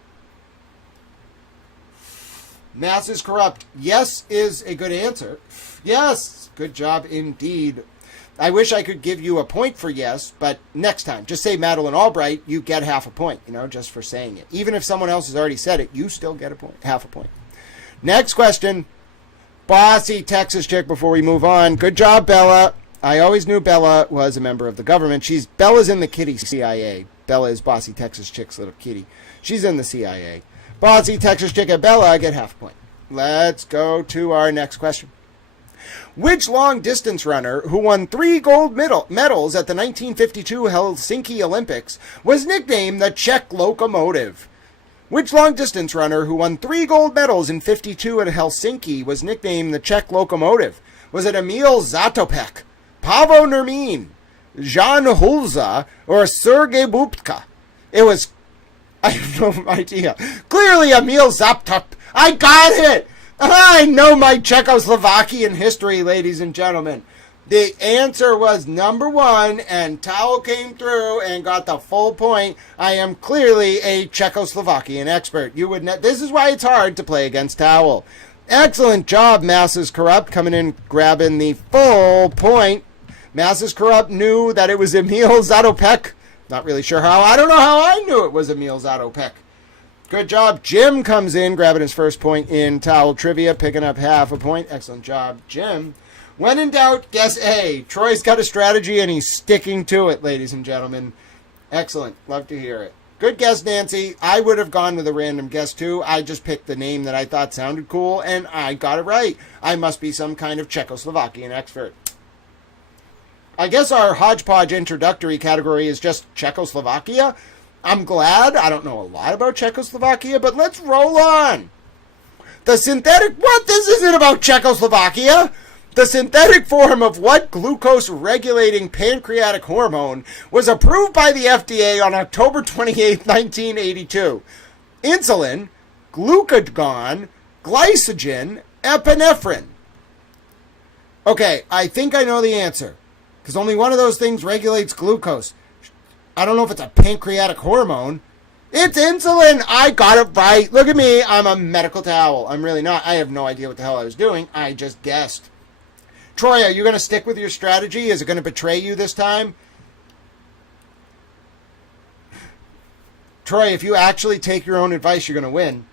Mass is corrupt. Yes is a good answer. Yes, good job indeed. I wish I could give you a point for yes, but next time, just say Madeleine Albright, you get half a point, just for saying it. Even if someone else has already said it, you still get a point, half a point. Next question. Bossy Texas chick before we move on. Good job, Bella. I always knew Bella was a member of the government. Bella's in the kitty CIA. Bella is Bossy Texas chick's little kitty. She's in the CIA. Bossy Texas chick and Bella, I get half a point. Let's go to our next question. Which long-distance runner who won 3 gold medals at the 1952 Helsinki Olympics was nicknamed the Czech Locomotive? Which long-distance runner who won 3 gold medals in 52 at Helsinki was nicknamed the Czech Locomotive? Was it Emil Zatopek, Paavo Nurmin, Jan Hulza, or Sergei Bubka? It was... I have no idea. Clearly Emil Zatopek. I got it! I know my Czechoslovakian history, ladies and gentlemen. The answer was number 1, and Towel came through and got the full point. I am clearly a Czechoslovakian expert. You would this is why it's hard to play against Towel. Excellent job, Masses Corrupt, coming in, grabbing the full point. Masses Corrupt knew that it was Emil Zatopek. Not really sure how. I don't know how I knew it was Emil Zatopek. Good job. Jim comes in, grabbing his first point in Towel Trivia, picking up half a point. Excellent job, Jim. When in doubt, guess A. Troy's got a strategy, and he's sticking to it, ladies and gentlemen. Excellent. Love to hear it. Good guess, Nancy. I would have gone with a random guess, too. I just picked the name that I thought sounded cool, and I got it right. I must be some kind of Czechoslovakian expert. I guess our hodgepodge introductory category is just Czechoslovakia. I'm glad. I don't know a lot about Czechoslovakia, but let's roll on. The synthetic... What? This isn't about Czechoslovakia. The synthetic form of what glucose-regulating pancreatic hormone was approved by the FDA on October 28, 1982? Insulin, glucagon, glycogen, epinephrine. Okay, I think I know the answer, because only one of those things regulates glucose. I don't know if it's a pancreatic hormone. It's insulin. I got it right. Look at me. I'm a medical towel. I'm really not. I have no idea what the hell I was doing. I just guessed. Troy, are you going to stick with your strategy? Is it going to betray you this time? Troy, if you actually take your own advice, you're going to win.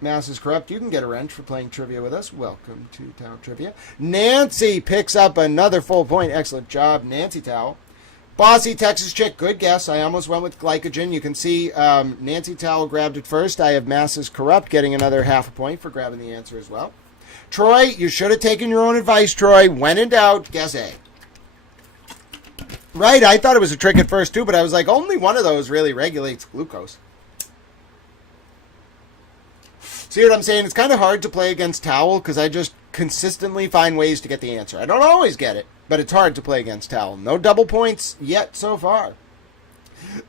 Mass is corrupt. You can get a wrench for playing trivia with us. Welcome to Towel Trivia. Nancy picks up another full point. Excellent job, Nancy Towel. Bossy Texas chick, good guess. I almost went with glycogen. You can see Nancy Towel grabbed it first. I have Masses Corrupt getting another half a point for grabbing the answer as well. Troy, you should have taken your own advice, Troy. When in doubt, guess A. Right, I thought it was a trick at first too, but I was like, only one of those really regulates glucose. See what I'm saying? It's kind of hard to play against Towel because I just consistently find ways to get the answer. I don't always get it, but it's hard to play against Tal. No double points yet so far.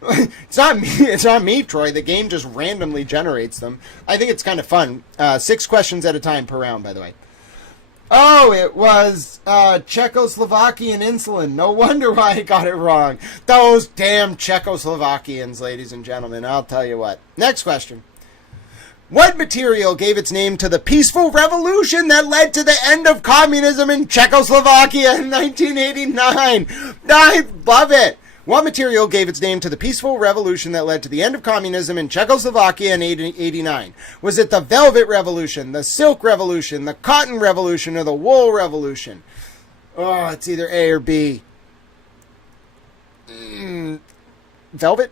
It's not me. It's not me, Troy. The game just randomly generates them. I think it's kind of fun. 6 questions at a time per round, by the way. Oh, it was Czechoslovakian insulin. No wonder why I got it wrong. Those damn Czechoslovakians, ladies and gentlemen. I'll tell you what. Next question. What material gave its name to the peaceful revolution that led to the end of communism in Czechoslovakia in 1989? I love it. What material gave its name to the peaceful revolution that led to the end of communism in Czechoslovakia in 1989? Was it the Velvet Revolution, the Silk Revolution, the Cotton Revolution, or the Wool Revolution? Oh, it's either A or B. Velvet?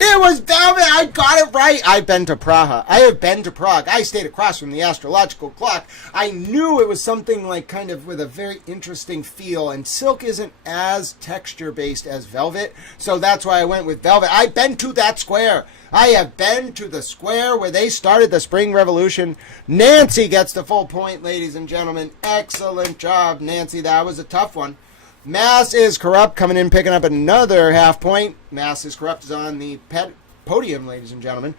It was Velvet! I got it right! I've been to Prague. I have been to Prague. I stayed across from the astrological clock. I knew it was something like kind of with a very interesting feel, and silk isn't as texture-based as velvet, so that's why I went with velvet. I've been to that square. I have been to the square where they started the Spring Revolution. Nancy gets the full point, ladies and gentlemen. Excellent job, Nancy. That was a tough one. Mass is Corrupt coming in, picking up another half point. Mass is Corrupt is on the podium, ladies and gentlemen.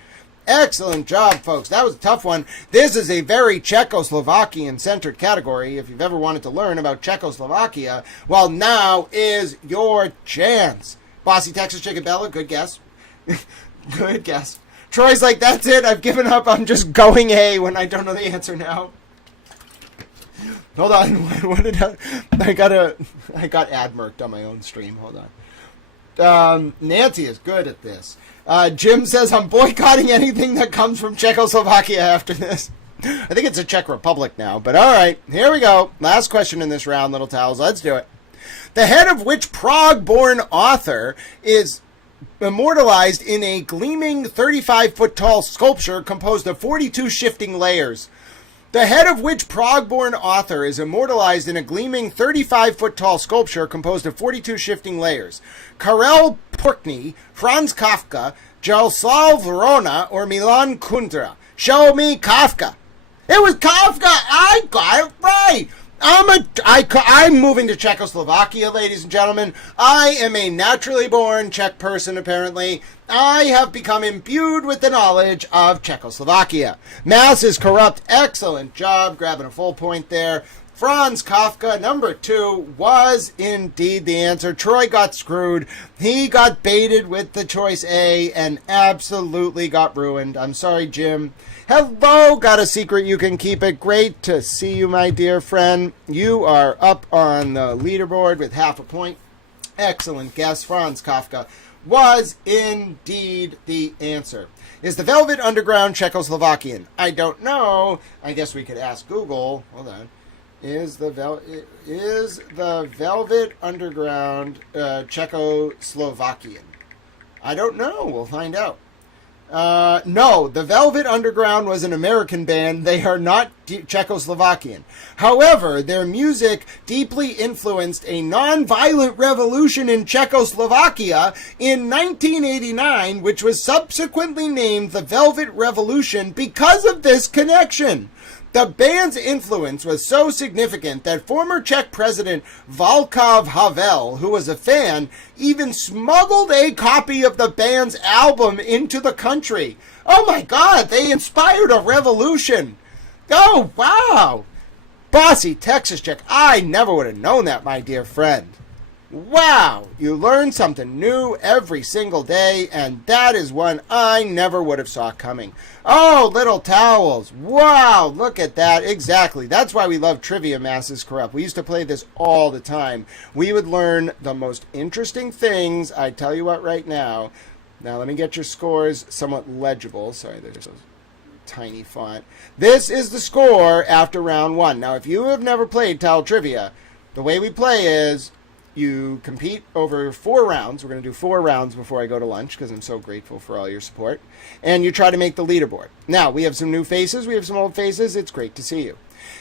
Excellent job, folks. That was a tough one. This is a very Czechoslovakian-centered category. If you've ever wanted to learn about Czechoslovakia, well, now is your chance. Bossy Texas Chicken Bella, good guess. Good guess. Troy's like, that's it. I've given up. I'm just going A when I don't know the answer now. Hold on. What did I got ad-merked on my own stream. Hold on. Nancy is good at this. Jim says, I'm boycotting anything that comes from Czechoslovakia after this. I think it's a Czech Republic now, but all right. Here we go. Last question in this round, little towels. Let's do it. The head of which Prague-born author is immortalized in a gleaming 35-foot-tall sculpture composed of 42 shifting layers? The head of which Prague-born author is immortalized in a gleaming 35-foot-tall sculpture composed of 42 shifting layers? Karel Purkny, Franz Kafka, Jaroslav Verona, or Milan Kundera? Show me Kafka. It was Kafka. I got it right. I'm moving to Czechoslovakia, ladies and gentlemen. I am a naturally born Czech person, apparently. I have become imbued with the knowledge of Czechoslovakia. Mass is Corrupt. Excellent job grabbing a full point there. Franz Kafka, number 2, was indeed the answer. Troy got screwed. He got baited with the choice A and absolutely got ruined. I'm sorry, Jim. Hello, got a secret you can keep it. Great to see you, my dear friend. You are up on the leaderboard with half a point. Excellent guess. Franz Kafka was indeed the answer. Is the Velvet Underground Czechoslovakian? I don't know. I guess we could ask Google. Hold on. Is the Velvet Underground Czechoslovakian? I don't know. We'll find out. No, the Velvet Underground was an American band. They are not Czechoslovakian. However, their music deeply influenced a non-violent revolution in Czechoslovakia in 1989, which was subsequently named the Velvet Revolution because of this connection. The band's influence was so significant that former Czech President Václav Havel, who was a fan, even smuggled a copy of the band's album into the country. Oh my God, they inspired a revolution. Oh, wow. Bossy Texas Czech, I never would have known that, my dear friend. Wow, you learn something new every single day, and that is one I never would have saw coming. Oh, little towels. Wow, look at that. Exactly. That's why we love Trivia Masses Corrupt. We used to play this all the time. We would learn the most interesting things. I tell you what right now. Now, let me get your scores somewhat legible. Sorry, there's a tiny font. This is the score after round 1. Now, if you have never played Towel Trivia, the way we play is you compete over 4 rounds. We're going to do 4 rounds before I go to lunch because I'm so grateful for all your support. And you try to make the leaderboard. Now, we have some new faces. We have some old faces. It's great to see you.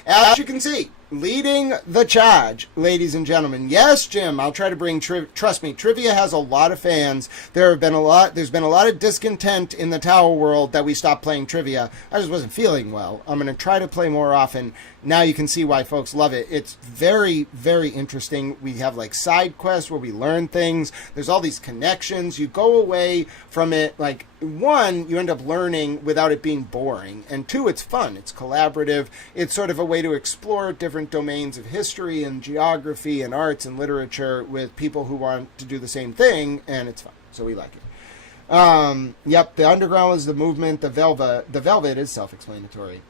As you can see, leading the charge, ladies and gentlemen. Yes, Jim, I'll try to bring trust me, trivia has a lot of fans. There's been a lot of discontent in the Tower world that we stopped playing trivia. I just wasn't feeling well. I'm going to try to play more often. Now you can see why folks love it. It's very, very interesting. We have like side quests where we learn things. There's all these connections. You go away from it, like, one, you end up learning without it being boring. And two, it's fun. It's collaborative. It's sort of a way to explore different domains of history and geography and arts and literature with people who want to do the same thing, and it's fun. So we like it. Yep, the underground is the movement. The velvet is self-explanatory.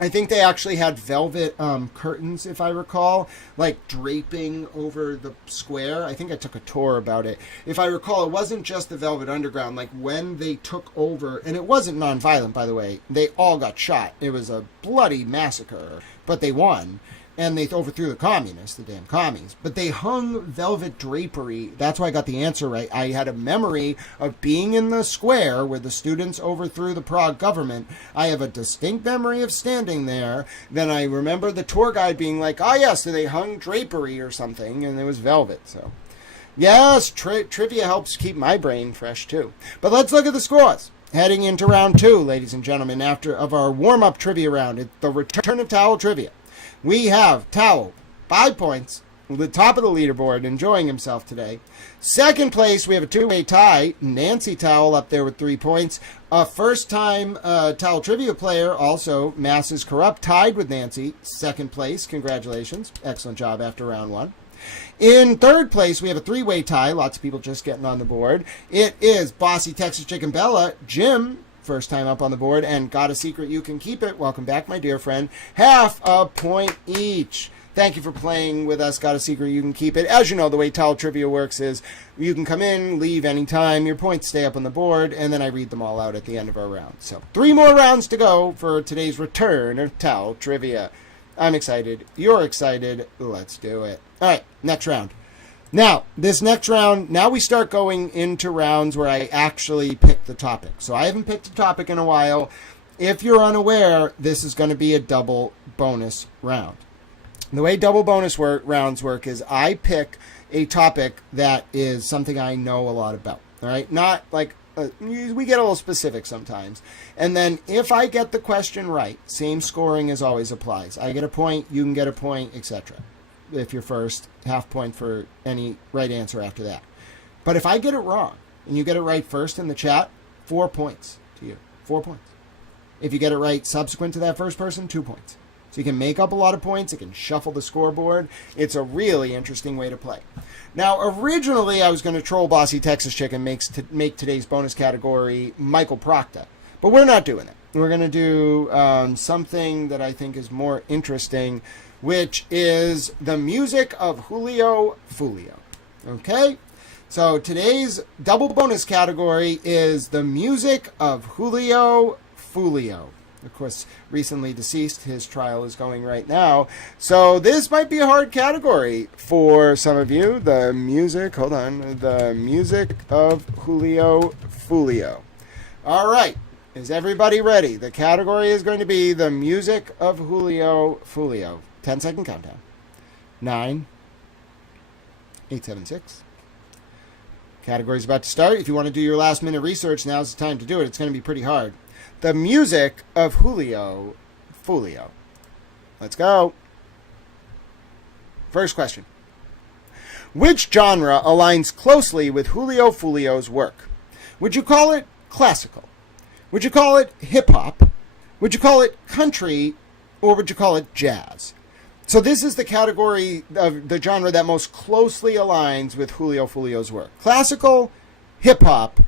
I think they actually had velvet curtains, if I recall, like draping over the square. I think I took a tour about it. If I recall, it wasn't just the Velvet Underground. Like when they took over, and it wasn't nonviolent, by the way. They all got shot. It was a bloody massacre, but they won. And they overthrew the communists, the damn commies. But they hung velvet drapery. That's why I got the answer right. I had a memory of being in the square where the students overthrew the Prague government. I have a distinct memory of standing there. Then I remember the tour guide being like, "Ah, yes, they hung drapery or something," and it was velvet. So, yes, trivia helps keep my brain fresh too. But let's look at the scores. Heading into round 2, ladies and gentlemen, after our warm-up trivia round, it's the return of Towel Trivia. We have Towel, 5 points, the top of the leaderboard, enjoying himself today. Second place, we have a two-way tie. Nancy Towel up there with 3 points. A first-time Towel Trivia player, also, Mass is Corrupt, tied with Nancy. Second place, congratulations. Excellent job after round 1. In third place, we have a 3-way tie. Lots of people just getting on the board. It is Bossy Texas Chicken Bella, Jim, first time up on the board, and Got a Secret You Can Keep It. Welcome back, my dear friend. Half a point each. Thank you for playing with us. Got a Secret You Can Keep It. As you know, the way Towel Trivia works is you can come in, leave anytime. Your points stay up on the board, and then I read them all out at the end of our round. So 3 more rounds to go for today's return of Towel Trivia. I'm excited. You're excited. Let's do it. All right, next round. Now, this next round, now we start going into rounds where I actually pick the topic. So I haven't picked a topic in a while. If you're unaware, this is going to be a double bonus round. The way double bonus rounds work is I pick a topic that is something I know a lot about. All right? Not like, we get a little specific sometimes. And then if I get the question right, same scoring as always applies. I get a point, you can get a point, etc. If you're first, half point for any right answer after that. But if I get it wrong and you get it right first in the chat, 4 points to you. 4 points. If you get it right subsequent to that first person, 2 points. So you can make up a lot of points. It can shuffle the scoreboard. It's a really interesting way to play. Now, originally, I was going to troll Bossy Texas Chicken and make today's bonus category Michael Proctor. But we're not doing it. We're going to do something that I think is more interesting, which is the music of Julio Fulio. Okay? So today's double bonus category is the music of Julio Fulio. Of course, recently deceased. His trial is going right now. So this might be a hard category for some of you. The music of Julio Fulio. All right. Is everybody ready? The category is going to be the music of Julio Fulio. 10-second countdown. 9, 8, 7, 6. Category's about to start. If you want to do your last minute research, now's the time to do it. It's going to be pretty hard. The music of Julio Fulio. Let's go. First question. Which genre aligns closely with Julio Fulio's work? Would you call it classical? Would you call it hip-hop? Would you call it country? Or would you call it jazz? So this is the category of the genre that most closely aligns with Julio Fulio's work. Classical, hip-hop,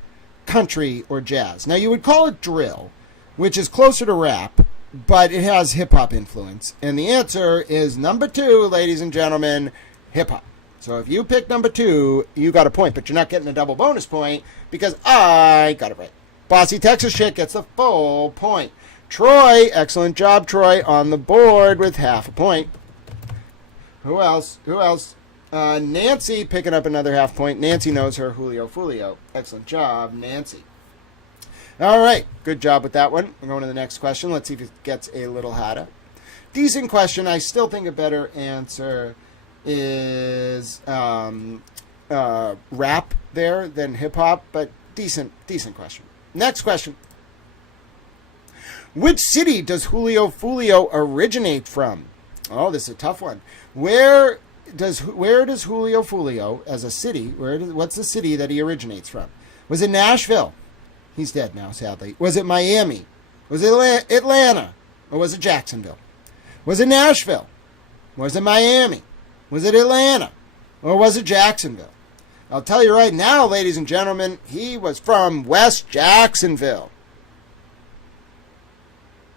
country, or jazz. Now you would call it drill, which is closer to rap, but it has hip-hop influence. And the answer is number 2, ladies and gentlemen, hip-hop. So if you pick number 2, you got a point, but you're not getting a double bonus point because I got it right. Bossy Texas Chick gets a full point. Troy, excellent job, Troy, on the board with half a point. Who else? Nancy picking up another half point. Nancy knows her Julio Fulio. Excellent job, Nancy. All right, good job with that one. We're going to the next question. Let's see if it gets a little harder. Decent question. I still think a better answer is rap there than hip-hop, but decent question. Next question. Which city does Julio Folio originate from? Oh, this is a tough one. Where does Julio Folio, as a city, what's the city that he originates from? Was it Nashville? He's dead now, sadly. Was it Miami? Was it Atlanta? Or was it Jacksonville? Was it Nashville? Was it Miami? Was it Atlanta? Or was it Jacksonville? I'll tell you right now, ladies and gentlemen, he was from West Jacksonville.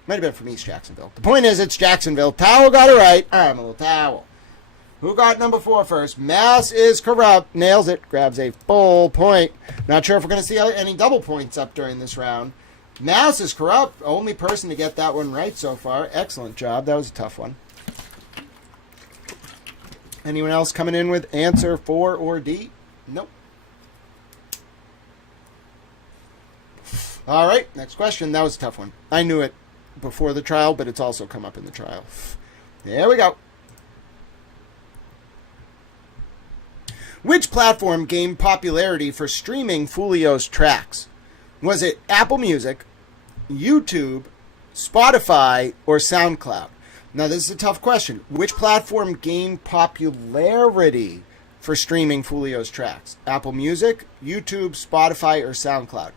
Might have been from East Jacksonville. The point is, it's Jacksonville. Towel got it right. I'm a little towel. Who got number 4 first? Mass is corrupt. Nails it. Grabs a full point. Not sure if we're going to see any double points up during this round. Mass is corrupt. Only person to get that one right so far. Excellent job. That was a tough one. Anyone else coming in with answer 4 or D? Nope. All right. Next question. That was a tough one. I knew it before the trial, but it's also come up in the trial. There we go. Which platform gained popularity for streaming Folio's tracks? Was it Apple Music, YouTube, Spotify, or SoundCloud? Now, this is a tough question. Which platform gained popularity for streaming Folio's tracks? Apple Music, YouTube, Spotify, or SoundCloud?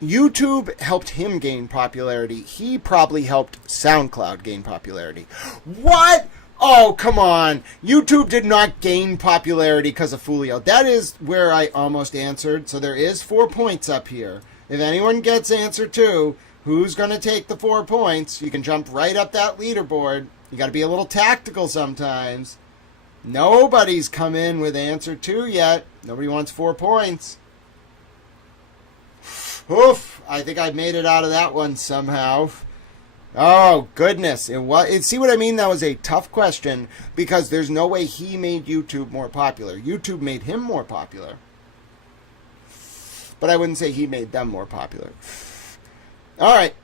YouTube helped him gain popularity. He probably helped SoundCloud gain popularity. What? Oh, come on. YouTube did not gain popularity because of Folio. That is where I almost answered. So there is 4 points up here. If anyone gets answer 2, who's going to take the 4 points? You can jump right up that leaderboard. You got to be a little tactical sometimes. Nobody's come in with answer 2 yet. Nobody wants 4 points. Oof, I think I made it out of that one somehow. Oh, goodness. See what I mean? That was a tough question because there's no way he made YouTube more popular. YouTube made him more popular. But I wouldn't say he made them more popular. All right.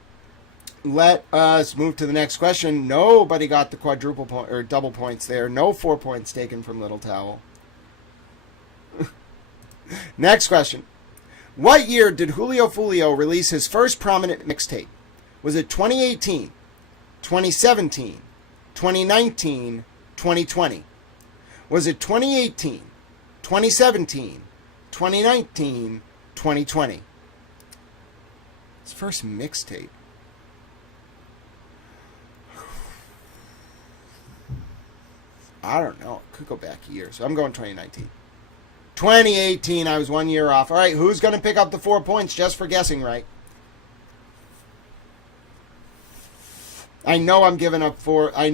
Let us move to the next question. Nobody got the quadruple point or double points there. No 4 points taken from Little Towel. Next question. What year did Julio Folio release his first prominent mixtape? Was it 2018, 2017, 2019, 2020? Was it 2018, 2017, 2019, 2020? His first mixtape. I don't know. It could go back a year. So I'm going 2019. 2018, I was 1 year off. All right, who's going to pick up the 4 points just for guessing right? I know I'm giving up 4. I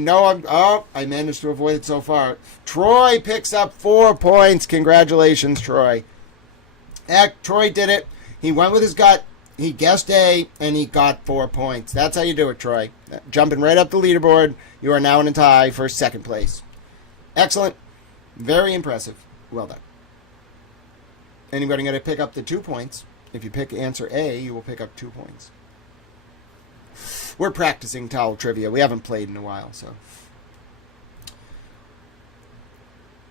managed to avoid it so far. Troy picks up 4 points. Congratulations, Troy. Heck, Troy did it. He went with his gut. He guessed A, and he got 4 points. That's how you do it, Troy. Jumping right up the leaderboard. You are now in a tie for second place. Excellent. Very impressive. Well done. Anybody going to pick up the 2 points? If you pick answer A, you will pick up 2 points. We're practicing towel trivia. We haven't played in a while, so.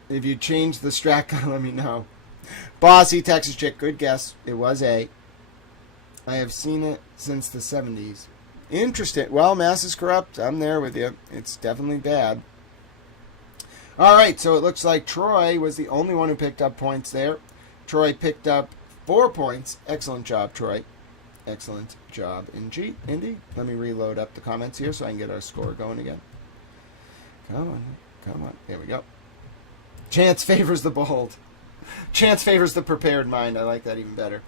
If you change the strat, let me know. Bossy, Texas Chick, good guess. It was A. I have seen it since the 70s. Interesting. Well, Mass is corrupt. I'm there with you. It's definitely bad. All right, so it looks like Troy was the only one who picked up points there. Troy picked up 4 points. Excellent job, Troy. Excellent job, Indy. Let me reload up the comments here so I can get our score going again. Come on. There we go. Chance favors the bold. Chance favors the prepared mind. I like that even better.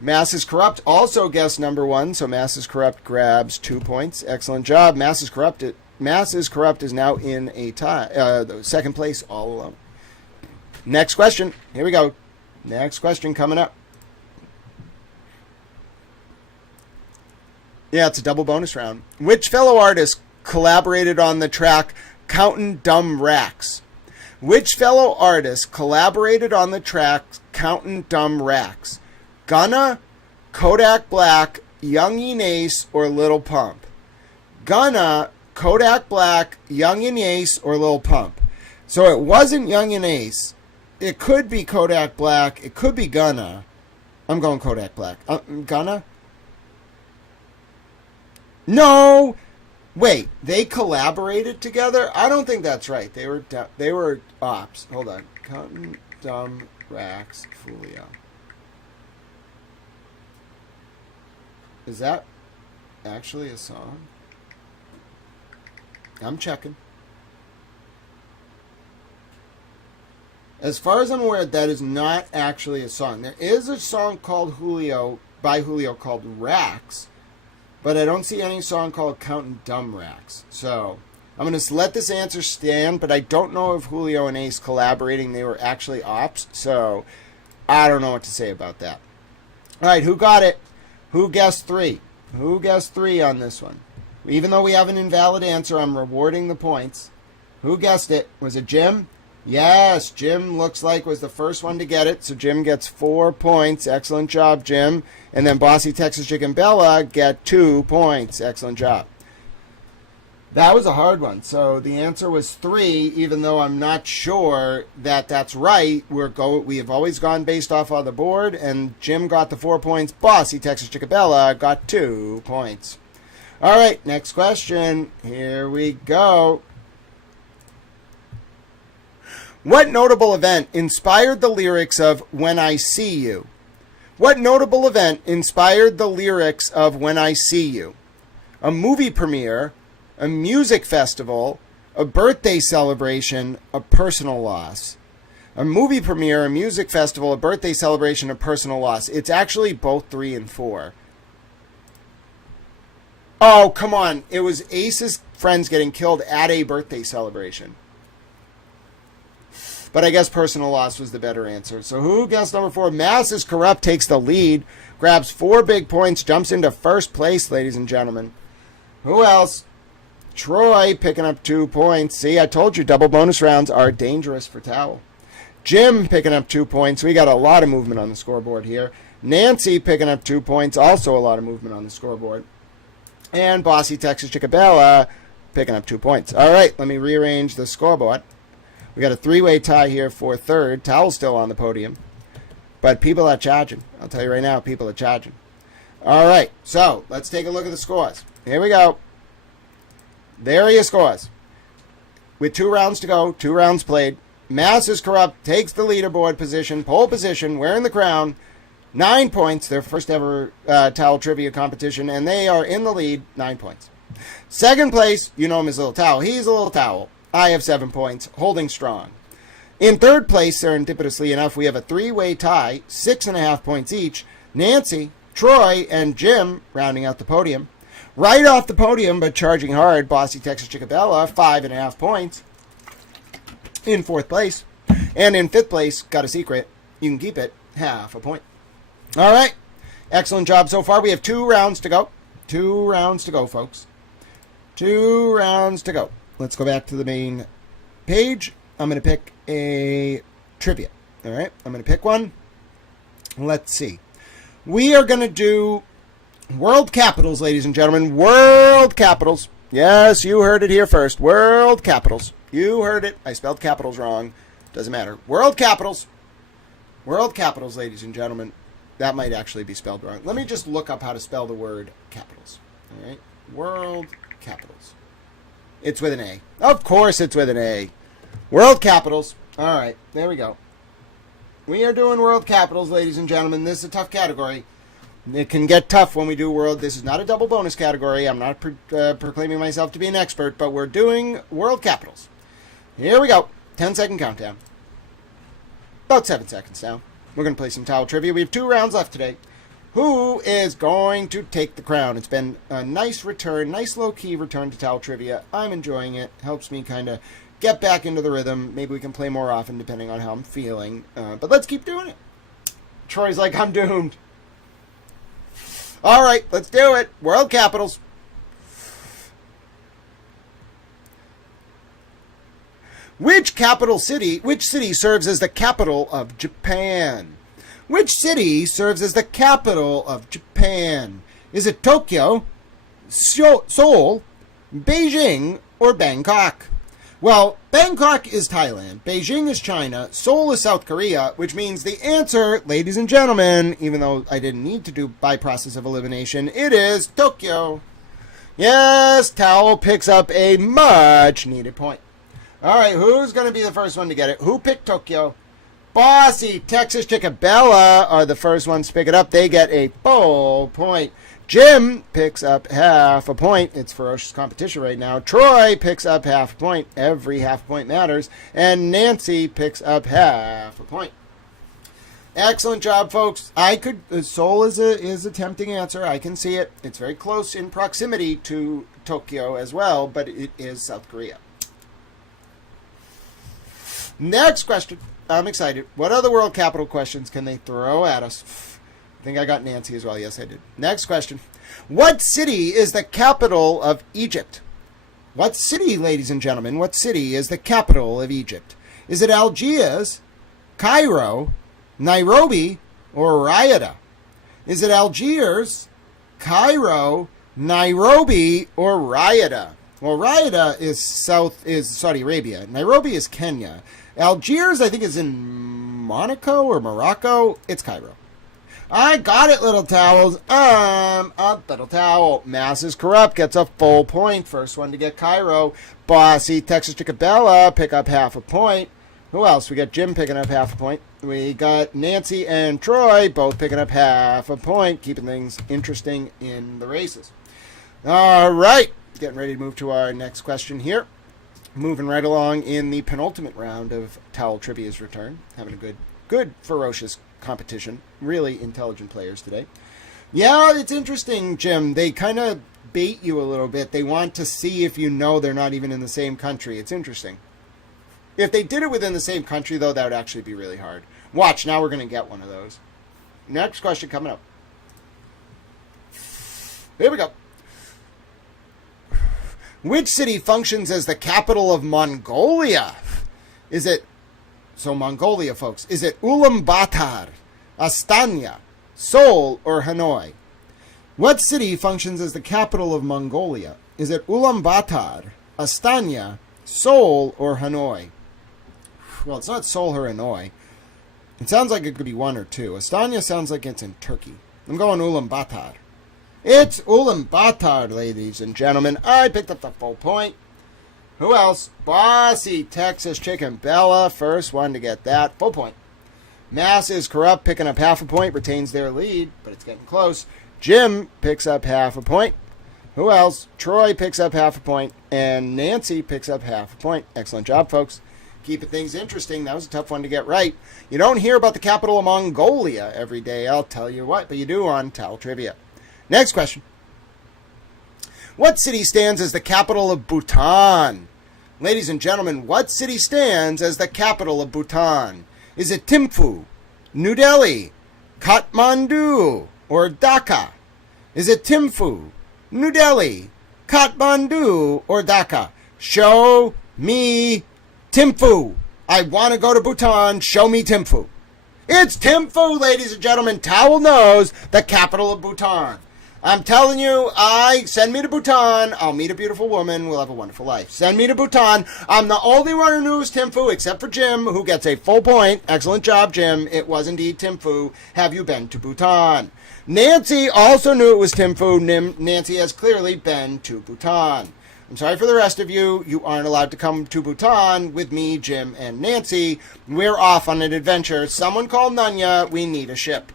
Mass is corrupt. Also guessed number 1, so Mass is corrupt grabs 2 points. Excellent job. Mass is corrupt is now in a tie, second place all alone. Next question. Here we go. Next question coming up. Yeah, it's a double bonus round. Which fellow artist collaborated on the track Countin' Dumb Racks? Which fellow artist collaborated on the track Countin' Dumb Racks? Gunna, Kodak Black, Young Ace, or Lil Pump? Gunna, Kodak Black, Young and Ace, or Lil Pump. So it wasn't Young and Ace. It could be Kodak Black. It could be Gunna. I'm going Kodak Black. Gunna? No! Wait, they collaborated together? I don't think that's right. They were ops. Hold on. Cotton, Dumb, Rax, Foolio. Is that actually a song? I'm checking. As far as I'm aware, that is not actually a song. There is a song called by Julio called Rax, but I don't see any song called Countin' Dumb Racks. So I'm going to let this answer stand, but I don't know if Julio and Ace collaborating, they were actually ops. So I don't know what to say about that. All right, who got it? Who guessed 3? Who guessed 3 on this one? Even though we have an invalid answer, I'm rewarding the points. Who guessed it? Was it Jim? Yes, Jim looks like was the first one to get it, so Jim gets 4 points. Excellent job, Jim. And then Bossy Texas Chicken Bella get 2 points. Excellent job. That was a hard one. So the answer was 3, even though I'm not sure that that's right. We have always gone based off of the board, and Jim got the 4 points. Bossy Texas Chicken Bella got 2 points. All right, next question. Here we go. What notable event inspired the lyrics of When I See You? What notable event inspired the lyrics of When I See You? A movie premiere, a music festival, a birthday celebration, a personal loss. A movie premiere, a music festival, a birthday celebration, a personal loss. It's actually both 3 and 4. Oh, come on. It was Ace's friends getting killed at a birthday celebration. But I guess personal loss was the better answer. So who guessed number 4? Mass is Corrupt takes the lead, grabs 4 big points, jumps into first place, ladies and gentlemen. Who else? Troy picking up 2 points. See, I told you double bonus rounds are dangerous for Towel. Jim picking up 2 points. We got a lot of movement on the scoreboard here. Nancy picking up 2 points. Also a lot of movement on the scoreboard. And Bossy Texas Chickabella picking up 2 points. All right, let me rearrange the scoreboard. We got a 3-way tie here for third. Towel's still on the podium. But people are charging. I'll tell you right now, people are charging. All right, so let's take a look at the scores. Here we go. There are your scores. With 2 rounds to go, 2 rounds played. Mass is Corrupt takes the leaderboard position, pole position, wearing the crown. 9 points, their first ever towel trivia competition, and they are in the lead, 9 points. Second place, you know him as Little Towel. He's a Little Towel. I have 7 points, holding strong. In third place, serendipitously enough, we have a 3-way tie, 6.5 points each. Nancy, Troy, and Jim rounding out the podium. Right off the podium, but charging hard, Bossy Texas Chickabella, 5.5 points. In fourth place. And in fifth place, got a secret. You can keep it, half a point. All right. Excellent job so far. We have 2 rounds to go. 2 rounds to go, folks. 2 rounds to go. Let's go back to the main page. I'm going to pick a trivia. All right. I'm going to pick one. Let's see. We are going to do world capitals, ladies and gentlemen. World capitals. Yes, you heard it here first. World capitals. You heard it. I spelled capitals wrong. Doesn't matter. World capitals. World capitals, ladies and gentlemen. That might actually be spelled wrong. Let me just look up how to spell the word capitals. All right. World capitals. It's with an A. Of course it's with an A. World capitals. All right. There we go. We are doing world capitals, ladies and gentlemen. This is a tough category. It can get tough when we do world. This is not a double bonus category. I'm not proclaiming myself to be an expert, but we're doing world capitals. Here we go. 10-second countdown. About 7 seconds now. We're going to play some towel trivia. We have 2 rounds left today. Who is going to take the crown? It's been a nice return, nice low-key return to towel trivia. I'm enjoying it. Helps me kind of get back into the rhythm. Maybe we can play more often depending on how I'm feeling. But let's keep doing it. Troy's like, I'm doomed. All right, let's do it. World capitals. Which city serves as the capital of Japan? Which city serves as the capital of Japan? Is it Tokyo, Seoul, Beijing or Bangkok? Well, Bangkok is Thailand, Beijing is China, Seoul is South Korea, which means the answer, ladies and gentlemen, even though I didn't need to do by process of elimination, it is Tokyo. Yes, Towel picks up a much needed point. All right, who's going to be the first one to get it? Who picked Tokyo? Bossy, Texas Chickabella are the first ones to pick it up. They get a full point. Jim picks up half a point. It's ferocious competition right now. Troy picks up half a point. Every half a point matters. And Nancy picks up half a point. Excellent job, folks. Seoul is a tempting answer. I can see it. It's very close in proximity to Tokyo as well, but it is South Korea. Next question. I'm excited. What other world capital questions can they throw at us? I think I got Nancy as well. Yes, I did. Next question. What city is the capital of Egypt? What city, ladies and gentlemen, what city is the capital of Egypt? Is it Algiers, Cairo, Nairobi, or Riyadh? Is it Algiers, Cairo, Nairobi, or Riyadh? Well, Riyadh is Saudi Arabia. Nairobi is Kenya. Algiers, I think, is in Monaco or Morocco. It's Cairo. I got it, Little Towels. I'm a Little Towel. Mass is corrupt. Gets a full point. First one to get Cairo. Bossy, Texas Chickabella pick up half a point. Who else? We got Jim picking up half a point. We got Nancy and Troy both picking up half a point, keeping things interesting in the races. All right. Getting ready to move to our next question here. Moving right along in the penultimate round of Towel Trivia's return. Having a good ferocious competition. Really intelligent players today. Yeah, it's interesting, Jim. They kind of bait you a little bit. They want to see if you know they're not even in the same country. It's interesting. If they did it within the same country, though, that would actually be really hard. Watch, now we're going to get one of those. Next question coming up. Here we go. Which city functions as the capital of Mongolia? Is it... So Mongolia, folks. Is it Ulaanbaatar, Astana, Seoul, or Hanoi? What city functions as the capital of Mongolia? Is it Ulaanbaatar, Astana, Seoul, or Hanoi? Well, it's not Seoul or Hanoi. It sounds like it could be one or two. Astana sounds like it's in Turkey. I'm going Ulaanbaatar. It's Ulaanbaatar, ladies and gentlemen. I picked up the full point. Who else? Bossy, Texas Chickabella, first one to get that. Full point. Mass is corrupt, picking up half a point, retains their lead, but it's getting close. Jim picks up half a point. Who else? Troy picks up half a point, and Nancy picks up half a point. Excellent job, folks. Keeping things interesting. That was a tough one to get right. You don't hear about the capital of Mongolia every day, I'll tell you what, but you do on Towel Trivia. Next question. What city stands as the capital of Bhutan? Ladies and gentlemen, what city stands as the capital of Bhutan? Is it Thimphu, New Delhi, Kathmandu, or Dhaka? Is it Thimphu, New Delhi, Kathmandu, or Dhaka? Show me Thimphu. I want to go to Bhutan. Show me Thimphu. It's Thimphu, ladies and gentlemen. Towel knows the capital of Bhutan. I'm telling you, send me to Bhutan. I'll meet a beautiful woman. We'll have a wonderful life. Send me to Bhutan. I'm the only one who knows Thimphu, except for Jim, who gets a full point. Excellent job, Jim. It was indeed Thimphu. Have you been to Bhutan? Nancy also knew it was Thimphu. Nancy has clearly been to Bhutan. I'm sorry for the rest of you. You aren't allowed to come to Bhutan with me, Jim, and Nancy. We're off on an adventure. Someone call Nunya. We need a ship.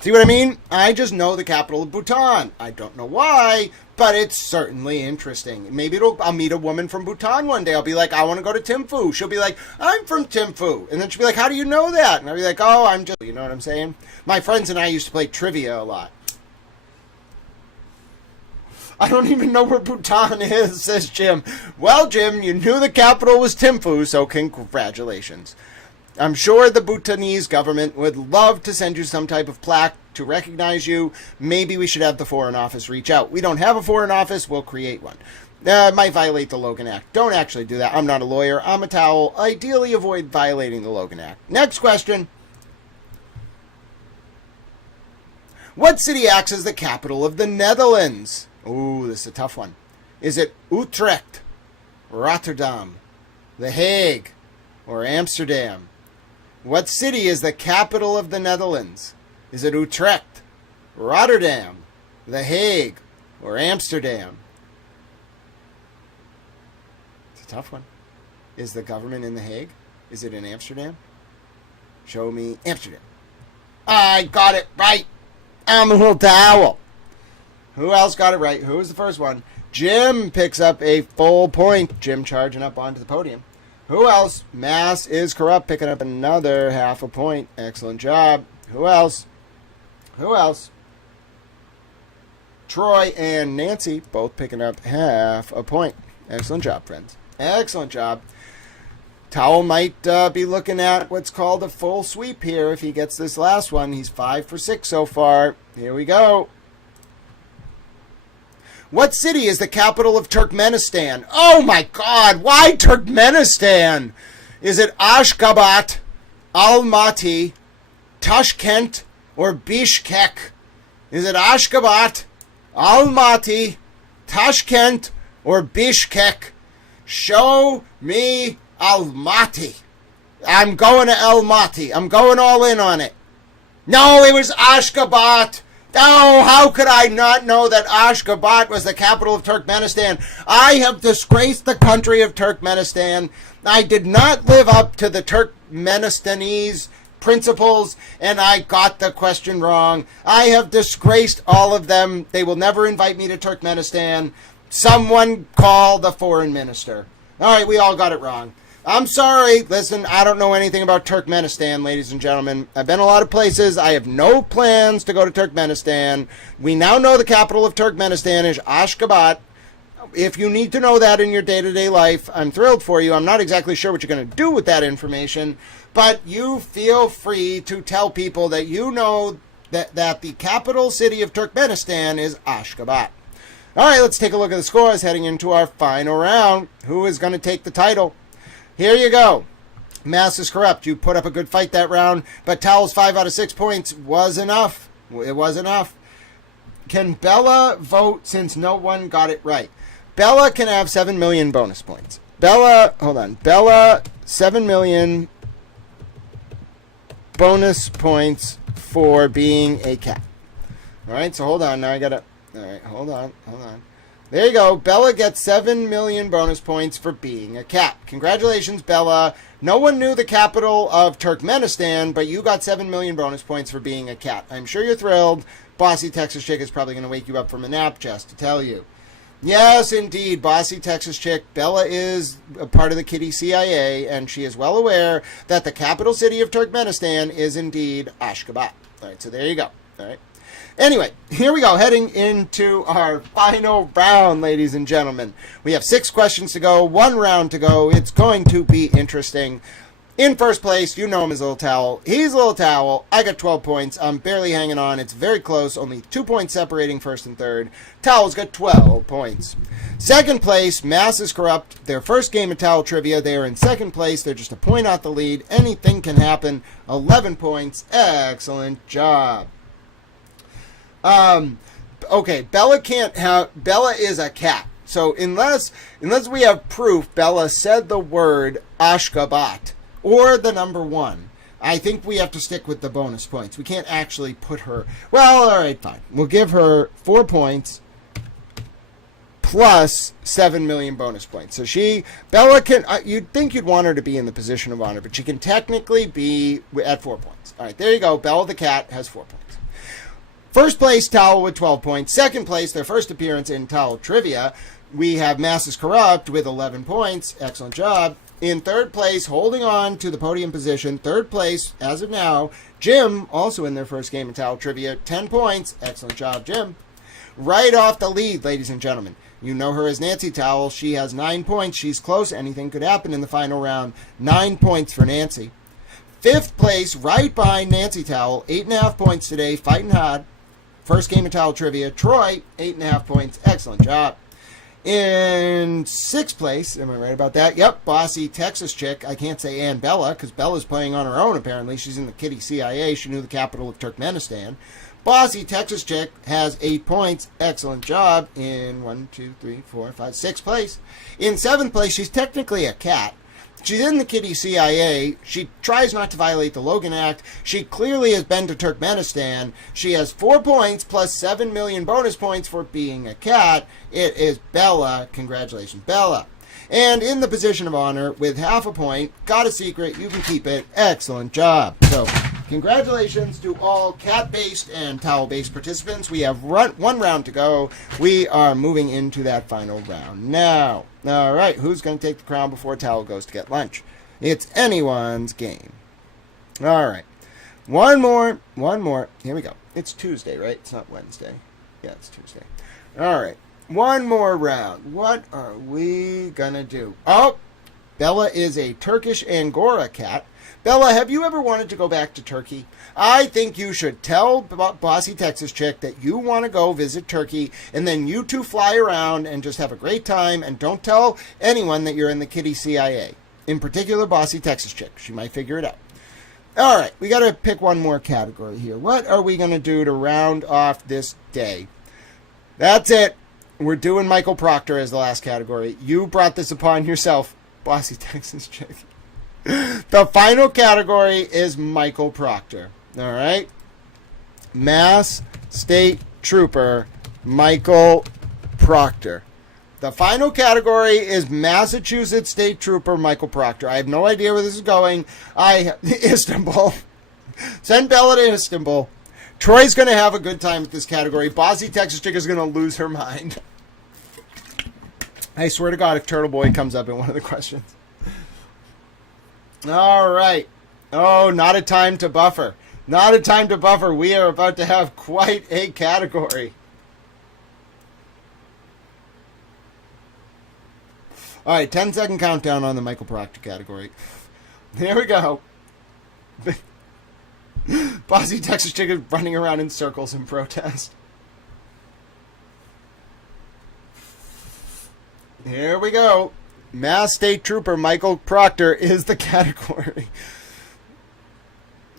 See what I mean? I just know the capital of Bhutan. I don't know why, but it's certainly interesting. Maybe I'll meet a woman from Bhutan one day. I'll be like, I want to go to Thimphu. She'll be like, I'm from Thimphu. And then she'll be like, how do you know that? And I'll be like, oh, I'm just, you know what I'm saying? My friends and I used to play trivia a lot. I don't even know where Bhutan is, says Jim. Well, Jim, you knew the capital was Thimphu, so congratulations. I'm sure the Bhutanese government would love to send you some type of plaque to recognize you. Maybe we should have the Foreign Office reach out. We don't have a Foreign Office. We'll create one. It might violate the Logan Act. Don't actually do that. I'm not a lawyer. I'm a towel. Ideally, avoid violating the Logan Act. Next question. What city acts as the capital of the Netherlands? Ooh, this is a tough one. Is it Utrecht, Rotterdam, The Hague, or Amsterdam? What city is the capital of the Netherlands? Is it Utrecht, Rotterdam, The Hague, or Amsterdam? It's a tough one. Is the government in The Hague? Is it in Amsterdam? Show me Amsterdam. I got it right. I'm a little towel. Who else got it right? Who was the first one? Jim picks up a full point. Jim charging up onto the podium. Who else? Mass is corrupt, picking up another half a point. Excellent job. Who else? Who else? Troy and Nancy both picking up half a point. Excellent job, friends. Excellent job. Towel might be looking at what's called a full sweep here if he gets this last one. He's 5 for 6 so far. Here we go. What city is the capital of Turkmenistan? Oh my God, why Turkmenistan? Is it Ashgabat, Almaty, Tashkent, or Bishkek? Is it Ashgabat, Almaty, Tashkent, or Bishkek? Show me Almaty. I'm going to Almaty. I'm going all in on it. No, it was Ashgabat. Oh, how could I not know that Ashgabat was the capital of Turkmenistan? I have disgraced the country of Turkmenistan. I did not live up to the Turkmenistanese principles, and I got the question wrong. I have disgraced all of them. They will never invite me to Turkmenistan. Someone call the foreign minister. All right, we all got it wrong. I'm sorry. Listen, I don't know anything about Turkmenistan, ladies and gentlemen. I've been a lot of places. I have no plans to go to Turkmenistan. We now know the capital of Turkmenistan is Ashgabat. If you need to know that in your day-to-day life, I'm thrilled for you. I'm not exactly sure what you're going to do with that information, but you feel free to tell people that you know that the capital city of Turkmenistan is Ashgabat. All right, let's take a look at the scores heading into our final round. Who is going to take the title? Here you go. Mass is corrupt. You put up a good fight that round, but Towel's 5 out of 6 points was enough. It was enough. Can Bella vote since no one got it right? Bella can have 7 million bonus points. Bella, 7 million bonus points for being a cat. All right, so hold on. Now I got to... All right, hold on. There you go. Bella gets 7 million bonus points for being a cat. Congratulations, Bella. No one knew the capital of Turkmenistan, but you got 7 million bonus points for being a cat. I'm sure you're thrilled. Bossy Texas Chick is probably going to wake you up from a nap just to tell you. Yes, indeed, Bossy Texas Chick. Bella is a part of the Kitty CIA, and she is well aware that the capital city of Turkmenistan is indeed Ashgabat. All right, so there you go. All right. Anyway, here we go, heading into our final round, ladies and gentlemen. We have 6 questions to go, 1 round to go. It's going to be interesting. In first place, you know him as Little Towel. He's Little Towel. I got 12 points. I'm barely hanging on. It's very close, only 2 points separating first and third. Towel's got 12 points. Second place, Mass is corrupt. Their first game of Towel Trivia, they are in second place. They're just a point out the lead. Anything can happen. 11 points. Excellent job. Okay, Bella is a cat. So unless we have proof Bella said the word Ashgabat or the number 1, I think we have to stick with the bonus points. We can't actually put her... Well, all right, fine. We'll give her 4 points plus 7 million bonus points. So Bella can... you'd think you'd want her to be in the position of honor, but she can technically be at 4 points. All right, there you go. Bella the cat has 4 points. First place, Towel with 12 points. Second place, their first appearance in Towel Trivia, we have Mass is Corrupt with 11 points. Excellent job. In third place, holding on to the podium position, third place, as of now, Jim, also in their first game in Towel Trivia, 10 points. Excellent job, Jim. Right off the lead, ladies and gentlemen. You know her as Nancy Towel. She has 9 points. She's close. Anything could happen in the final round. 9 points for Nancy. Fifth place, right behind Nancy Towel, 8.5 points today, fighting hard. First game of Towel Trivia, Troy, 8.5 points. Excellent job. In sixth place, am I right about that? Yep, Bossy Texas Chick. I can't say Ann Bella because Bella's playing on her own, apparently. She's in the Kitty CIA. She knew the capital of Turkmenistan. Bossy Texas Chick has 8 points. Excellent job in 6th place. In 7th place, she's technically a cat. She's in the kitty CIA. She tries not to violate the Logan Act. She clearly has been to Turkmenistan. She has 4 points plus 7 million bonus points for being a cat. It is Bella. Congratulations, Bella. And in the position of honor with half a point, got a secret, you can keep it. Excellent job. So, congratulations to all cat-based and towel-based participants. We have one round to go. We are moving into that final round now. All right, who's going to take the crown before Towel goes to get lunch? It's anyone's game. All right, one more. Here we go. It's Tuesday, right? It's not Wednesday. Yeah, it's Tuesday. All right, one more round. What are we going to do? Oh, Bella is a Turkish Angora cat. Bella, have you ever wanted to go back to Turkey? I think you should tell Bossy Texas Chick that you want to go visit Turkey, and then you two fly around and just have a great time, and don't tell anyone that you're in the kitty CIA. In particular, Bossy Texas Chick. She might figure it out. All right, we got to pick one more category here. What are we going to do to round off this day? That's it. We're doing Michael Proctor as the last category. You brought this upon yourself, Bossy Texas Chick. The final category is Michael Proctor. All right? Mass State Trooper Michael Proctor. The final category is Massachusetts State Trooper Michael Proctor. I have no idea where this is going. Istanbul. Send Bella to Istanbul. Troy's going to have a good time with this category. Bossy Texas Chick is going to lose her mind. I swear to God, if TurtleBoy comes up in one of the questions. All right. Oh, not a time to buffer. Not a time to buffer. We are about to have quite a category. All right, 10-second countdown on the Michael Proctor category. Here we go. Bossy Texas Chick is running around in circles in protest. Here we go. Mass State Trooper Michael Proctor is the category.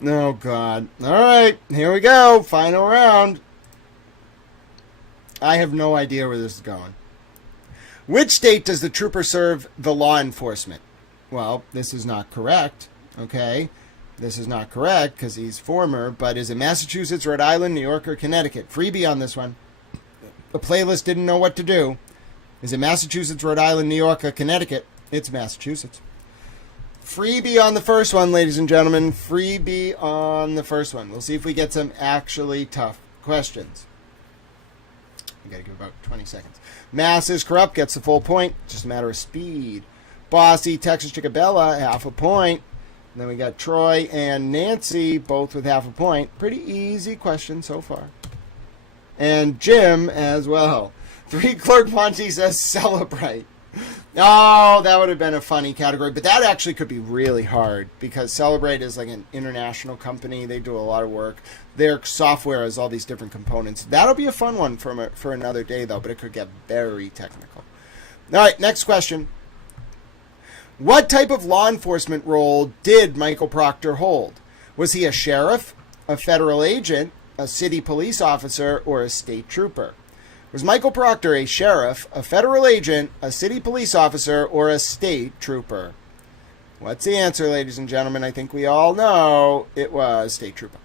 Oh, God. All right, here we go. Final round. I have no idea where this is going. Which state does the trooper serve the law enforcement? Well, this is not correct, okay? This is not correct because he's former, but is it Massachusetts, Rhode Island, New York, or Connecticut? Freebie on this one. The playlist didn't know what to do. Is it Massachusetts, Rhode Island, New York, or Connecticut? It's Massachusetts. Freebie on the first one, ladies and gentlemen. Freebie on the first one. We'll see if we get some actually tough questions. We got to give about 20 seconds. Mass is corrupt, gets the full point. Just a matter of speed. Bossy, Texas Chickabella, half a point. And then we got Troy and Nancy, both with half a point. Pretty easy question so far. And Jim as well. 3 Clerk Monty says celebrate. Oh, that would have been a funny category, but that actually could be really hard because Celebrate is like an international company. They do a lot of work. Their software has all these different components. That'll be a fun one for another day, though, but it could get very technical. All right, next question. What type of law enforcement role did Michael Proctor hold? Was he a sheriff, a federal agent, a city police officer, or a state trooper? Was Michael Proctor a sheriff, a federal agent, a city police officer, or a state trooper? What's the answer, ladies and gentlemen? I think we all know it was state trooper.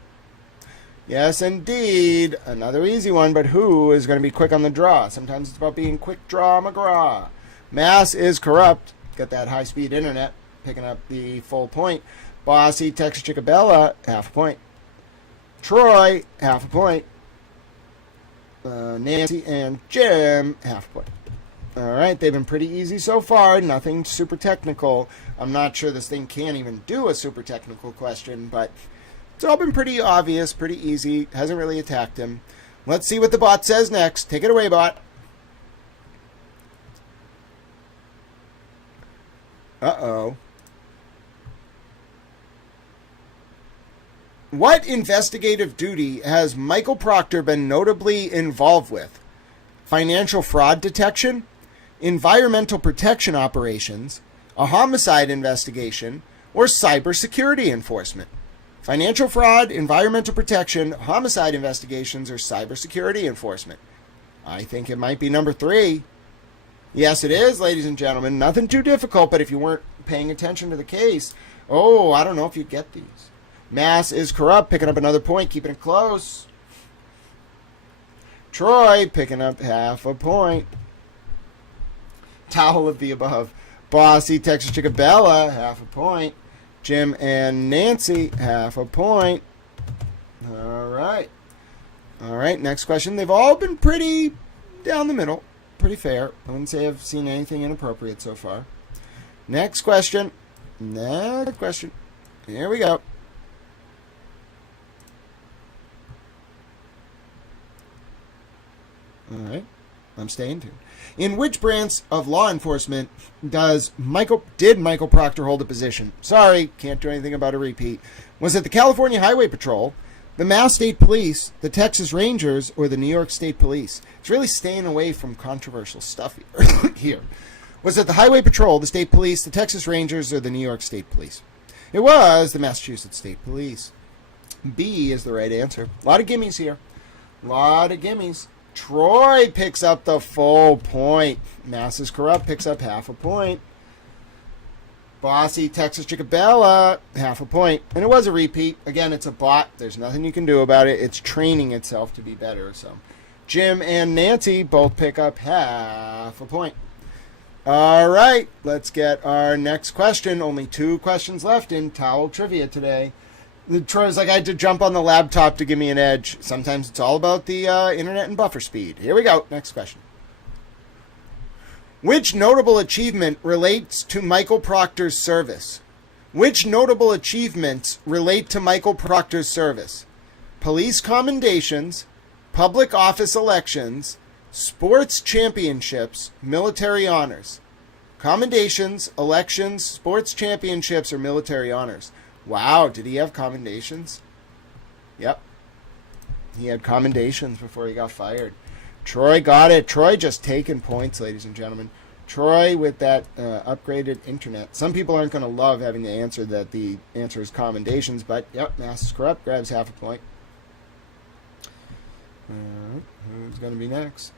Yes, indeed. Another easy one, but who is going to be quick on the draw? Sometimes it's about being quick draw McGraw. Mass is corrupt. Got that high-speed internet, picking up the full point. Bossy, Texas Chickabella, half a point. Troy, half a point. Nancy and Jim, half a point. All right, they've been pretty easy so far. Nothing super technical. I'm not sure this thing can't even do a super technical question, but it's all been pretty obvious, pretty easy. Hasn't really attacked him. Let's see what the bot says next. Take it away, bot. Uh-oh. What investigative duty has Michael Proctor been notably involved with? Financial fraud detection, environmental protection operations, a homicide investigation, or cybersecurity enforcement? Financial fraud, environmental protection, homicide investigations, or cybersecurity enforcement? I think it might be number 3. Yes, it is, ladies and gentlemen. Nothing too difficult, but if you weren't paying attention to the case, I don't know if you'd get these. Mass is corrupt, picking up another point, keeping it close. Troy picking up half a point. Towel of the above. Bossy, Texas Chickabella, half a point. Jim and Nancy, half a point. All right. All right, next question. They've all been pretty down the middle, pretty fair. I wouldn't say I've seen anything inappropriate so far. Next question. Next question. Here we go. All right. I'm staying tuned. In which branch of law enforcement did Michael Proctor hold a position? Sorry, can't do anything about a repeat. Was it the California Highway Patrol, the Mass State Police, the Texas Rangers, or the New York State Police? It's really staying away from controversial stuff here. Was it the Highway Patrol, the State Police, the Texas Rangers, or the New York State Police? It was the Massachusetts State Police. B is the right answer. A lot of gimmies here. A lot of gimmies. Troy picks up the full point. Mass is corrupt, picks up half a point. Bossy, Texas Chickabella, half a point. And it was a repeat. Again, it's a bot. There's nothing you can do about it. It's training itself to be better. So Jim and Nancy both pick up half a point. All right, let's get our next question. Only 2 questions left in Towel Trivia today. Troy's like, I had to jump on the laptop to give me an edge. Sometimes it's all about the internet and buffer speed. Here we go. Next question. Which notable achievement relates to Michael Proctor's service? Which notable achievements relate to Michael Proctor's service? Police commendations, public office elections, sports championships, military honors. Commendations, elections, sports championships, or military honors. Wow, did he have commendations? Yep. He had commendations before he got fired. Troy got it. Troy just taking points, ladies and gentlemen. Troy with that upgraded internet. Some people aren't going to love having the answer that the answer is commendations, but yep, Mass is corrupt, grabs half a point. Who's going to be next?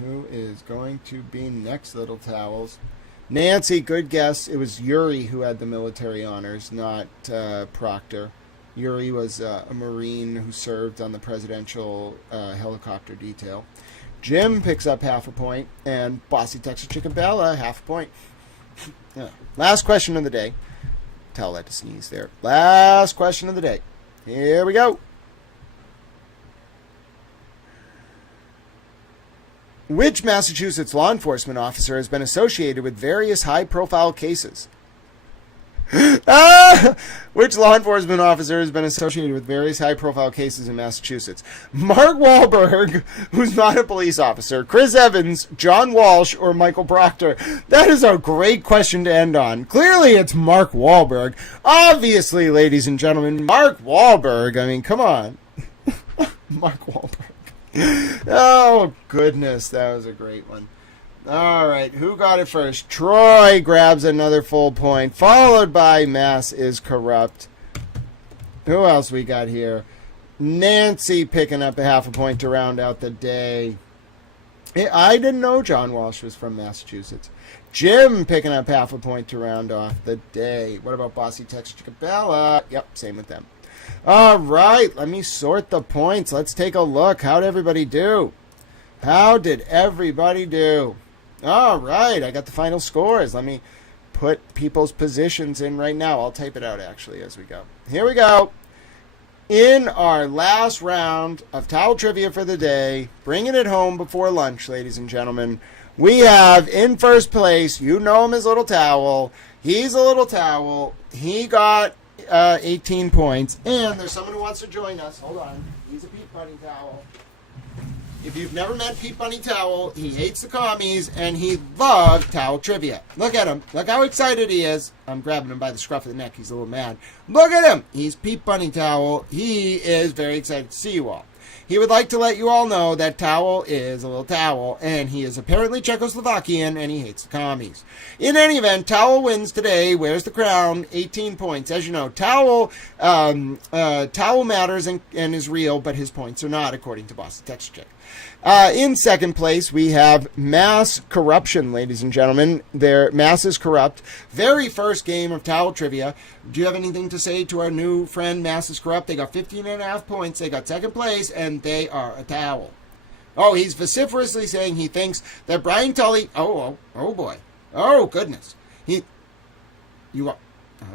Who is going to be next, little towels? Nancy, good guess. It was Yuri who had the military honors, not Proctor. Yuri was a Marine who served on the presidential helicopter detail. Jim picks up half a point, and Bossy Texas Chickabella, half a point. Last question of the day. Tell that to sneeze there. Last question of the day. Here we go. Which Massachusetts law enforcement officer has been associated with various high-profile cases? Which law enforcement officer has been associated with various high-profile cases in Massachusetts? Mark Wahlberg, who's not a police officer, Chris Evans, John Walsh, or Michael Proctor? That is a great question to end on. Clearly, it's Mark Wahlberg. Obviously, ladies and gentlemen, Mark Wahlberg. I mean, come on. Mark Wahlberg. Oh, goodness. That was a great one. All right. Who got it first? Troy grabs another full point, followed by Mass is corrupt. Who else we got here? Nancy picking up a half a point to round out the day. I didn't know John Walsh was from Massachusetts. Jim picking up half a point to round off the day. What about Bossy Texas Chickabella? Yep, same with them. All right, let me sort the points. Let's take a look. How'd everybody do? How did everybody do? All right, I got the final scores. Let me put people's positions in right now. I'll type it out, actually, as we go. Here we go. In our last round of Towel Trivia for the day, bringing it home before lunch, ladies and gentlemen, we have in first place, you know him as Little Towel. He's a Little Towel. He got 18 points. And there's someone who wants to join us. Hold on. He's a Pete Bunny Towel. If you've never met Pete Bunny Towel, he hates the commies, and he loves Towel Trivia. Look at him. Look how excited he is. I'm grabbing him by the scruff of the neck. He's a little mad. Look at him. He's Pete Bunny Towel. He is very excited to see you all. He would like to let you all know that Towel is a little towel, and he is apparently Czechoslovakian, and he hates the commies. In any event, Towel wins today, wears the crown, 18 points. As you know, Towel matters and is real, but his points are not, according to Bossy Texas Chick. In second place, we have Mass Corruption, ladies and gentlemen. Mass is corrupt. Very first game of Towel Trivia. Do you have anything to say to our new friend, Mass is Corrupt? They got 15.5 points. They got second place, and they are a towel. Oh, he's vociferously saying he thinks that Brian Tully... Oh boy. Oh, goodness. All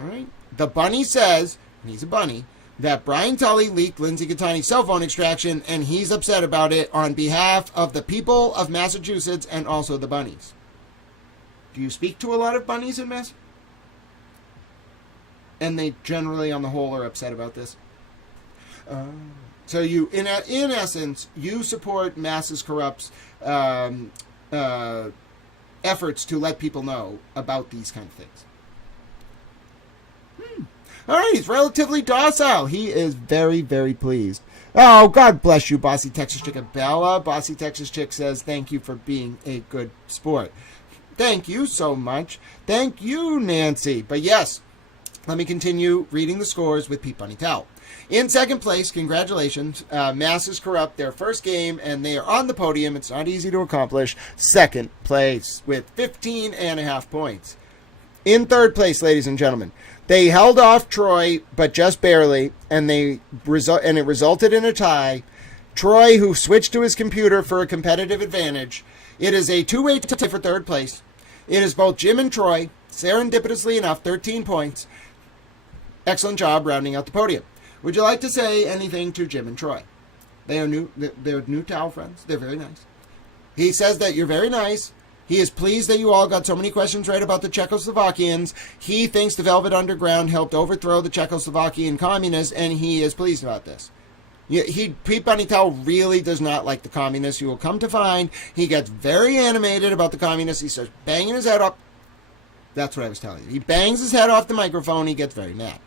right. The bunny says, and he's a bunny, that Brian Tully leaked Lindsay Gattani's cell phone extraction, and he's upset about it on behalf of the people of Massachusetts and also the bunnies. Do you speak to a lot of bunnies in Mass? And they generally, on the whole, are upset about this. So you, in essence, you support Masses Corrupt's efforts to let people know about these kind of things. All right, he's relatively docile. He is very, very pleased. Oh, God bless you, Bossy Texas Chick. Bella. Bossy Texas Chick says, thank you for being a good sport. Thank you so much. Thank you, Nancy. But yes, let me continue reading the scores with Pete Bunny Towel. In second place, congratulations. Mass is Corrupt, their first game, and they are on the podium. It's not easy to accomplish. Second place with 15.5 points. In third place, ladies and gentlemen, they held off Troy, but just barely, and it resulted in a tie. Troy, who switched to his computer for a competitive advantage. It is a two-way tie for third place. It is both Jim and Troy, serendipitously enough, 13 points. Excellent job rounding out the podium. Would you like to say anything to Jim and Troy? They're new towel friends. They're very nice. He says that you're very nice. He is pleased that you all got so many questions right about the Czechoslovakians. He thinks the Velvet Underground helped overthrow the Czechoslovakian communists, and he is pleased about this. Pete Bunny Towel really does not like the communists. You will come to find he gets very animated about the communists. He starts banging his head up. That's what I was telling you. He bangs his head off the microphone. He gets very mad.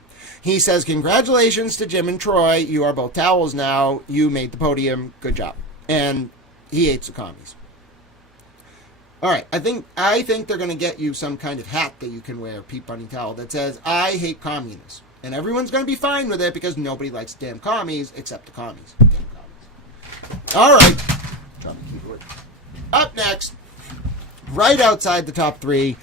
He says, congratulations to Jim and Troy. You are both towels now. You made the podium. Good job. And he hates the commies. All right, I think they're going to get you some kind of hat that you can wear, Pete Bunny Towel, that says, I hate communists. And everyone's going to be fine with it because nobody likes damn commies except the commies. Damn commies. All right. Drop the keyboard. Up next, right outside the top three,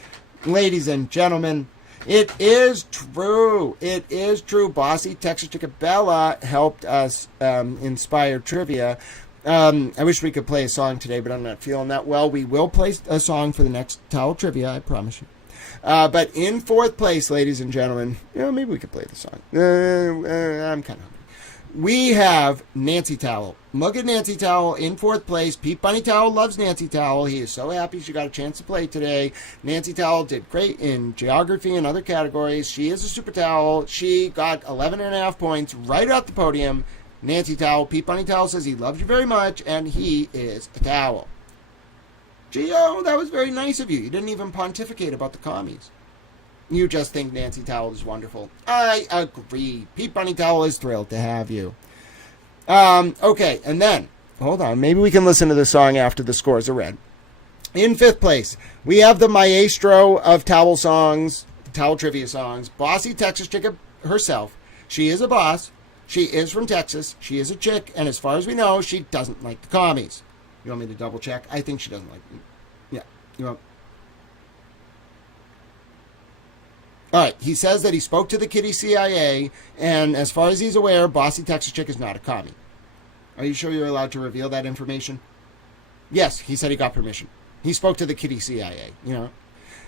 ladies and gentlemen, it is true. It is true. Bossy Texas Chickabella helped us inspire trivia. I wish we could play a song today, but I'm not feeling that well. We will play a song for the next Towel Trivia, I promise you. But in fourth place, ladies and gentlemen, maybe we could play the song. I'm kind of hungry. We have Nancy Towel. Look at Nancy Towel in fourth place. Pete Bunny Towel loves Nancy Towel. He is so happy she got a chance to play today. Nancy Towel did great in geography and other categories. She is a super towel. She got 11.5 points right off the podium. Nancy Towel, Pete Bunny Towel says he loves you very much, and he is a towel. Gio, that was very nice of you. You didn't even pontificate about the commies. You just think Nancy Towel is wonderful. I agree. Pete Bunny Towel is thrilled to have you. Okay, and then, hold on. Maybe we can listen to the song after the scores are read. In fifth place, we have the maestro of towel songs, towel trivia songs, Bossy Texas Chick herself. She is a boss. She is from Texas. She is a chick. And as far as we know, she doesn't like the commies. You want me to double check? I think she doesn't like them. Yeah. You want... All right. He says that he spoke to the kitty CIA. And as far as he's aware, Bossy Texas Chick is not a commie. Are you sure you're allowed to reveal that information? Yes. He said he got permission. He spoke to the kitty CIA.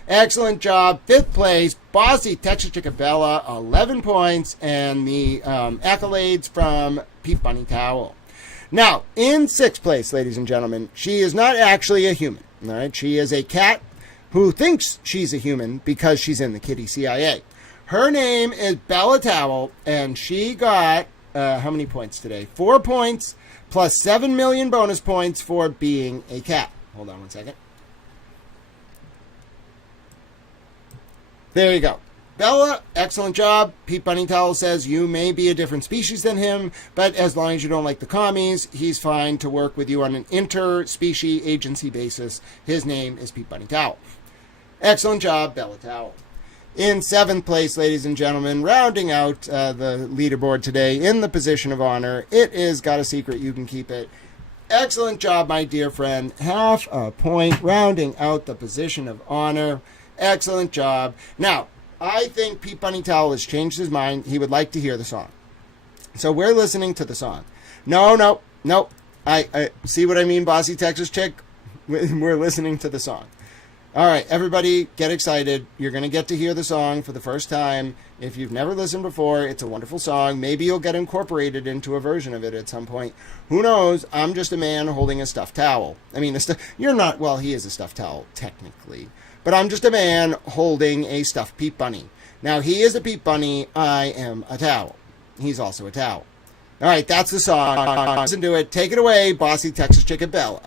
Excellent job. Fifth place, Bossy Texas Chickabella, 11 points, and the accolades from Pete Bunny Towel. Now, in sixth place, ladies and gentlemen, she is not actually a human. All right, she is a cat who thinks she's a human because she's in the kitty CIA. Her name is Bella Towel, and she got how many points today? 4 points plus 7 million bonus points for being a cat. Hold on one second. There you go. Bella, excellent job. Pete Bunny Towel says you may be a different species than him, but as long as you don't like the commies, he's fine to work with you on an inter-species agency basis. His name is Pete Bunny Towel. Excellent job, Bella Towel. In 7th place, ladies and gentlemen, rounding out the leaderboard today in the position of honor, it is Got a Secret, You Can Keep It. Excellent job, my dear friend. Half a point, rounding out the position of honor. Excellent job. Now, I think Pete Bunny Towel has changed his mind. He would like to hear the song. So we're listening to the song. No. I see what I mean, bossy Texas chick? We're listening to the song. All right, everybody, get excited. You're going to get to hear the song for the first time. If you've never listened before, it's a wonderful song. Maybe you'll get incorporated into a version of it at some point. Who knows? I'm just a man holding a stuffed towel. I mean, you're not, well, he is a stuffed towel, technically. But I'm just a man holding a stuffed Pete Bunny. Now, he is a Pete Bunny. I am a towel. He's also a towel. All right, that's the song. Listen to it. Take it away, bossy Texas chicken Bella.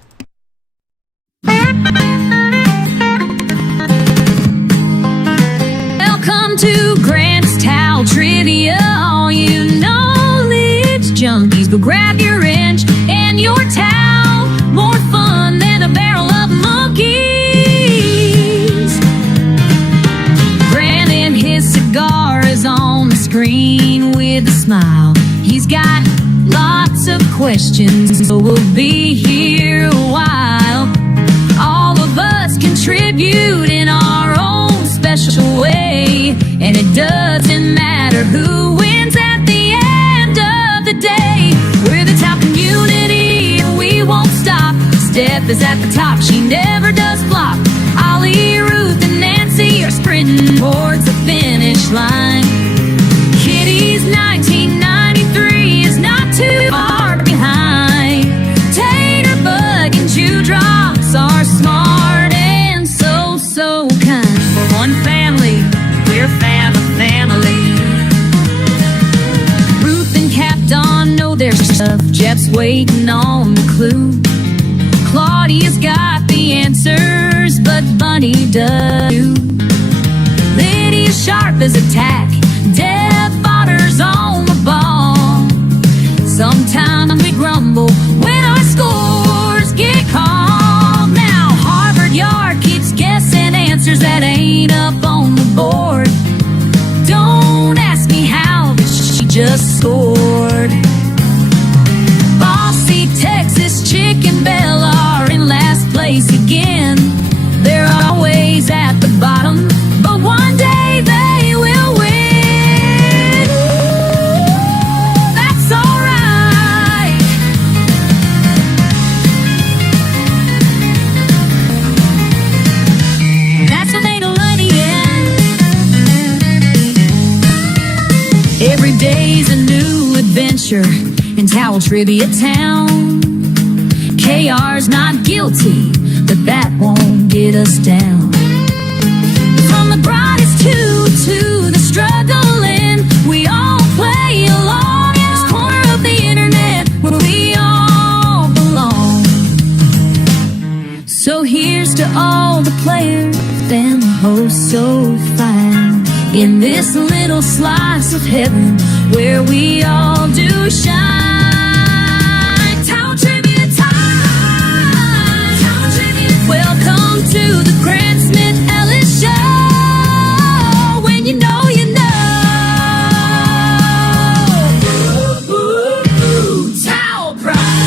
Welcome to Grant's Towel Trivia. All you knowledge junkies, go grab your wrench and your towel. More fun than a barrel of monkeys. Grant and his cigar is on the screen with a smile. He's got lots of questions, so we'll be here a while. All of us contribute in our own special way, and it doesn't matter who wins at the end of the day. We're the top community, and we won't stop. Steph is at the top, she never does flop. Ollie, Ruth, and Nancy are sprinting towards the finish line. Kitty's 1993 is not too far behind. Tater, Bug, and Dewdrops are smart and so kind. One family, we're family. Ruth and Captain know their stuff. Jeff's waiting on the clue. Claudia's got the answers, but Bunny does too. Lydia's sharp as a tack. Death Potter's on the ball. Sometimes we grumble when our scores get called. Now Harvard Yard keeps guessing answers that ain't up on the board. Don't ask me how, but she just scored. Bossy Texas Chicken Bella are in last place again. They're always at the bottom, but one day they will win. That's alright. That's an 811, yeah. Every day's a new adventure in Towel Trivia Town. KR's not guilty, but that won't get us down. From the brightest to the struggling, we all play along in this corner of the internet where we all belong. So here's to all the players and the hosts so fine in this little slice of heaven where we all do shine. Towel Trivia time. Towel Trivia. Welcome to the Grant Smith Ellis Show. When you know, you know. Towel Pride.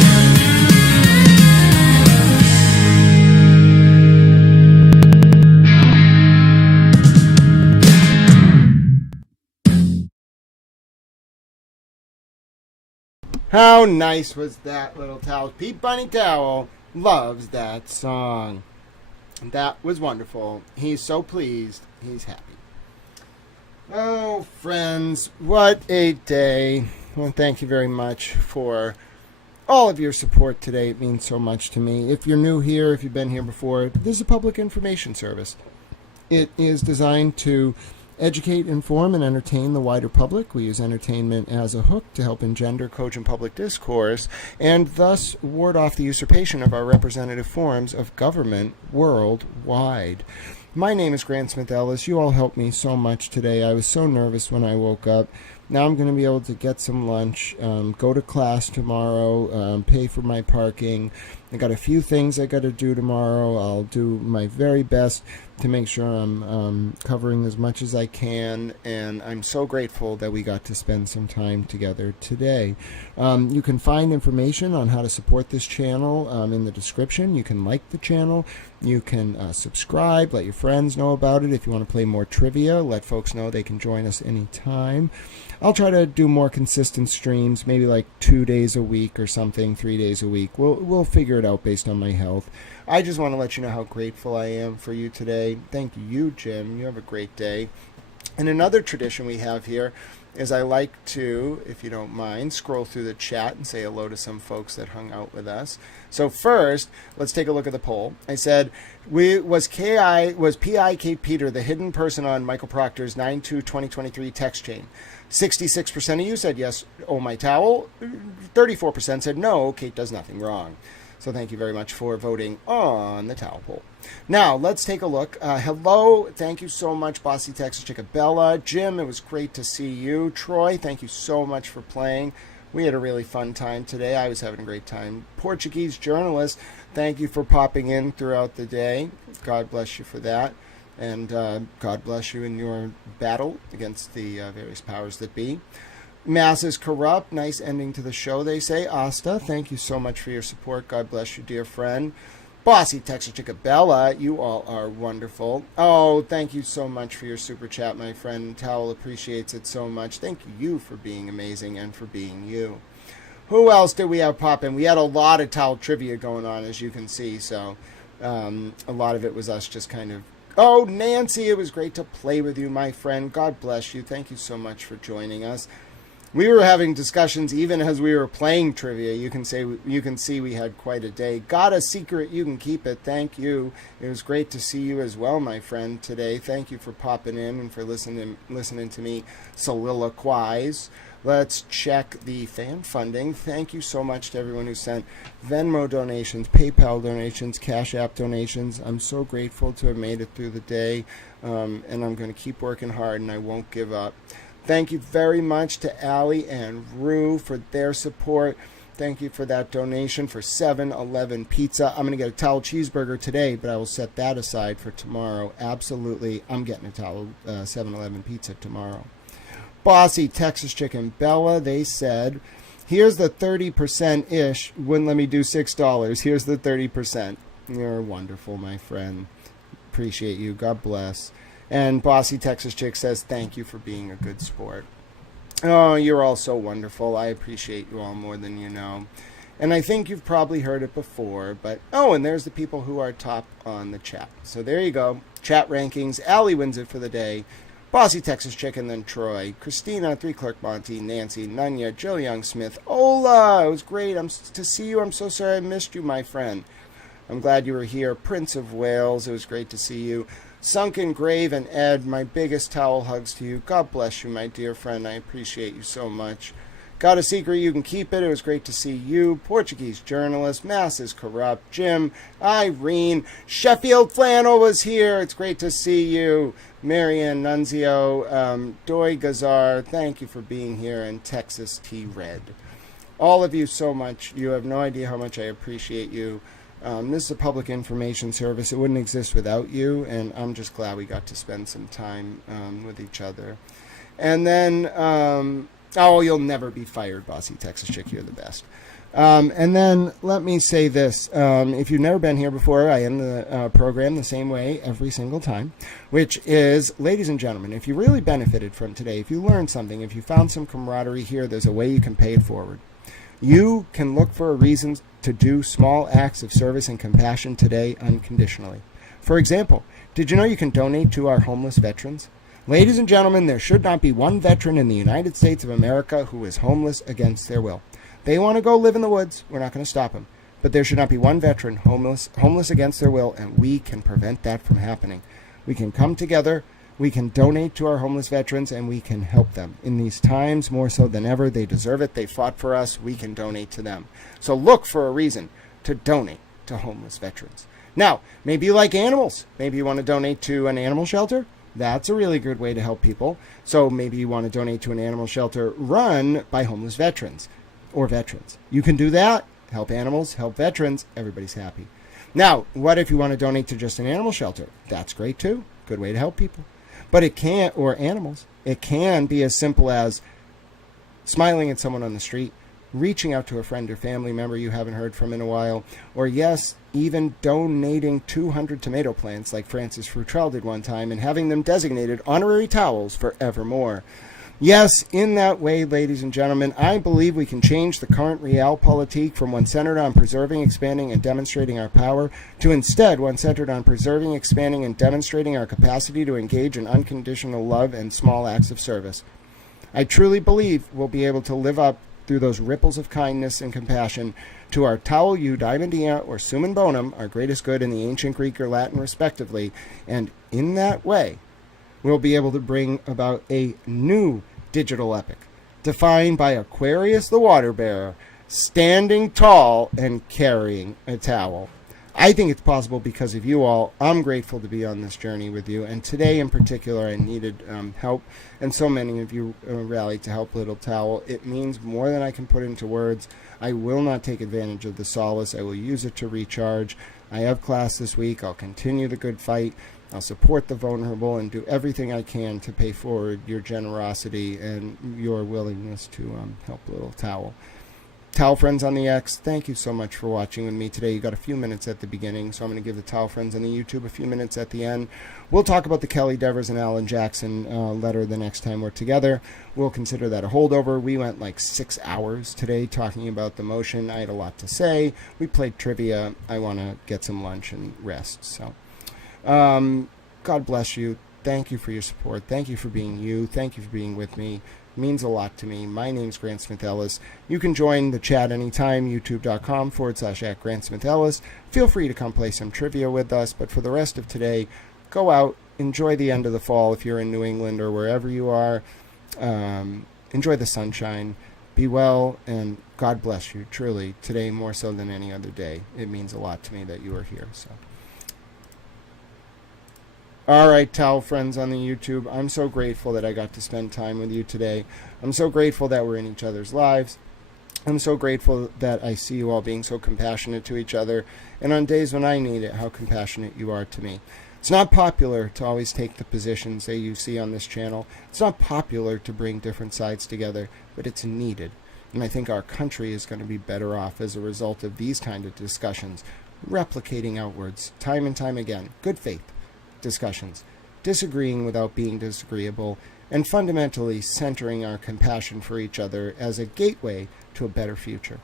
How nice was that little towel? Pete Bunny Towel loves that song. That was wonderful. He's so pleased. He's happy. Oh, friends, what a day. Well, thank you very much for all of your support today. It means so much to me. If you're new here, if you've been here before, this is a public information service. It is designed to educate, inform, and entertain the wider public. We use entertainment as a hook to help engender cogent public discourse and thus ward off the usurpation of our representative forms of government worldwide. My name is Grant Smith Ellis. You all helped me so much today. I was so nervous when I woke up. Now I'm going to be able to get some lunch, go to class tomorrow, pay for my parking. I got a few things I got to do tomorrow. I'll do my very best to make sure I'm covering as much as I can, and I'm so grateful that we got to spend some time together today. You can find information on how to support this channel in the description. You can like the channel. You can subscribe, let your friends know about it. If you want to play more trivia, let folks know they can join us anytime. I'll try to do more consistent streams, maybe like 2 days a week or something, 3 days a week. We'll figure it out based on my health. I just want to let you know how grateful I am for you today. Thank you, Jim. You have a great day. And another tradition we have here is I like to, if you don't mind, scroll through the chat and say hello to some folks that hung out with us. So first, let's take a look at the poll. I said, was P.I. Kate Peter the hidden person on Michael Proctor's 9/2/2023 text chain? 66% of you said yes, oh my towel. 34% said no, Kate does nothing wrong. So thank you very much for voting on the towel poll. Now, let's take a look. Hello. Thank you so much, Bossy Texas Chica Bella. Jim, it was great to see you. Troy, thank you so much for playing. We had a really fun time today. I was having a great time. Portuguese journalist, thank you for popping in throughout the day. God bless you for that. And God bless you in your battle against the various powers that be. Mass is corrupt. Nice ending to the show, they say. Asta, thank you so much for your support. God bless you, dear friend. Bossy Texas Chica Bella, you all are wonderful. Oh, thank you so much for your super chat, my friend. Towel appreciates it so much. Thank you for being amazing and for being you. Who else did we have pop in? We had a lot of towel trivia going on, as you can see. So a lot of it was us just kind of... Oh, Nancy, it was great to play with you, my friend. God bless you. Thank you so much for joining us. We were having discussions even as we were playing trivia. You can see we had quite a day. Got a secret, you can keep it. Thank you. It was great to see you as well, my friend, today. Thank you for popping in and for listening to me soliloquize. Let's check the fan funding. Thank you so much to everyone who sent Venmo donations, PayPal donations, Cash App donations. I'm so grateful to have made it through the day, and I'm going to keep working hard, and I won't give up. Thank you very much to Allie and Rue for their support. Thank you for that donation for 7-Eleven Pizza. I'm going to get a towel cheeseburger today, but I will set that aside for tomorrow. Absolutely, I'm getting a towel 7-Eleven Pizza tomorrow. Bossy Texas Chicken Bella, they said, here's the 30%-ish. Wouldn't let me do $6. Here's the 30%. You're wonderful, my friend. Appreciate you. God bless. And Bossy Texas Chick says, thank you for being a good sport. Oh, you're all so wonderful. I appreciate you all more than you know. And I think you've probably heard it before, but... Oh, and there's the people who are top on the chat. So there you go. Chat rankings. Allie wins it for the day. Bossy Texas Chick, and then Troy. Christina, 3 Clerk Monty, Nancy, Nunya, Jill Young Smith. Ola, it was great to see you. I'm so sorry I missed you, my friend. I'm glad you were here. Prince of Wales, it was great to see you. Sunken Grave and Ed, my biggest towel hugs to you. God bless you, my dear friend. I appreciate you so much. Got a secret, you can keep it. It was great to see you. Portuguese journalist, Mass is corrupt. Jim, Irene, Sheffield Flannel was here. It's great to see you. Marianne Nunzio, Doy Gazar, thank you for being here. And Texas T Red. All of you so much. You have no idea how much I appreciate you. This is a public information service. It wouldn't exist without you, and I'm just glad we got to spend some time with each other. And then, oh, you'll never be fired, Bossy Texas Chick. You're the best. And then let me say this. If you've never been here before, I end the program the same way every single time, which is, ladies and gentlemen, if you really benefited from today, if you learned something, if you found some camaraderie here, there's a way you can pay it forward. You can look for a reason to do small acts of service and compassion today unconditionally. For example, did you know you can donate to our homeless veterans? Ladies and gentlemen, there should not be one veteran in the United States of America who is homeless against their will. They want to go live in the woods. We're not going to stop them. But there should not be one veteran homeless against their will, and we can prevent that from happening. We can come together. We can donate to our homeless veterans, and we can help them. In these times, more so than ever, they deserve it. They fought for us. We can donate to them. So look for a reason to donate to homeless veterans. Now, maybe you like animals. Maybe you want to donate to an animal shelter. That's a really good way to help people. So maybe you want to donate to an animal shelter run by homeless veterans or veterans. You can do that. Help animals, help veterans. Everybody's happy. Now, what if you want to donate to just an animal shelter? That's great too. Good way to help people. But it can't, or animals, it can be as simple as smiling at someone on the street, reaching out to a friend or family member you haven't heard from in a while, or yes, even donating 200 tomato plants like Francis Futrell did one time and having them designated honorary towels forevermore. Yes, in that way, ladies and gentlemen, I believe we can change the current realpolitik from one centered on preserving, expanding, and demonstrating our power to instead one centered on preserving, expanding, and demonstrating our capacity to engage in unconditional love and small acts of service. I truly believe we'll be able to live up through those ripples of kindness and compassion to our Tau Eudaimon Dia or Summum Bonum, our greatest good in the ancient Greek or Latin respectively, and in that way, we'll be able to bring about a new digital epic, defined by Aquarius the water bearer, standing tall and carrying a towel. I think it's possible because of you all. I'm grateful to be on this journey with you, and today in particular I needed help, and so many of you rallied to help Little Towel. It means more than I can put into words. I will not take advantage of the solace. I will use it to recharge. I have class this week. I'll continue the good fight. I'll support the vulnerable and do everything I can to pay forward your generosity and your willingness to help Little Towel. Towel Friends on the X, thank you so much for watching with me today. You got a few minutes at the beginning, so I'm going to give the Towel Friends on the YouTube a few minutes at the end. We'll talk about the Kelly Devers and Alan Jackson letter the next time we're together. We'll consider that a holdover. We went like 6 hours today talking about the motion. I had a lot to say. We played trivia. I want to get some lunch and rest. So, God bless you. Thank you for your support. Thank you for being you. Thank you for being with me. It means a lot to me. My name's Grant Smith Ellis. You can join the chat anytime, youtube.com/@GrantSmithEllis. Feel free to come play some trivia with us. But for the rest of today, go out, enjoy the end of the fall if you're in New England or wherever you are. Enjoy the sunshine. Be well, and God bless you, truly, today more so than any other day. It means a lot to me that you are here. So. All right, Towel Friends on the YouTube, I'm so grateful that I got to spend time with you today. I'm so grateful that we're in each other's lives. I'm so grateful that I see you all being so compassionate to each other, and on days when I need it, how compassionate you are to me. It's not popular to always take the positions that you see on this channel. It's not popular to bring different sides together, but it's needed. And I think our country is going to be better off as a result of these kind of discussions, replicating outwards, time and time again. Good faith discussions, disagreeing without being disagreeable, and fundamentally centering our compassion for each other as a gateway to a better future.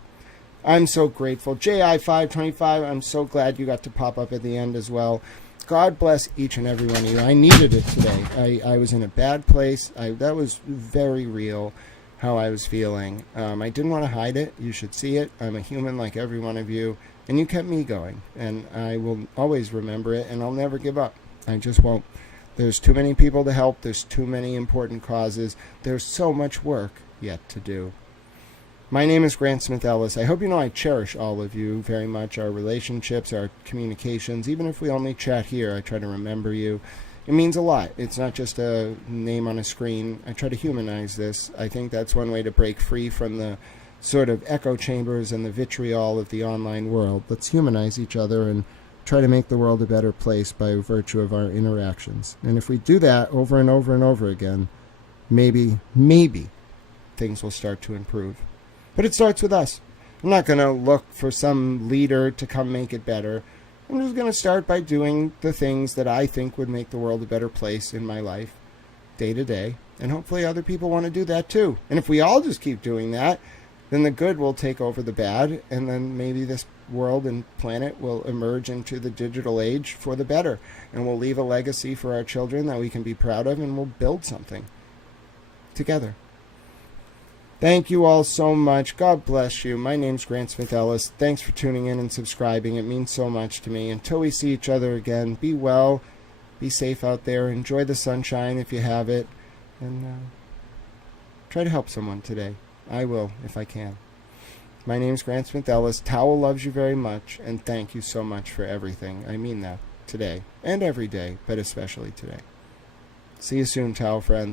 I'm so grateful. JI525, I'm so glad you got to pop up at the end as well. God bless each and every one of you. I needed it today. I was in a bad place. That was very real, how I was feeling. I didn't want to hide it. You should see it. I'm a human like every one of you, and you kept me going, and I will always remember it, and I'll never give up. I just won't. There's too many people to help. There's too many important causes. There's so much work yet to do. My name is Grant Smith Ellis. I hope you know I cherish all of you very much, our relationships, our communications. Even if we only chat here, I try to remember you. It means a lot. It's not just a name on a screen. I try to humanize this. I think that's one way to break free from the sort of echo chambers and the vitriol of the online world. Let's humanize each other and try to make the world a better place by virtue of our interactions. And if we do that over and over and over again, maybe things will start to improve. But it starts with us. I'm not going to look for some leader to come make it better. I'm just going to start by doing the things that I think would make the world a better place in my life, day to day. And hopefully other people want to do that too. And if we all just keep doing that, then the good will take over the bad, and then maybe this world and planet will emerge into the digital age for the better, and we'll leave a legacy for our children that we can be proud of, and we'll build something together. Thank you all so much. God bless you. My name's Grant Smith Ellis. Thanks for tuning in and subscribing. It means so much to me. Until we see each other again, be well, be safe out there, enjoy the sunshine if you have it, and try to help someone today. I will if I can. My name's Grant Smith Ellis. Towel loves you very much, and thank you so much for everything. I mean that today and every day, but especially today. See you soon, Towel friends.